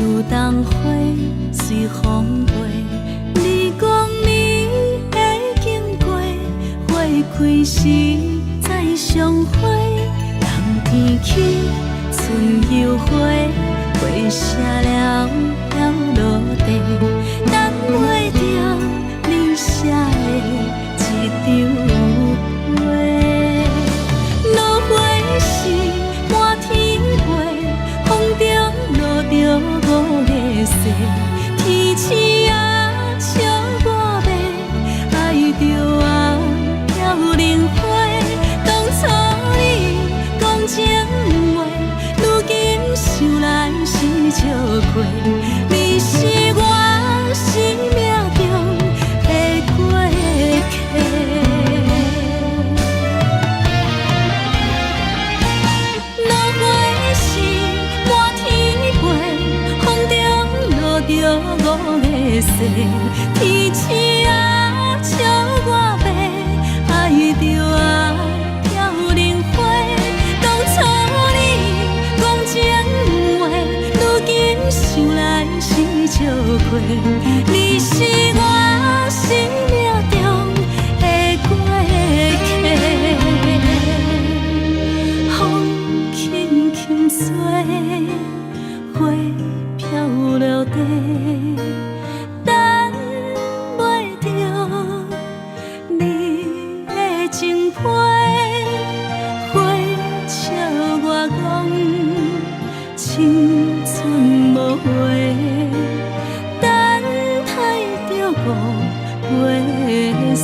又冬花随风飞。你讲你会经过，花开时再相会。冬天起，春又花，花谢了飘落地，等袂着你写的一张画。落花时满天风中落着五个色，天星啊，笑我迷，爱着啊，飘零花。当初你讲情话，如今想来是笑过。你是我生命中的过客。着五个色，天星啊，笑我迷，爱着啊，飘零花。当初你讲情话，想来是笑过，你是我生命中的过客。风轻轻吹，花飘落地，等袂着你的情批。花笑我讲青春无悔，等待着五月雪。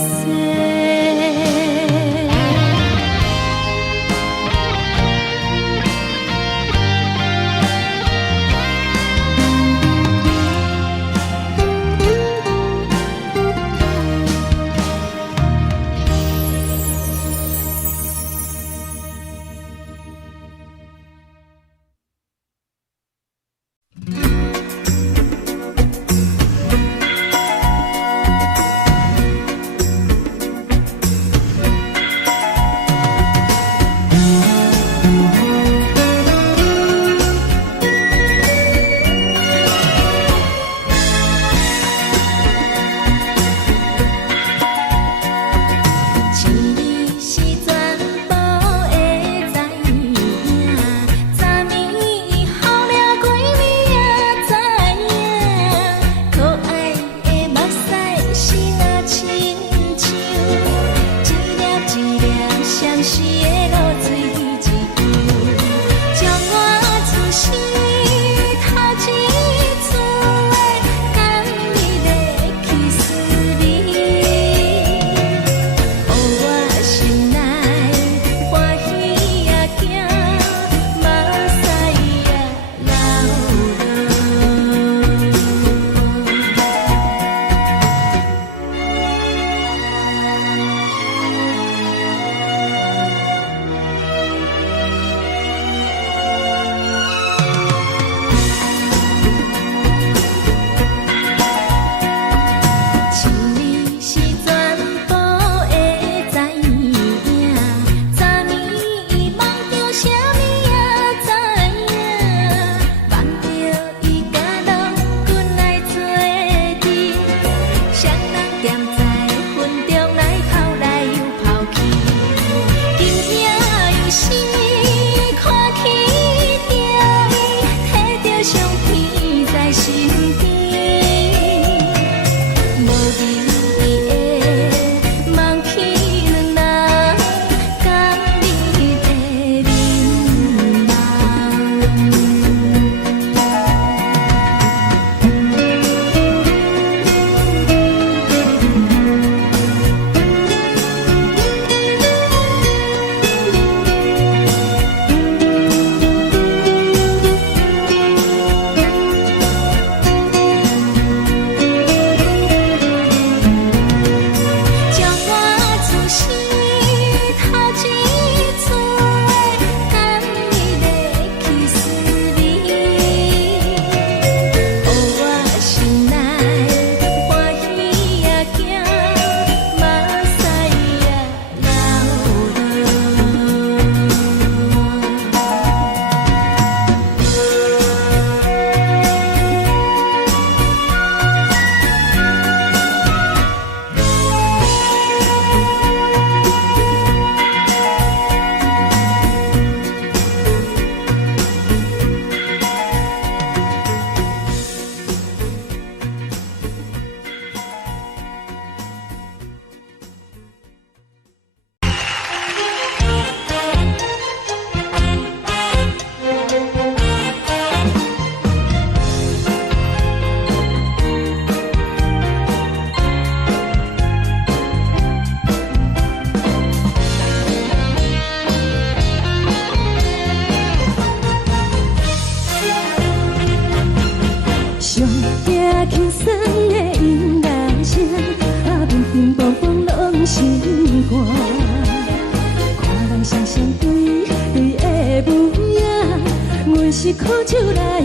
是苦酒来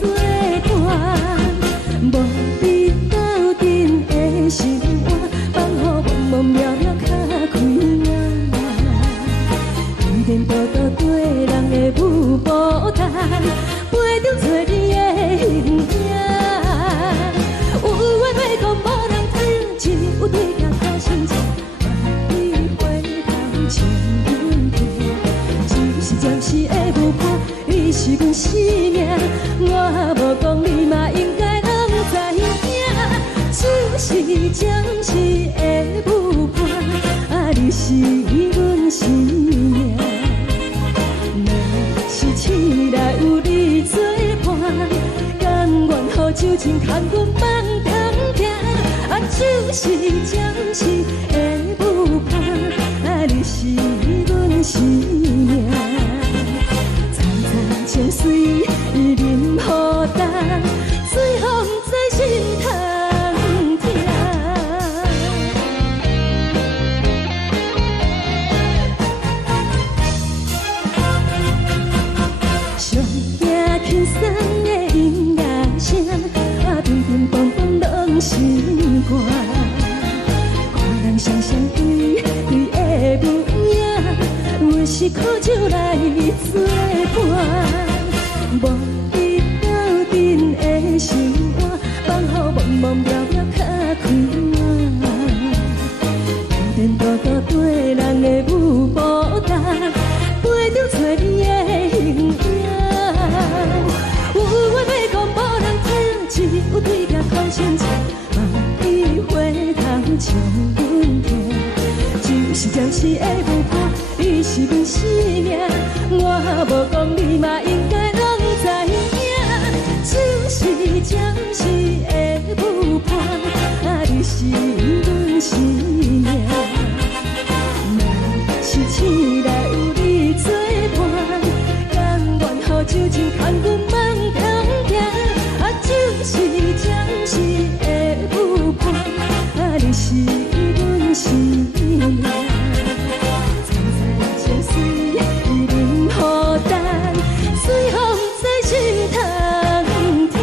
作伴，无你斗阵的生活，放予茫茫渺渺较快活。颠颠倒倒对人的舞步弹，陪着做你的。酒精牵阮梦中行，啊，就是暂时的舞伴，啊，你是阮生命。层层情绪任孤单，随风在心头听。上惊轻松的音乐声，啊，乒乒乓乓拢心肝。看人双双对对的舞影，有时苦酒来作伴。无你斗阵的心肝，放乎茫茫渺渺较快活。颠颠倒倒对人的舞步动，陪着找你的形影。有话要讲无人听，只有对镜头前笑，梦里回头将阮听。就是暂时的舞伴，你是阮生命，我无讲你嘛应该拢知影。就是暂时的舞伴，啊，你是阮生命。若是醒来有你作伴，甘愿予酒精牵阮梦中行。啊，就是暂时的舞伴，啊，你是阮生命。层层情绪任孤单，随风在心头听。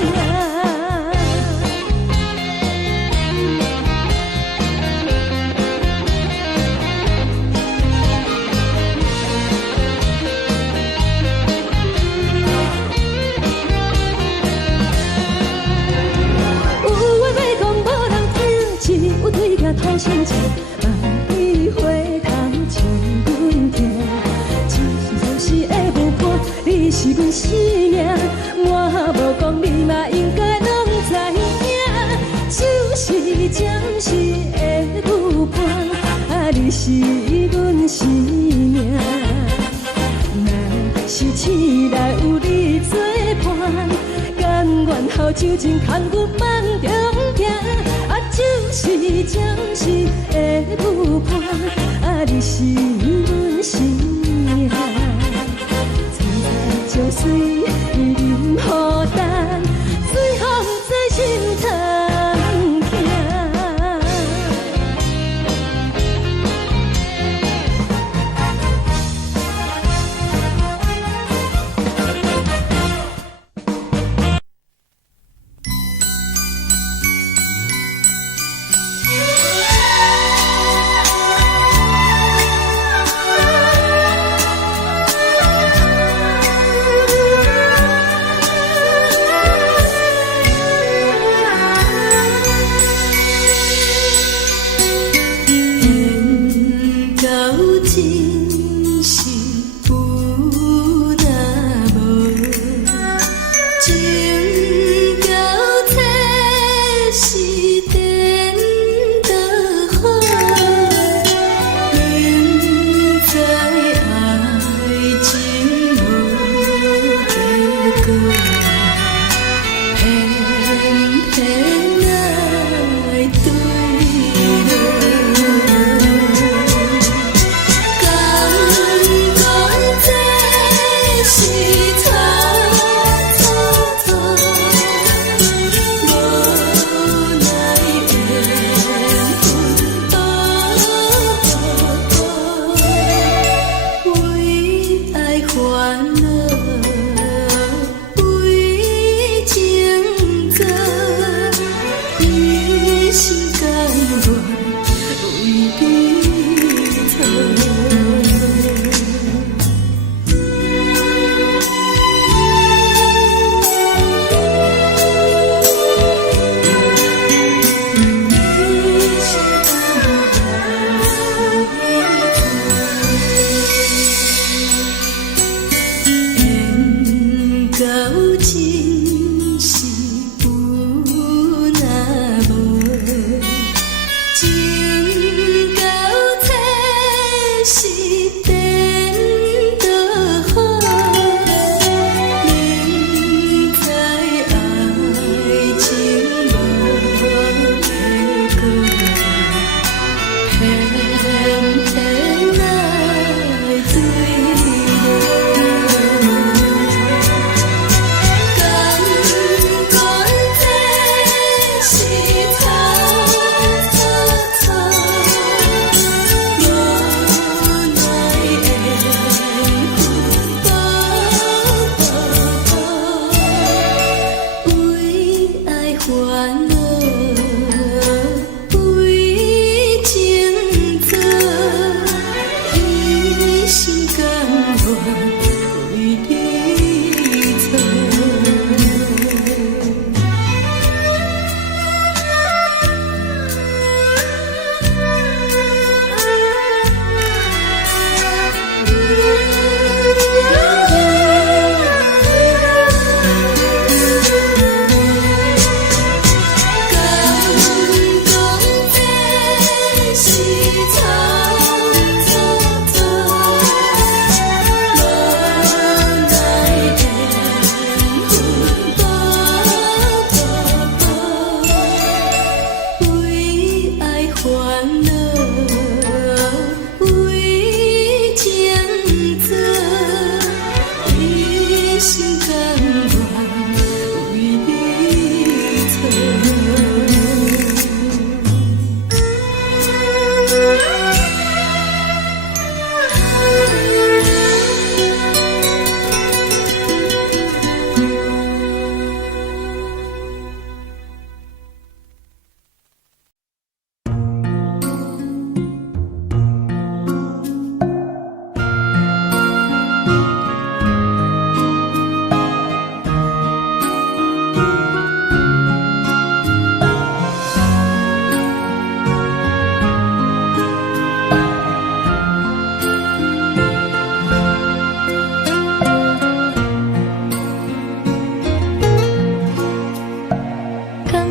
有话要讲无人听，只有对镜头前笑，梦里回头将阮听。就是暂时的舞伴，你是阮生命，我无讲你嘛应该拢知影。就是暂时的舞伴，啊，你是阮生命。若是醒来有你作伴，甘愿予酒精牵阮梦中行。啊，就是暂时的舞伴，啊，你是阮生命。层层情绪任孤单，随风在心头听。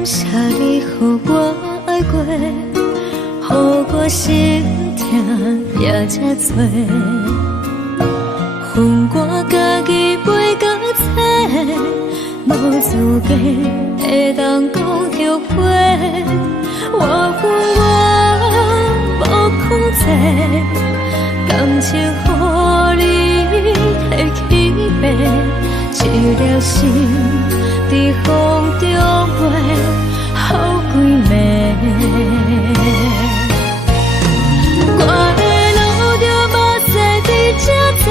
谢你，予我爱过，予我心痛也这多。恨我家己袂到切，无资格会当讲后悔。我恨我无控制，感情予你提起白，一粒心在风中飞，好几暝。我的路就无西伫这多，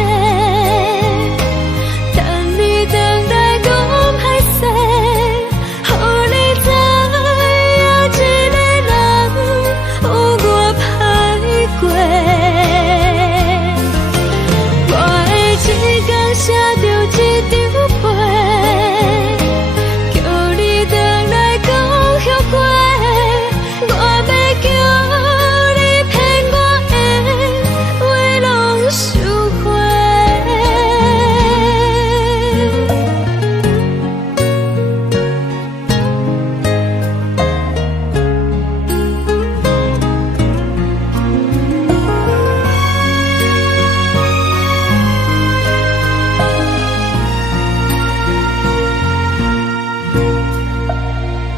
等你回来讲歹势，予你知影一个人有我歹过。我的一天写着一张被，叫你回来讲后悔。我要叫你骗我的话拢收回。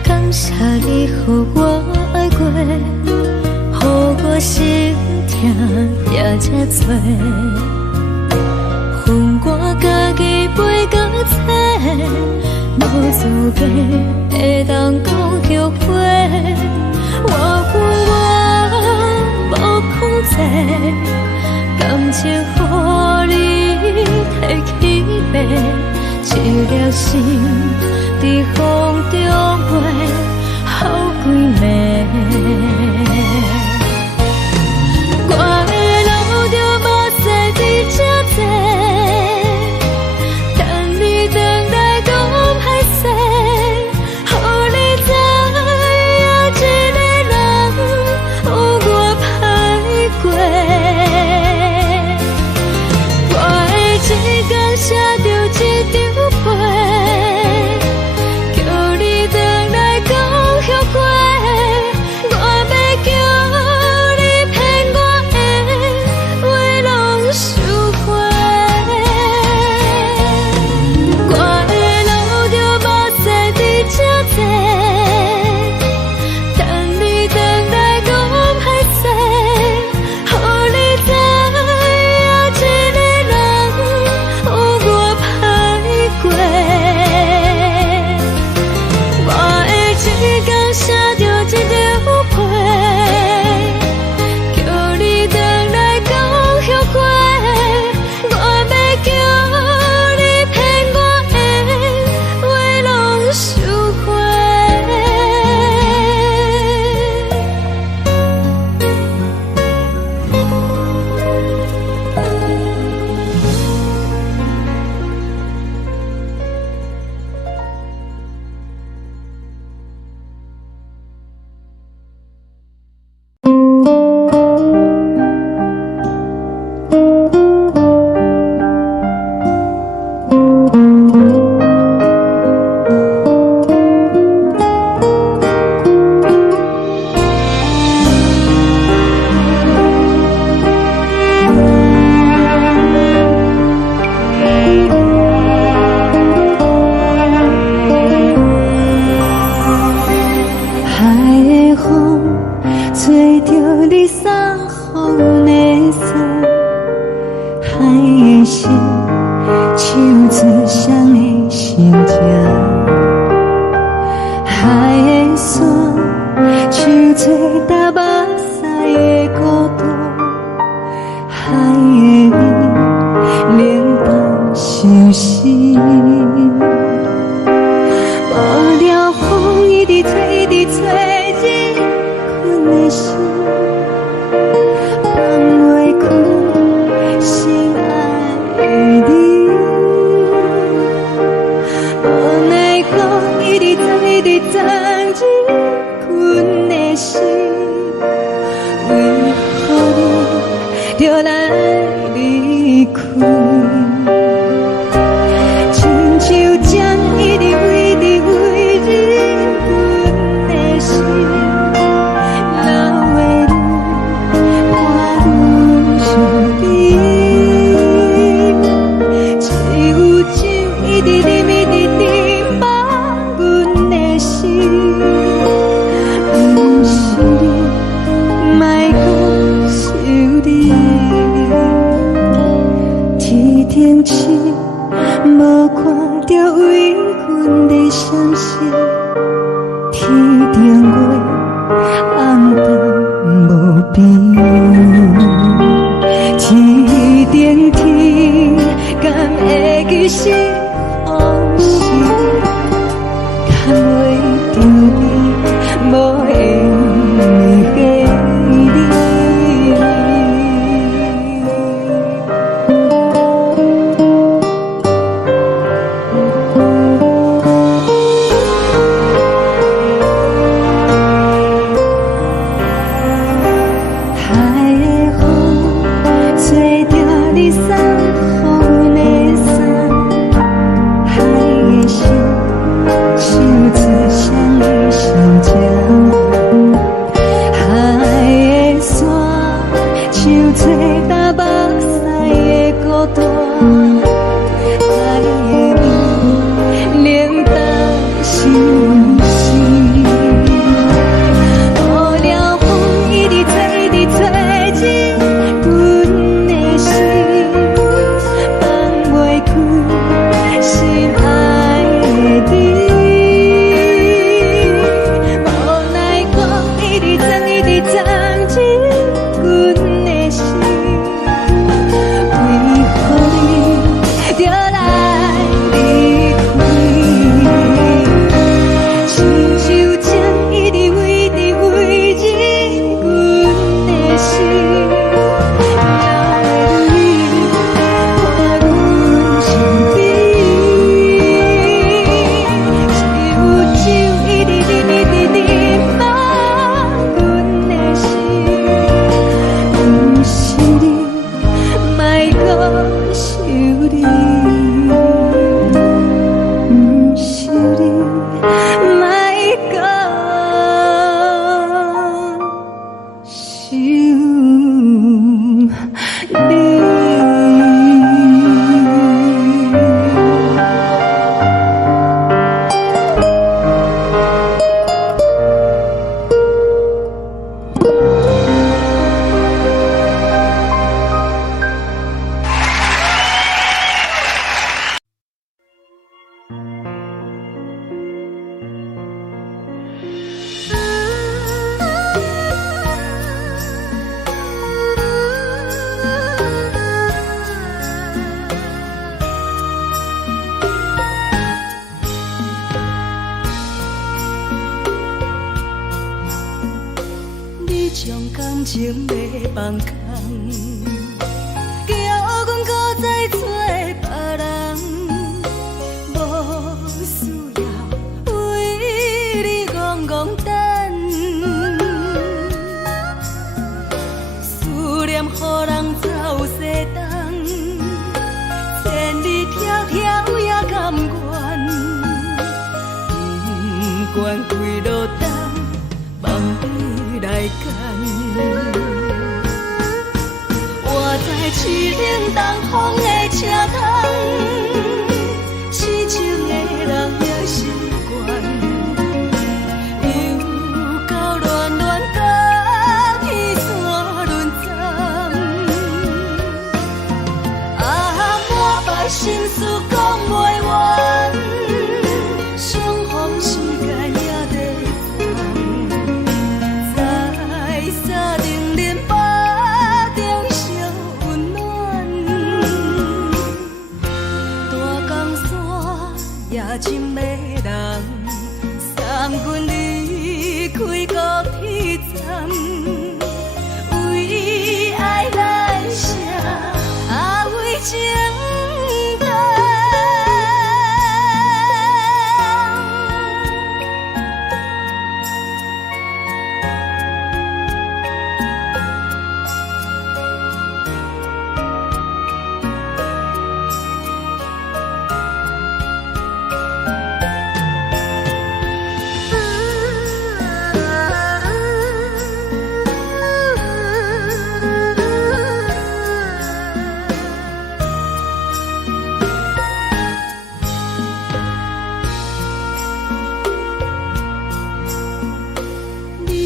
感谢你，予我爱过，予我心痛也这多。恨我家己袂到切，无资格会当讲后悔。我恨我无控制，感情予你提起白，一粒心在风中飞，好几暝。我的路就无西伫这多，等你回来讲歹势，予你知影一个人有我歹过。我的一天写着一张被，叫你回来讲后悔。我要叫你骗我的话拢收回。我的路就无西伫这多，等你回来讲歹势，予你知影一个人有我歹过。我的一天写着一张被，叫你回来讲后悔。我要叫你骗我的话拢收回。海的风吹着你送风的伞，海的心手指双的心情，海的山手吹打目屎的孤独，海的美冷淡伤心。无聊风一直吹，一直吹，日困的心放袂开，心爱的你。无奈何，一直等，一直等，顶月红淡无边，市顶天敢会记是往事，敢袂着你无缘给你。将感情要放空，叫阮搁再找别人，无需要为你戆戆等，思念予人走西东，千里迢迢也甘愿，不管几路灯，望你来干。我在市顶东风的车窗，痴情的人也习惯，又到乱乱甲天山轮站。啊，满腹心事讲袂完，相逢时间也在等，在沙定林巴中烧温暖，大江山夜深的人，送阮离开高铁站，为爱来写，为情等。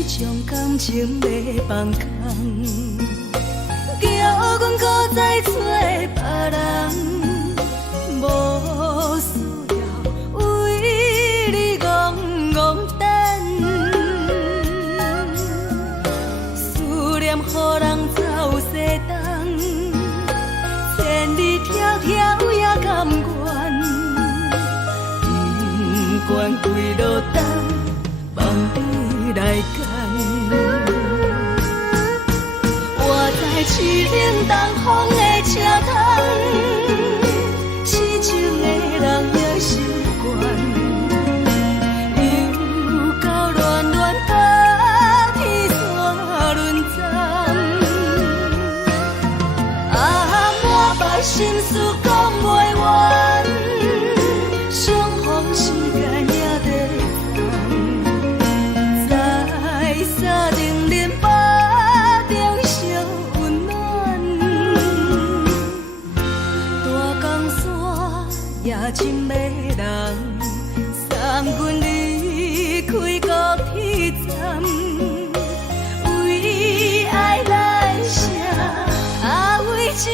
将感情要放空，叫阮搁再找别人，无需要为你戆戆等，来干。我在市冷东风的车头，痴情的人也心倦，又到乱乱把天线轮转。满腹心事讲袂完，相逢时间也在等，在沙定林巴中相温暖。大江山也真迷人，送阮离开高铁站，为爱来城，为情。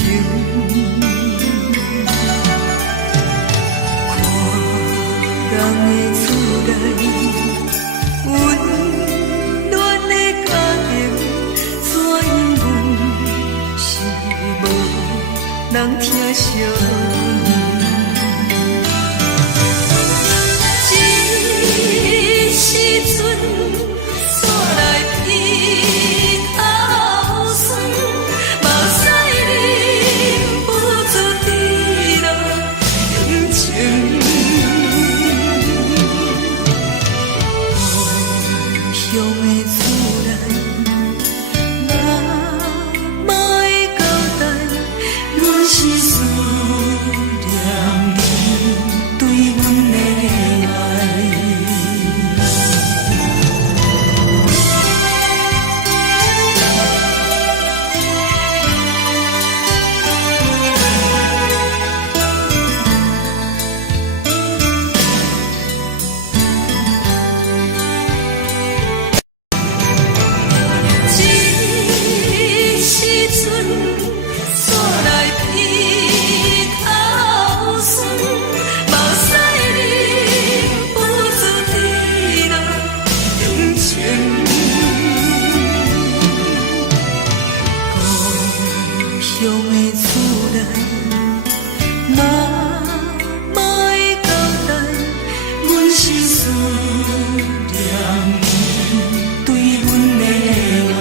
情。看人的厝内温暖的家庭，怎因为是无人疼惜？时阵，煞来鼻头酸，目屎忍不住滴落眼睛。故乡的厝内，妈妈会交代，阮是思念你对阮的爱。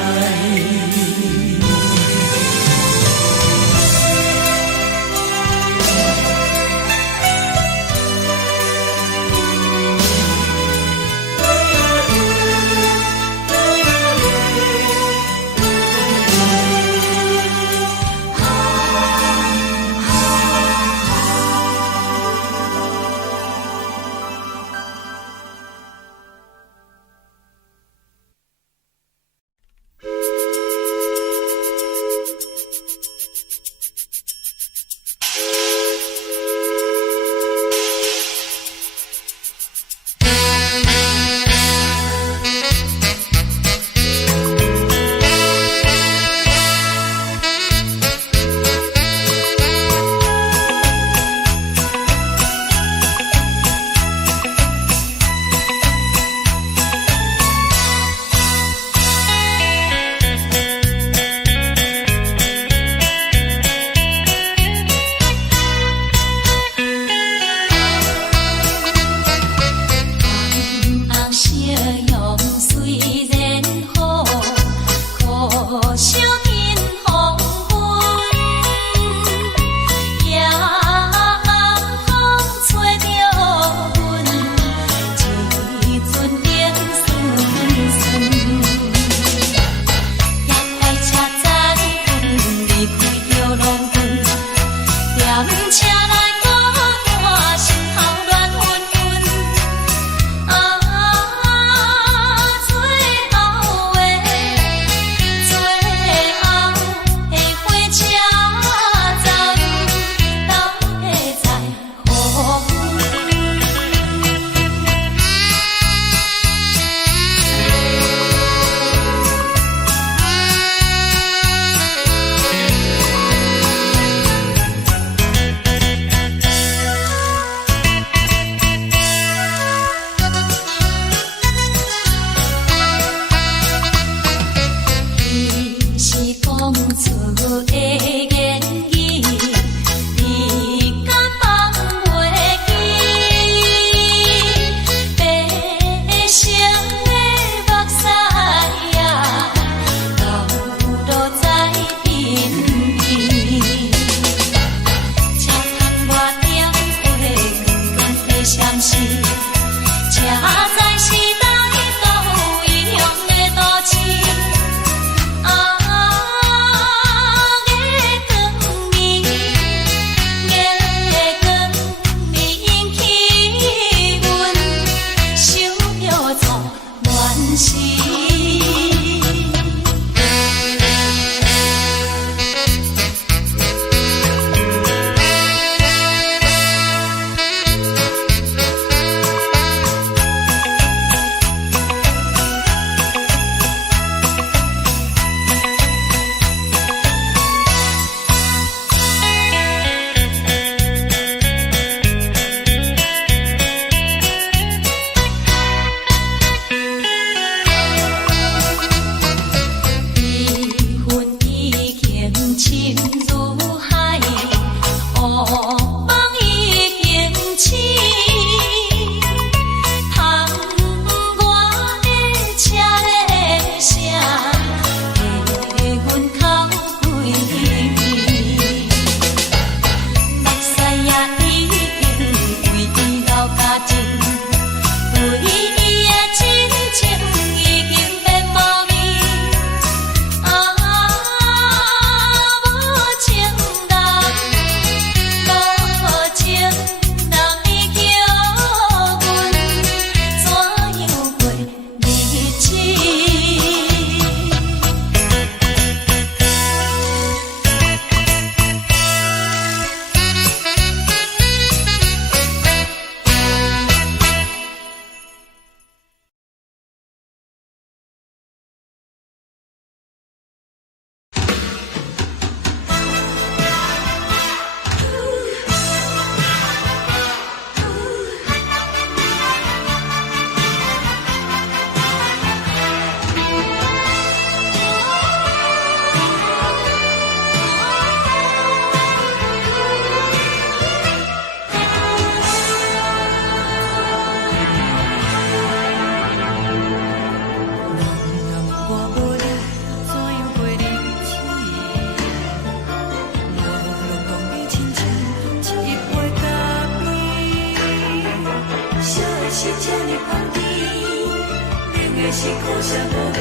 的是苦涩无味，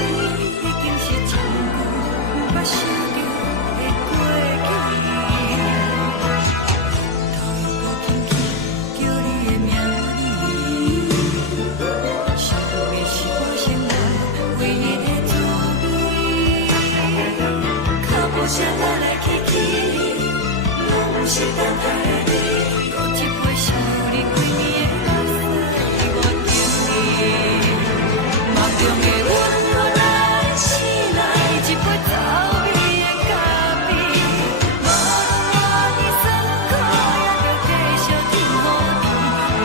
已经是真久无法想着的过去。头又无轻轻叫你的名字，想的是我生来唯一的滋味。脚步声来来去去，拢是等待的你，搁一杯想你几年的目屎，我敬你。梦中的阮落来醒来，一杯走味的咖啡，无论我的酸苦，也着继续甜予你。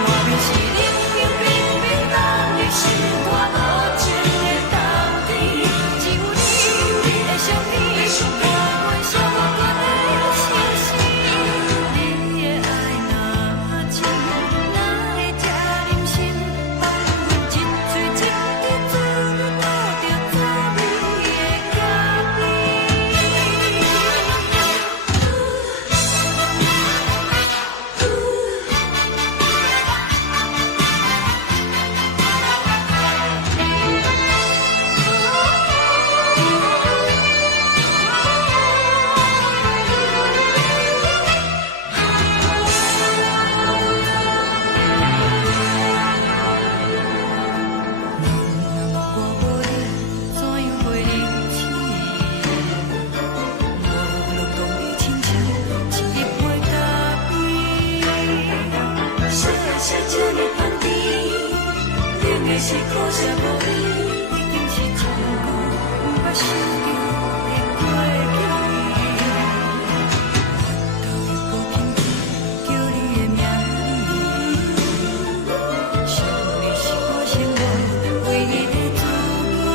我便是冷冷冰冰放入心肝无情的冬天，只有你的相片，我阮寂寞过的心事。你的爱若真，哪会这忍心放阮一嘴一滴滋味，讨着滋味的咖啡。我无你，怎样袂忍起？无路当你亲像一杯咖啡，烧的是这呢放甜，冷的是苦涩无味，已经是真久无法想着的过去。头又无轻轻叫你的名字，想的是我生来唯一的滋味。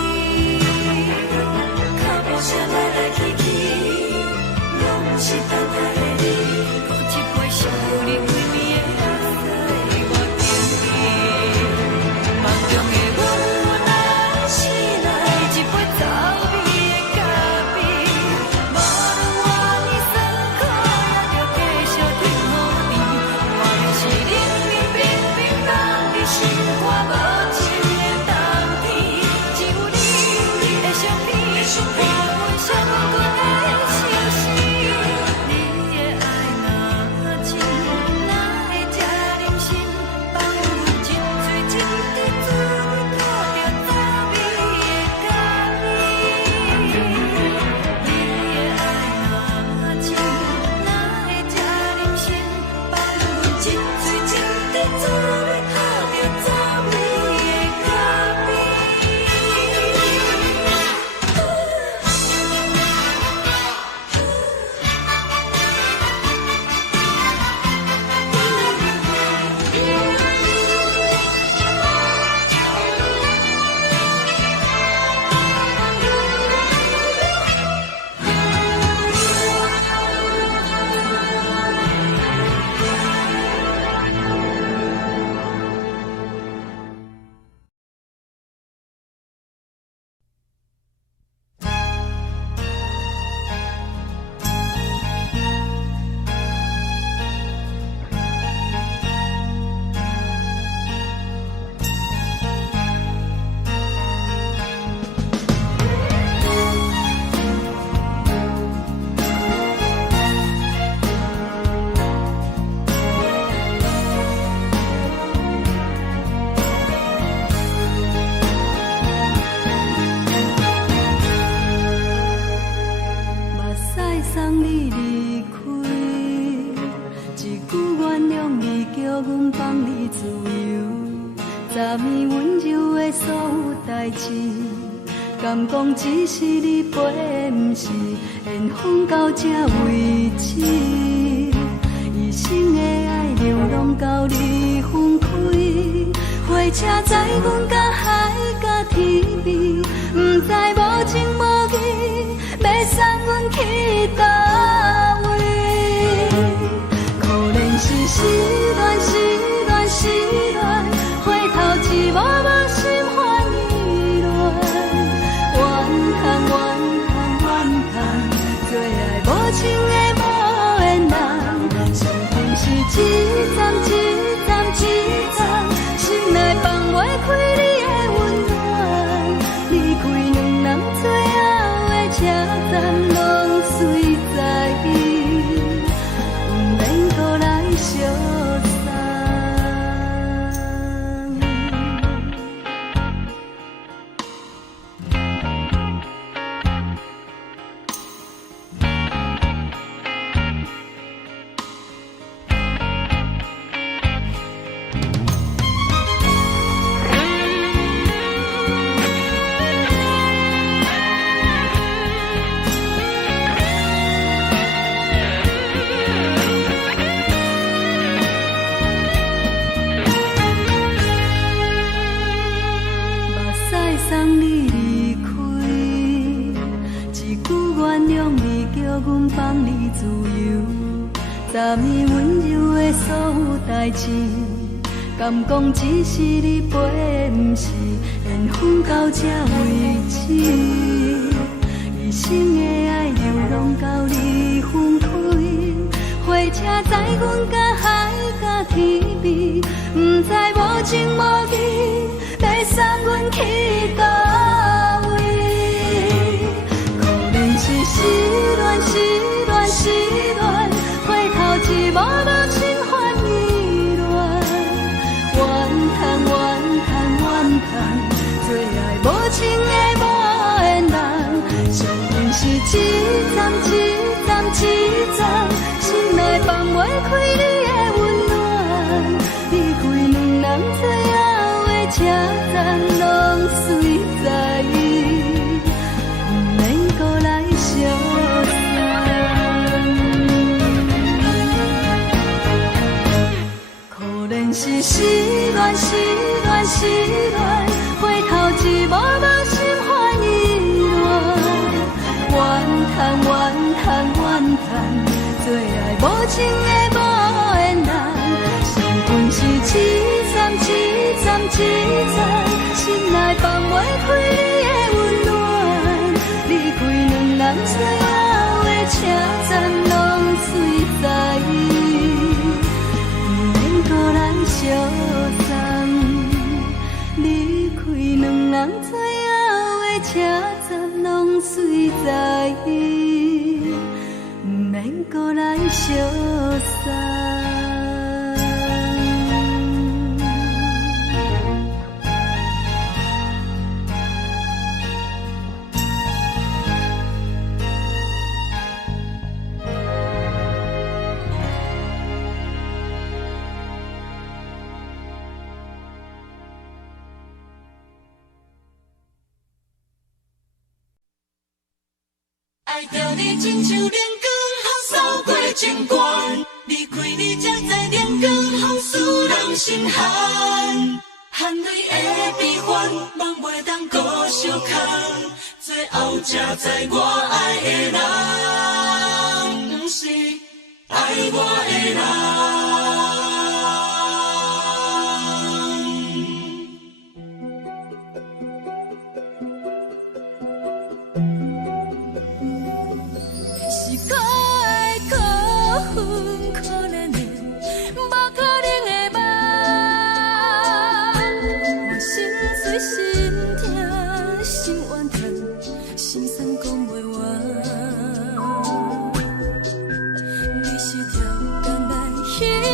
脚步声来来去去，拢是等待的你，搁一杯想你几暝的目屎，我敬你。梦中的阮落来醒来，一杯走味的咖啡，无论我的酸苦，也着继续甜予你。我便是冷冷冰冰放入心肝无情的冬天，只有你的相片，我阮寂寞过的心事。你的爱若真，哪会这忍心放阮一嘴一滴滋味，讨着滋味的咖啡。你的爱若真，哪会这忍心放阮一嘴一滴滋味，讨着滋味的咖啡。目屎送你离开，一句原谅你，叫阮放你自由。昨暝温柔的所有代志，敢讲只是你陪，不是缘分到这为止。一生的爱流浪到你分开，火车载阮甲海甲天边，不知无情无义，要送阮去倒位？可怜是失恋，失恋，失恋，回头一幕幕心欢意乱，怨叹，怨叹，怨叹，最爱无情的无缘人，上恨是一站一站一站，心内放袂开你的温暖。站拢随在伊，不免搁来相送。送你离开，一句原谅你，叫阮放你自由。昨暝温柔的所有代志，敢讲只是你陪，不是缘分到这为止。一生的爱又拢到你分开，火车载阮甲海甲天边，不知无情无义。要送阮去倒位？可能是失恋，失恋，失恋，回头一幕幕心烦意乱，怨叹，怨叹，怨叹，最爱无情的无缘人。上恨是一站，一站，一站，心内放袂开你的温暖，离开两人最后的车站拢随在伊，不免搁来相送。可能是失恋，失恋，失恋，回头一幕幕心烦意乱，怨叹，怨叹，怨叹，最爱无情的无缘人。上恨是一站，一站，一站。心内放袂开你的温暖，离开两人最后的车站拢随在伊，不免搁来相送。离开两人最后的车站拢随在伊，不免搁来相送。爱着你亲像阳光扫过情关，离开你才知阳光风使人心寒。含泪的悲欢，望袂当搁相牵，最后才知我爱的人，不是爱我的人。去。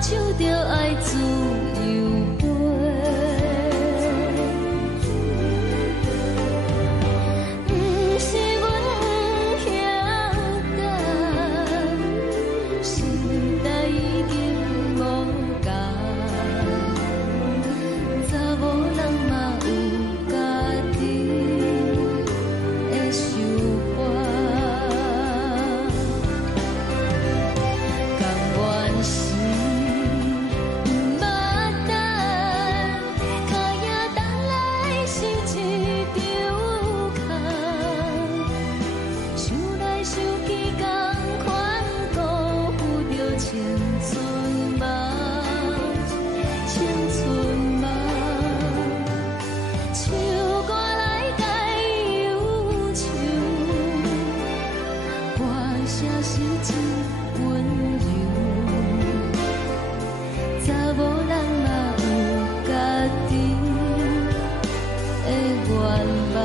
就着爱自由飞，唱歌来甲伊忧愁，歌声是真温柔，查某人嘛有家己的愿望。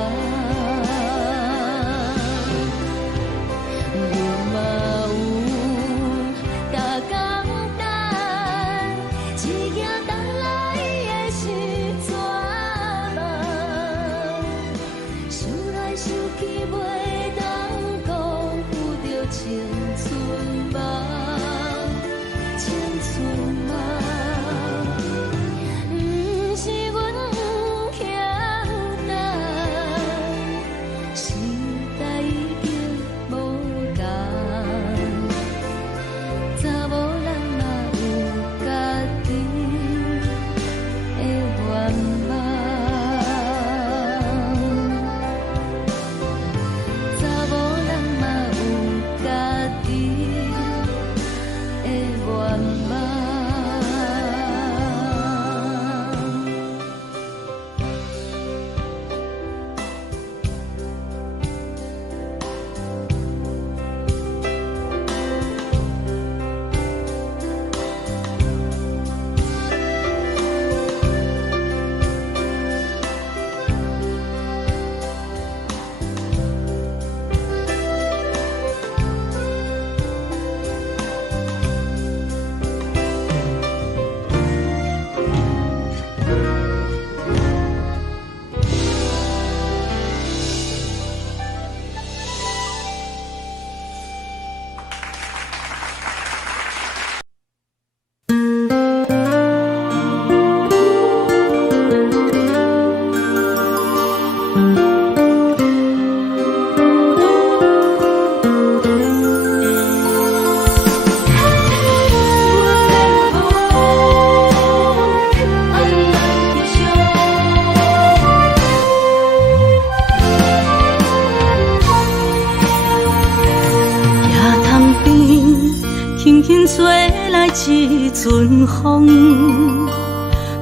一阵风，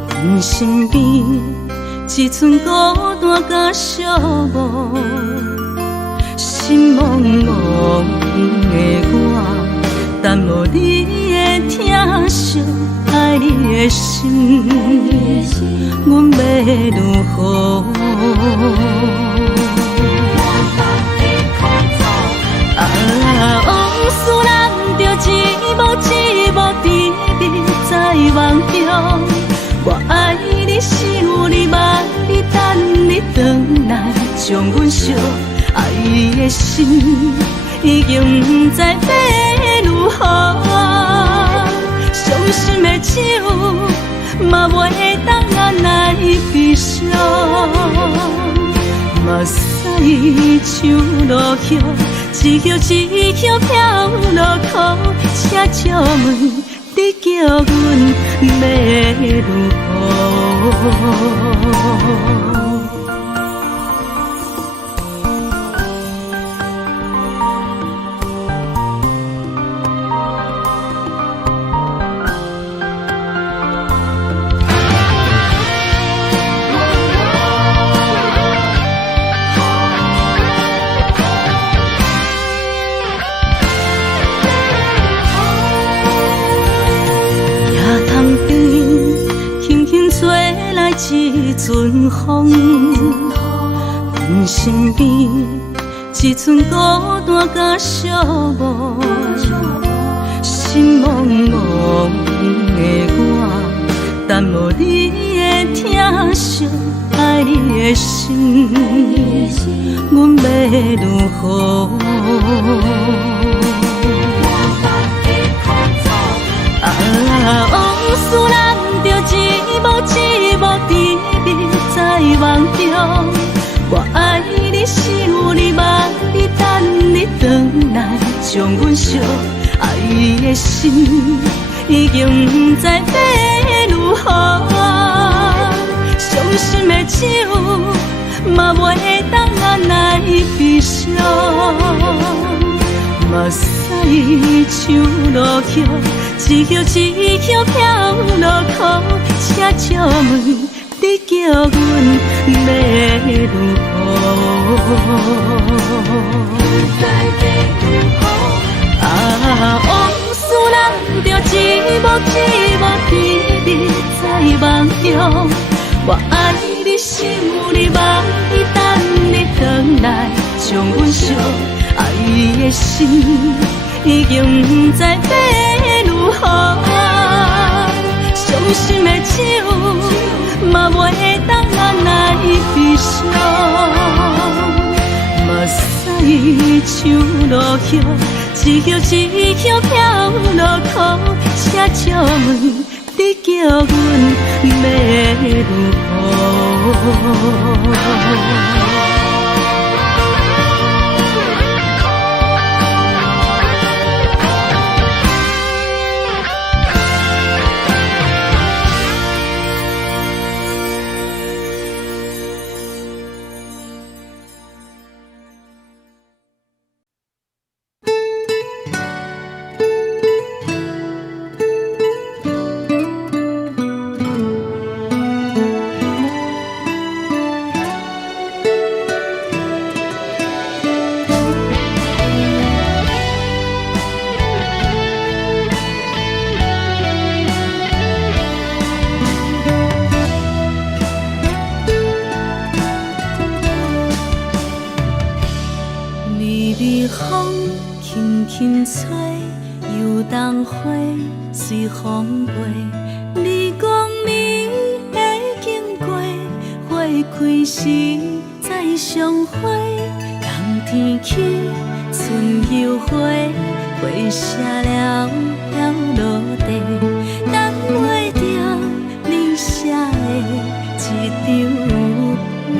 阮身边一寸孤单甲寂寞，心茫茫的我，等无你的疼惜，爱你的心，阮要如何？往事难着一幕甜蜜在梦中，我爱你想你望你等你回来，将阮惜爱的心已经不知要如何，伤心的手嘛袂当按来悲伤，目屎像落雨。一曲一曲飘落雨，请借问你叫阮要如何？一阵风，阮身边一寸孤单甲寂寞，心茫茫的我，等无你的疼惜，爱你的心，阮要如何？往事难着一幕甜蜜在梦中，我爱你想你望你等你回来，将阮惜爱的心已经不知要如何，伤心的手嘛袂当按来悲伤，目屎像落雨，一曲一曲飘落雨，请借问你叫阮要如何？往事人着一幕一幕记你在梦中。我爱你心有你梦里等你回来，将阮惜爱的心已经不知要如何。伤心的酒嘛袂当人来悲伤，目屎像落叶，一叶一叶飘落雨。请借问你叫阮要如何？随风飞，你讲你会经过，花开时再相会。冬天起，春又花，花谢了飘落地，等袂着你写的一张画。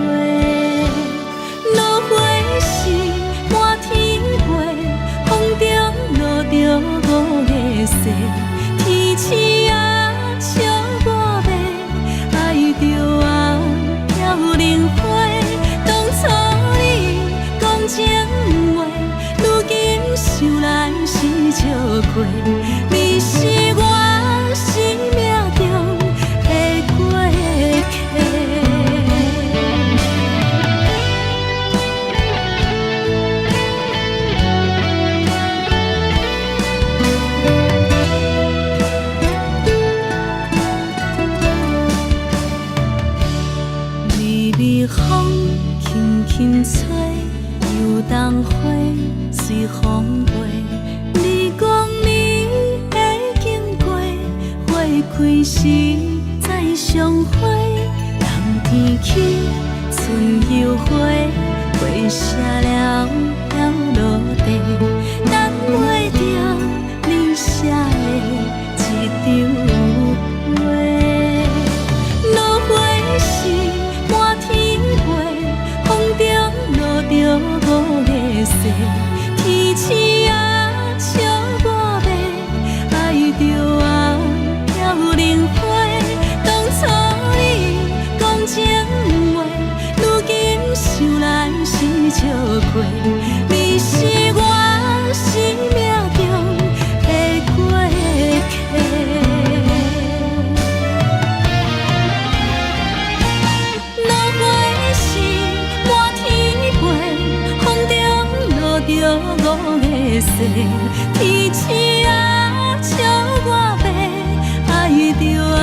落花时满天飞，风中落着五个色。天星啊，笑我迷，爱着啊，飘零花。当初你讲情话，如今想来是笑过。你是我生命中的过客。风轻轻吹，又当花随风飞。你讲你会经过，花开时再相会。冬天起，春又花，花谢了飘落地，等袂着你写的一张画。落花时满天着五个色，天星啊，笑我迷，爱着啊，飘零花。当初你讲情话，如今想来是笑过。你是我生命中的过客。着五个色，天星啊，笑我迷，爱着啊，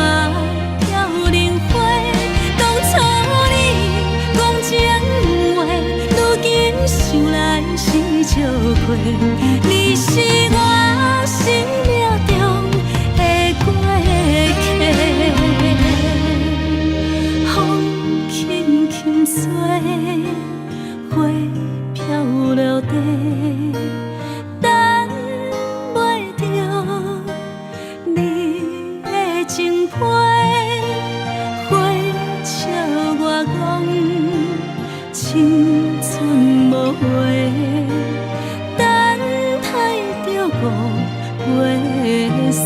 飘零花。当初你讲情话，如今想来是笑过。你是我生命中的过客，风轻轻吹，花飘落地。青春无悔，等待着五月色。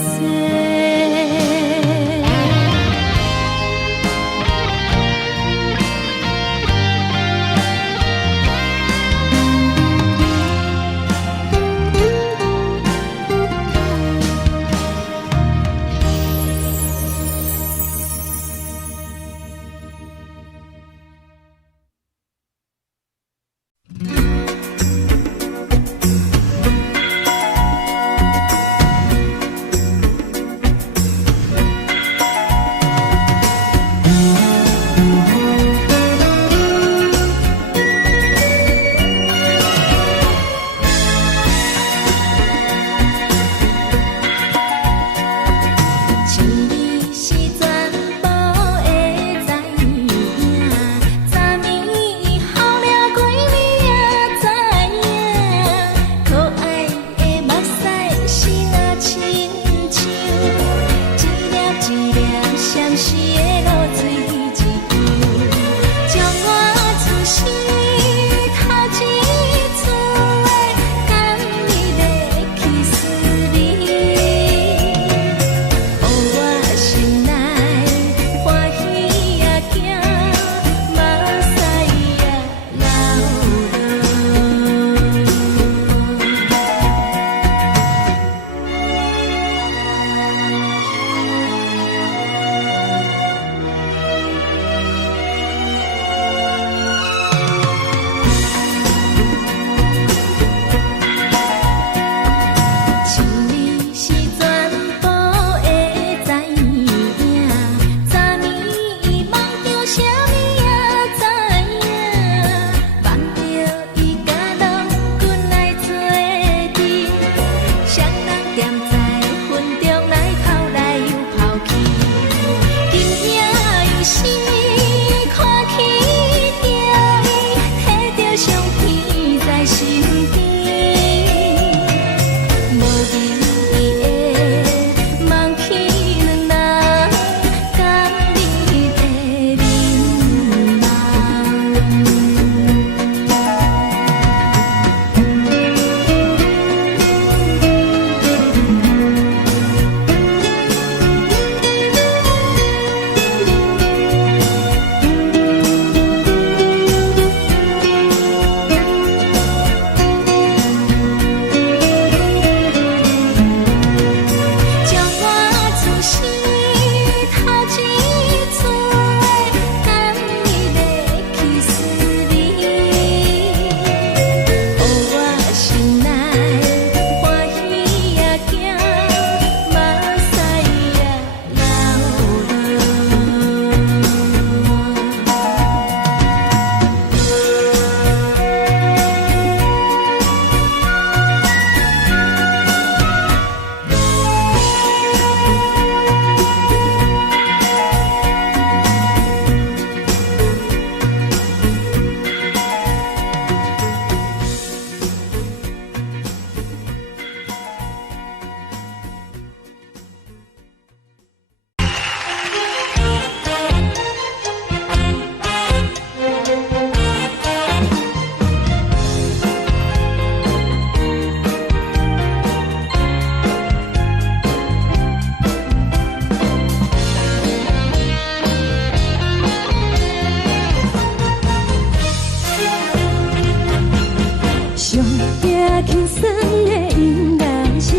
轻松的音乐声，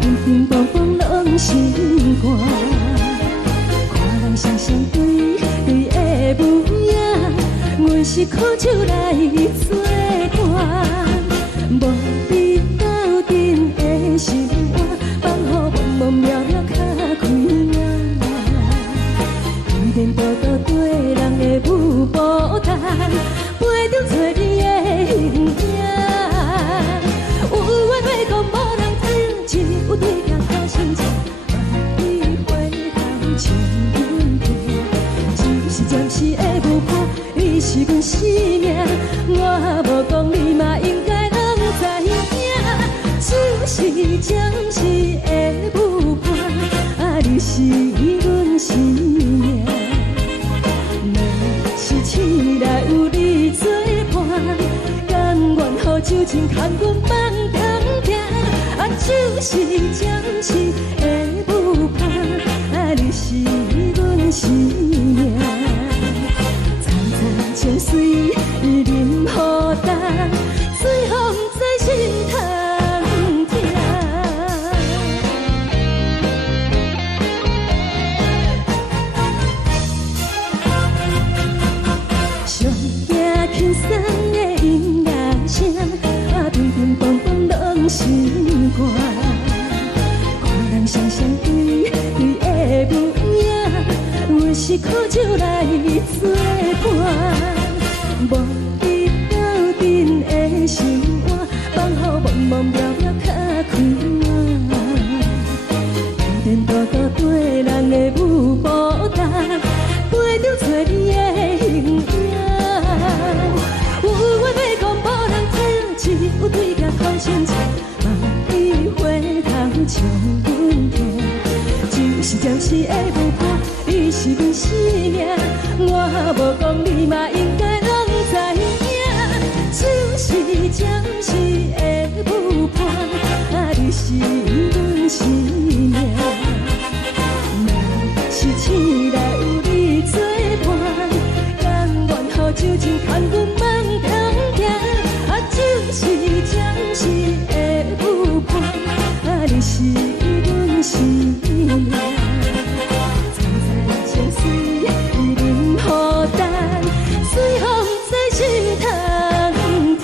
平平淡淡拢心肝。看人双双对的舞影，阮是苦酒来作伴。无你斗阵的心肝，放予茫茫渺渺较开眼。一点多多对人的舞步弹，陪着找你的形影。有缘要讲无人知，有对镜头心情，万里回头像阮行。只是暂时的舞伴，你是阮生命，我无讲你嘛应该拢知影。就是暂时的舞伴，你是阮生命。是醒来有你作伴，甘愿予酒精牵阮放长行。就是暂时的舞伴，你是阮生命。层层情水任何等，随风在心头。轻松的音乐声，平平淡淡拢心肝。看人双双对的舞影，阮是苦酒来作伴。无你斗阵的心肝，放予茫茫渺渺较开眼。点点多多对人的舞步弹，陪着找你的形影。有缘要讲无人知，有对镜头心情，万里回头像阮行。就是暂时的舞伴，你是阮生命，我无讲你嘛应该拢知影。就是暂时的舞伴，你是阮生命。若是醒来有你作伴，甘愿予酒精牵阮放长行。就是暂时的舞伴，你是阮生命。层层情水任何等，随风在心头听。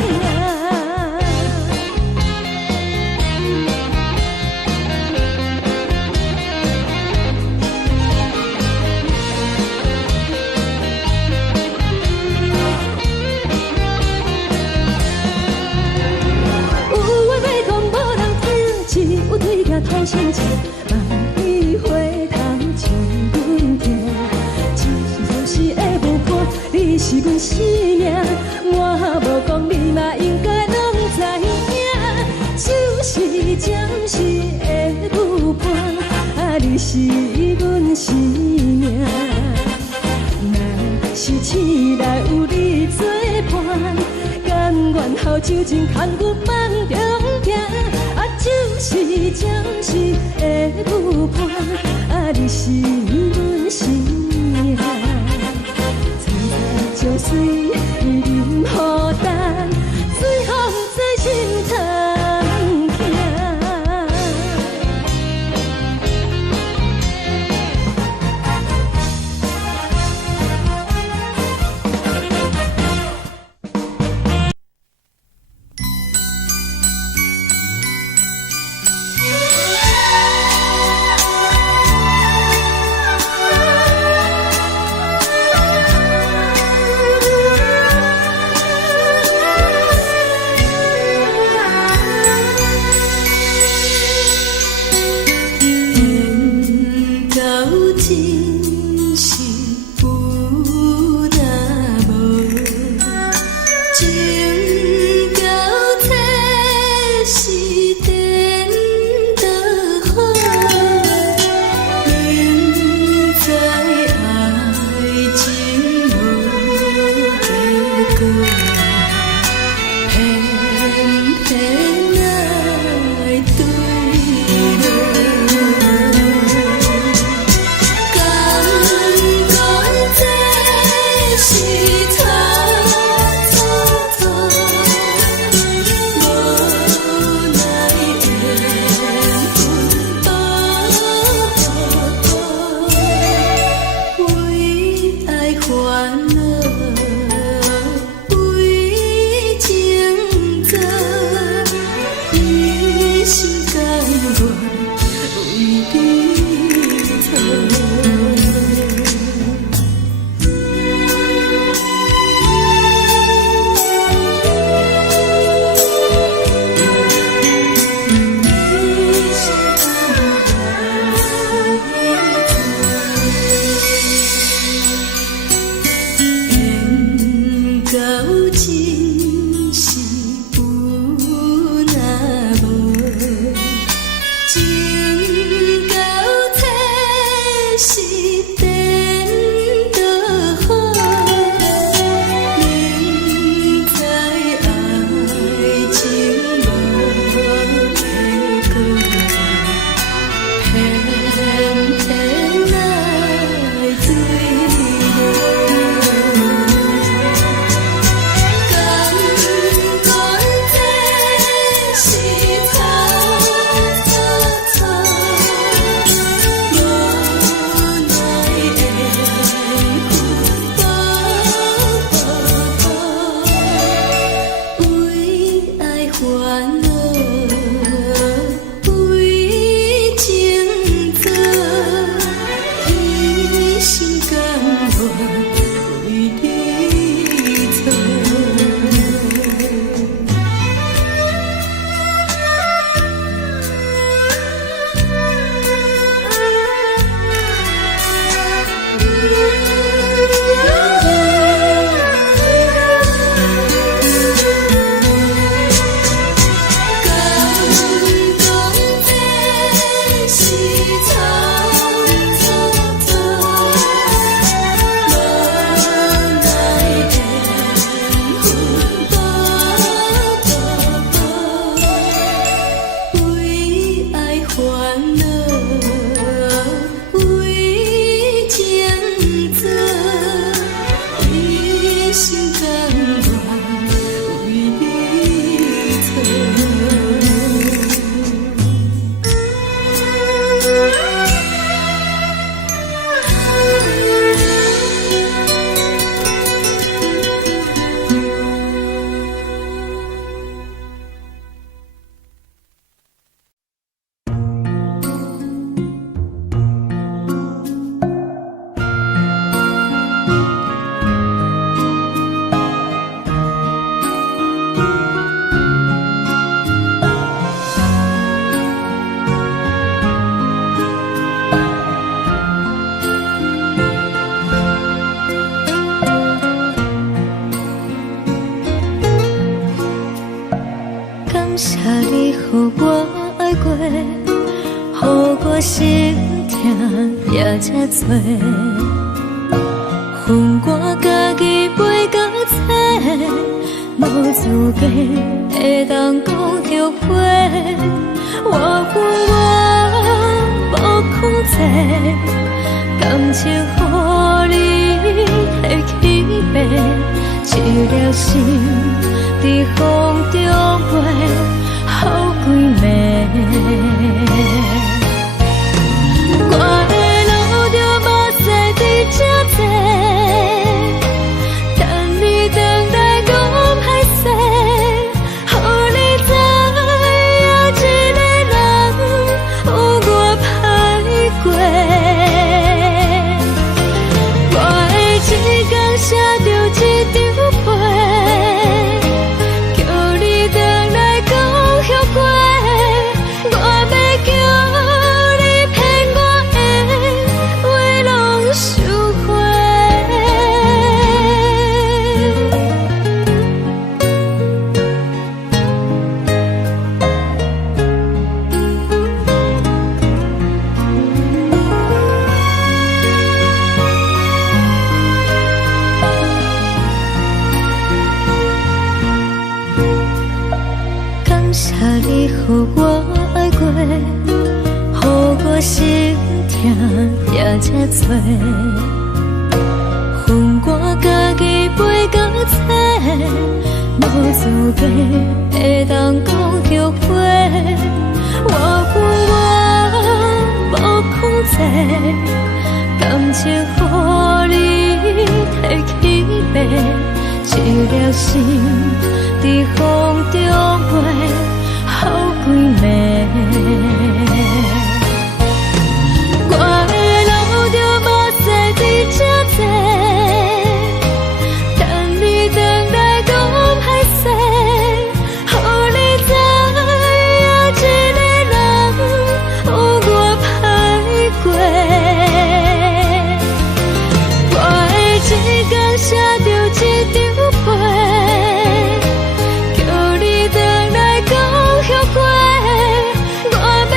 有对镜头心情，万里回头像阮行。就是暂时的舞伴，你是阮生命，我无讲你嘛应该拢知影。就是暂时的舞伴，你是阮生命。若是醒来有你作伴，甘愿予酒精牵阮放长行。就是暂时的舞伴，你是阮生命。层层情水任何等，随风在心头听。你予我爱过，予我心痛也这多。恨我家己袂到切，无资格会当讲后悔。我恨我无控制，感情予你摕去卖，一粒心在风中飞，好几暝。我的路就无再伫这多，等你回来讲歹势，予你知影一个人有我歹过。我的一天写着一张被，叫你回来讲后悔。我要叫你骗我的话拢收回。感谢你予我爱过，予我心痛也这多。恨我家己袂到切，无资格会当讲后悔。我恨我无控制，感情予你摕去卖，一粒心在风中飞，好几暝。我的路就无再伫这多，等你回来讲歹势，予你知影一个人有我歹过。我的一天写着一张被，叫你回来讲后悔。我要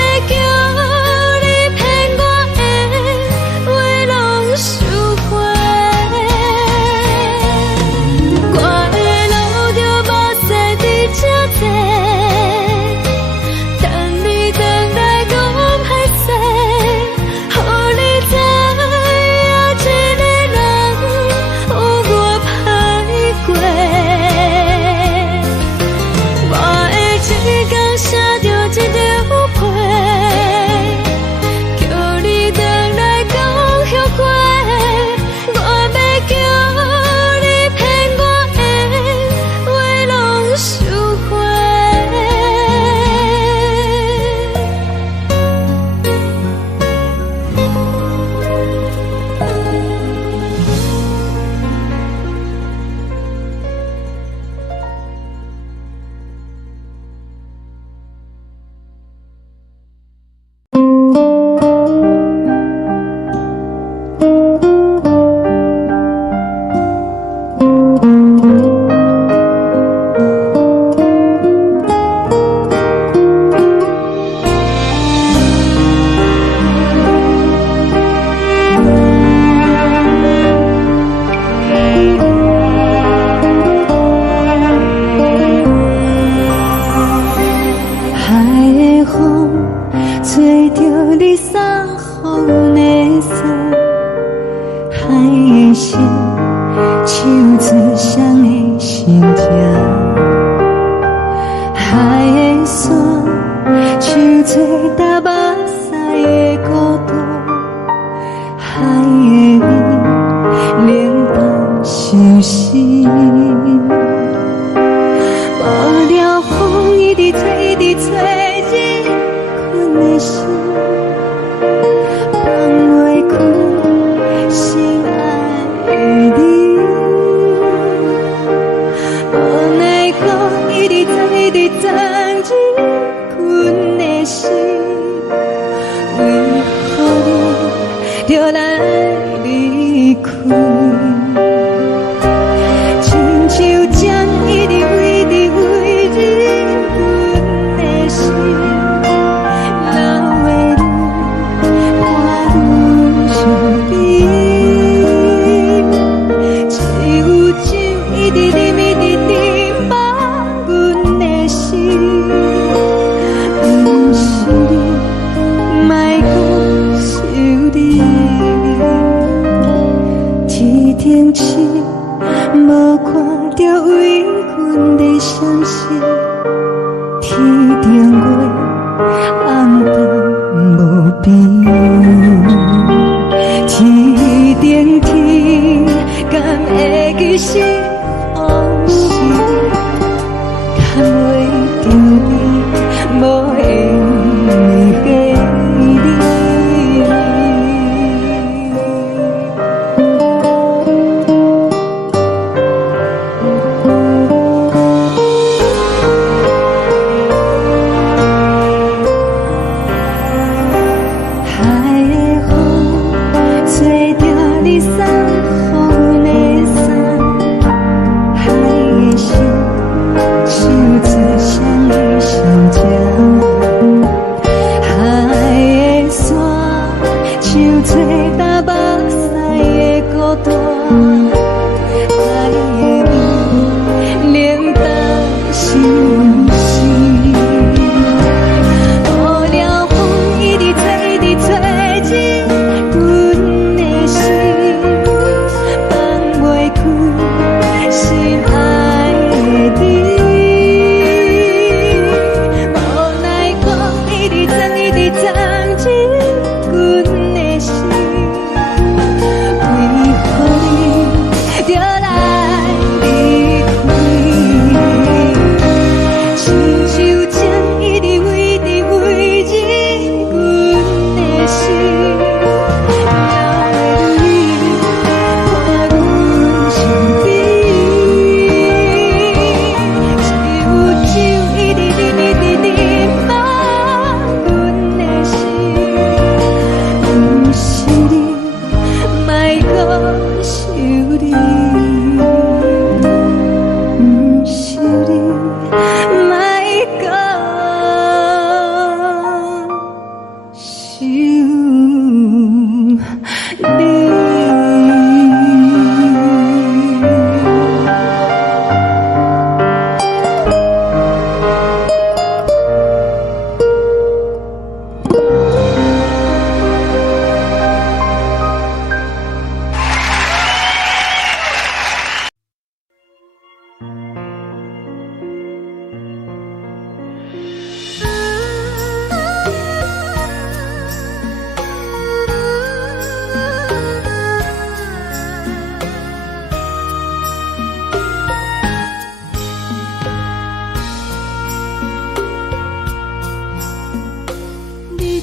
阮在相信，天顶月暗淡无边，天顶天敢会记是往事，敢袂着你无缘的你。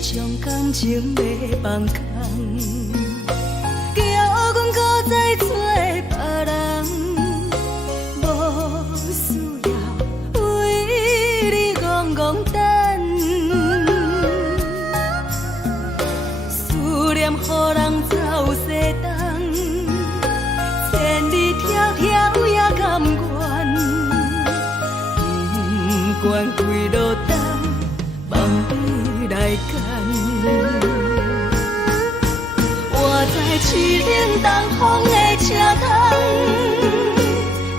将感情卖放空，叫阮搁再找别人，无需要为你戆戆等，思念予人走西东，千里迢迢也甘愿，不管几路灯，梦里来干。我在痴冷东风的车窗，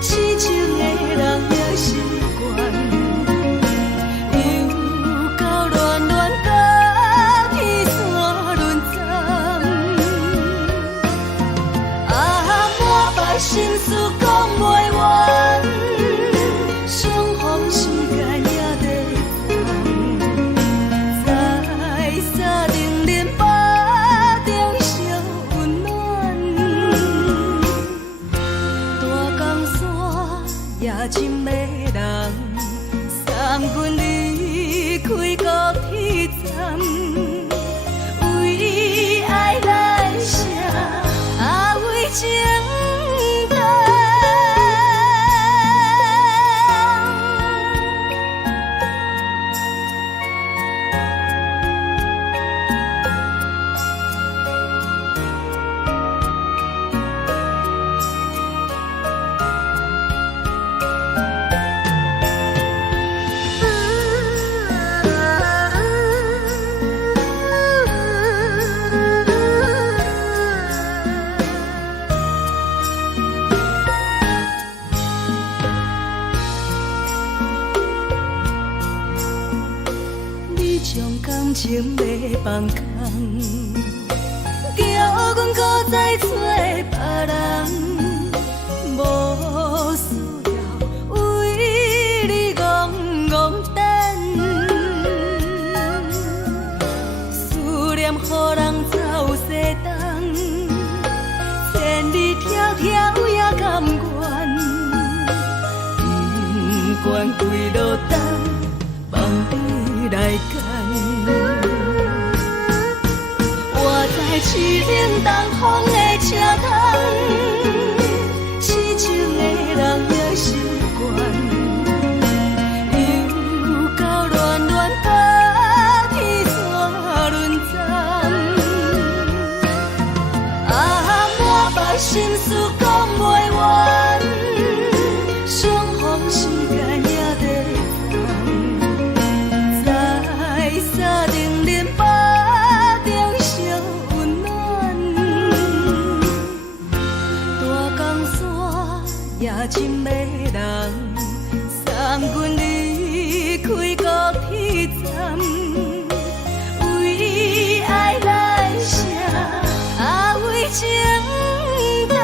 痴情的人也习惯，又到乱乱甲天山轮站。啊，满腹心事讲袂完，相逢时间也在等，在沙定林巴中烧温暖，大江山也深的人，送阮离开高铁站，为爱来写，为情长。将感情卖放空，叫阮搁再找别人，无需要为愿开路灯，望你来牵。我在市冷东风的车头，痴情的人也习惯，又到乱乱把天线轮转。啊，满腹心事讲袂完，相逢时间也在等，在沙定林巴中相温暖。大江山也真迷人，送阮离开高铁站，为爱来写，为情等。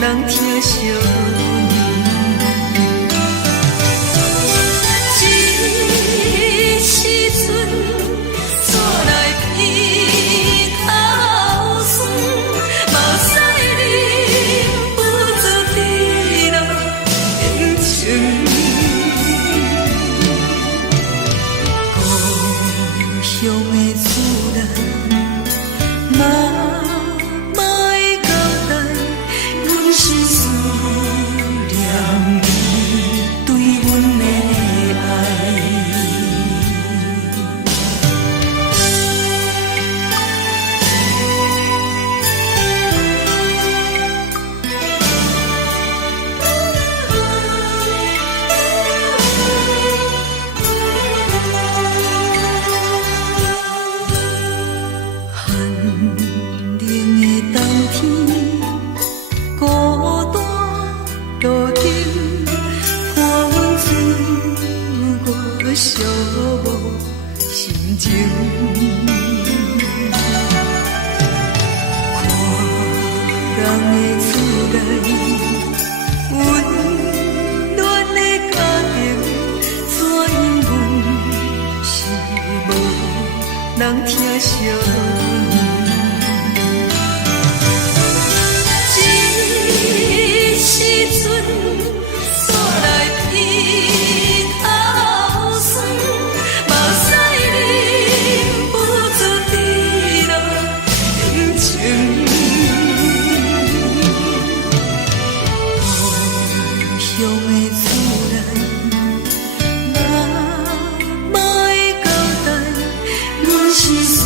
人疼惜你。这时阵怎来鼻口酸，嘛使忍不住滴落眼睛。故乡的自然，嘛会交代，阮是思念你对阮的爱。寂寞心情，看人的厝内温暖的家庭，怎因阮是无人疼惜你？这时阵怎来鼻口酸？嘛使忍不住滴落眼睛。故乡的自然，嘛会交代，阮是思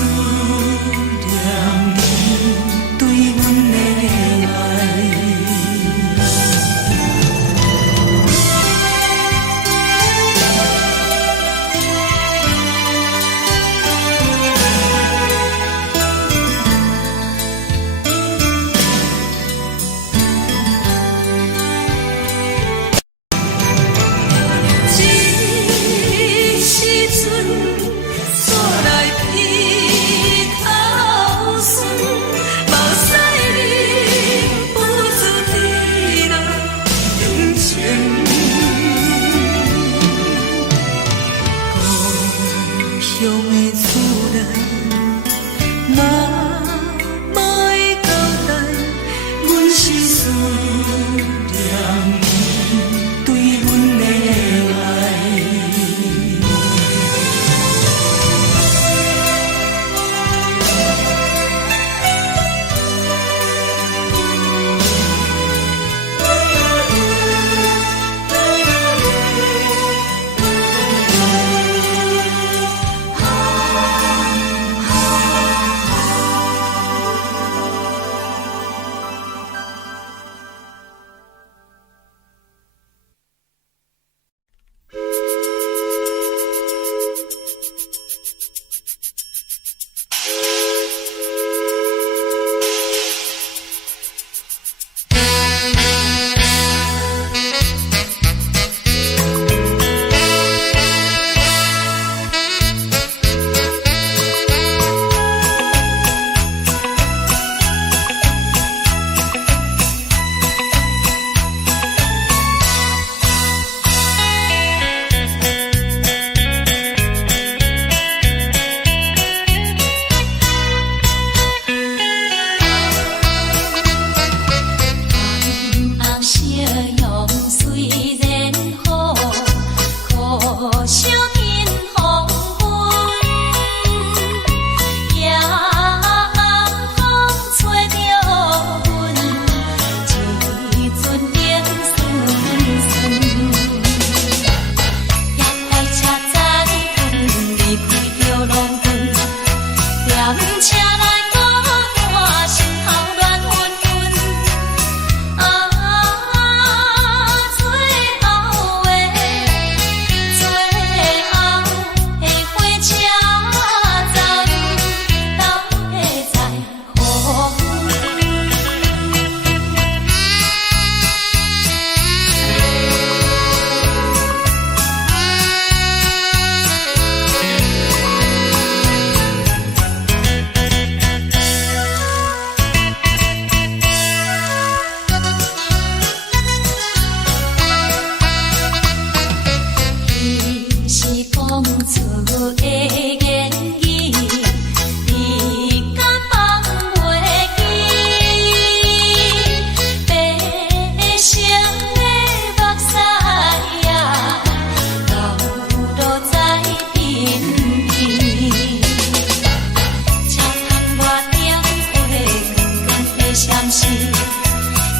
暂时，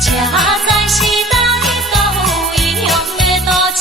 车载时代都有异乡的都市。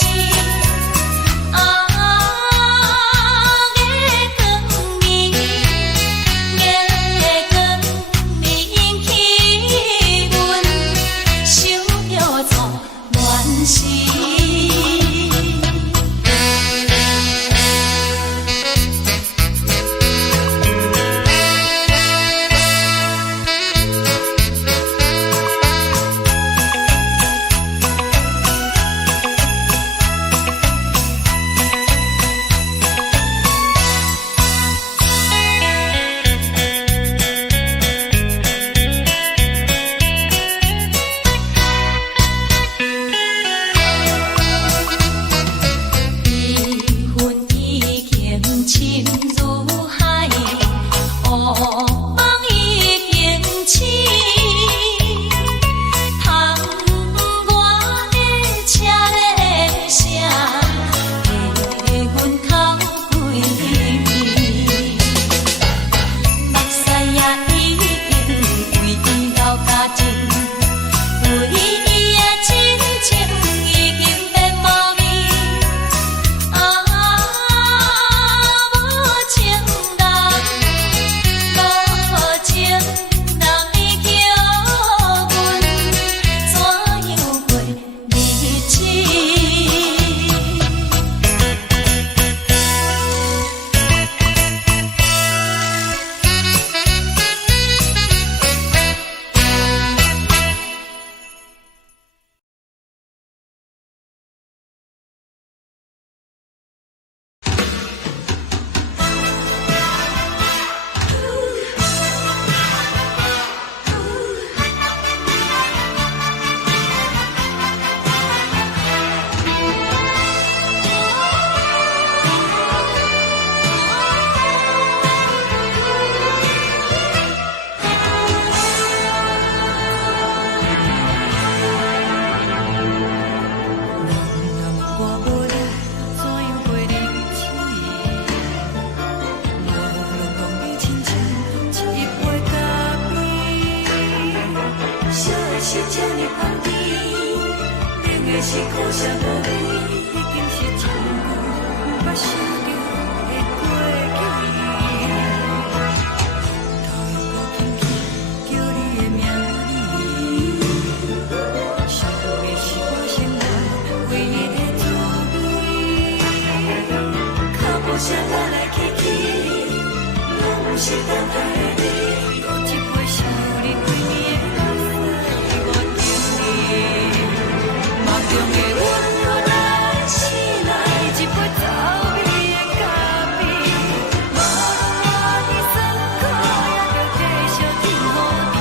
是苦涩无味，已经是一句不捌想着的过去。头又搁轻轻叫你的名字，想的是我生来唯一的滋味。脚步声来来去去，拢是等待的你。搁一杯想你几年的目屎，我敬你。梦中的阮落来醒来，一杯走味的咖啡，无论我的酸苦，也着继续甜予你。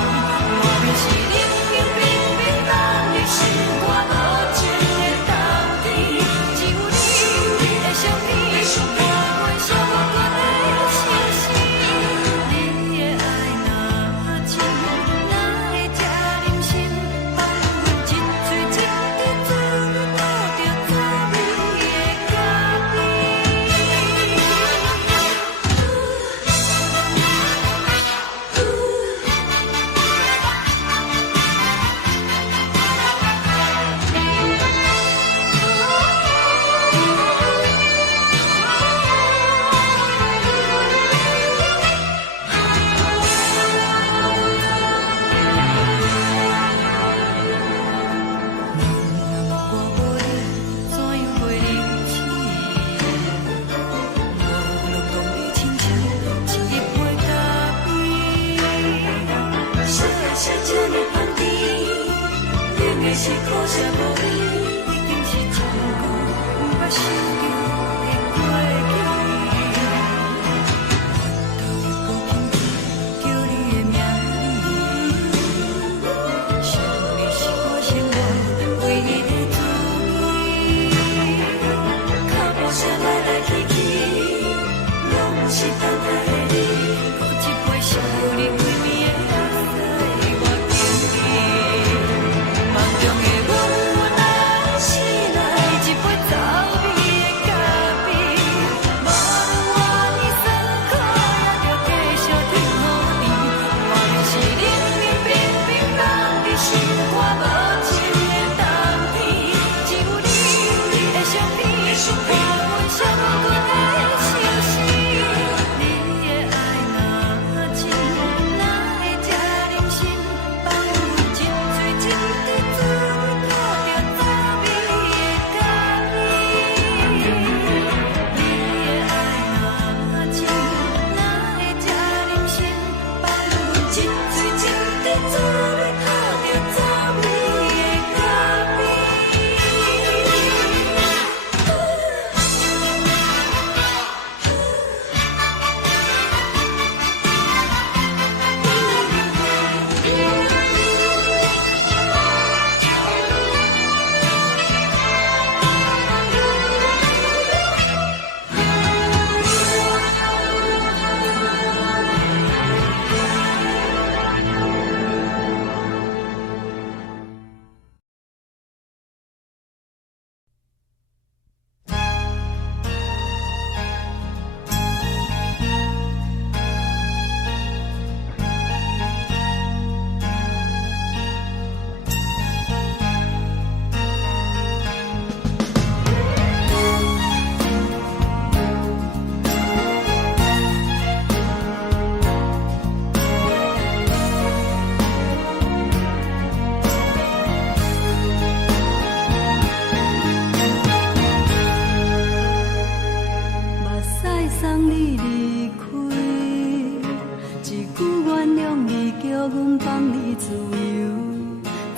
莫名是冷冰冰冰冷的心肝，无情的斗阵，只有你会想起我阮相关的心事。你的爱若真，哪会这忍心放阮一嘴一滴酒，倒着滋味的咖啡。我无你，怎样袂离弃？无路讲你亲像一杯咖啡，烧的是这么香甜，冷的是苦涩无味，已经是一句不捌想着的过去。头又搁轻轻叫你的名字，想的是我生活唯一的滋味。脚步声来来去去，拢是等待的你。搁一杯想你几暝的目屎，我敬你。梦中的阮来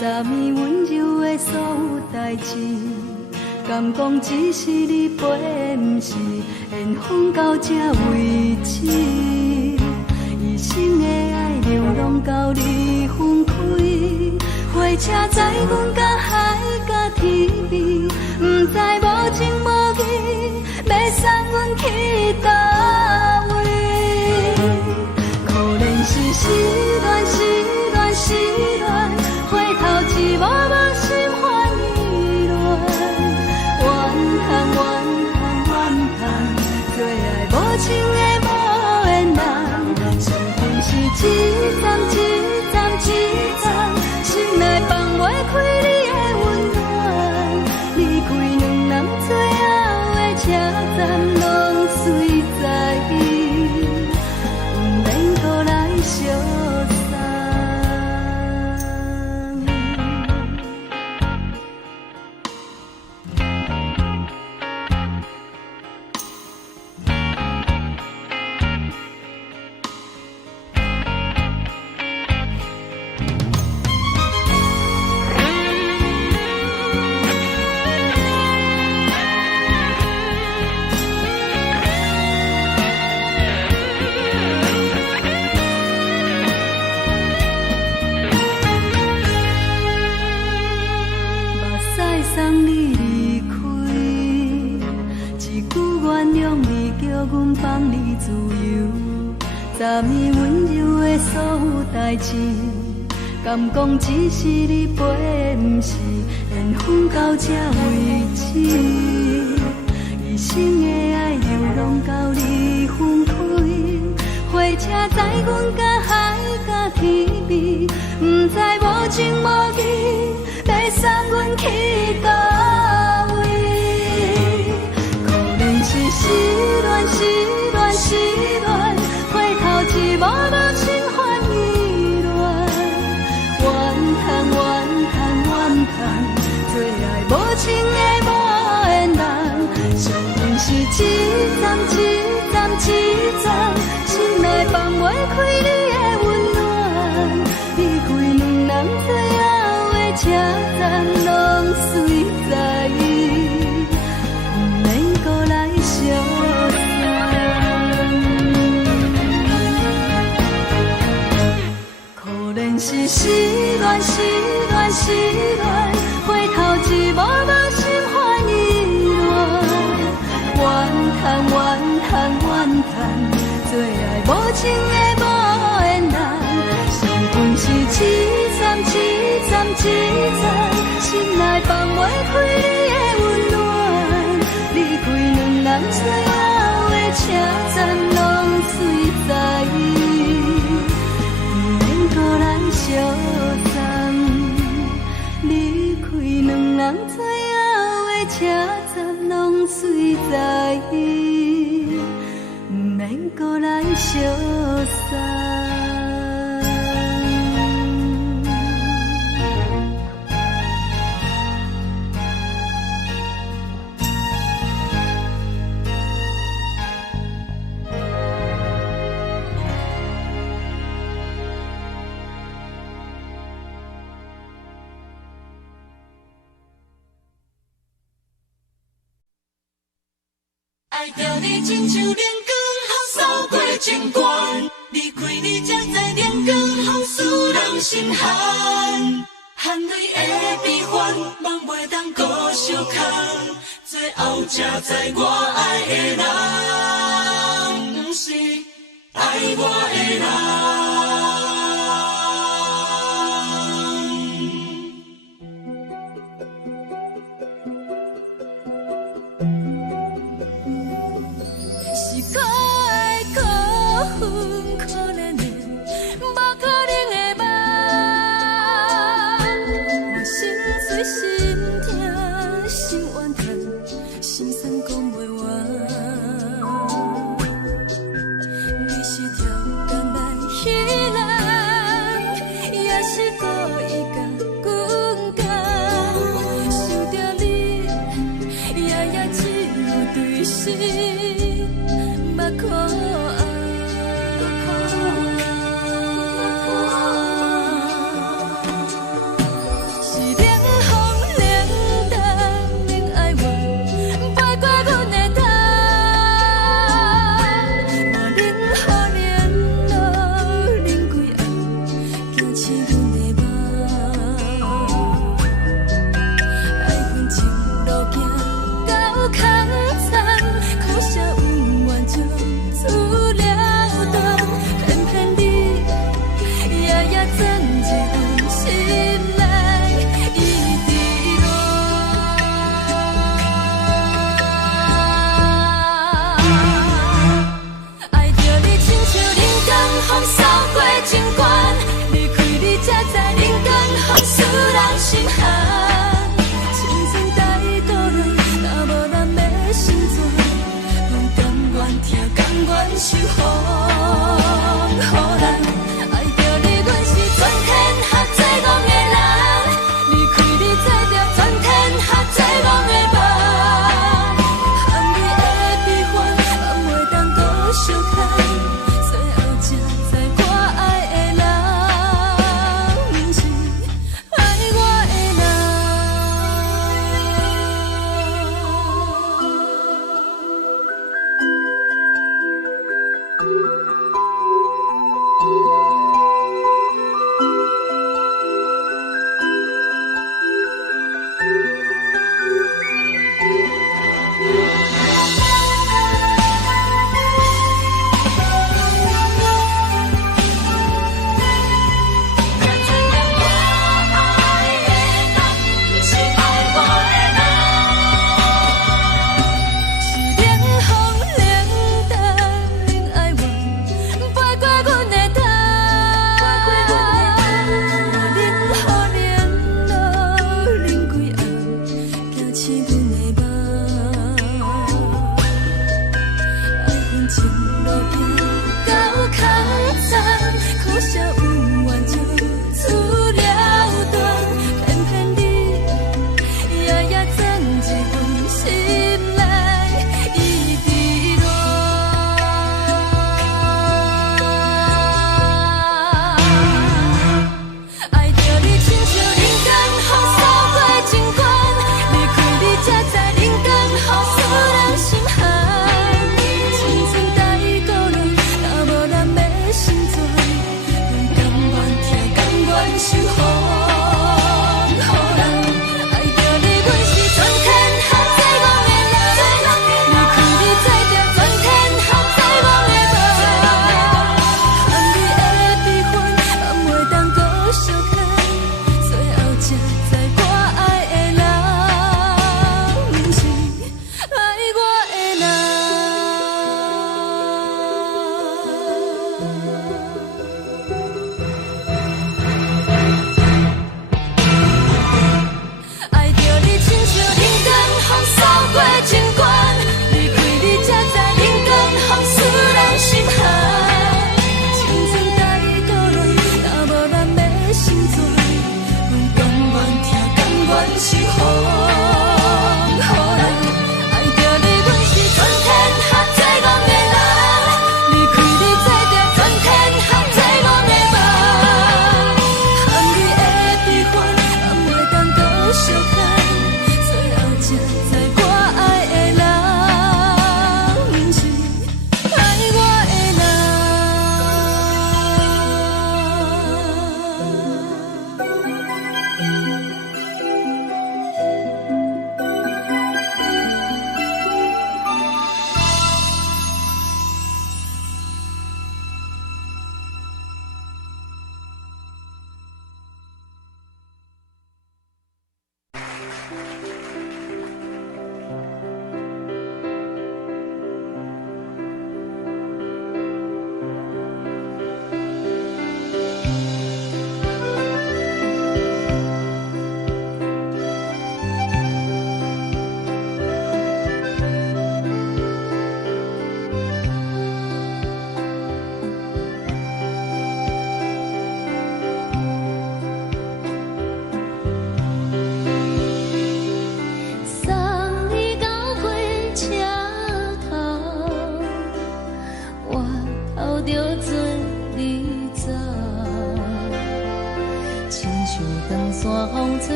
昨暝温柔的所有代志，敢讲只是你陪，不是缘分到这为止。一生的爱流浪到你分开，火车载阮到海角天边，不知无情无义，要送阮去倒位？可怜是失恋，失恋，失恋，回头一幕幕心烦意乱，怨叹，怨叹，怨叹，最爱无情的无缘人，相分是一站一站一站，心内放袂开你的温暖，离开两人最后的车站，拢随在不免搁来相送。送你离开，一句原谅你，叫阮放你自由。昨暝温柔的所有代志，敢讲只是你陪，不是缘分到这为止。一生的爱流浪到你分开，火车载阮到海角天边，不知无情无义，要送阮去倒位？可怜是失恋，失恋，失恋，回头一幕幕心烦意乱，怨叹，怨叹，怨叹，最爱无情的无缘人，相分是一站一站一站，心内放袂开你的温暖，离开两人最后的车站，拢随在不免搁来相送。可怜是失恋，失恋，失恋，回头一幕幕心烦意乱，怨叹，怨叹，怨叹，最爱无情的无缘人，相分是一站一站一站，心内放袂开你的温暖，离开两人最后的车站，拢随在不免搁来相送。离开两人最后的车站，拢随在不免搁来相送。爱着你亲像亮光，雨扫过情关，离开你才知亮光风使人心寒。含泪的悲欢，望袂当搁相牵，最后才知我爱的人，不是爱我的人。风使人心寒。青春待孤单，若无咱要成全，拢甘愿听，甘愿受风雨人。爱着你，阮是全天下最戆的人，离开你做着全天下最戆的梦。含你的悲欢，敢袂当搁相牵？最后才知我爱的人，不是爱我的人。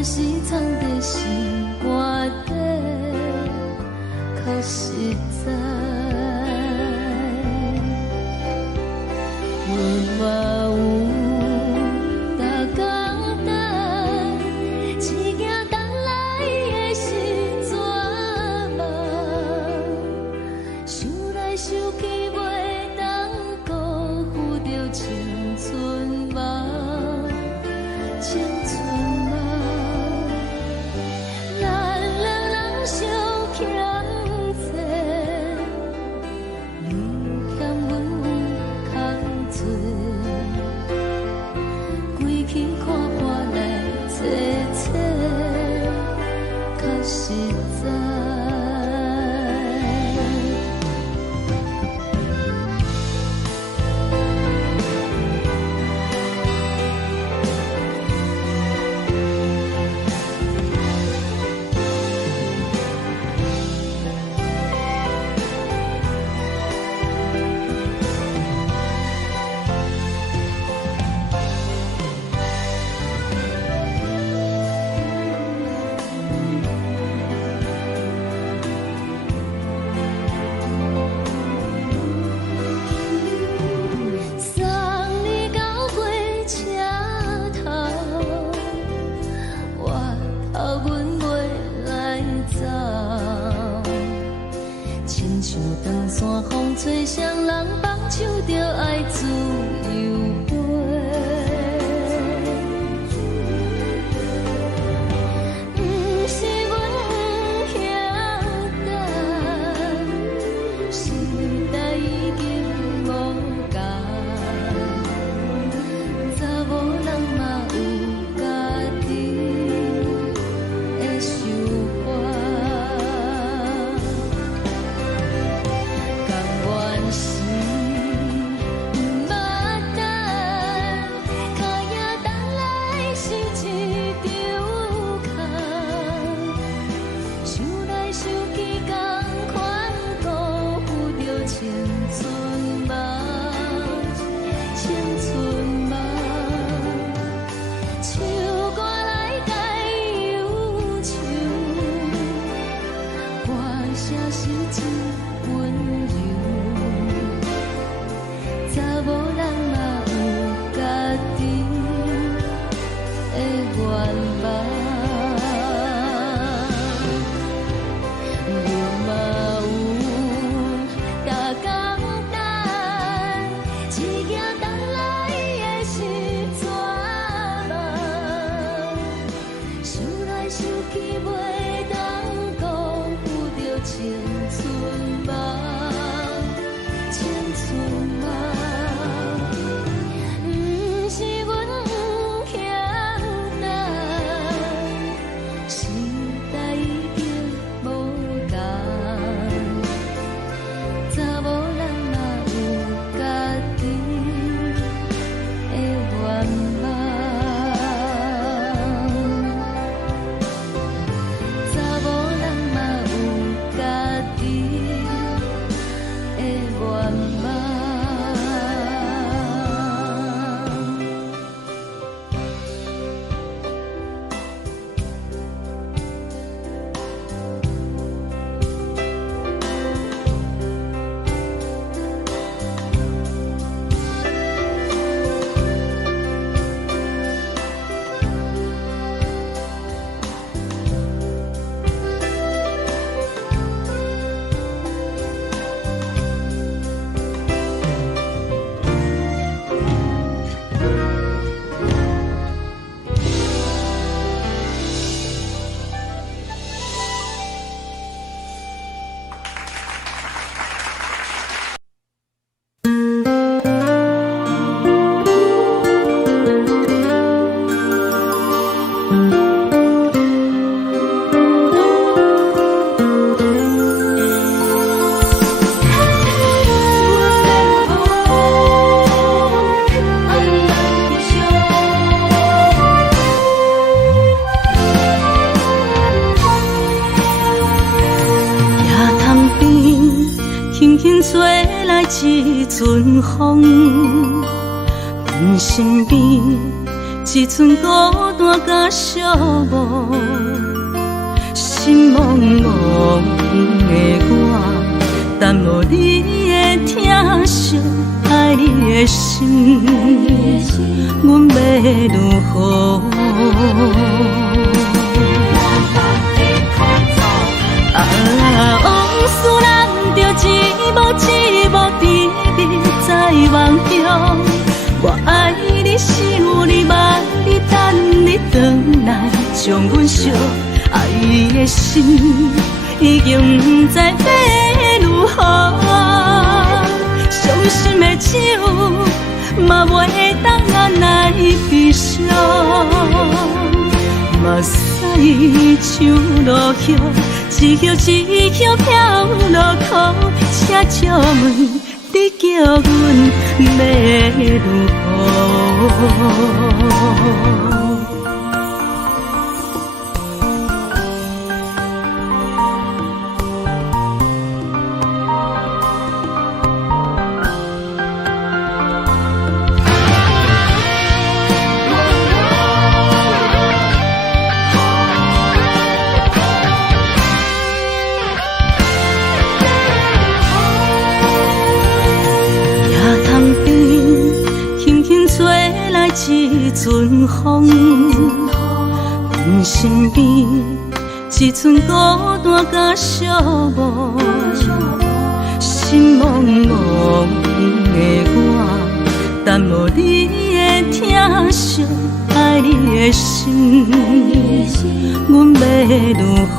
是藏在心肝底，较实在。阮嘛有大工等，一件等来的是怎梦？想来想去袂当辜负。归去看看来坐坐，较实在。吹双人放手着爱自由飞，不是阮不晓等，时代已经无同，查某人嘛有家己的想法。一阵风，阮身边一寸孤单甲寂寞，心茫茫的我，等无你的疼惜，爱你的心，阮要如何？往事难着一幕一幕甜蜜在梦中，我爱你想你望你等你回来，将阮惜爱的心已经不知要如何。伤心的手嘛袂当按来悲伤。目屎像落叶，一叶一叶飘落雨，车照门，你叫阮要如何？一阵风，阮身边一阵孤单甲寂寞，心茫茫的我，等无你的疼惜，爱你的心，阮要如何？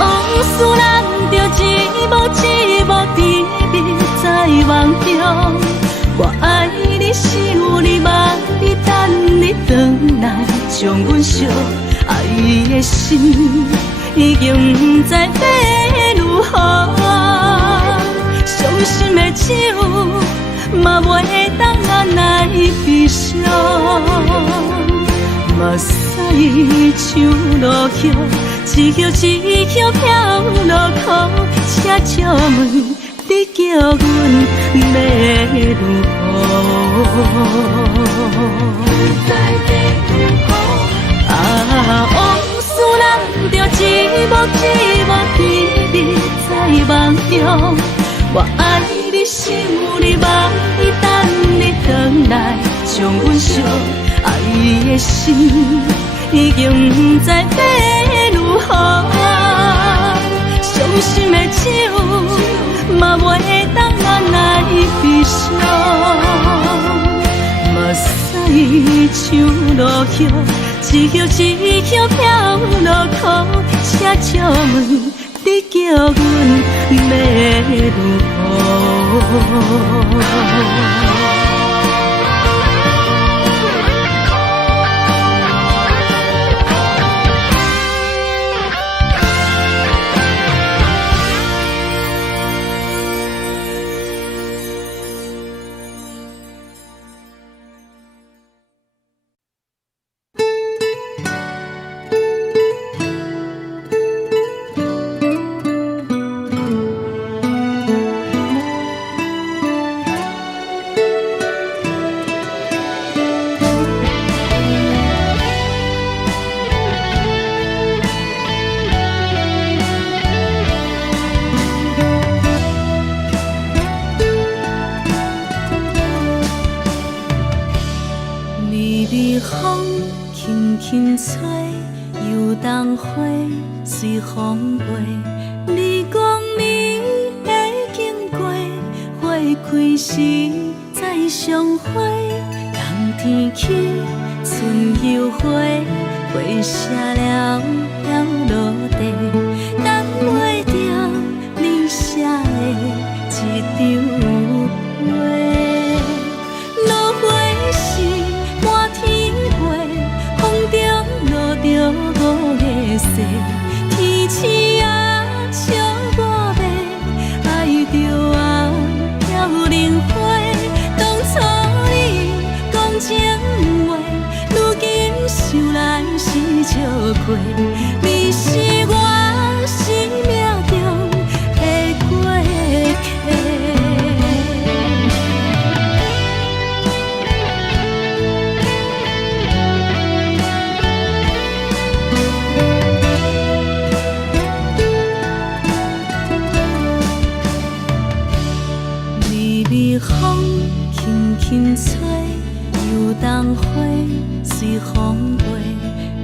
往事人着一幕一幕甜蜜在梦中，我爱你是有你望你等你回来，将阮惜爱的心已经不知要如何。伤心的手嘛袂当按来悲伤，目屎像落叶。一叶一叶飘落雨，车照门，你叫阮要如何？往事人着一幕一幕甜蜜在梦中，我爱你是有你望你等你回来，将阮惜爱的心已经不知要如何。伤心的手嘛袂当按来悲伤，目屎像落叶，一叶一叶飘落雨，车照门，你叫阮要如何？随风飞，你讲你会经过，花开时再相会。冬天起，春又回，花谢了要落地，等袂着你写的一张画。落花时满天飞，风中落着五个色。天星啊，笑我迷，爱着啊，飘零花。当初你讲情话，如今想来是笑过。你是我生命中的过客。风轻轻吹，游动花随风飞。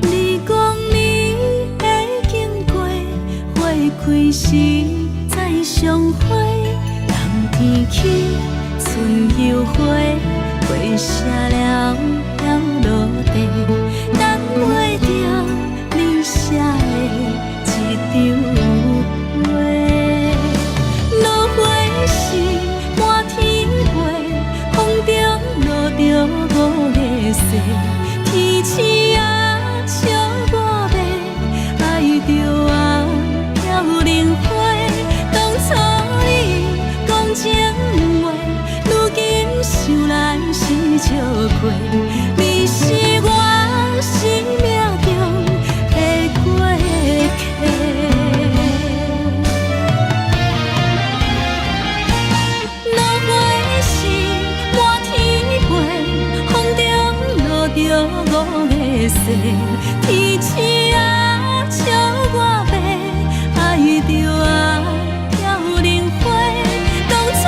你讲你会经过，花开时再相会。冬天起，春又回，花谢了要落地，等袂着你写的一张画。是笑过，你是我生命中的过客。落花是满天飞，风中落着五个星，天星啊笑我白，爱着啊飘零花。当初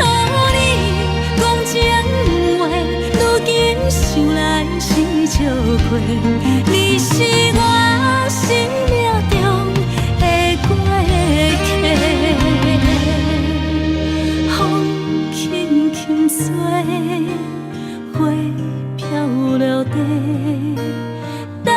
你讲情话，如今想来是笑过，你是我生命中的过客。风轻轻吹，花飘落地，等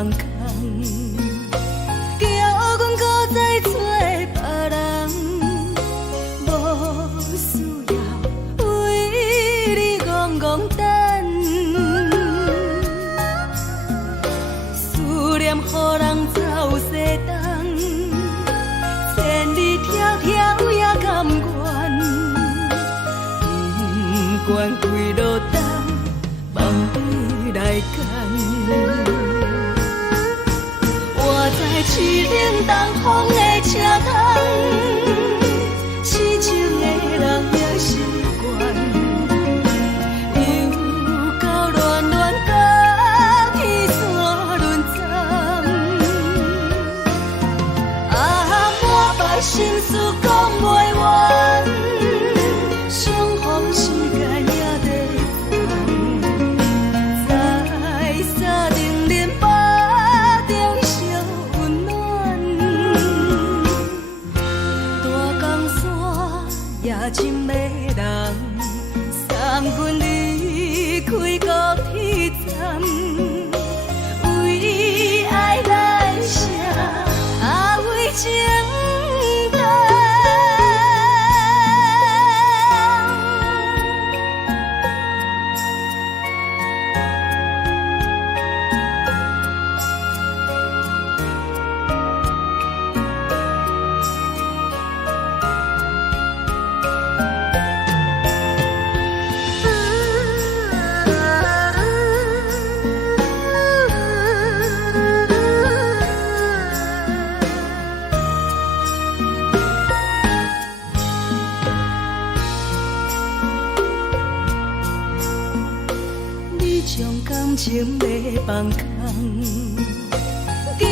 放空，叫阮搁再找别人，无需要为你戆戆等，思念予人走西东，千里迢迢也甘愿，不管几落冬，梦比来干。我在市顶东风的车窗，痴情的人也习惯，又到恋恋甲去山轮站，满腹心事讲袂完，相逢时间也在烦，在沙丁林巴中烧温暖，大江山也真迷人，送阮离开高铁站，为爱来生，为情重。你将感情要放空，叫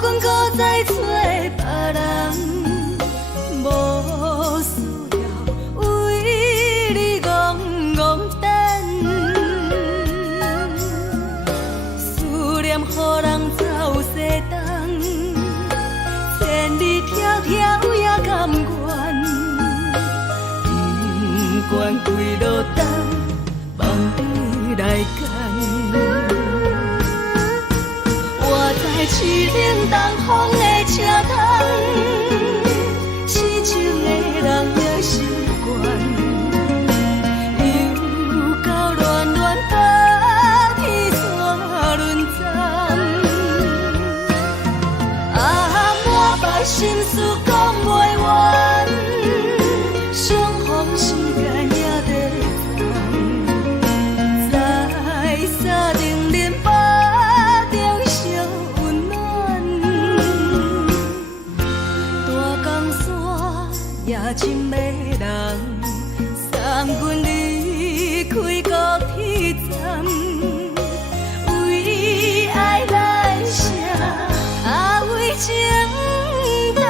阮搁再找别人，无需要为你戆戆等，思念予人走西东，千里迢迢也甘愿，不管几落冬，梦比来干。我在市顶东风的车窗，痴情的人也习惯，又到恋恋甲去山轮站，满腹心事讲袂完，相逢时间也在烦，在沙丁林巴中烧温暖，大江山也真迷人，送阮离开高铁站，为爱来生，为情重。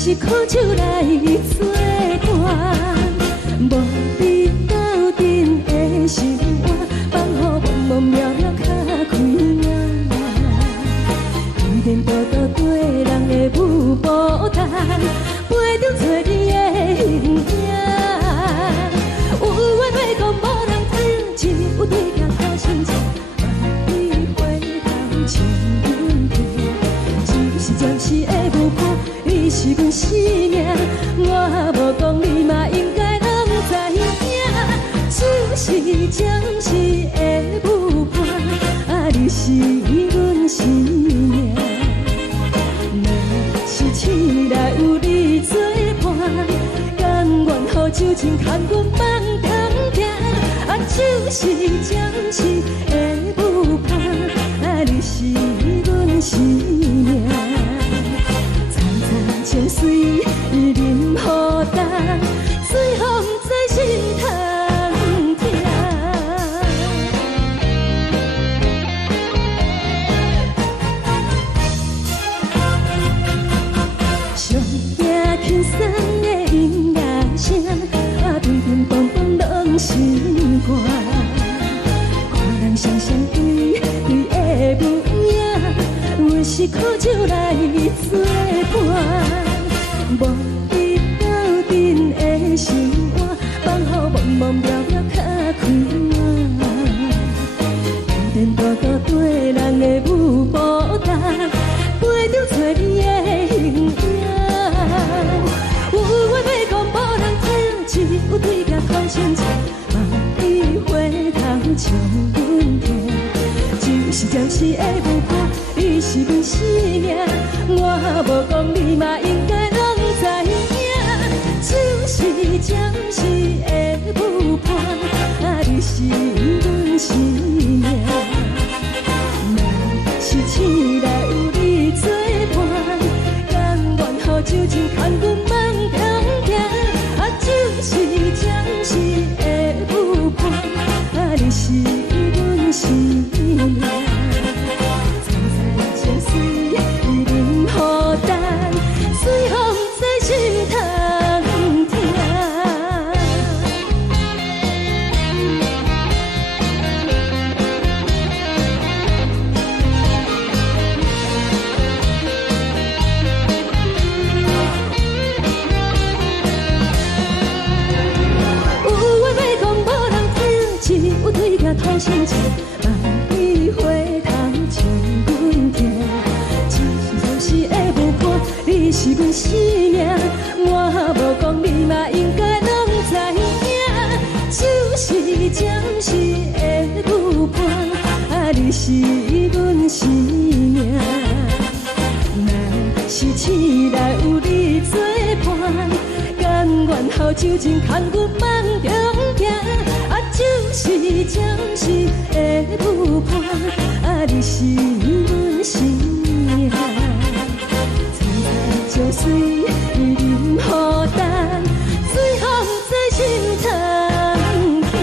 是苦酒来作伴，无你斗阵的生活，放乎茫茫渺渺较快乐。颠颠倒倒对人的舞步弹，陪着做你的形影。有话要讲无人听，只有对镜头心情，万里回头像阮听。只是暂时的舞伴，你是阮生命，我无讲你嘛应该拢知影。就是暂时的舞伴，啊，你是阮生命。若是醒来有你作伴，甘愿乎酒精牵阮放通行。啊，就是暂时的舞伴，啊，你是阮生命。层层情水任何等，水风在心头。轻松的音乐声，啊，乒乒乓乓拢心肝。看人双双对对的模样，阮是苦酒来作伴，无你斗阵的生活，放乎茫茫渺渺较快乐。颠颠倒倒对人的舞步弹，陪着做你的形影。有话要讲无人听，只有对镜头心情，万里回头像阮听。就是暂时的舞伴，你是阮生命，我无讲你嘛应该拢知影。就是暂时的舞伴，啊，你是阮生命。若是醒来有你作伴，甘愿乎酒精牵阮放通行。啊，就是暂时的舞伴，啊，你是阮生命。层层情水任何等，随风在心头听。有对镜头心情，万里回头像阮听。只是暂时的舞伴，你是阮生命，我无讲你嘛应该拢知影。就是暂时的舞伴，啊，你是阮生命。若是醒来有你作伴，甘愿乎酒精牵阮放中行。啊，就是暂时的舞伴，啊，你是阮生命。层层情水任何等，随风在心头听。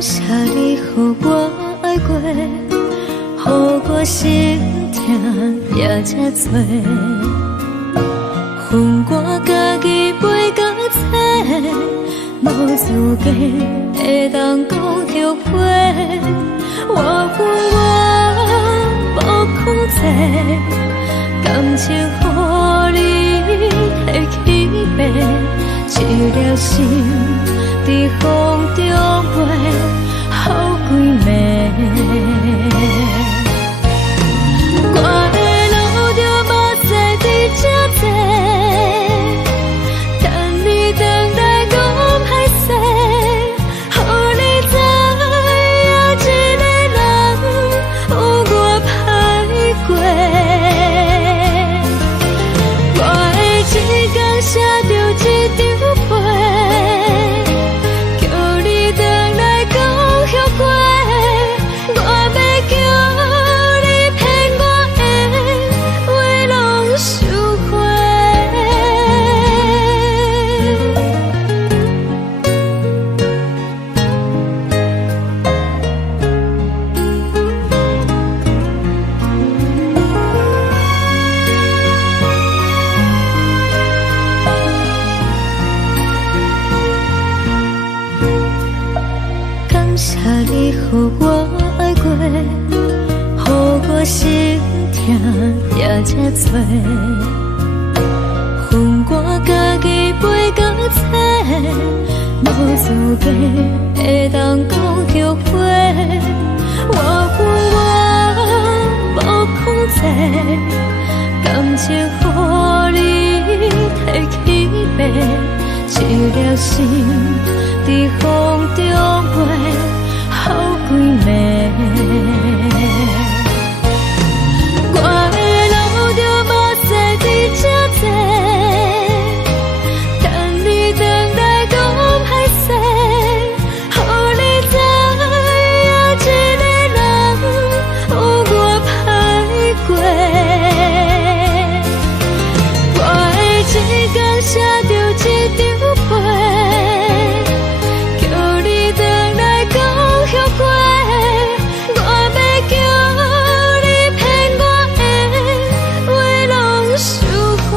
谢你，予我爱过，予我心痛也这多，恨我家己袂到切，无资格会当讲后悔。我恨我无控制，感情予你会起飞，一粒心在风中飞。好几暝，我的路就无再伫这坐，等你回来讲歹势，予你知我心痛也这多，恨我家己飞到切，无资格会当讲后悔。我恨我无控制，感情予你摕去卖，一粒心伫风中飞，好几暝。我的路就无细伫这多，等你回来讲歹势，予你知影一个人有我歹过。我的一天写着一张被，叫你回来讲后悔。我要叫你骗我的话拢收回。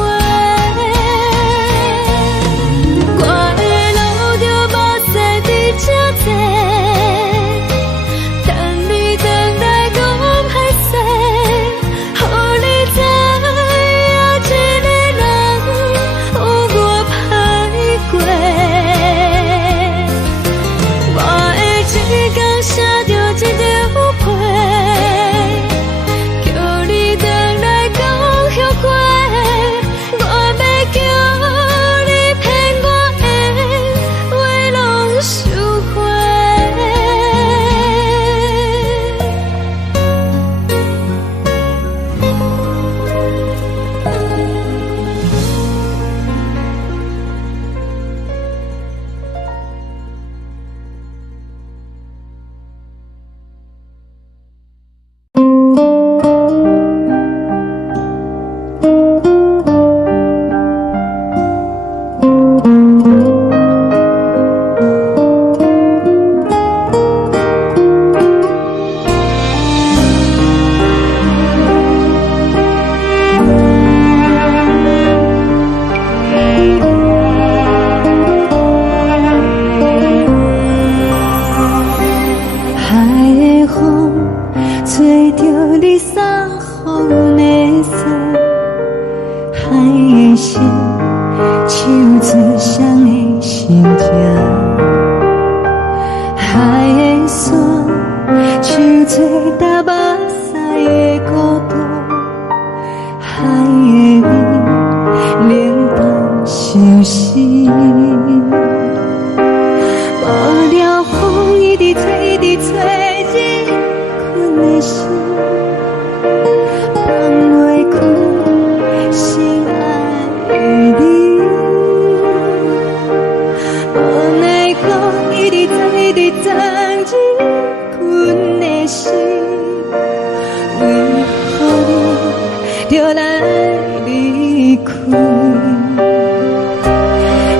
我的路就无细伫这多，等你回来讲歹势，予你知影一个人有我歹过。我的一天写着一张被，叫你回来讲后悔。我要叫你骗我的话拢收回。海的风吹着你送予的伞，海的心唱出双的心情，海的山唱出搭目屎的孤独，海的味冷淡伤心。无聊风一直吹，一直吹，日困的心，放袂开心爱你。无奈何一直等，一直等，日困的心，为何你就来离开？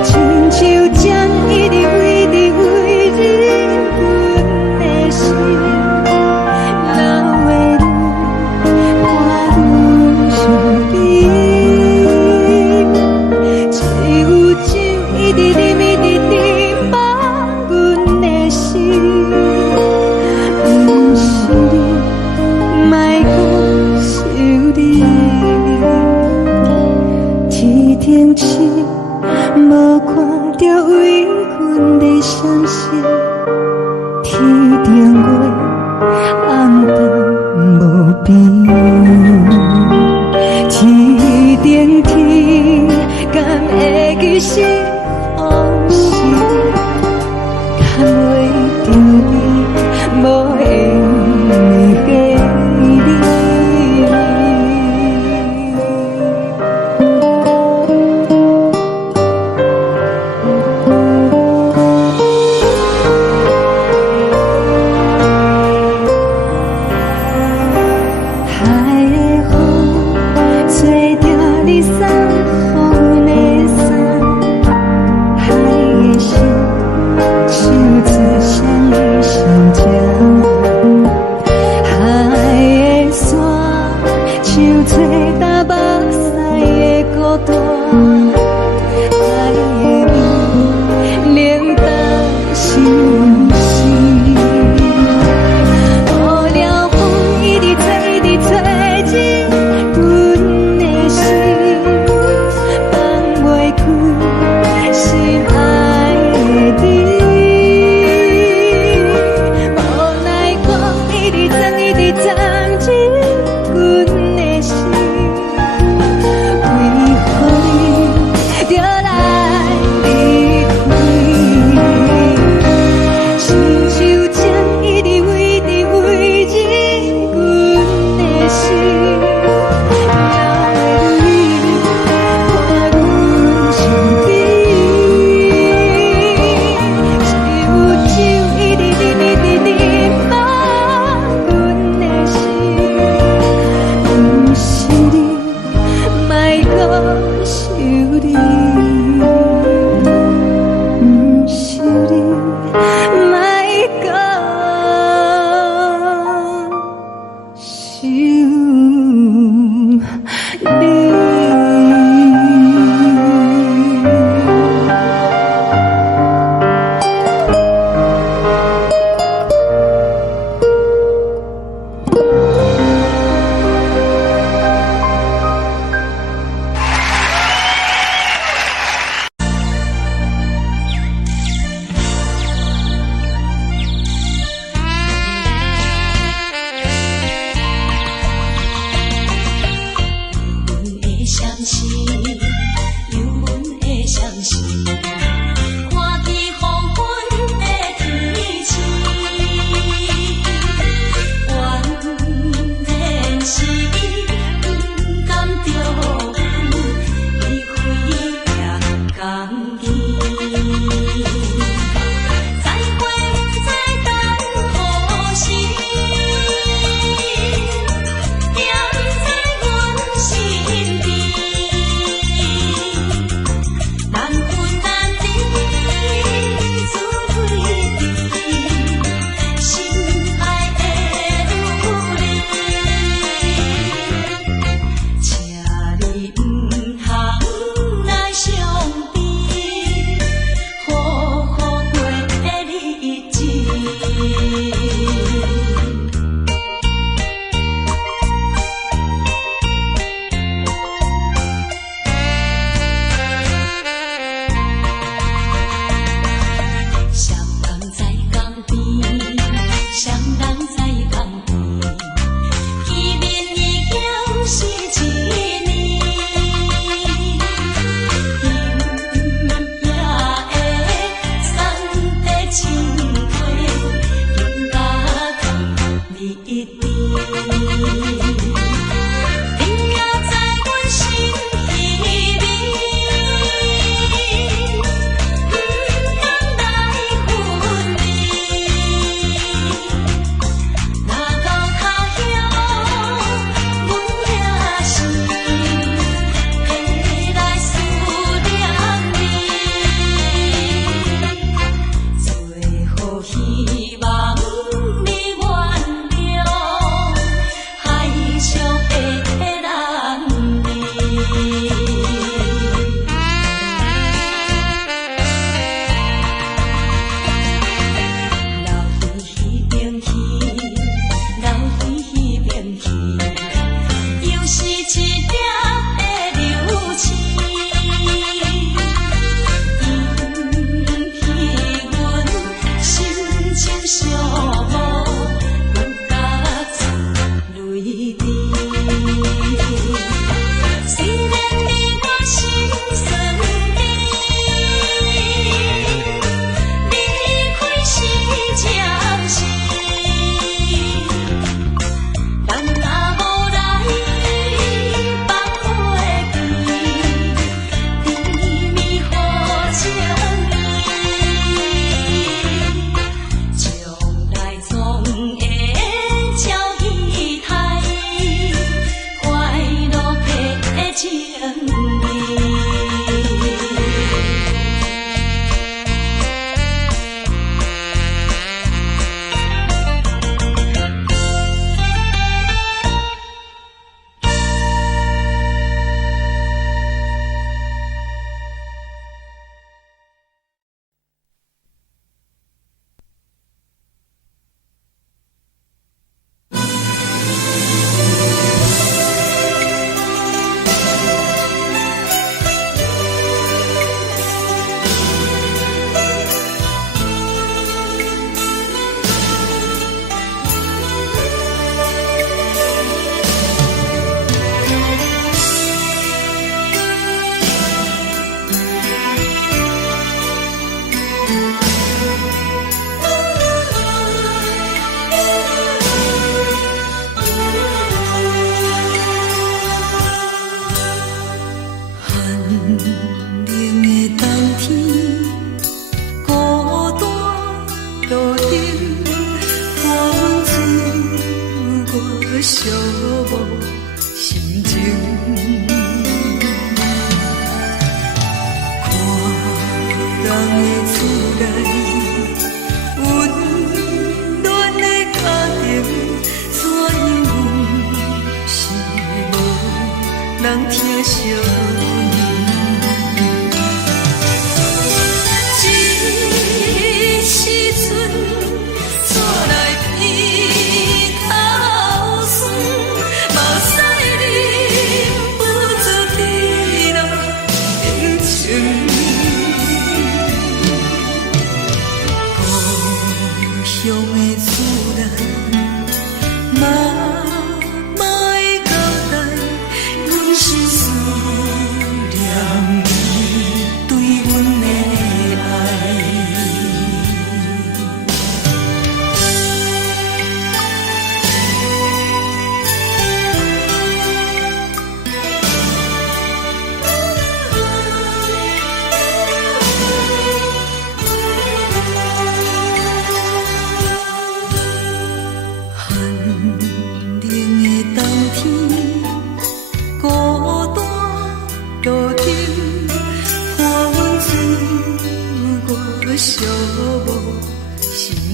亲像针一直为你为日阮的心，流的泪看愈伤悲，只有酒一直啉一直啉饱阮的心，不是你，莫搁想你，天顶星无看着为阮的伤心，天顶月暗淡无边，天顶天敢会记是往事，敢袂着你无缘给你。海的风吹着你送予的伞，相思，有阮的相思。看起黄昏的天气，原然是不甘着离开夜公园。再会不再等何时？踮在阮身边，难分难离，自推迟，心爱的女儿，请你不通来伤悲，好好过日子。双人在江边，双人在江边，见面已经是一年。今夜的山地情话，应甲藏你一边。你也在阮心里面，不敢来分离。若到他乡，阮也是会来思念你。最后希望你原谅海上的人儿。流飞彼边去，流飞彼边去，又是一粒的流星，引起阮心情寂寞，更加出泪滴。虽然你我心酸甜，离开是暂时，但若无来放花期，甜蜜好情意，将来总会照戏台，快乐的情意。妈妈的交代，阮是输。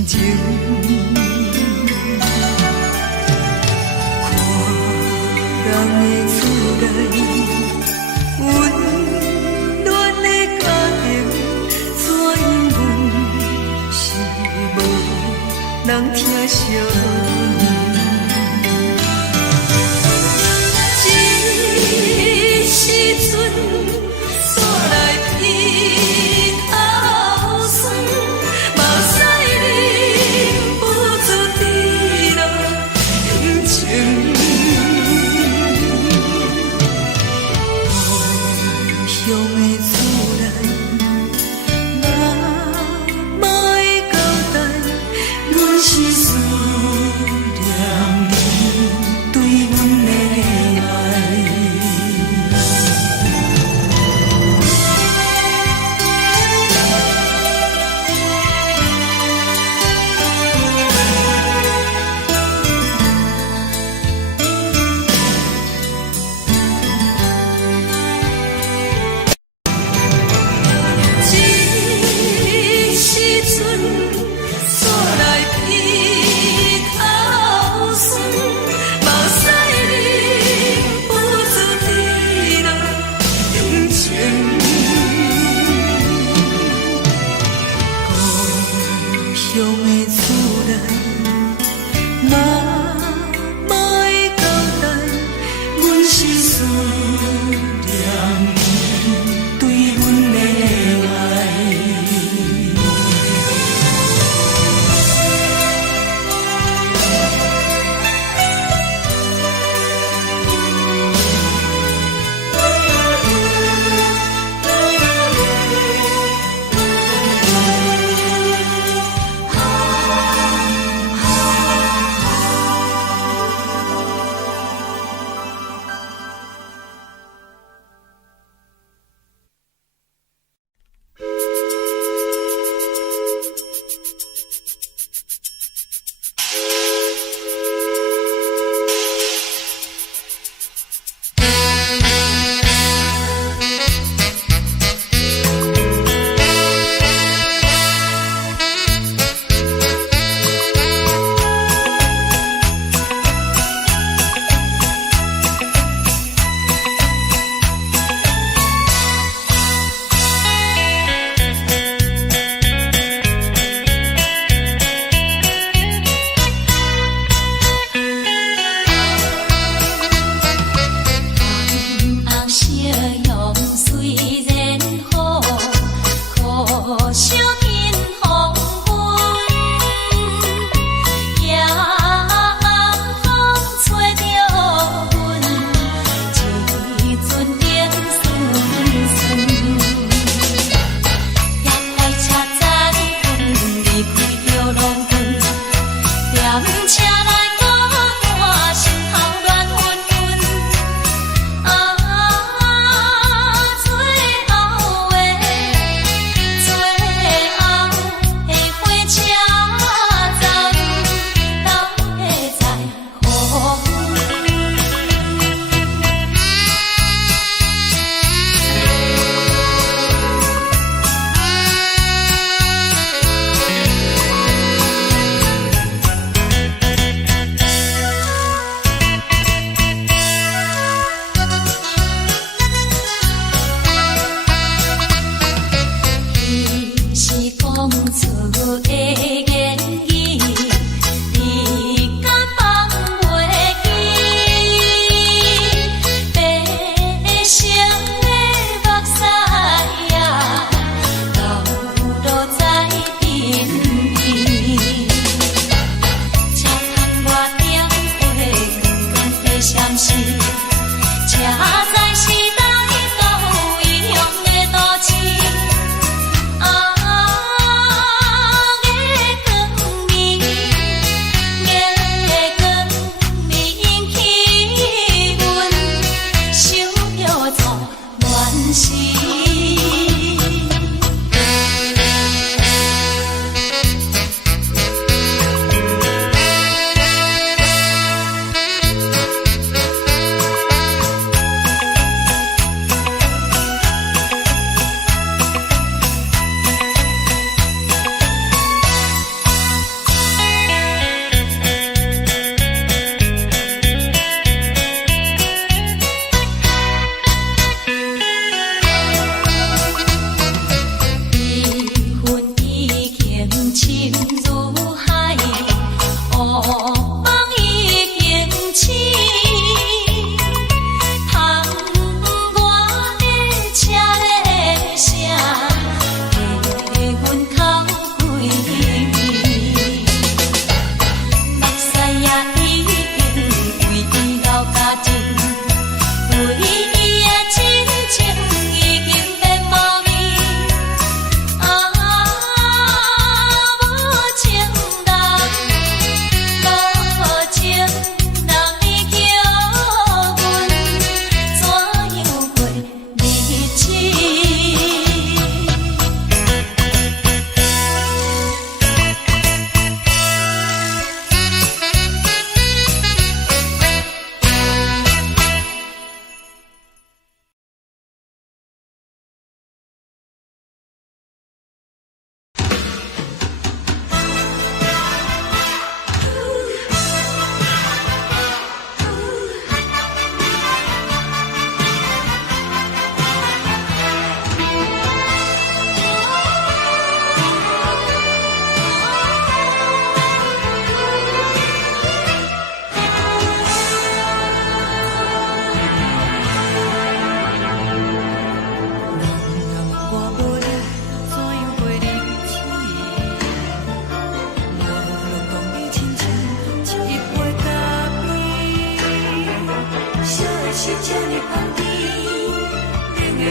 情。看人的厝内，温暖的家庭，怎因为是无人疼惜？时阵煞来鼻头酸，目屎忍不住滴落心情。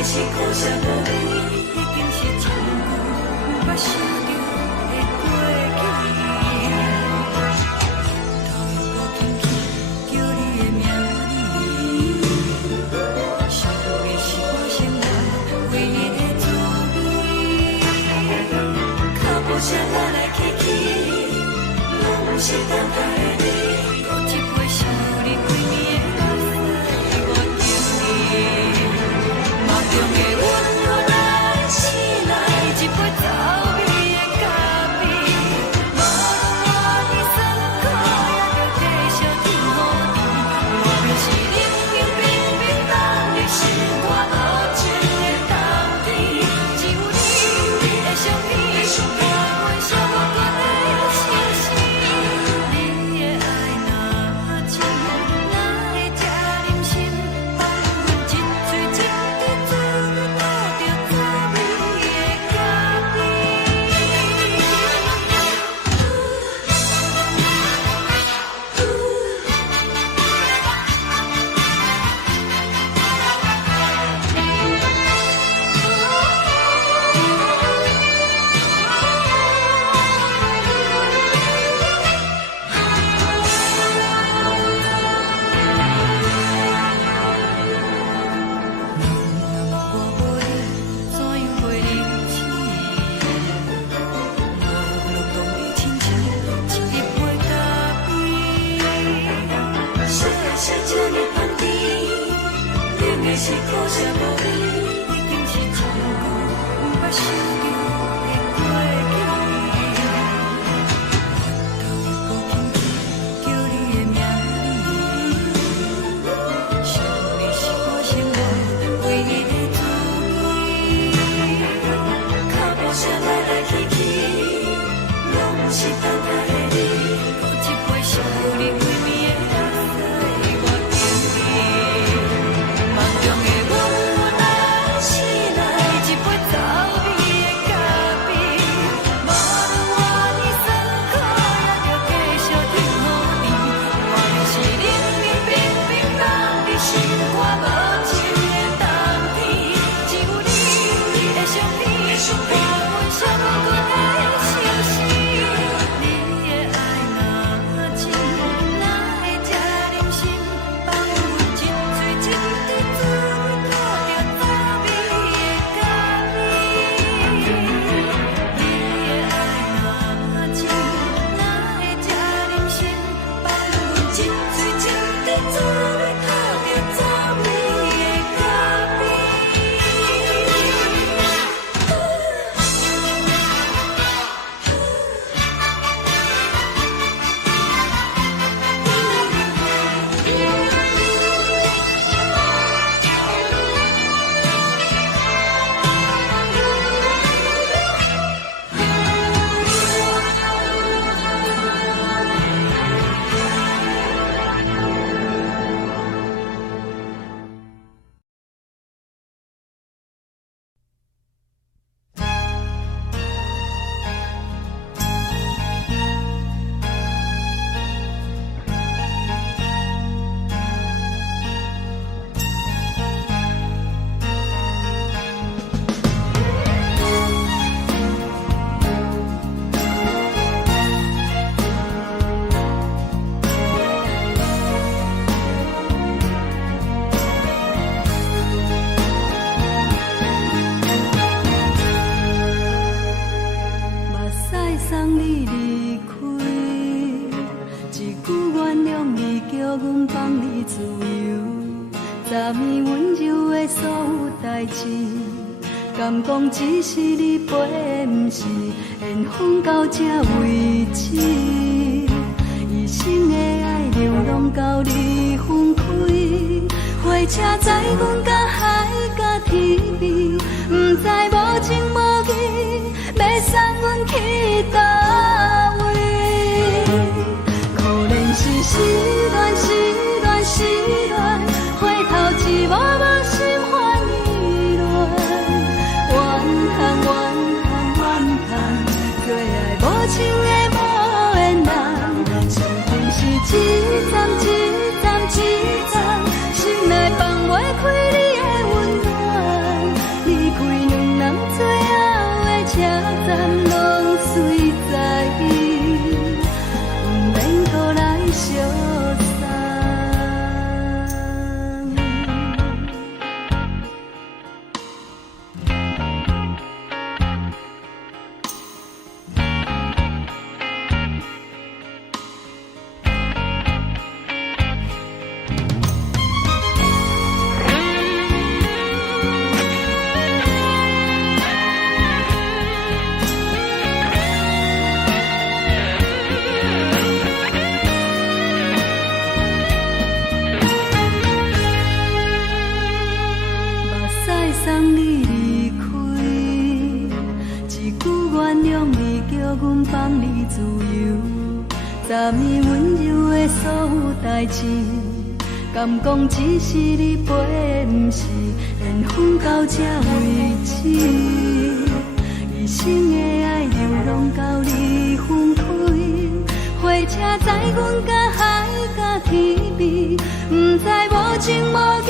是苦涩无味，已经是一句无法想着的过去。头又搁轻轻叫你的名字，想的是我生来唯一的滋味。脚步声来来去去，拢是等待的你。搁一杯想你几暝的目屎，我敬你。梦中的阮我来醒来，一杯走味的咖啡，无论我的酸苦，也着继续甜予你。我就是冷冷冰冰放入心肝无情的冬天，只有你的相片，我阮寂寞过的心事。你的爱若真，哪会这忍心放阮一嘴一滴滋味，倒着滋味的咖啡。我无你，怎样过日子？我当你亲像一杯咖啡。小的小这呢放甜，冷的是苦涩无味。已经是一句无法想着的过去。头又搁轻轻叫你的名字，想你是我生来唯一的滋味。脚步声来来去去，拢是等待的你。搁一杯想你几暝的目屎，我敬你。梦中的阮我来醒来，一杯走味的咖啡，无论我的酸苦，也着继续甜予你。我就是冷冷冰冰放入心肝无情的冬天，只有你的相片，我阮寂寞过的心事。你的爱若真，哪会这忍心放阮一嘴一滴滋味，倒着滋味的咖啡。你的爱若真，哪会这忍心放阮一嘴一滴滋味，倒着滋味的咖啡。目屎送你离开，一句原谅你，叫阮放你自由。昨暝温柔的所有代志，敢讲只是你陪，不是缘分到这为止。一生的爱流浪到你分开，火车载阮甲海甲天边，不知无情无义，要送阮去倒位？可怜是失恋，失恋，失恋，回头一幕幕心烦意乱，怨恨，怨恨，怨恨，最爱无情的无缘人，伤痕是一站一站一站，心内放袂开你的温暖。送你离开，一句原谅你，叫阮放你自由。昨暝温柔的所有代志，敢讲只是你陪，不是缘分到这为止。一生的爱流浪到你分开，火车载阮甲海甲天边，不知无情无义，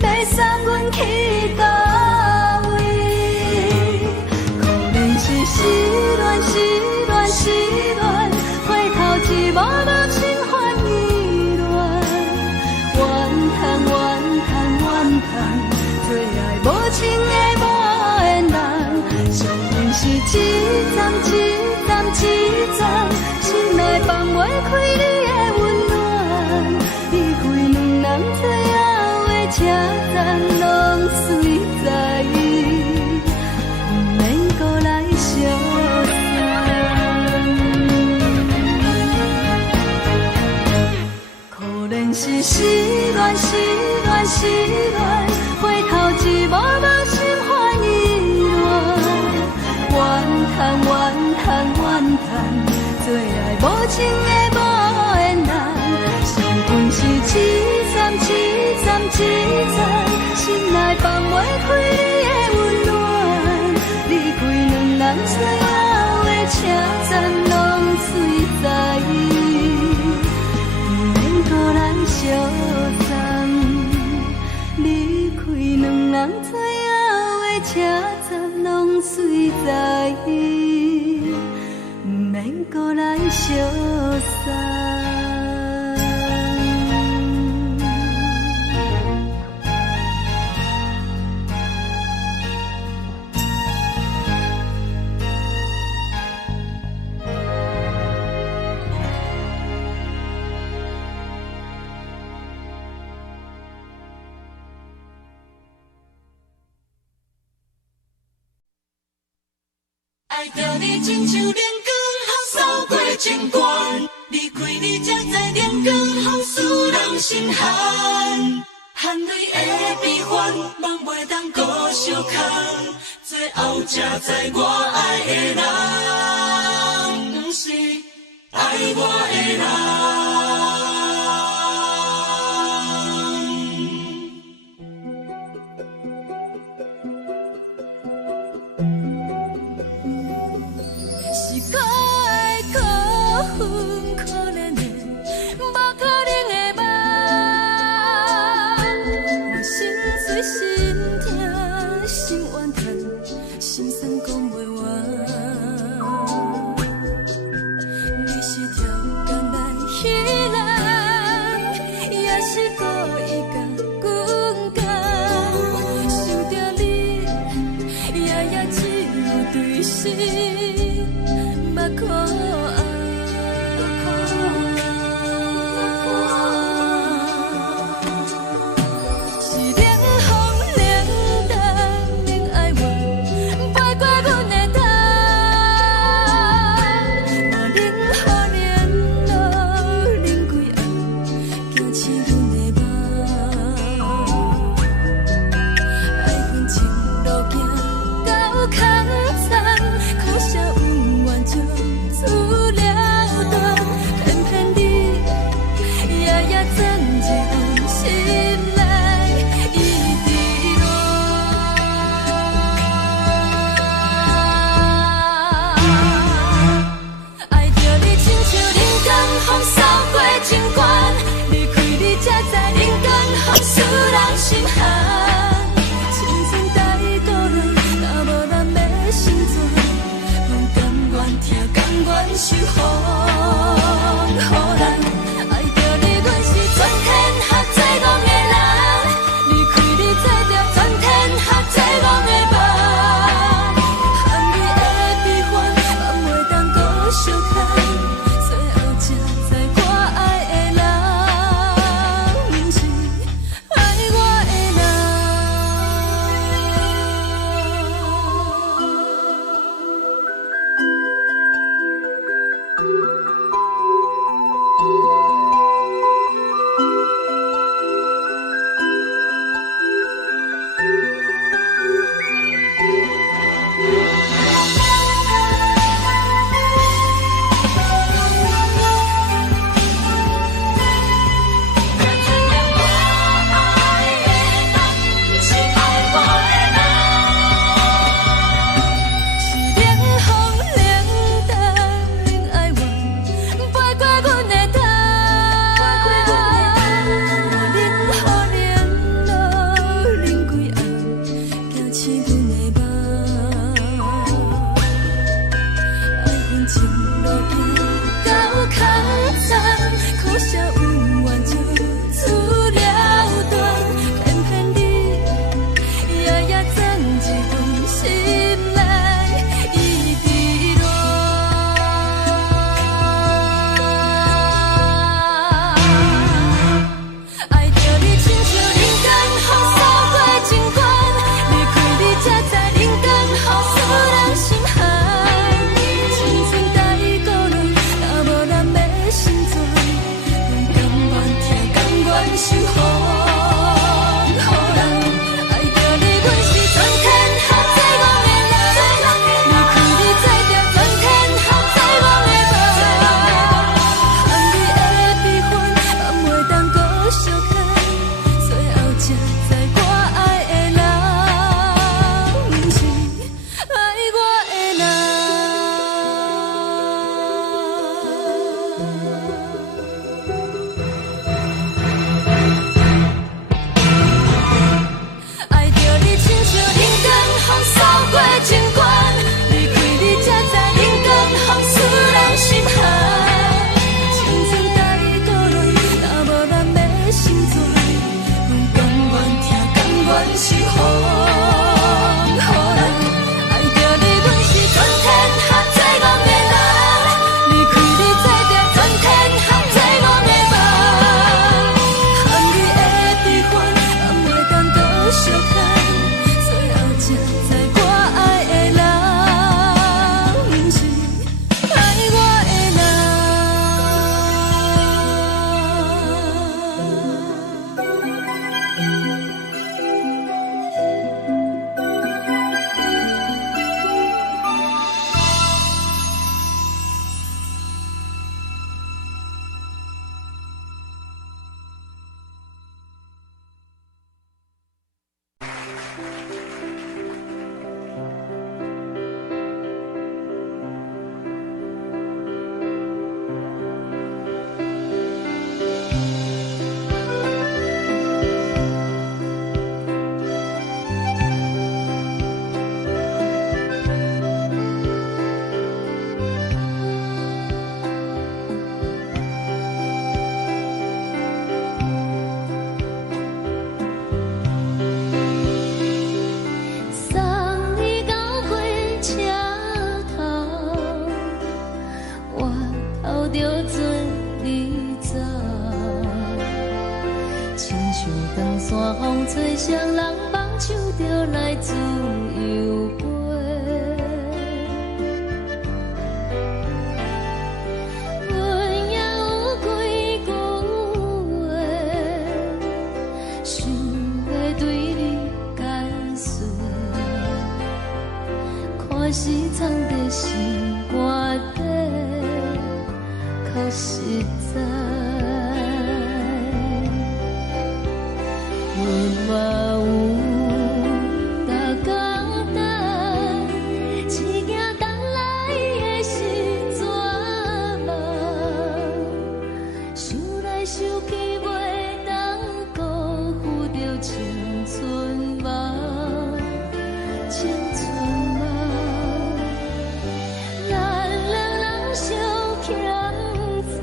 要送阮去倒位？可能是失恋，失恋，失恋，回头一幕幕心烦意乱，怨叹，怨叹，怨叹，最爱无情的无缘人，上恨是一站一站一站，心内放袂开你的温暖，离开两人最后的车站，拢随在意，不免搁来相送。可能是失恋，失恋，失恋，回头一幕幕心烦意乱，怨叹，怨叹，怨叹，最爱无情的无缘人，上恨是一站一站一站，心内放袂开你的温暖，离开两人最后的车站，拢随在意，不免搁来相送，离开两人最后的车站，拢随在意，不免搁来相送。爱着你亲像连光风扫过情关，离开你才知连光风使人心寒。含泪的悲欢，望袂当搁相牵，最后才知我爱的人，不是爱我的人。你是条工来彼来。来自由飞。阮也有几句话，想要对你解释，看是藏在心肝底，较实在。阮嘛有逐工等，只惊等来的是绝望，想来想去袂当辜负着青春梦，青春梦。咱两人相欠债，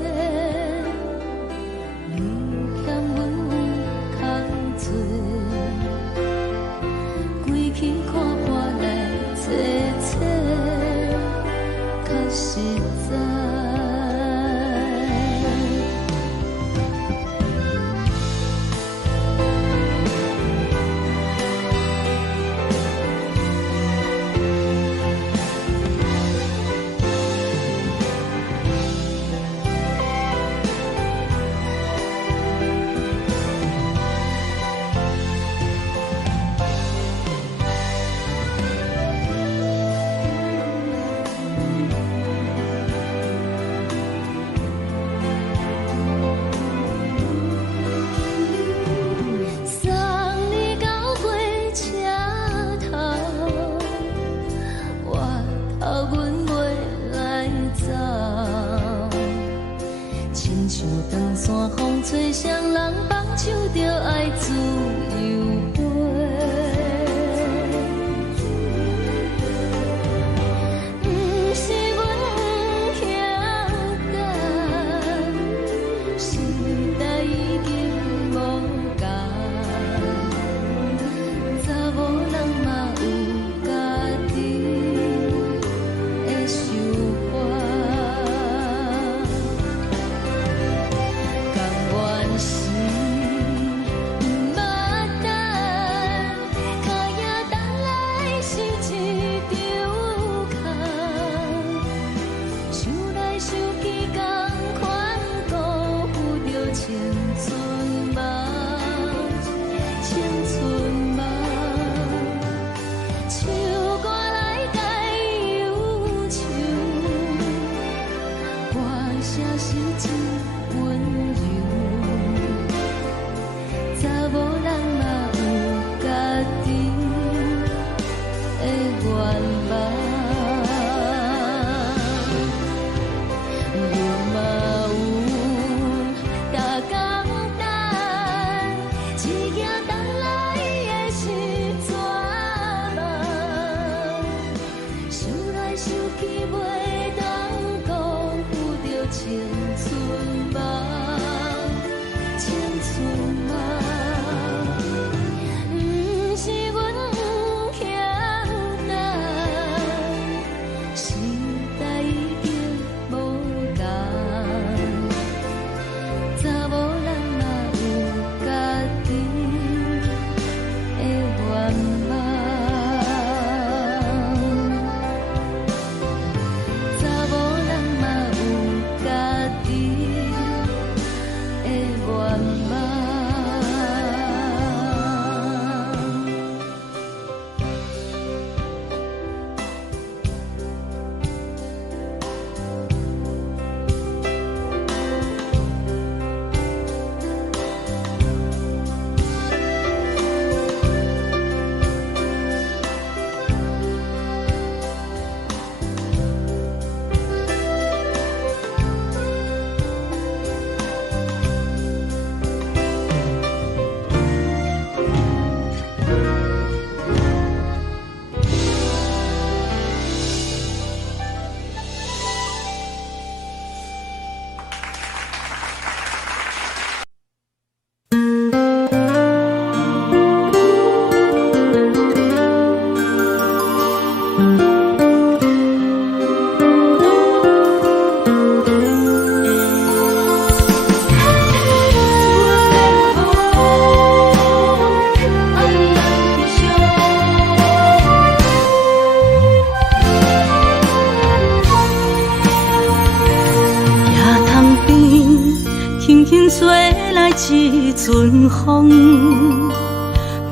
吹来一阵风，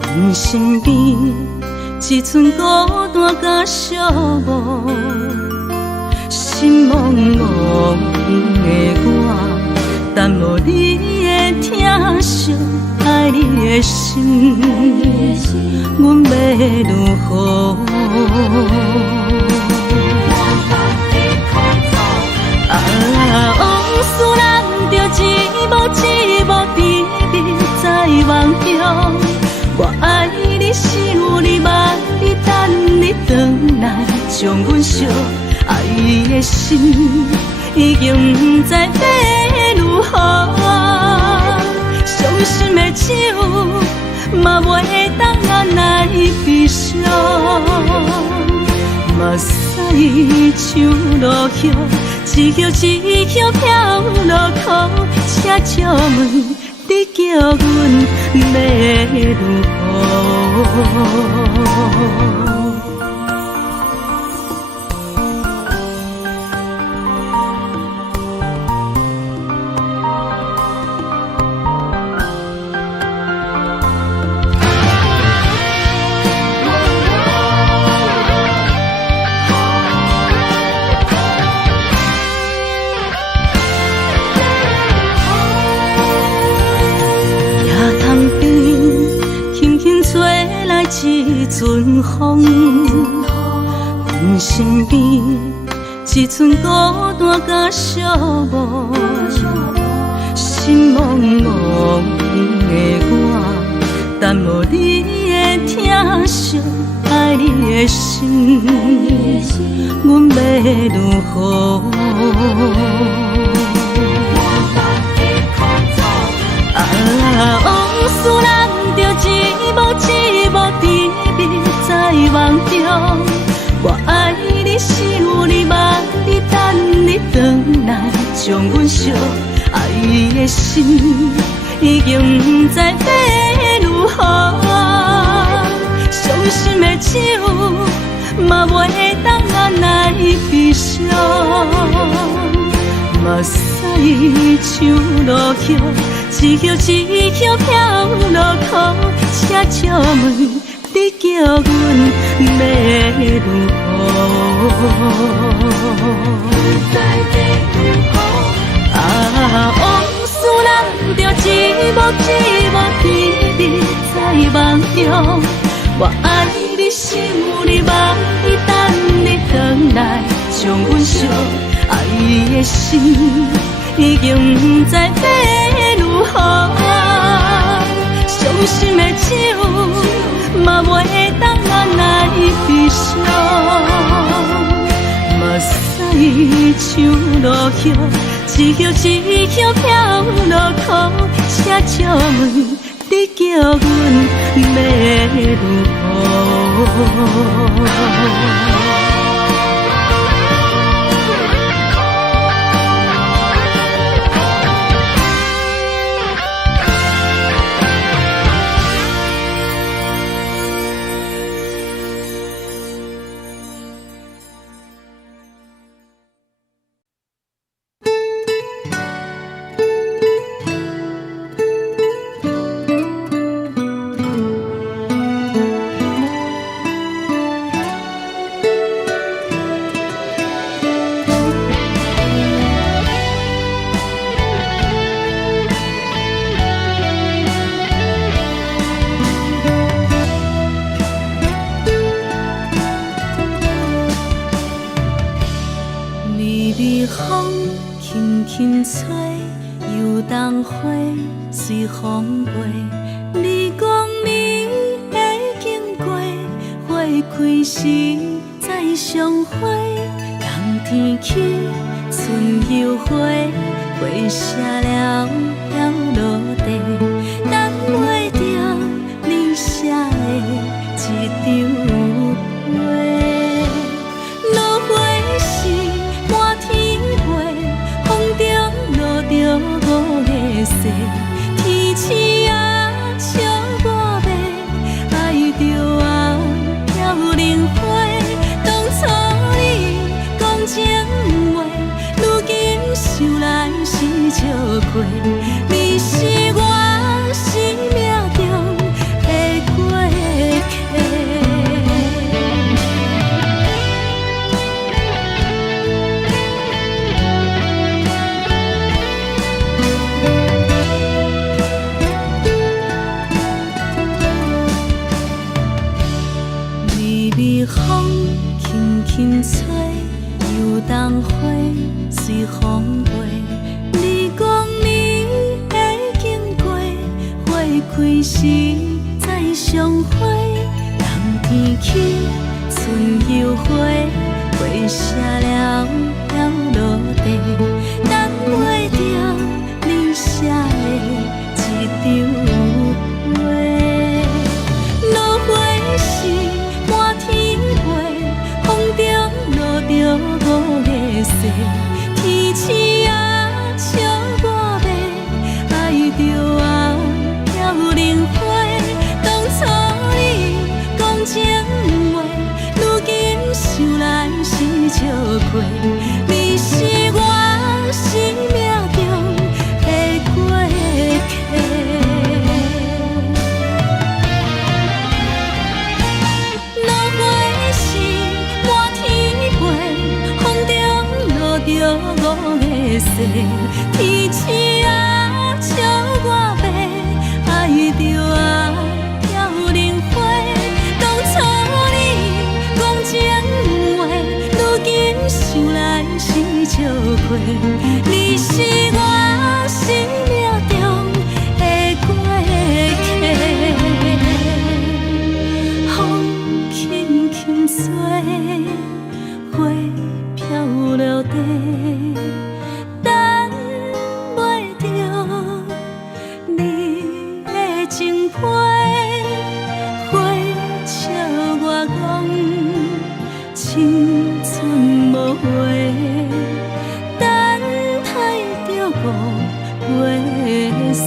阮身边一寸孤单甲寂寞，心茫茫的我，等无你的疼惜，爱你的心，阮要如何？往事人着一幕一幕甜蜜在梦中。我爱你，想你，望你，等你回来，将阮惜爱的心已经不知要如何。伤心的手嘛袂当按来悲伤。目屎像落叶，一叶一叶飘落雨，车照问你叫阮要如何？一阵风，阮身边一寸孤单甲寂寞，心茫茫的我，等无你的疼惜，爱你的心，阮要如何？往事人着一幕一幕甜蜜在梦中。我爱你，想你，望你，等你回来，将阮惜爱的心已经不知要如何。伤心的手嘛袂当按来悲伤。目屎像落叶，一叶一叶飘落雨，车照问你叫阮要如何？往事人着一幕一幕甜蜜在梦中。我爱你，想你，望你，等你回来，将阮惜爱的心已经不知要如何。伤心的手嘛袂当按来悲伤。目屎像落叶，一叶一叶飘落雨，车照问你叫阮要如何？随风飞，你讲你会经过，花开时再相会。冬天起，春又花，花谢了飘落地，等袂着你写的一张画。落花时满天飞，风中落着雨的雪。天星啊，笑我袂爱着啊，飘零花。当初你讲情话，如今想来是笑过。你微风轻轻吹，游动花随风飞。你讲你会经过，花开时再相会。人天起，春又花，花谢了了落地，等袂着你写的一张画。落花时满天飞，风中落着五个色，天星啊笑我迷，爱着啊飘零花。当初你讲情话，如今想来是笑过。你是我生命中的过客。落花时满天飞，风中落着五个色，天星啊笑我迷，爱着啊飘零花。当初你讲情话，如今想来是笑过。你是我生命中的过客，风轻轻吹，花飘落地，等袂着你的情批。花笑我讲青春无悔，等待着五月雪。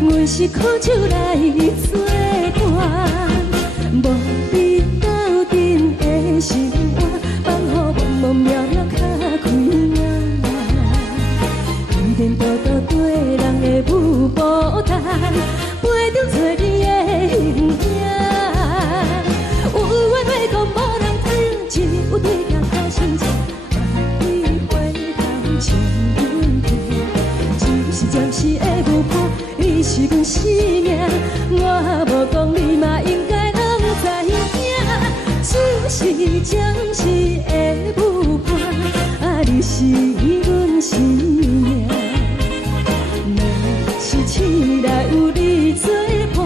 阮是苦酒来作伴，无你斗阵的生活，放予茫茫渺渺较开眼。颠颠倒倒对人的舞步弹，陪着做你的形影。有话要讲无人听，只有对镜头心情，万里回头将阮听，就是暂时的舞伴。你是阮生命，我无讲你嘛应该拢知影。就是暂时的舞伴，你是阮生命。若是醒来有你作伴，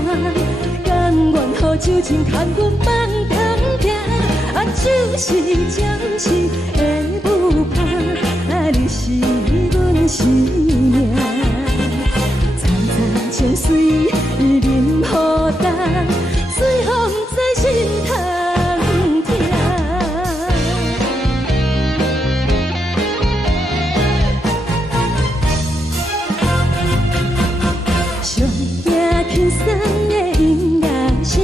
甘愿予酒精牵阮放通行。就是暂时的舞伴，你是阮生命。情水任雨淡，随风在心头听。上惊轻松的音乐声，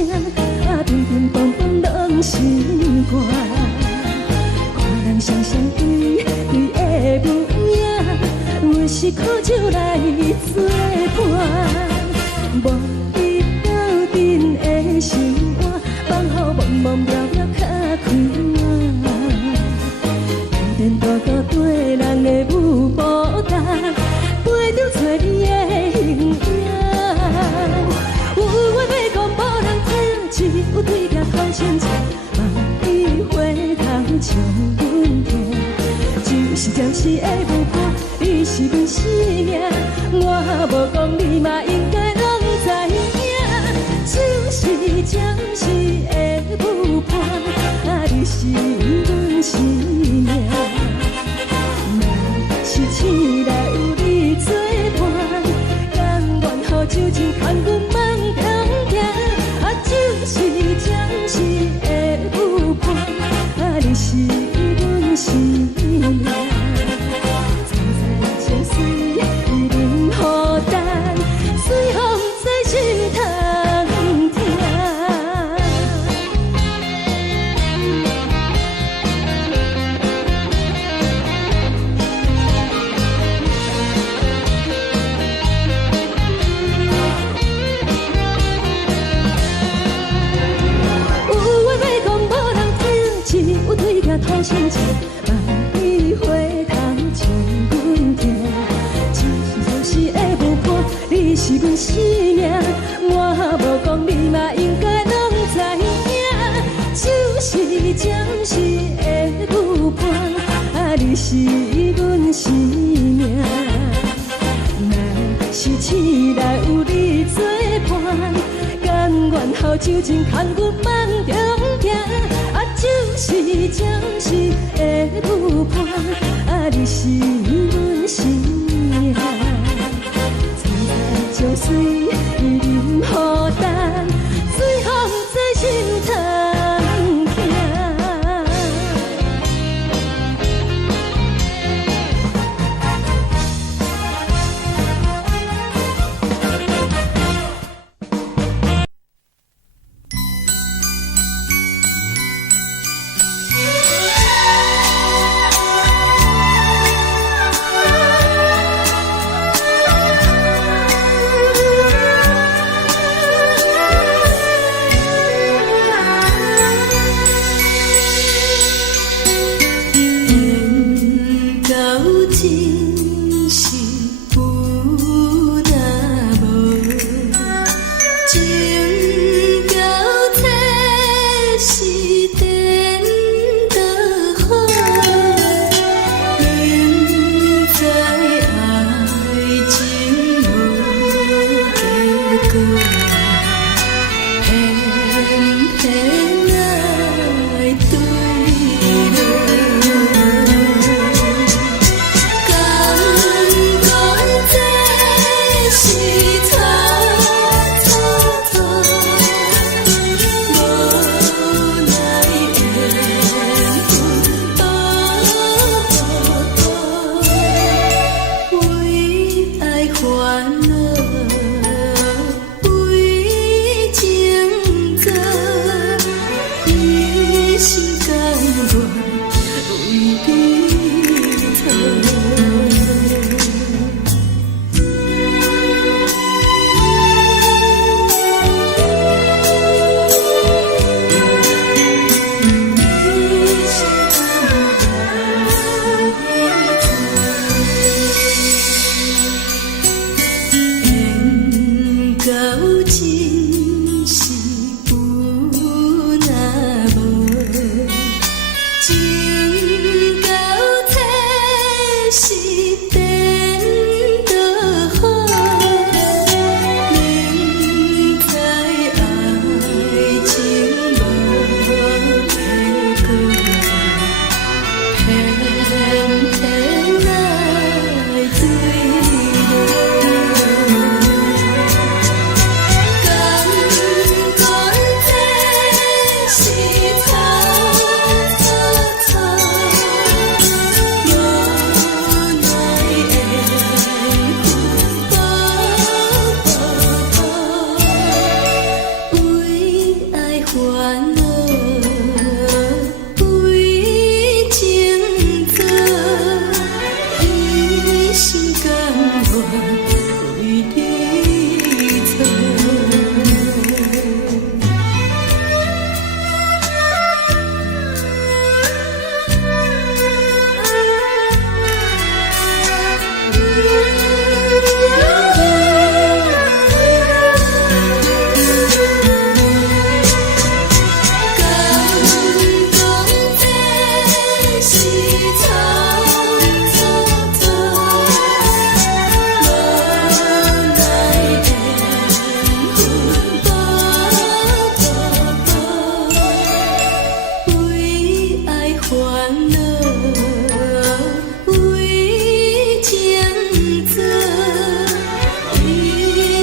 乒乒乓乓拢心肝。看人双双对对的舞影，阮是苦酒来作伴。无你斗阵的生活，放予茫茫渺渺较开眼。颠颠倒倒对人的舞步弹，陪着做你的形影。有话要讲无人听，只有对镜头心情，万里回头将阮听。就是暂时的舞伴，你是阮生命，我无讲你嘛应该。就是暂时的舞伴，你是阮生命。若是醒来有你作伴，甘愿予酒精牵阮放通行。就是暂时的舞伴，你是阮生命。藏在情水任雨淡，随风在心头。讨心情，万里回头将阮听。就是暂时的舞伴，你是阮生命，我无讲你嘛应该拢知影。就是暂时的舞伴，你是阮生命。若是醒来有你作伴，甘愿予酒精牵阮放中行。就是暂时的舞伴，你是阮生命。藏在情水任雨淡，随风在心头听。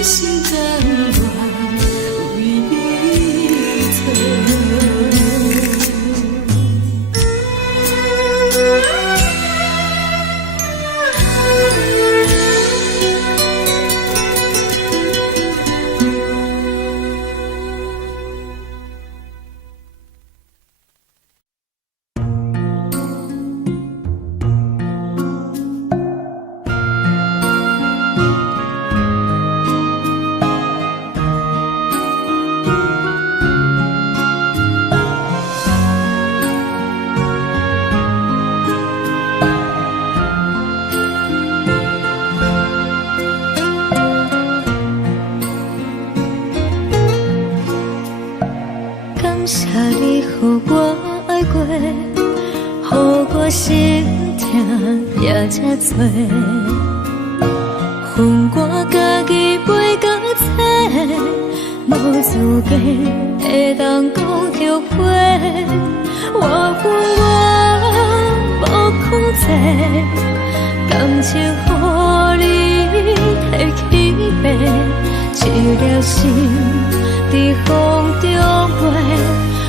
心甘愿为你错。感谢你，予我爱过，予我心痛也这多。恨我家己袂到切，无资格会当讲后悔。我无控制，感情予你提起白，一粒心在风中飞，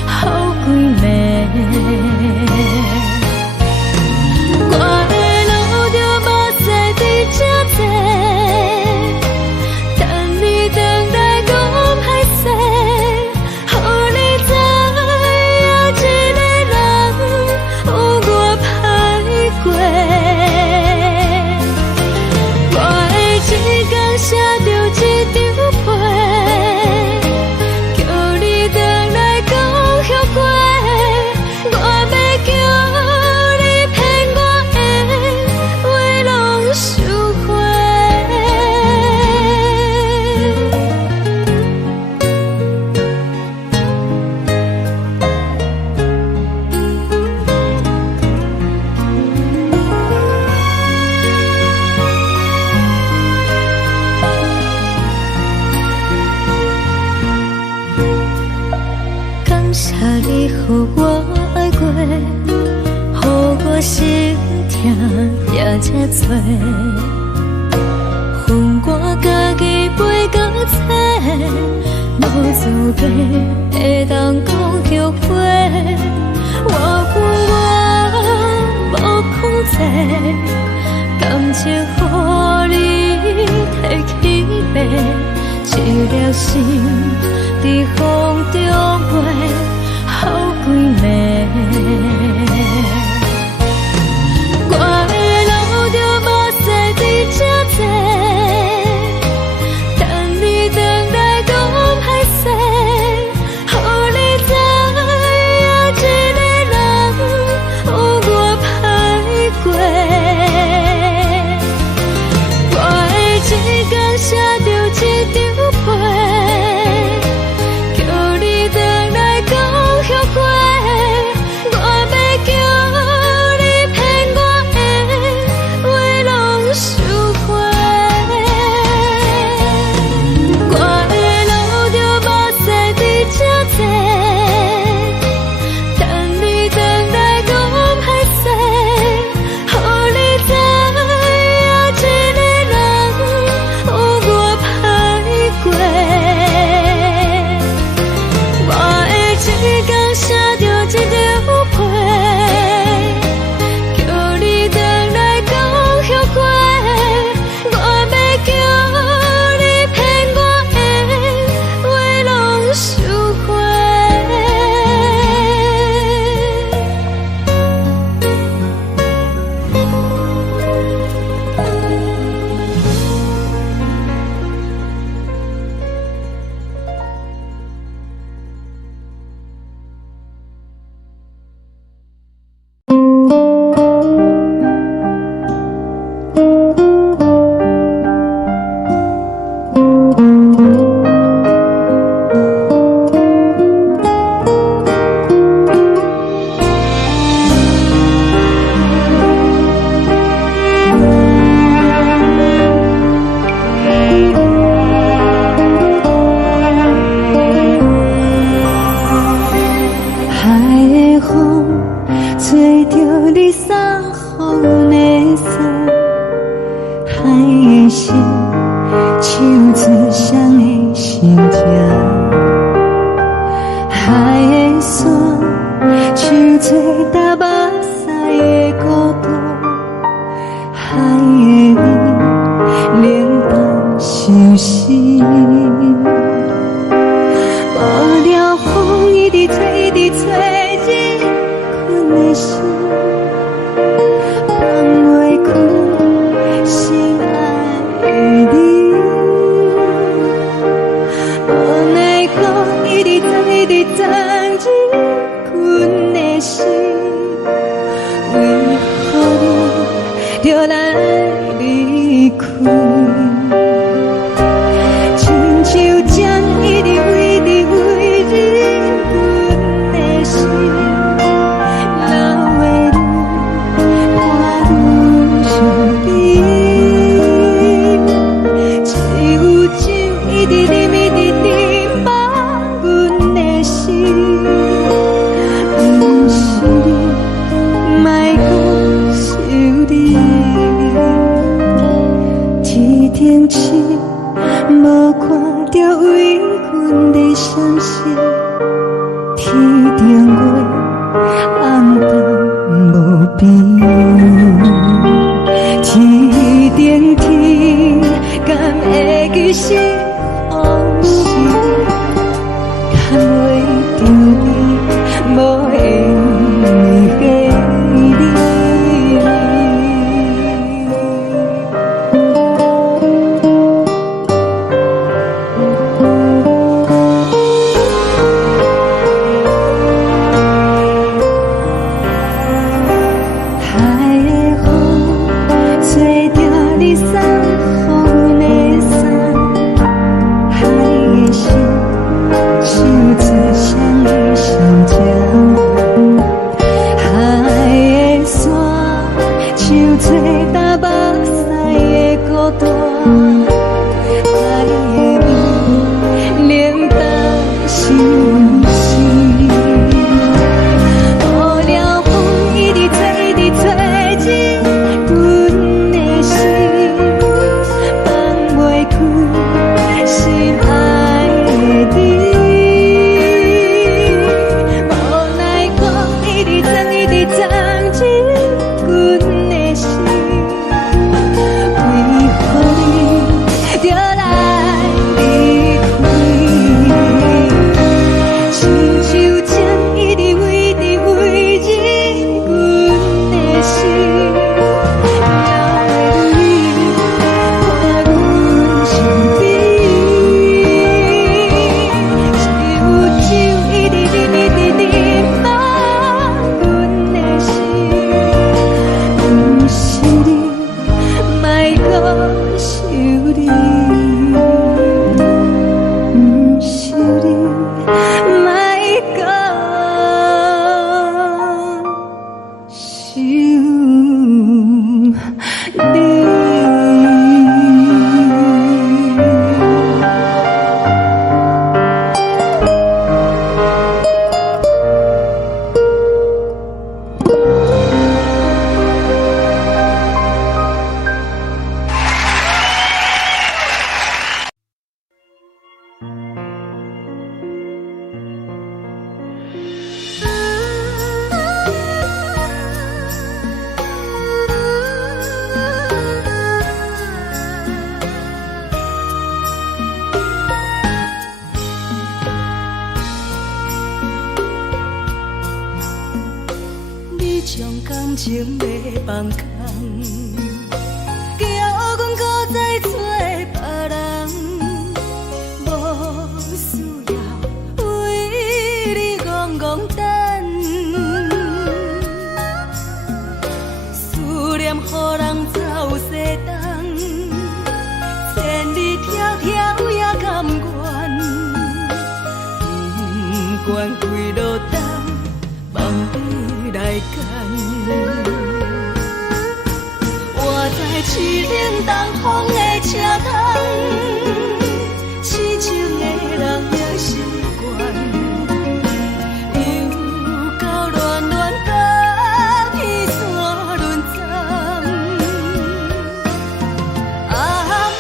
好几暝。我的路着目屎在这多，等你回来讲歹势，予你知影一个人有我歹过。我会一天写着一张被，叫你回来讲后悔。我要叫你骗我的话拢收回。感谢你，予我爱过，予我心痛也这多。恨我家己袂到切，无资格会当讲后悔。我无控制，感情予你提起白，一粒心在风中飞，好几暝。我的路着目屎在这多，等你回来讲歹势，予你知影一个人有我歹过。我会一天写着一张被，叫亲像针一直为你为你，阮的心流的泪，看阮伤悲。只有酒一直啉一直啉，放阮的心。不是你，莫讲想你。天顶星，无看到为阮在相思。天顶月，暗淡无边。天顶天，敢会记是往事？敢袂着你，无缘的你。海的风吹着你送予阮的衫，海的心想做双鱼相争，海的山像做搭目屎的孤单，海的美冷淡心事。无聊风一直吹一直吹进阮的心，放袂开心爱的你。无奈风一直撞一直撞进阮的心，为何你就来离开？亲像针一直为你为你，阮的心了的泪，看阮伤悲。只有酒一直啉一直啉，放阮的心。不是你，莫讲想你。不是你，莫讲想你。你将感情要放空，叫阮搁再找别人，无需要为你戆戆等。思念予人走西东，千里迢迢也甘愿，不管几落冬，望你来干。我在市冷东风的车窗，痴情的人也习惯，又到乱乱甲天山轮站。啊，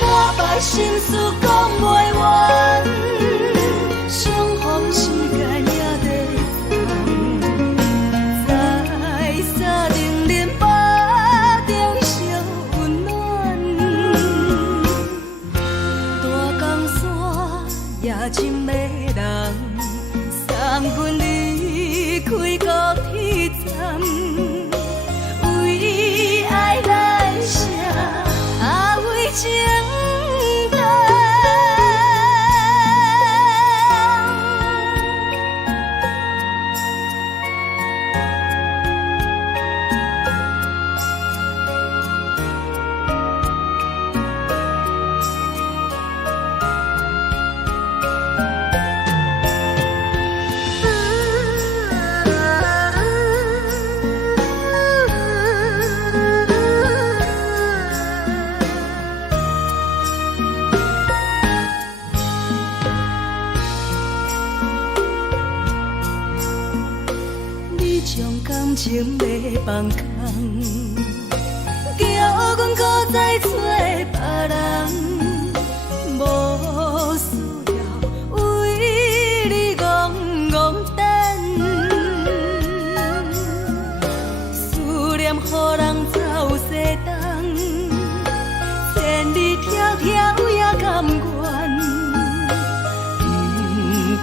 满腹心事讲袂完，相逢时间也在长。在沙冷冷巴中烧温暖，大江山夜深的人，送阮离开高铁站，为爱来写啊为情长。深情要放空，叫阮搁再找别人。无需要为你戆戆等，思念予人走西东，千里迢迢也甘愿，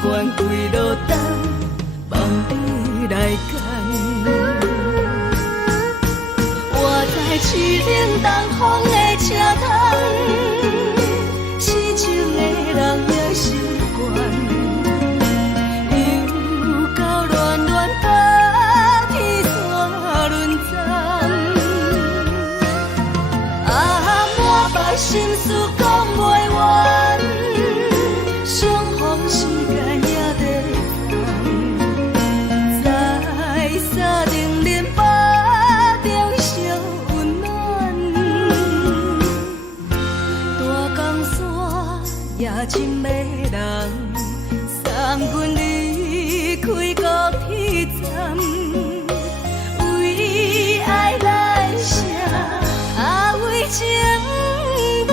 不管几路灯，望你来牵。我在市顶东风的车窗。痴情的人也习惯，又到恋恋甲天山轮转。满腹心事讲袂完，相逢时间也在放，在沙丁林巴中相温暖。大江山夜深的人，送阮离开高铁站，为爱来写为情单。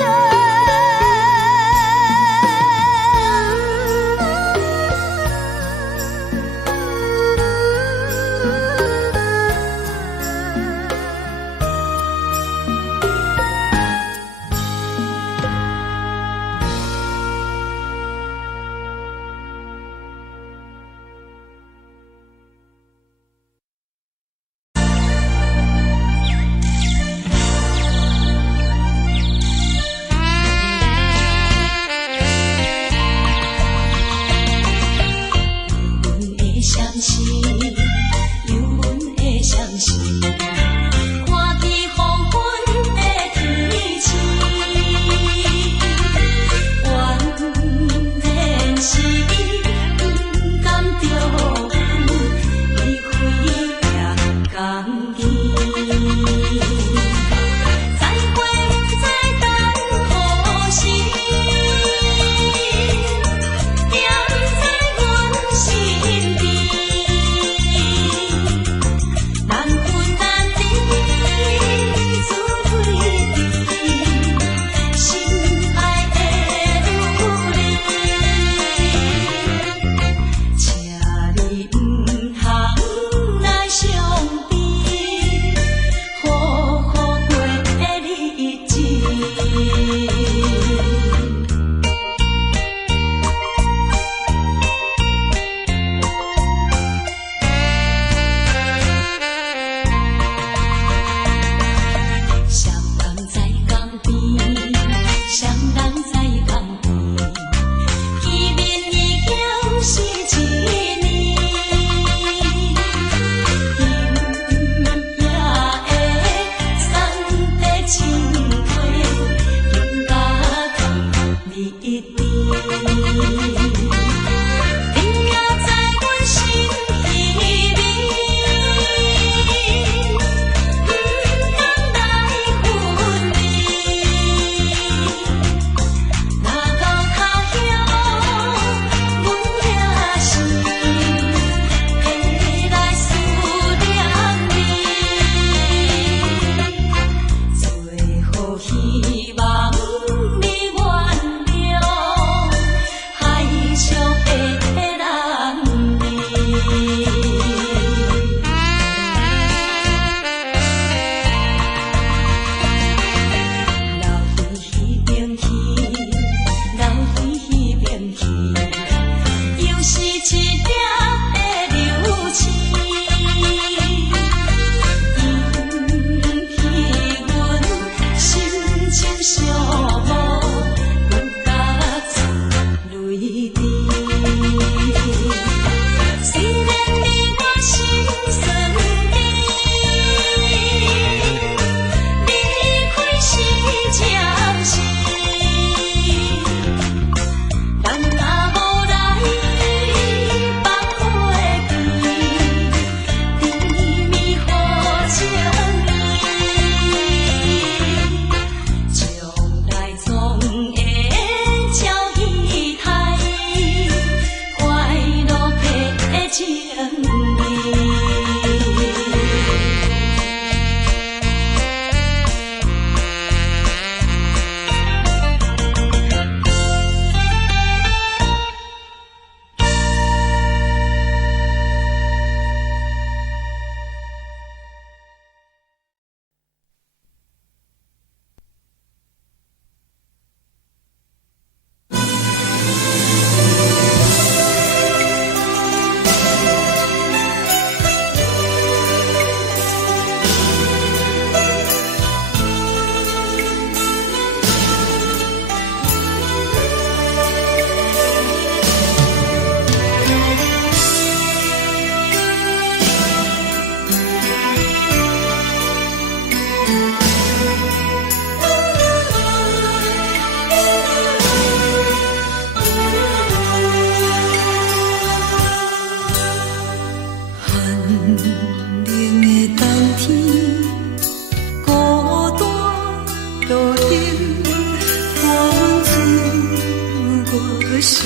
寂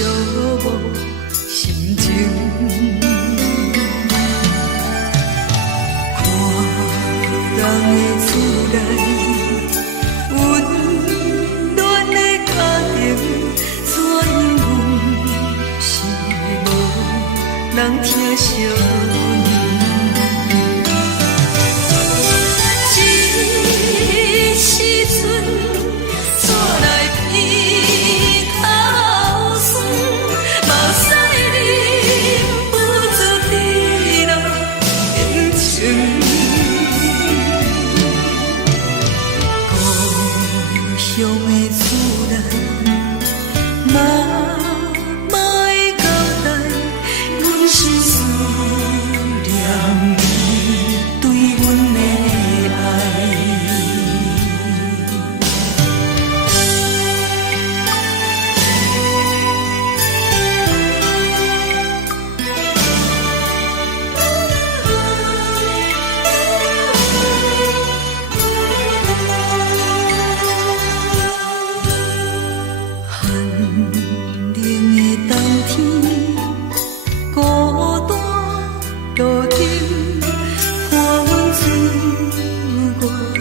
寞心情。看人的厝内温暖的家庭，怎因阮是无人疼惜？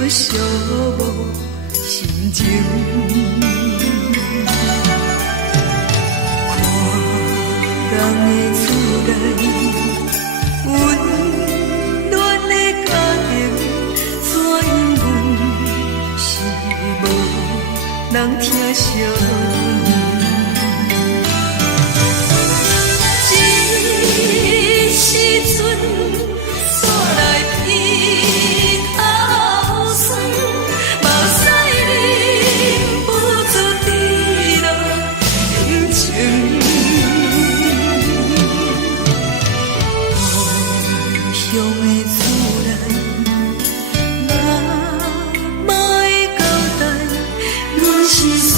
寂寞心情，看人的厝内温暖的家庭，怎因阮是无人疼惜？这时阵煞来鼻头酸，目屎忍不住滴落眼睛。故乡的厝内，妈妈的交代，阮是输。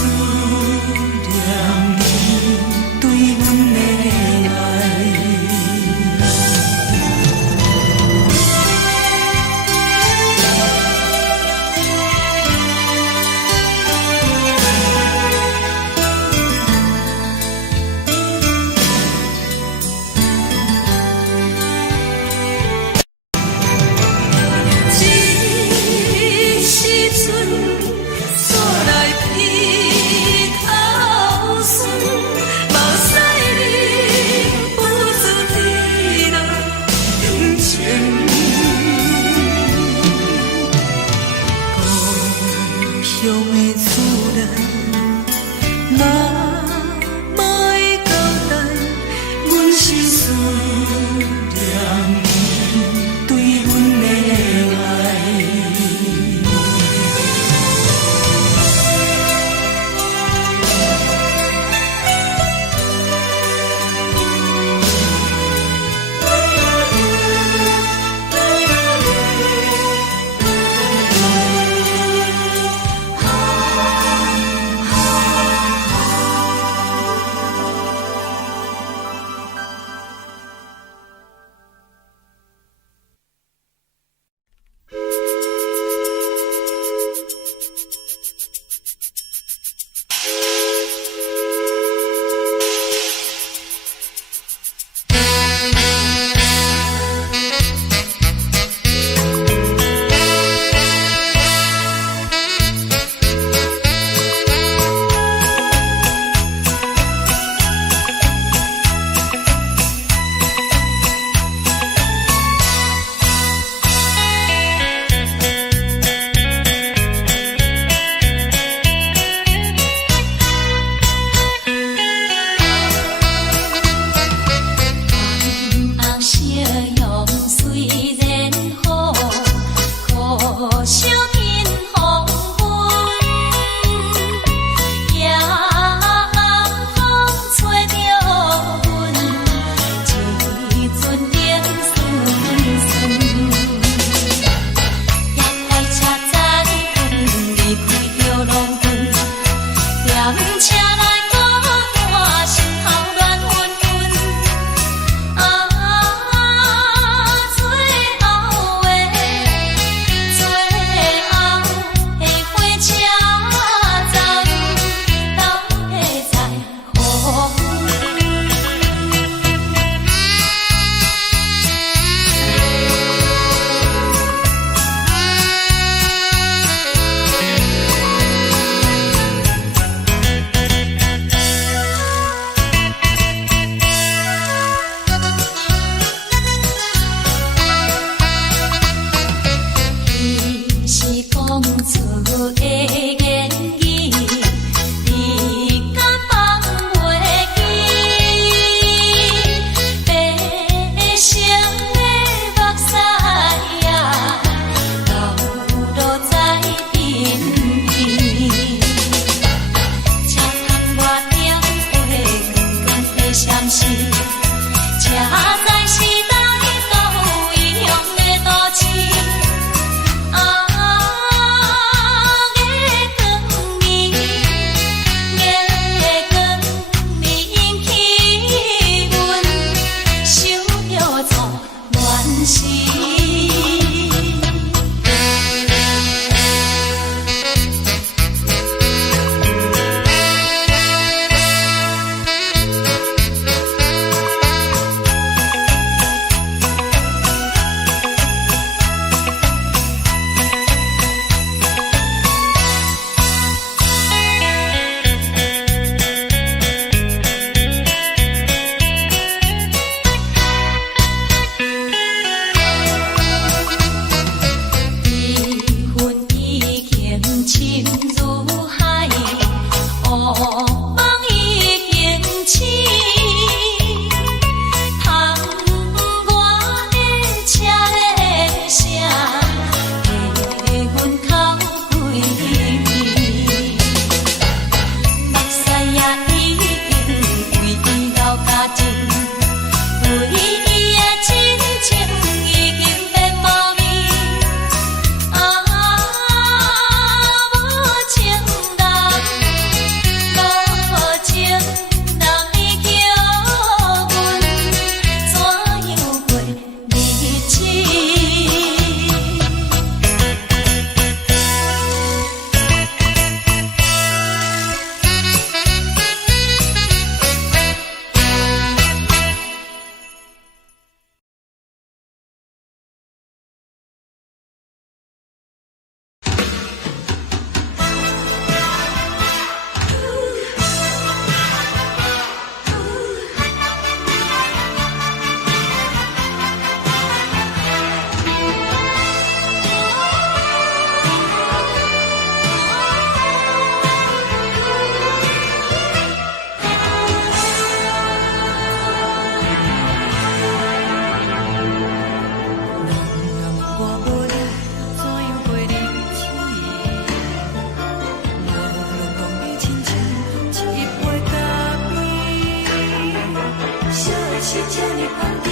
烧的是这呢香甜，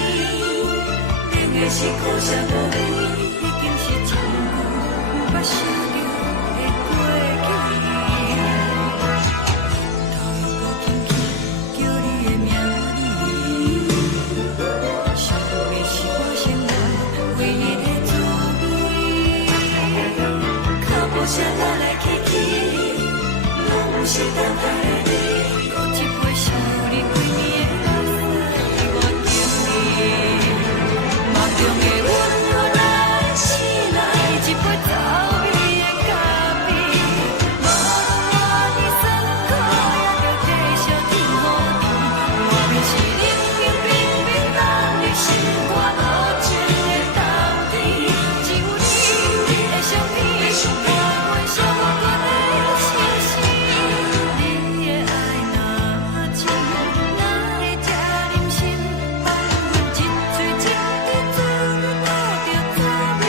冷的是苦涩无味，已经是一句有捌写着的过去。头又搁轻轻叫你的名字，想的是我心内为你的滋味，脚步声来来去去，拢是等待的你，搁一杯想你几年的泪我敬你，梦中的阮我来醒来，一杯走味的咖啡，无论我的酸苦也着继续甜予你，外面是冷冰冰冰冷的心肝无情的冬天，只有你的相片，我阮相共的心事，你的爱若真，哪会这忍心放阮一嘴一滴滋倒着滋味的咖啡。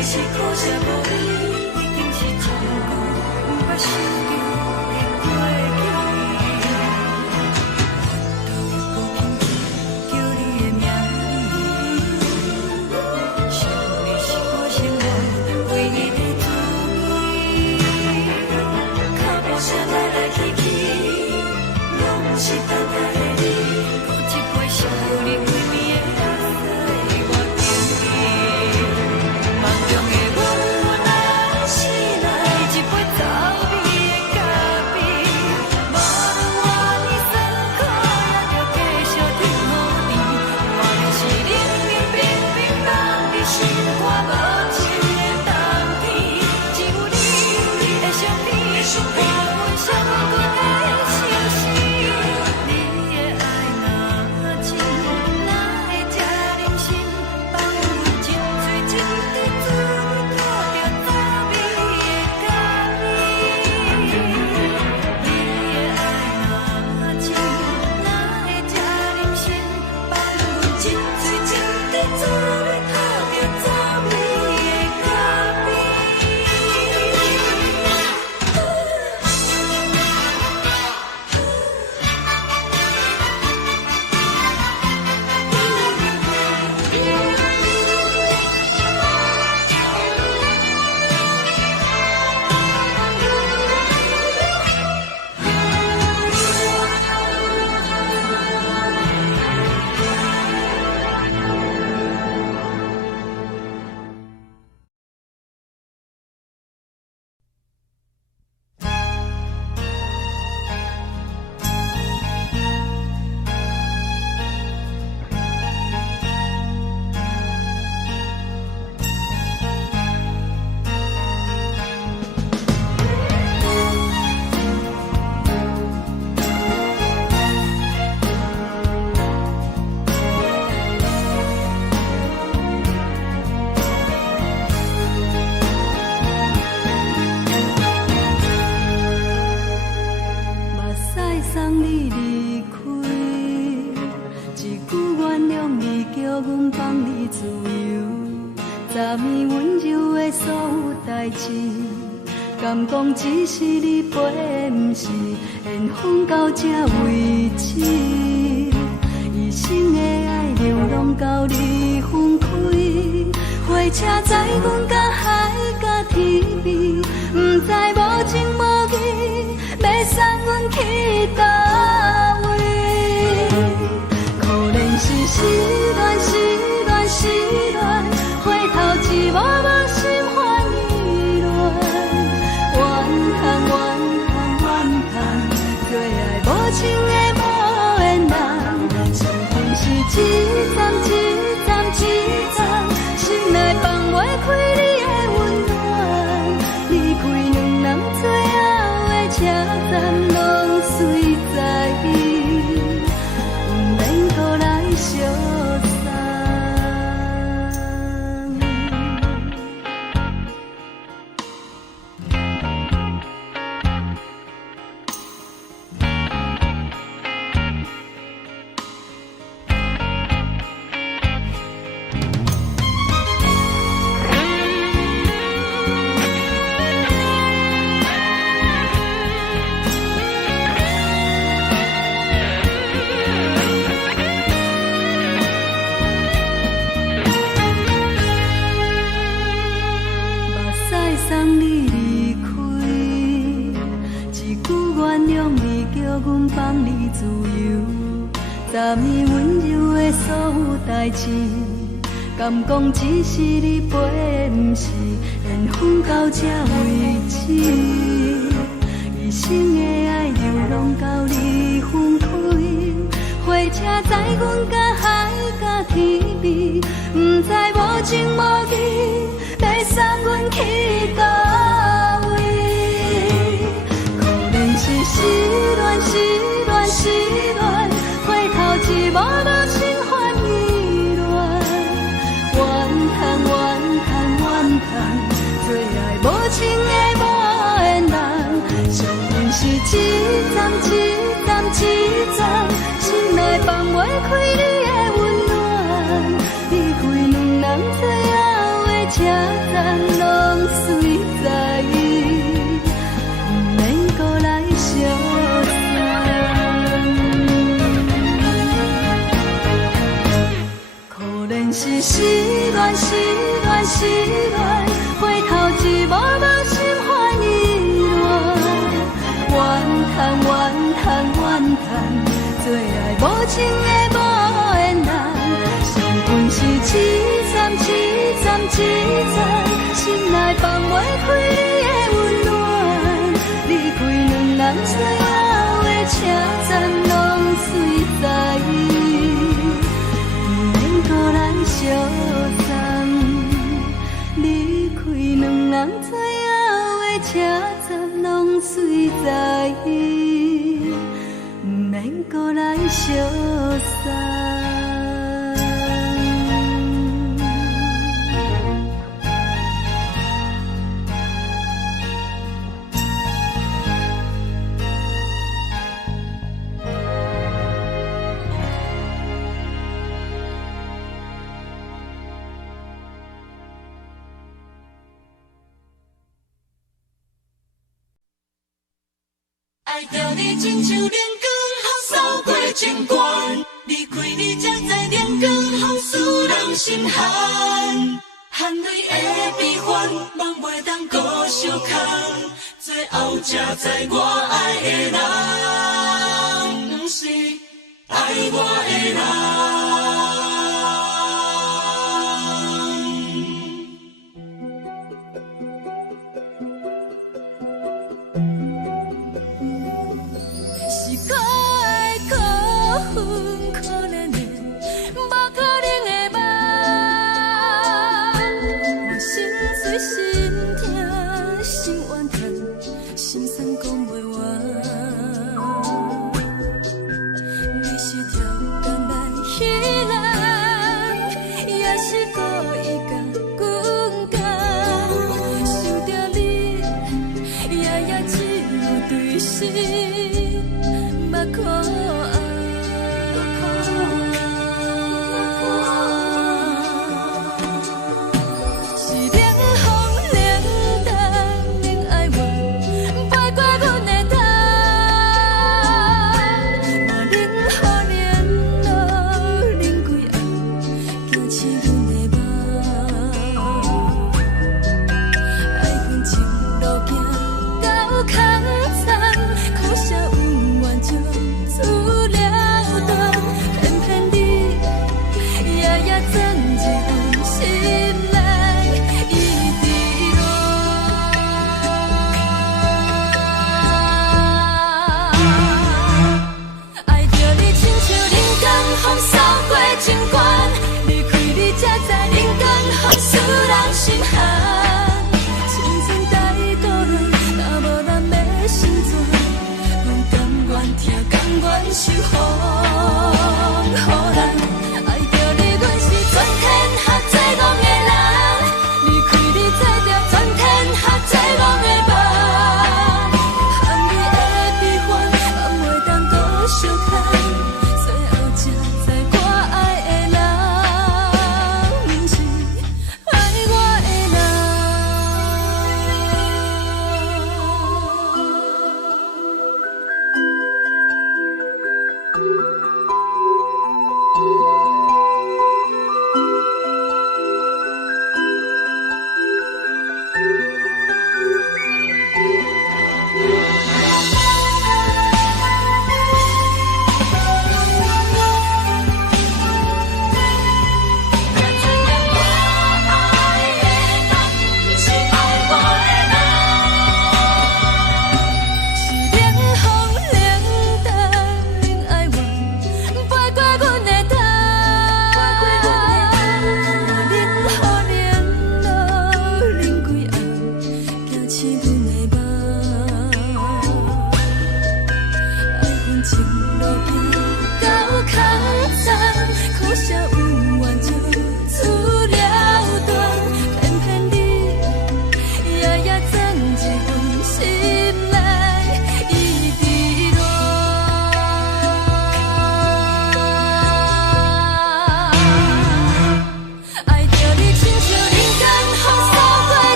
是苦涩无味，已经是一句有捌想着的过去。头又搁轻轻叫你的名字，想的是我心内为你的滋味，脚步声来来去去，拢是等待的你，搁一杯想你几暝的泪我敬你。梦中的阮我来醒来，一杯走味的咖啡，无论我的酸苦也着继续甜予你，外面是冷冷冰冰冷的心肝无情的冬天，只有你的相片，我阮相共的心事，你的爱若真，哪会这忍心放阮一嘴一滴滋倒着滋味的咖啡。你的爱若真，哪会这忍心放阮一嘴一滴滋倒着滋味的咖啡。目屎送你离开，一句原谅你，叫阮放你自由。昨暝温柔的所有代志，敢讲只是你陪，不是缘分到这为止。一生的爱流浪到你分开，火车载阮到海角天边，不知无情无义，要送阮去倒位？可能是失恋，失恋，失恋，回头一幕幕心烦意乱，怨恨，怨恨，怨恨，最爱无情的无缘人，缘分是一站一站一站，是自由。昨暝温柔的所有代志，敢讲只是你陪，不是缘分到这为止。一生的爱流浪到你分开，火车载阮甲海甲天边，不知无情无义，要送阮去倒位？可能是失恋，失恋，失恋，回头一幕幕心烦意乱，怨叹，怨叹，怨叹，最爱无情的无缘人，上恨是一站一站一站，心内放袂开你的温暖，离开两人最后的车站，拢随在意，不免搁来相送。可能是失恋，失恋，失恋，回头一幕幕心烦意乱，怨叹，怨叹，怨叹，最爱无情的无缘人，上恨是一站一站一站，心内放袂开你的温暖，离开两人最后的车站，拢随在意，不免搁来相送。离开两人最后的车站，拢随在意，不免搁来相送。爱着你亲像阳光，扫过情关，离开你才知阳光风使人心寒。含泪的悲欢，望袂当搁相牵，最后才知我爱的人，不是爱我的人。是可爱可恨可怜的，无可能的梦。我心碎心痛心怨叹，心酸讲袂完。你是条工来彼来。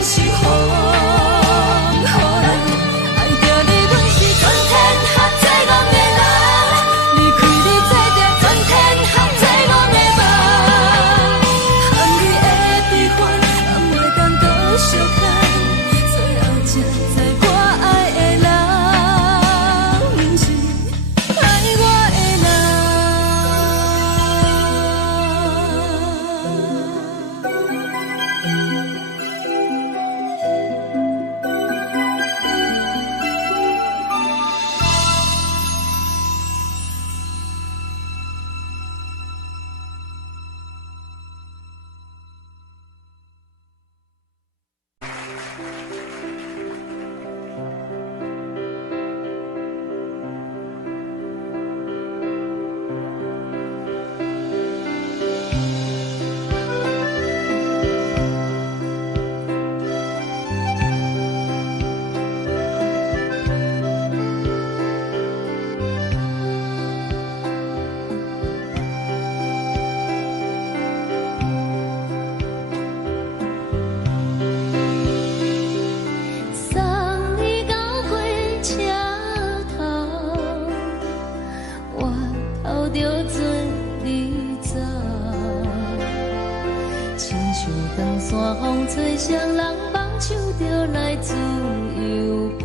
是风，予人爱着你，阮是全天下最戆的人。离开你做着全天下最戆的梦，含泪的悲欢，也袂当搁相牵。最后才知我爱的人，不是爱我的人。送你到火车头，我头着准你走，亲像长山风吹双人放手着来自由飞。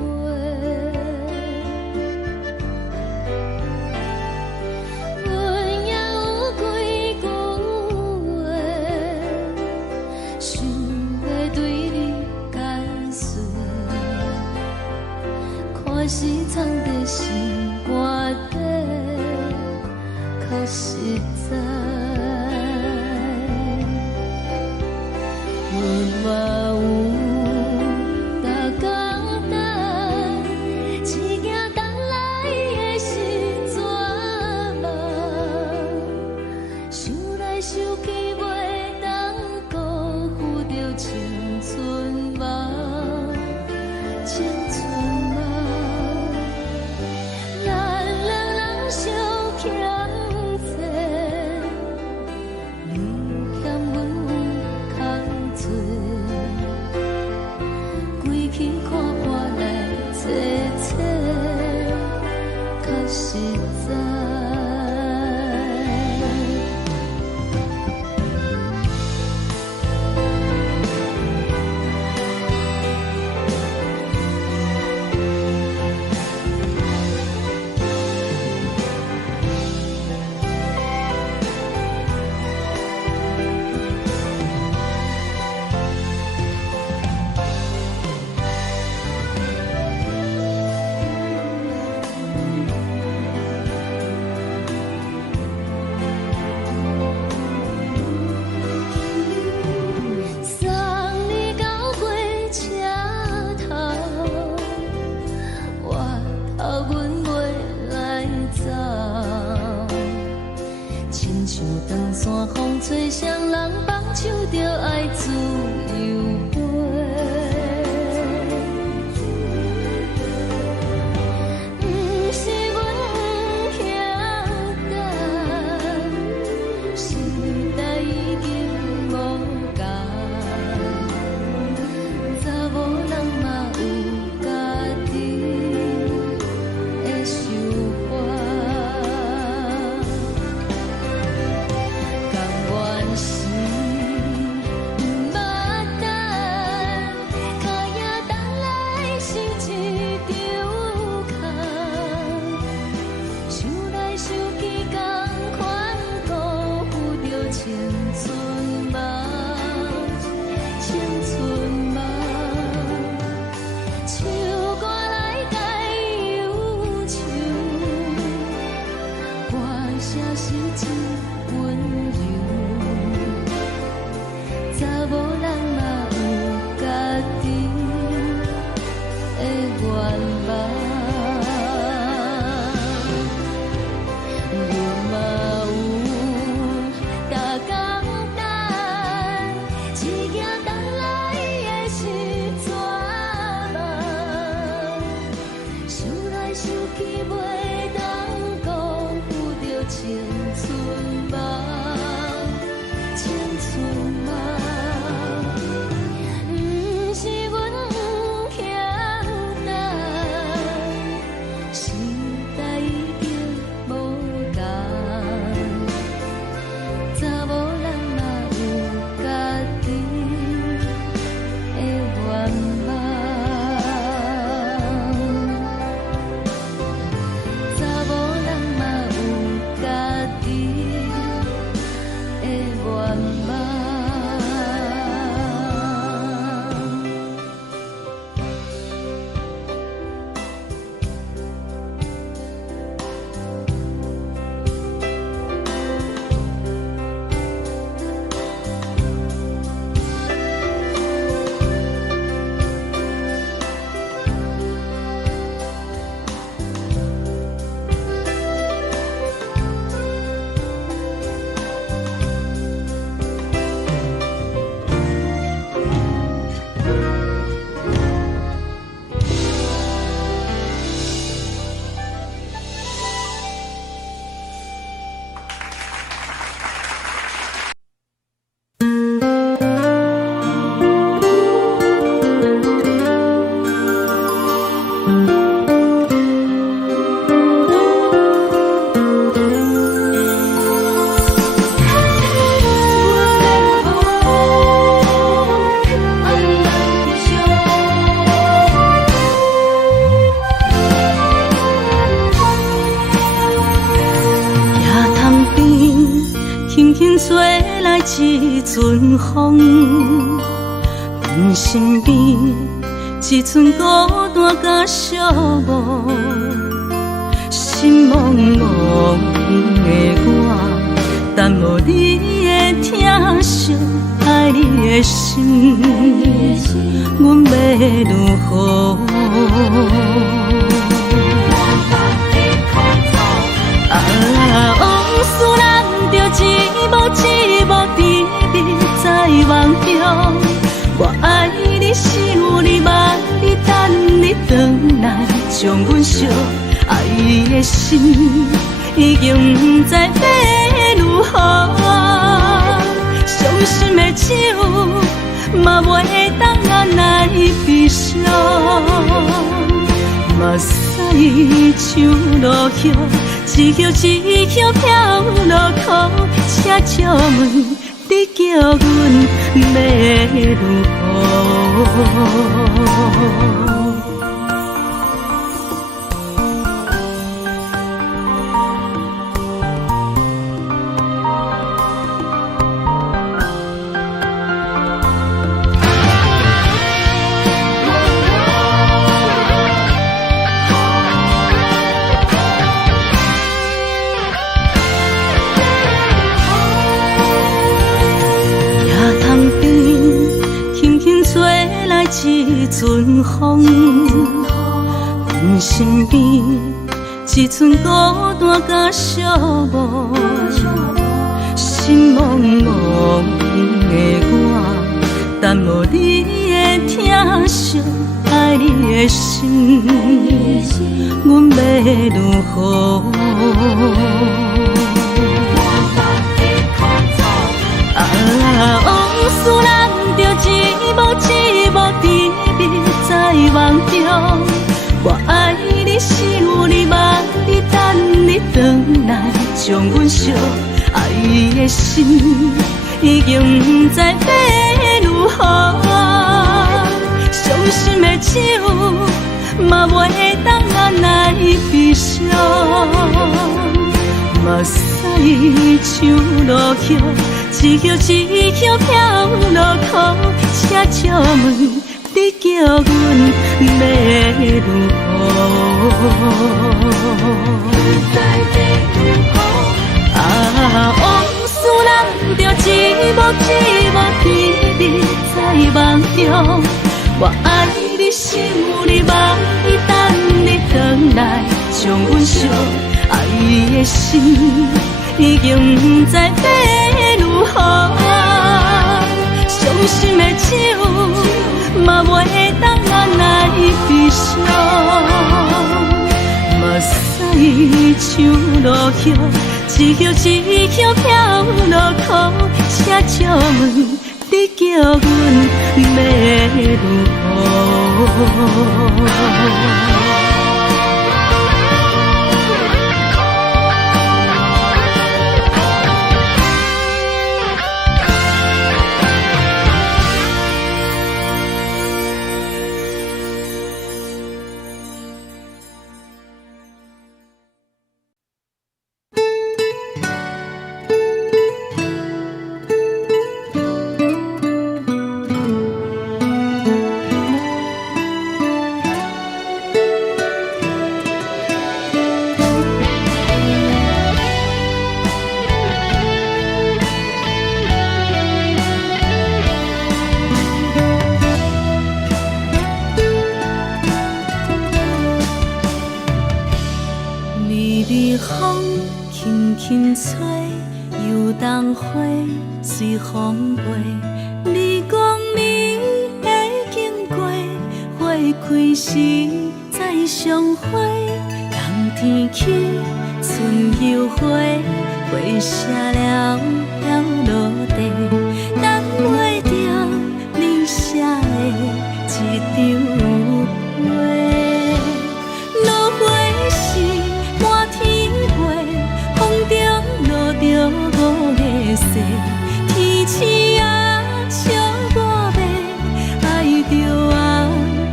阮也有几句话，想要对你解释。看是藏在心肝底，较实在。阮嘛有逐工等，一件等来的是绝望，想来想去袂当辜负着青春梦，青春梦。咱两人相欠债，你欠阮有空做。阵风，阮身边一寸孤单甲寂寞，心茫茫的我，等无你的疼惜，爱你的心，阮要如何？往事人着一幕一幕甜蜜在梦中。我爱你，想你，望你，等你回来，将阮惜爱的心已经不知要如何。伤心的手嘛袂当按来悲伤。目屎像落雨，一叶一叶飘落雨，请借问你叫阮要如何？一阵风，阮身边一寸孤单甲寂寞，心茫茫的我，等无你的疼惜，爱你的心，阮要如何？往事人着一幕一幕甜蜜在梦中。我爱你，想你，望你，等你回来，将阮惜爱的心已经不知要如何。伤心的手嘛袂当按来悲伤。目屎像落雨，一叶一叶飘落雨，请借问你叫阮要如何？往事人着一幕一幕甜蜜在梦中。我爱你，想你，望你，等你回来，将阮惜爱的心已经不知要如何。伤心的手嘛袂当按来悲伤。目屎像落雨，一叶一叶飘落雨，请借问你叫阮要如何？随风飞，你讲你会经过，花开时再相会。冬天起，春又花，花谢了飘落地，等袂着你写的一张画。落花时满天飞，风中落着五个色。天星啊，笑我迷，爱着啊，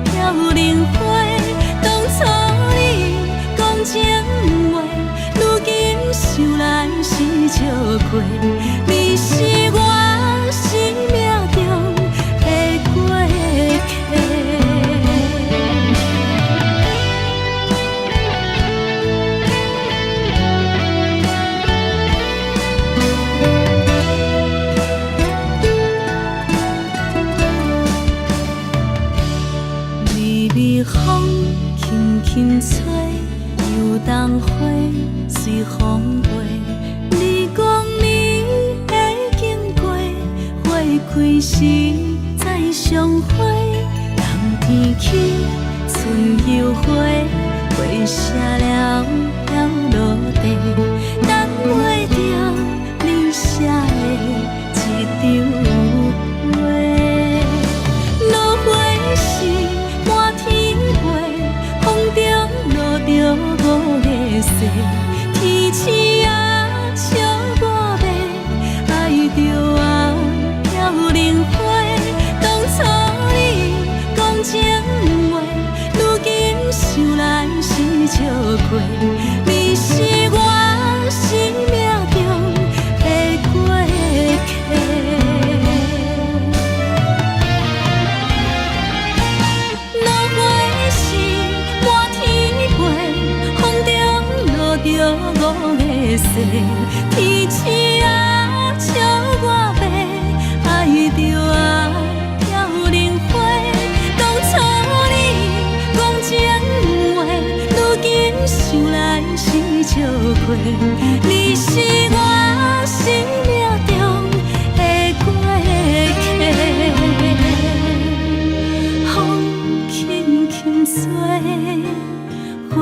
飘零花。当初你讲情话，如今想来是笑过。你再相会，人天起，春又花，花谢了飘落地，等袂着你写的一张画。落花是满天飞，风中落着五个色，天星啊笑我迷，爱着啊飘零花。当初你讲情话，如今想来是笑过，你是我生命中的过客。落花是满天飞，风中落着五个色，天星啊笑我迷，爱着啊飘零花。当初你讲情话，如今想来是笑过，你是我生命中的过客。风轻轻吹，花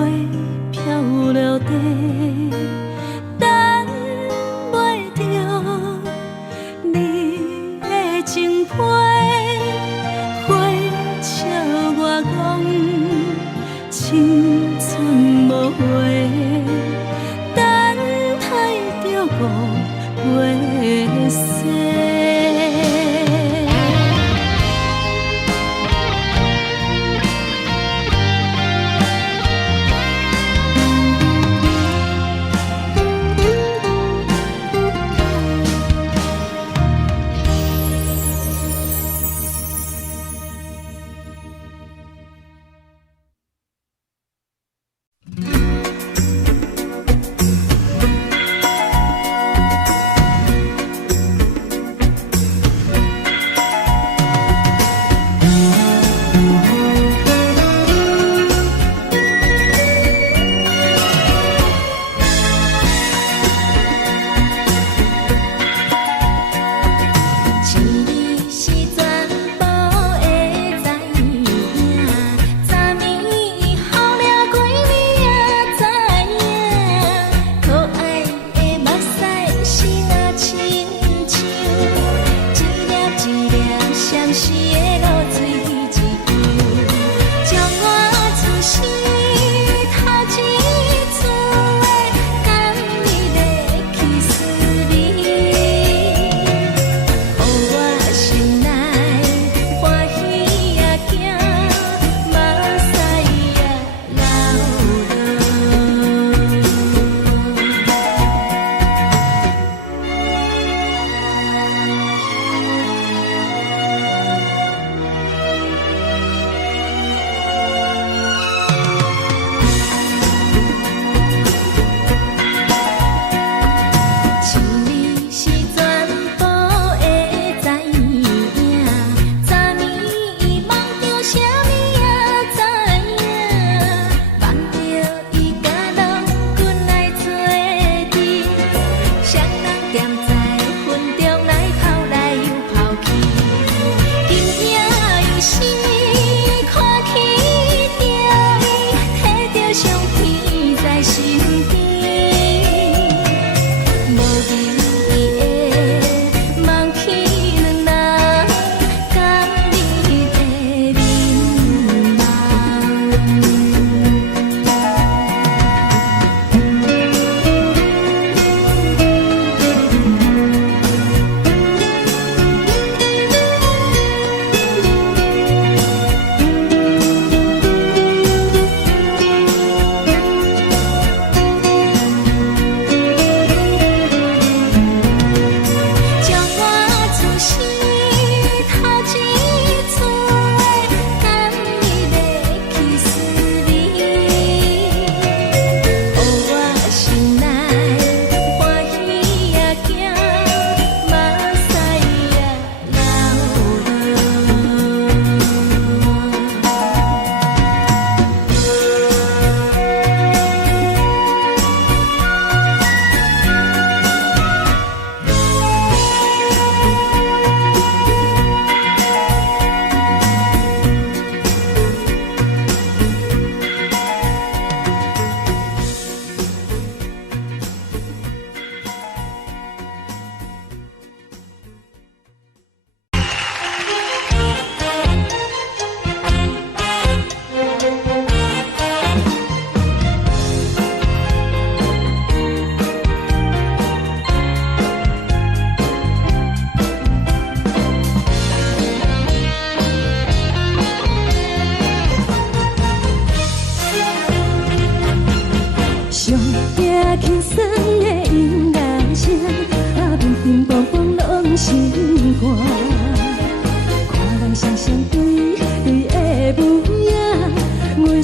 飘落地，等袂着你的情批。花笑我讲青春无悔，等待着五月色。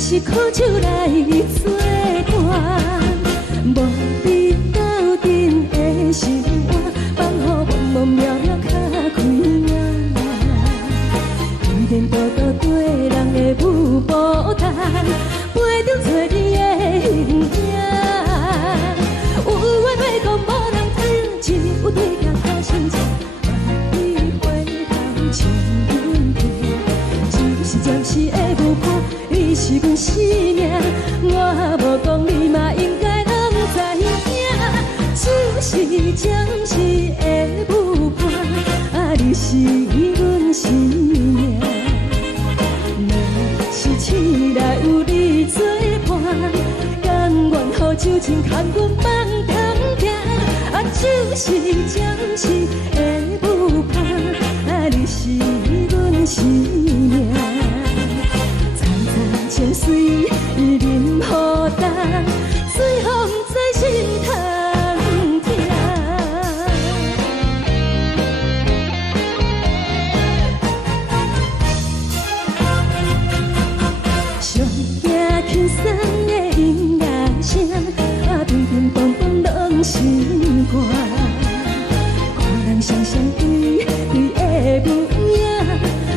是苦酒来作伴，无你斗阵的生活，放予茫茫渺渺较快活。颠颠倒倒对人的舞步弹，陪着做你的形影。有话要讲无人听，只有对镜头心情，万里回头将阮听。只是暂时的舞伴，你是阮生命，我无讲你嘛应该拢知影。就是暂时的舞伴，你是阮生命。若是醒来有你作伴，甘愿予酒精牵阮放通行。就是暂时的舞伴，你是阮生命。层层情水任何等，随风在心头听。上惊轻松的音乐声，乒乒乓乓拢心肝。看人双双对对的舞影，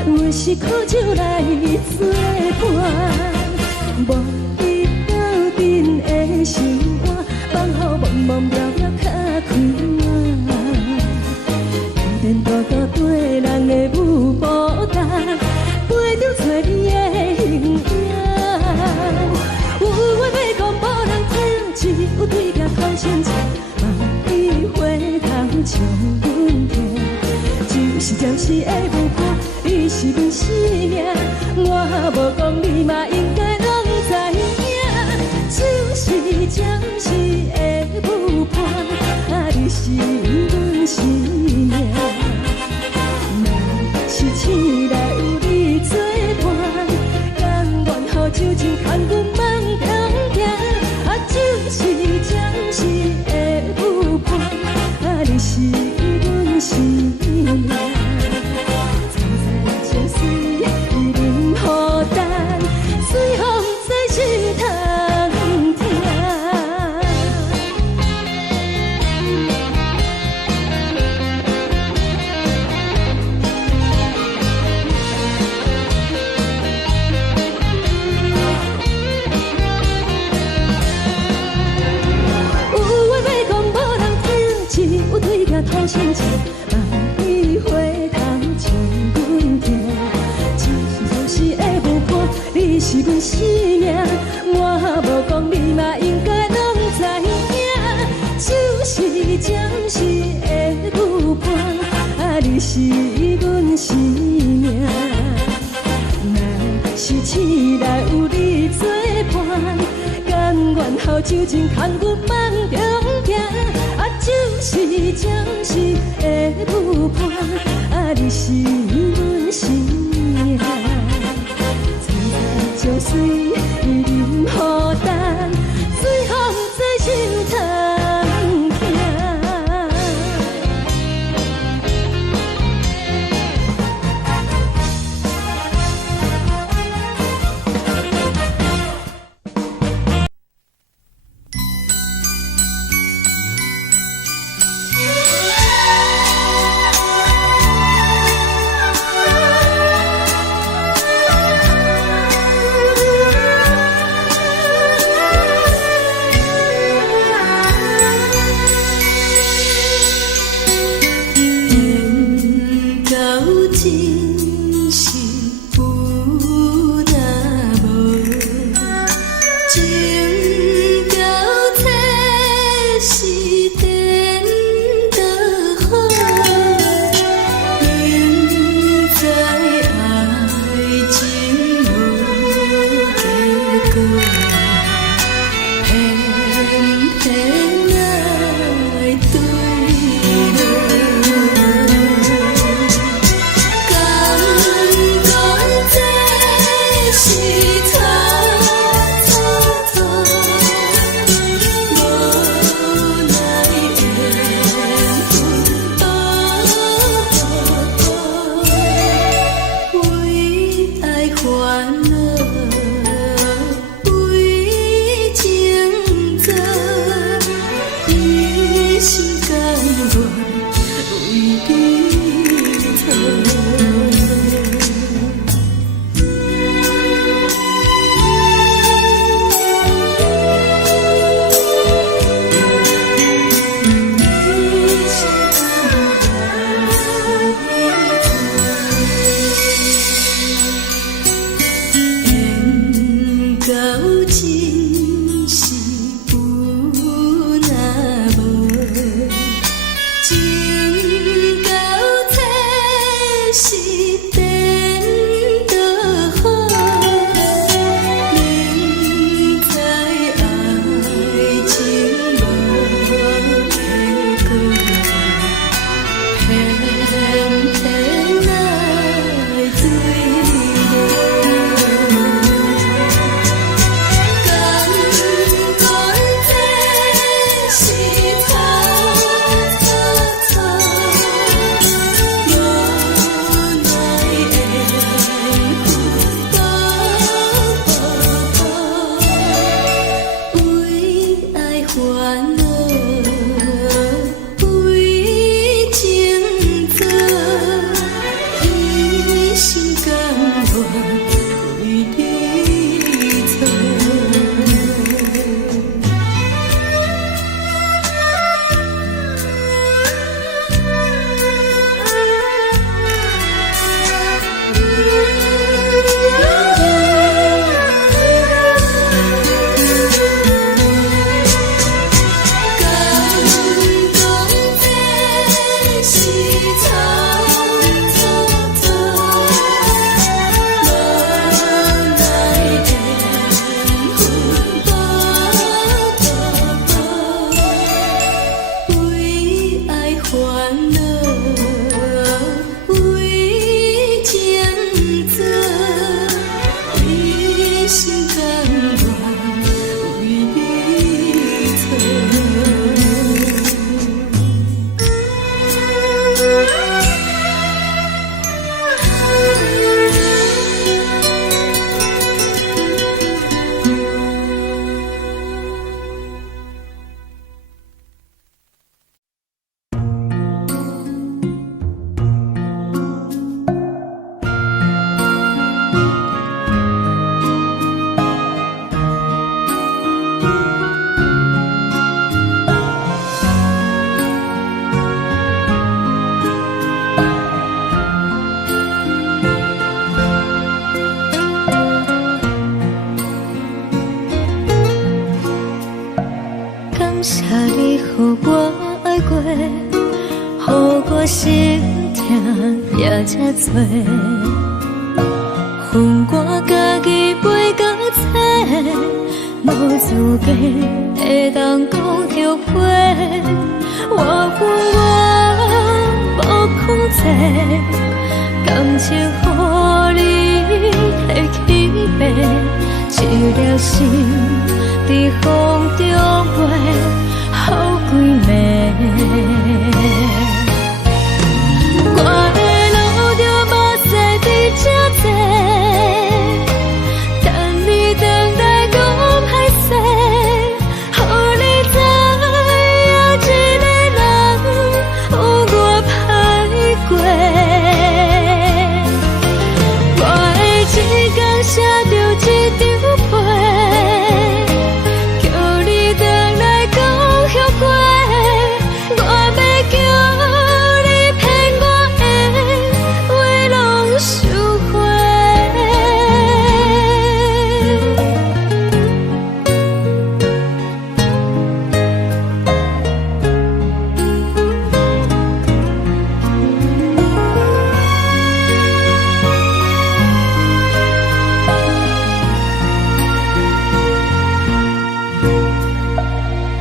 我是苦酒来作伴。无你斗阵的生活，放予茫茫渺渺较快活。颠颠倒倒对人的舞步弹，陪着做你的形影。有话要讲无人听，只有对镜头心情，万里回头将阮听。就是暂时的舞伴，你是阮生命，我无讲你嘛应该拢知影。就是暂时的舞伴，你是阮生命。若是醒来有你作伴，甘愿予酒精牵阮放通行。就是暂时的舞伴，你是阮生命。层层情水任何等，随风在心头听。有话要讲无人听，只有对镜头心情，万里回头将阮听。就是暂时的舞伴，你是阮生命，我无讲你嘛应该拢知影。就是暂时的舞伴，你是阮生命。若是醒来有你作伴，甘愿予酒精牵阮放中行。就是暂时的舞伴，你是阮生命。层层情水任何等，随风在心头听。为你做。感谢你，予我爱过，予我心痛也这多。恨我家己袂到切，无资格会当讲后悔。我无控制，感情予你提起白，一粒心在风中飞，好几暝。我的路着目屎在这多，等你回来讲歹势，予你知影一个人有我歹过。我的一天写着一张被，叫你回来讲后悔。我要叫你骗我的话拢收回。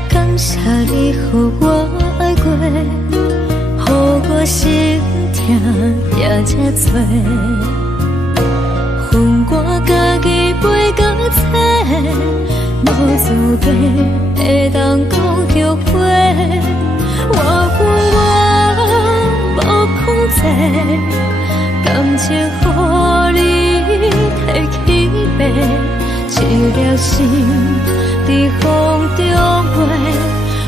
感谢你，予我爱过，予我心痛也这多。恨我家己袂到切，无资格会当讲后悔。我无控制，感情予你提起白，一粒心在风中飞，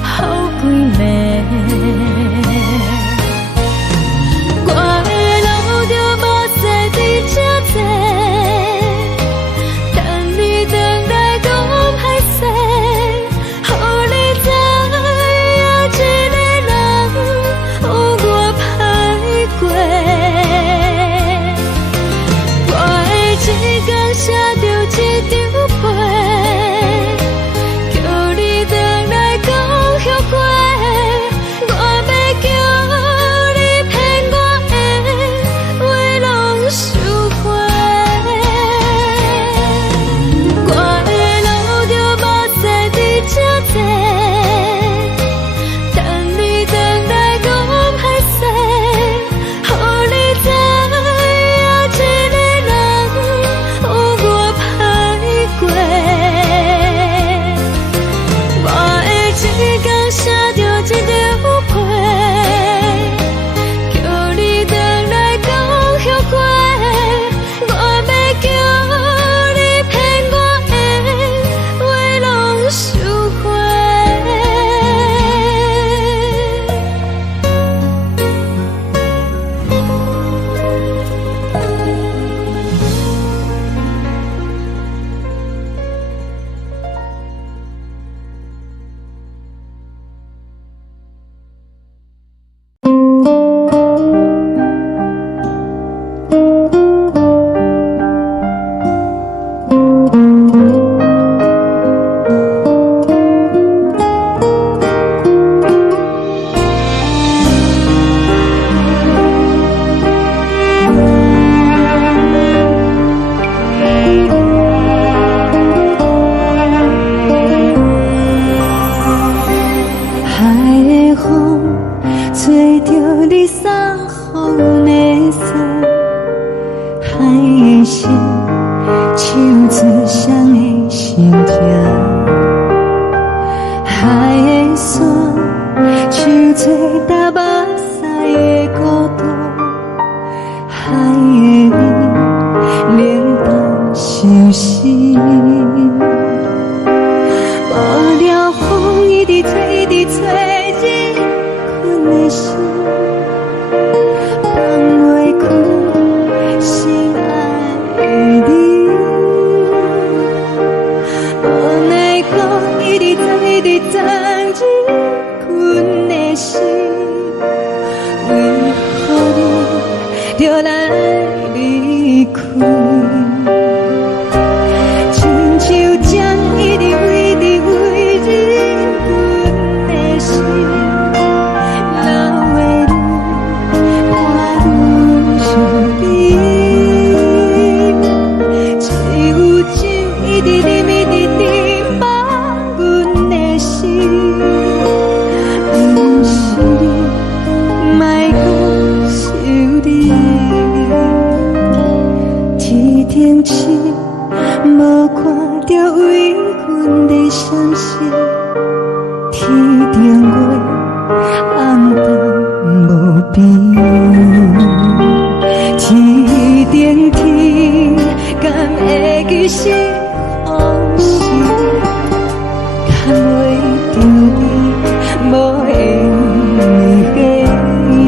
好几暝。我的路着目屎在这多，等你回来讲歹势，予你知影一个人有我歹过。我的一天写着一张被，叫你回来讲后悔。的心，手指双的心痛。海的山，手做搭目屎的孤独。海的味，冷淡伤心。无聊风一直吹，一直吹日困的心。放袂开心爱的你，无奈讲一直藏，一直藏日困的心，为何你就来离开？亲像针一直围，一直围日困的心。无看到为阮的伤心，天顶月暗淡无边，天顶天敢会记是往事，敢袂着你无缘的你。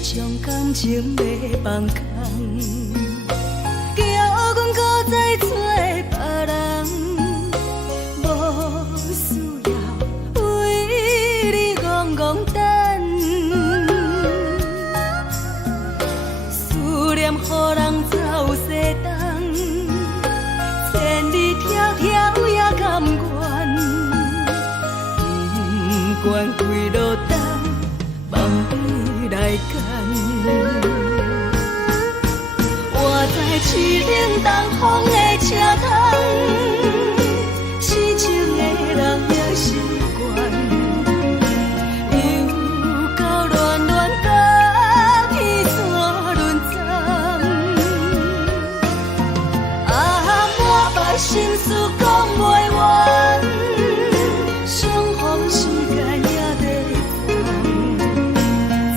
将感情要放空，叫阮搁再找别人，无需要为你戆戆等，思念予人走西东，千里迢迢也甘愿，不管几路灯，梦比来赶。我在市顶东风的车窗，痴情的人也习惯，又到乱乱甲彼山沦陷。心事讲袂完，相逢时间也在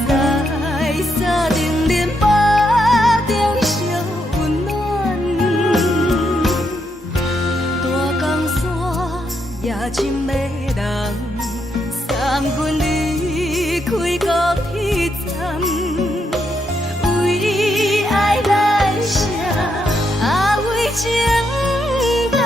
等，在沙丁莲巴中烧温暖，大江山也真迷人，送阮离开高铁站，为爱来生，为情等。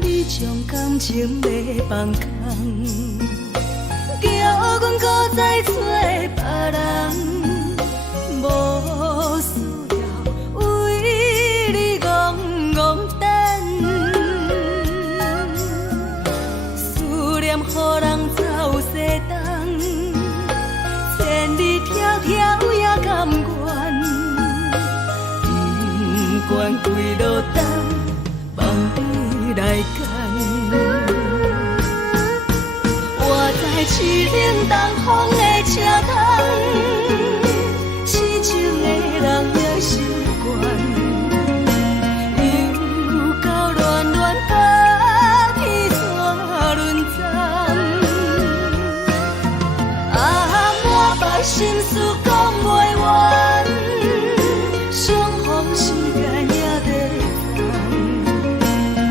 你将感情要放空，叫阮搁再找别人，无需要为你戆戆等，思念予人走西东，千里迢迢也甘愿，不管几落冬，望你来干。我在痴冷东风的车窗，痴情的人也习惯，又到恋恋到去怎轮转？满腹心事讲袂完，相逢时间也在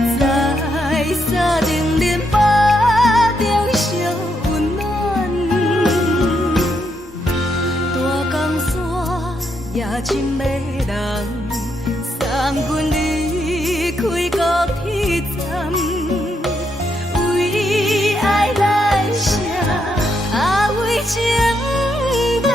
等，在沙丁莲巴中烧温暖，大江山也真迷人，送阮离开高铁站，为爱来生，为情等。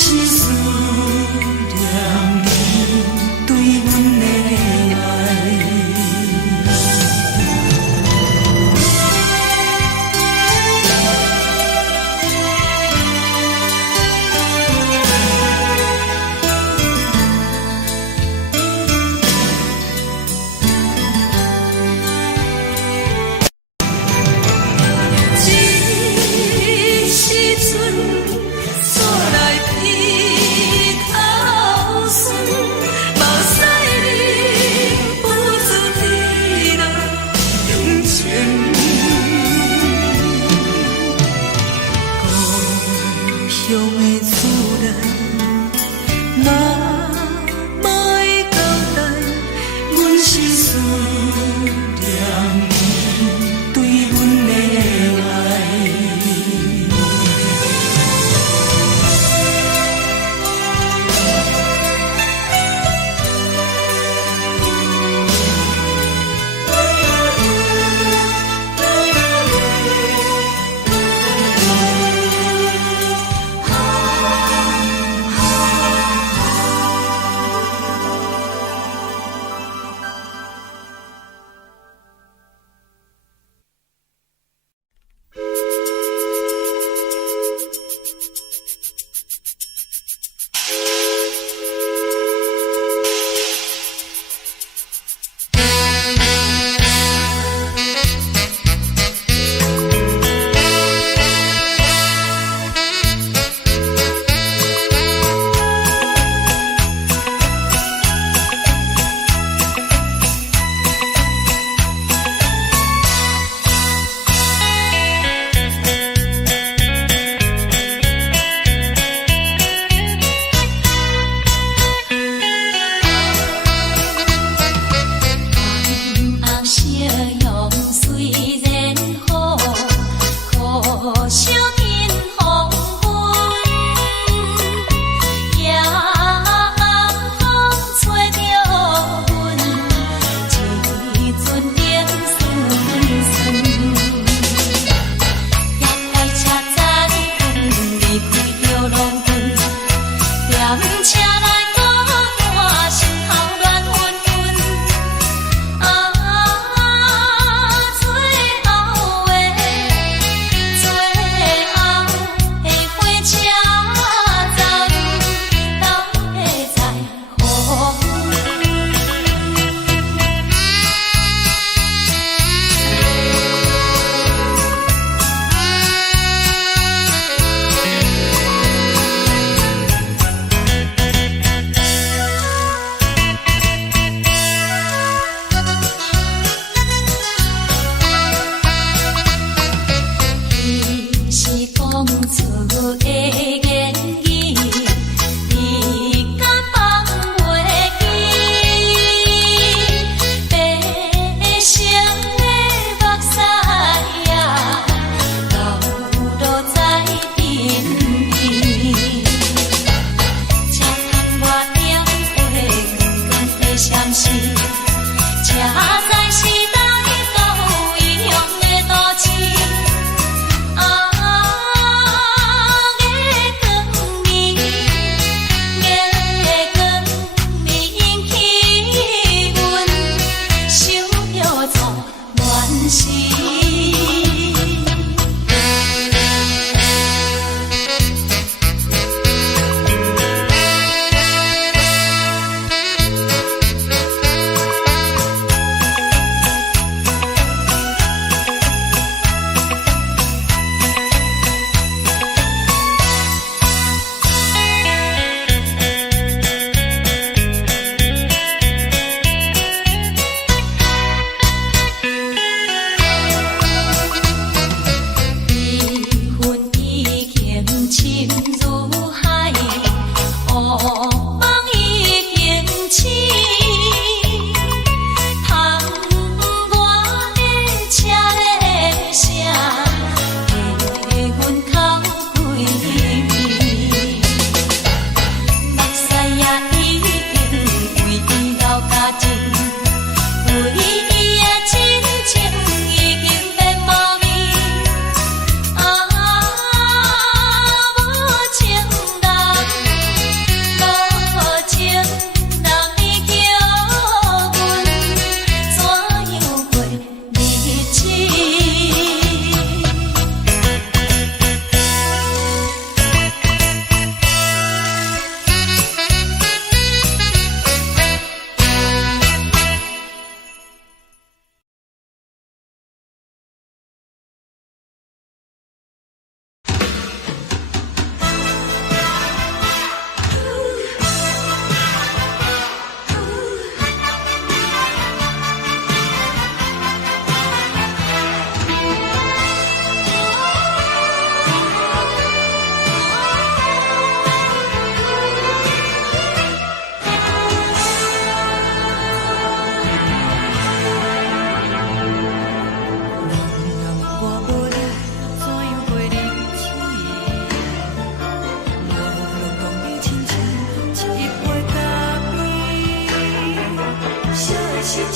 是思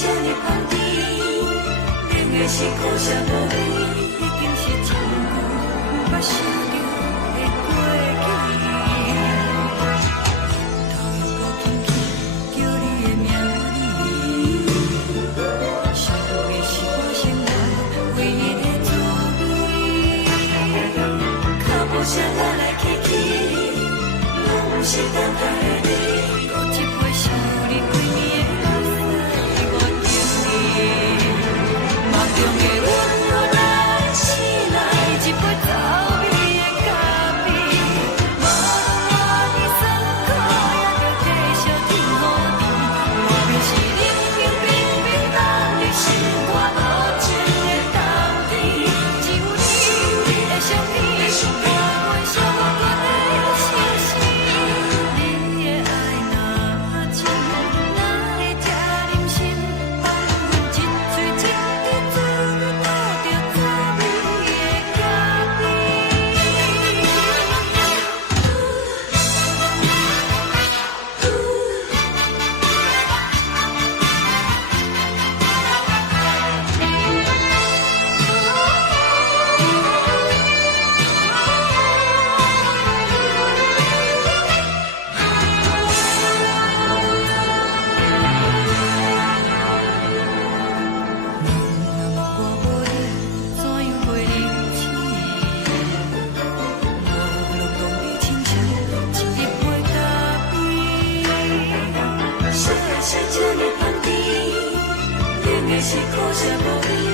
这呢香甜，冷的是苦涩无味，已经是真久捌想着的过去。头又搁轻轻叫你的名字，想的是我生来唯一的滋味。脚步声来来去去，拢不是等待的你，搁一杯想你几年的目屎，我敬你。梦中的阮落来醒来，一杯走味的咖啡，无论我的酸苦，也着继续甜予你。我便是冷冰冰冰冷的心，我无情的冬天，只有你的相片，我阮寂寞过的心事。你的爱若真，哪会这忍心？放阮一嘴一滴水，倒着滋味的咖啡。我无你，怎样袂忍气？无路讲你亲像一杯咖啡，烧的是这呢香甜，冷的是苦涩无味。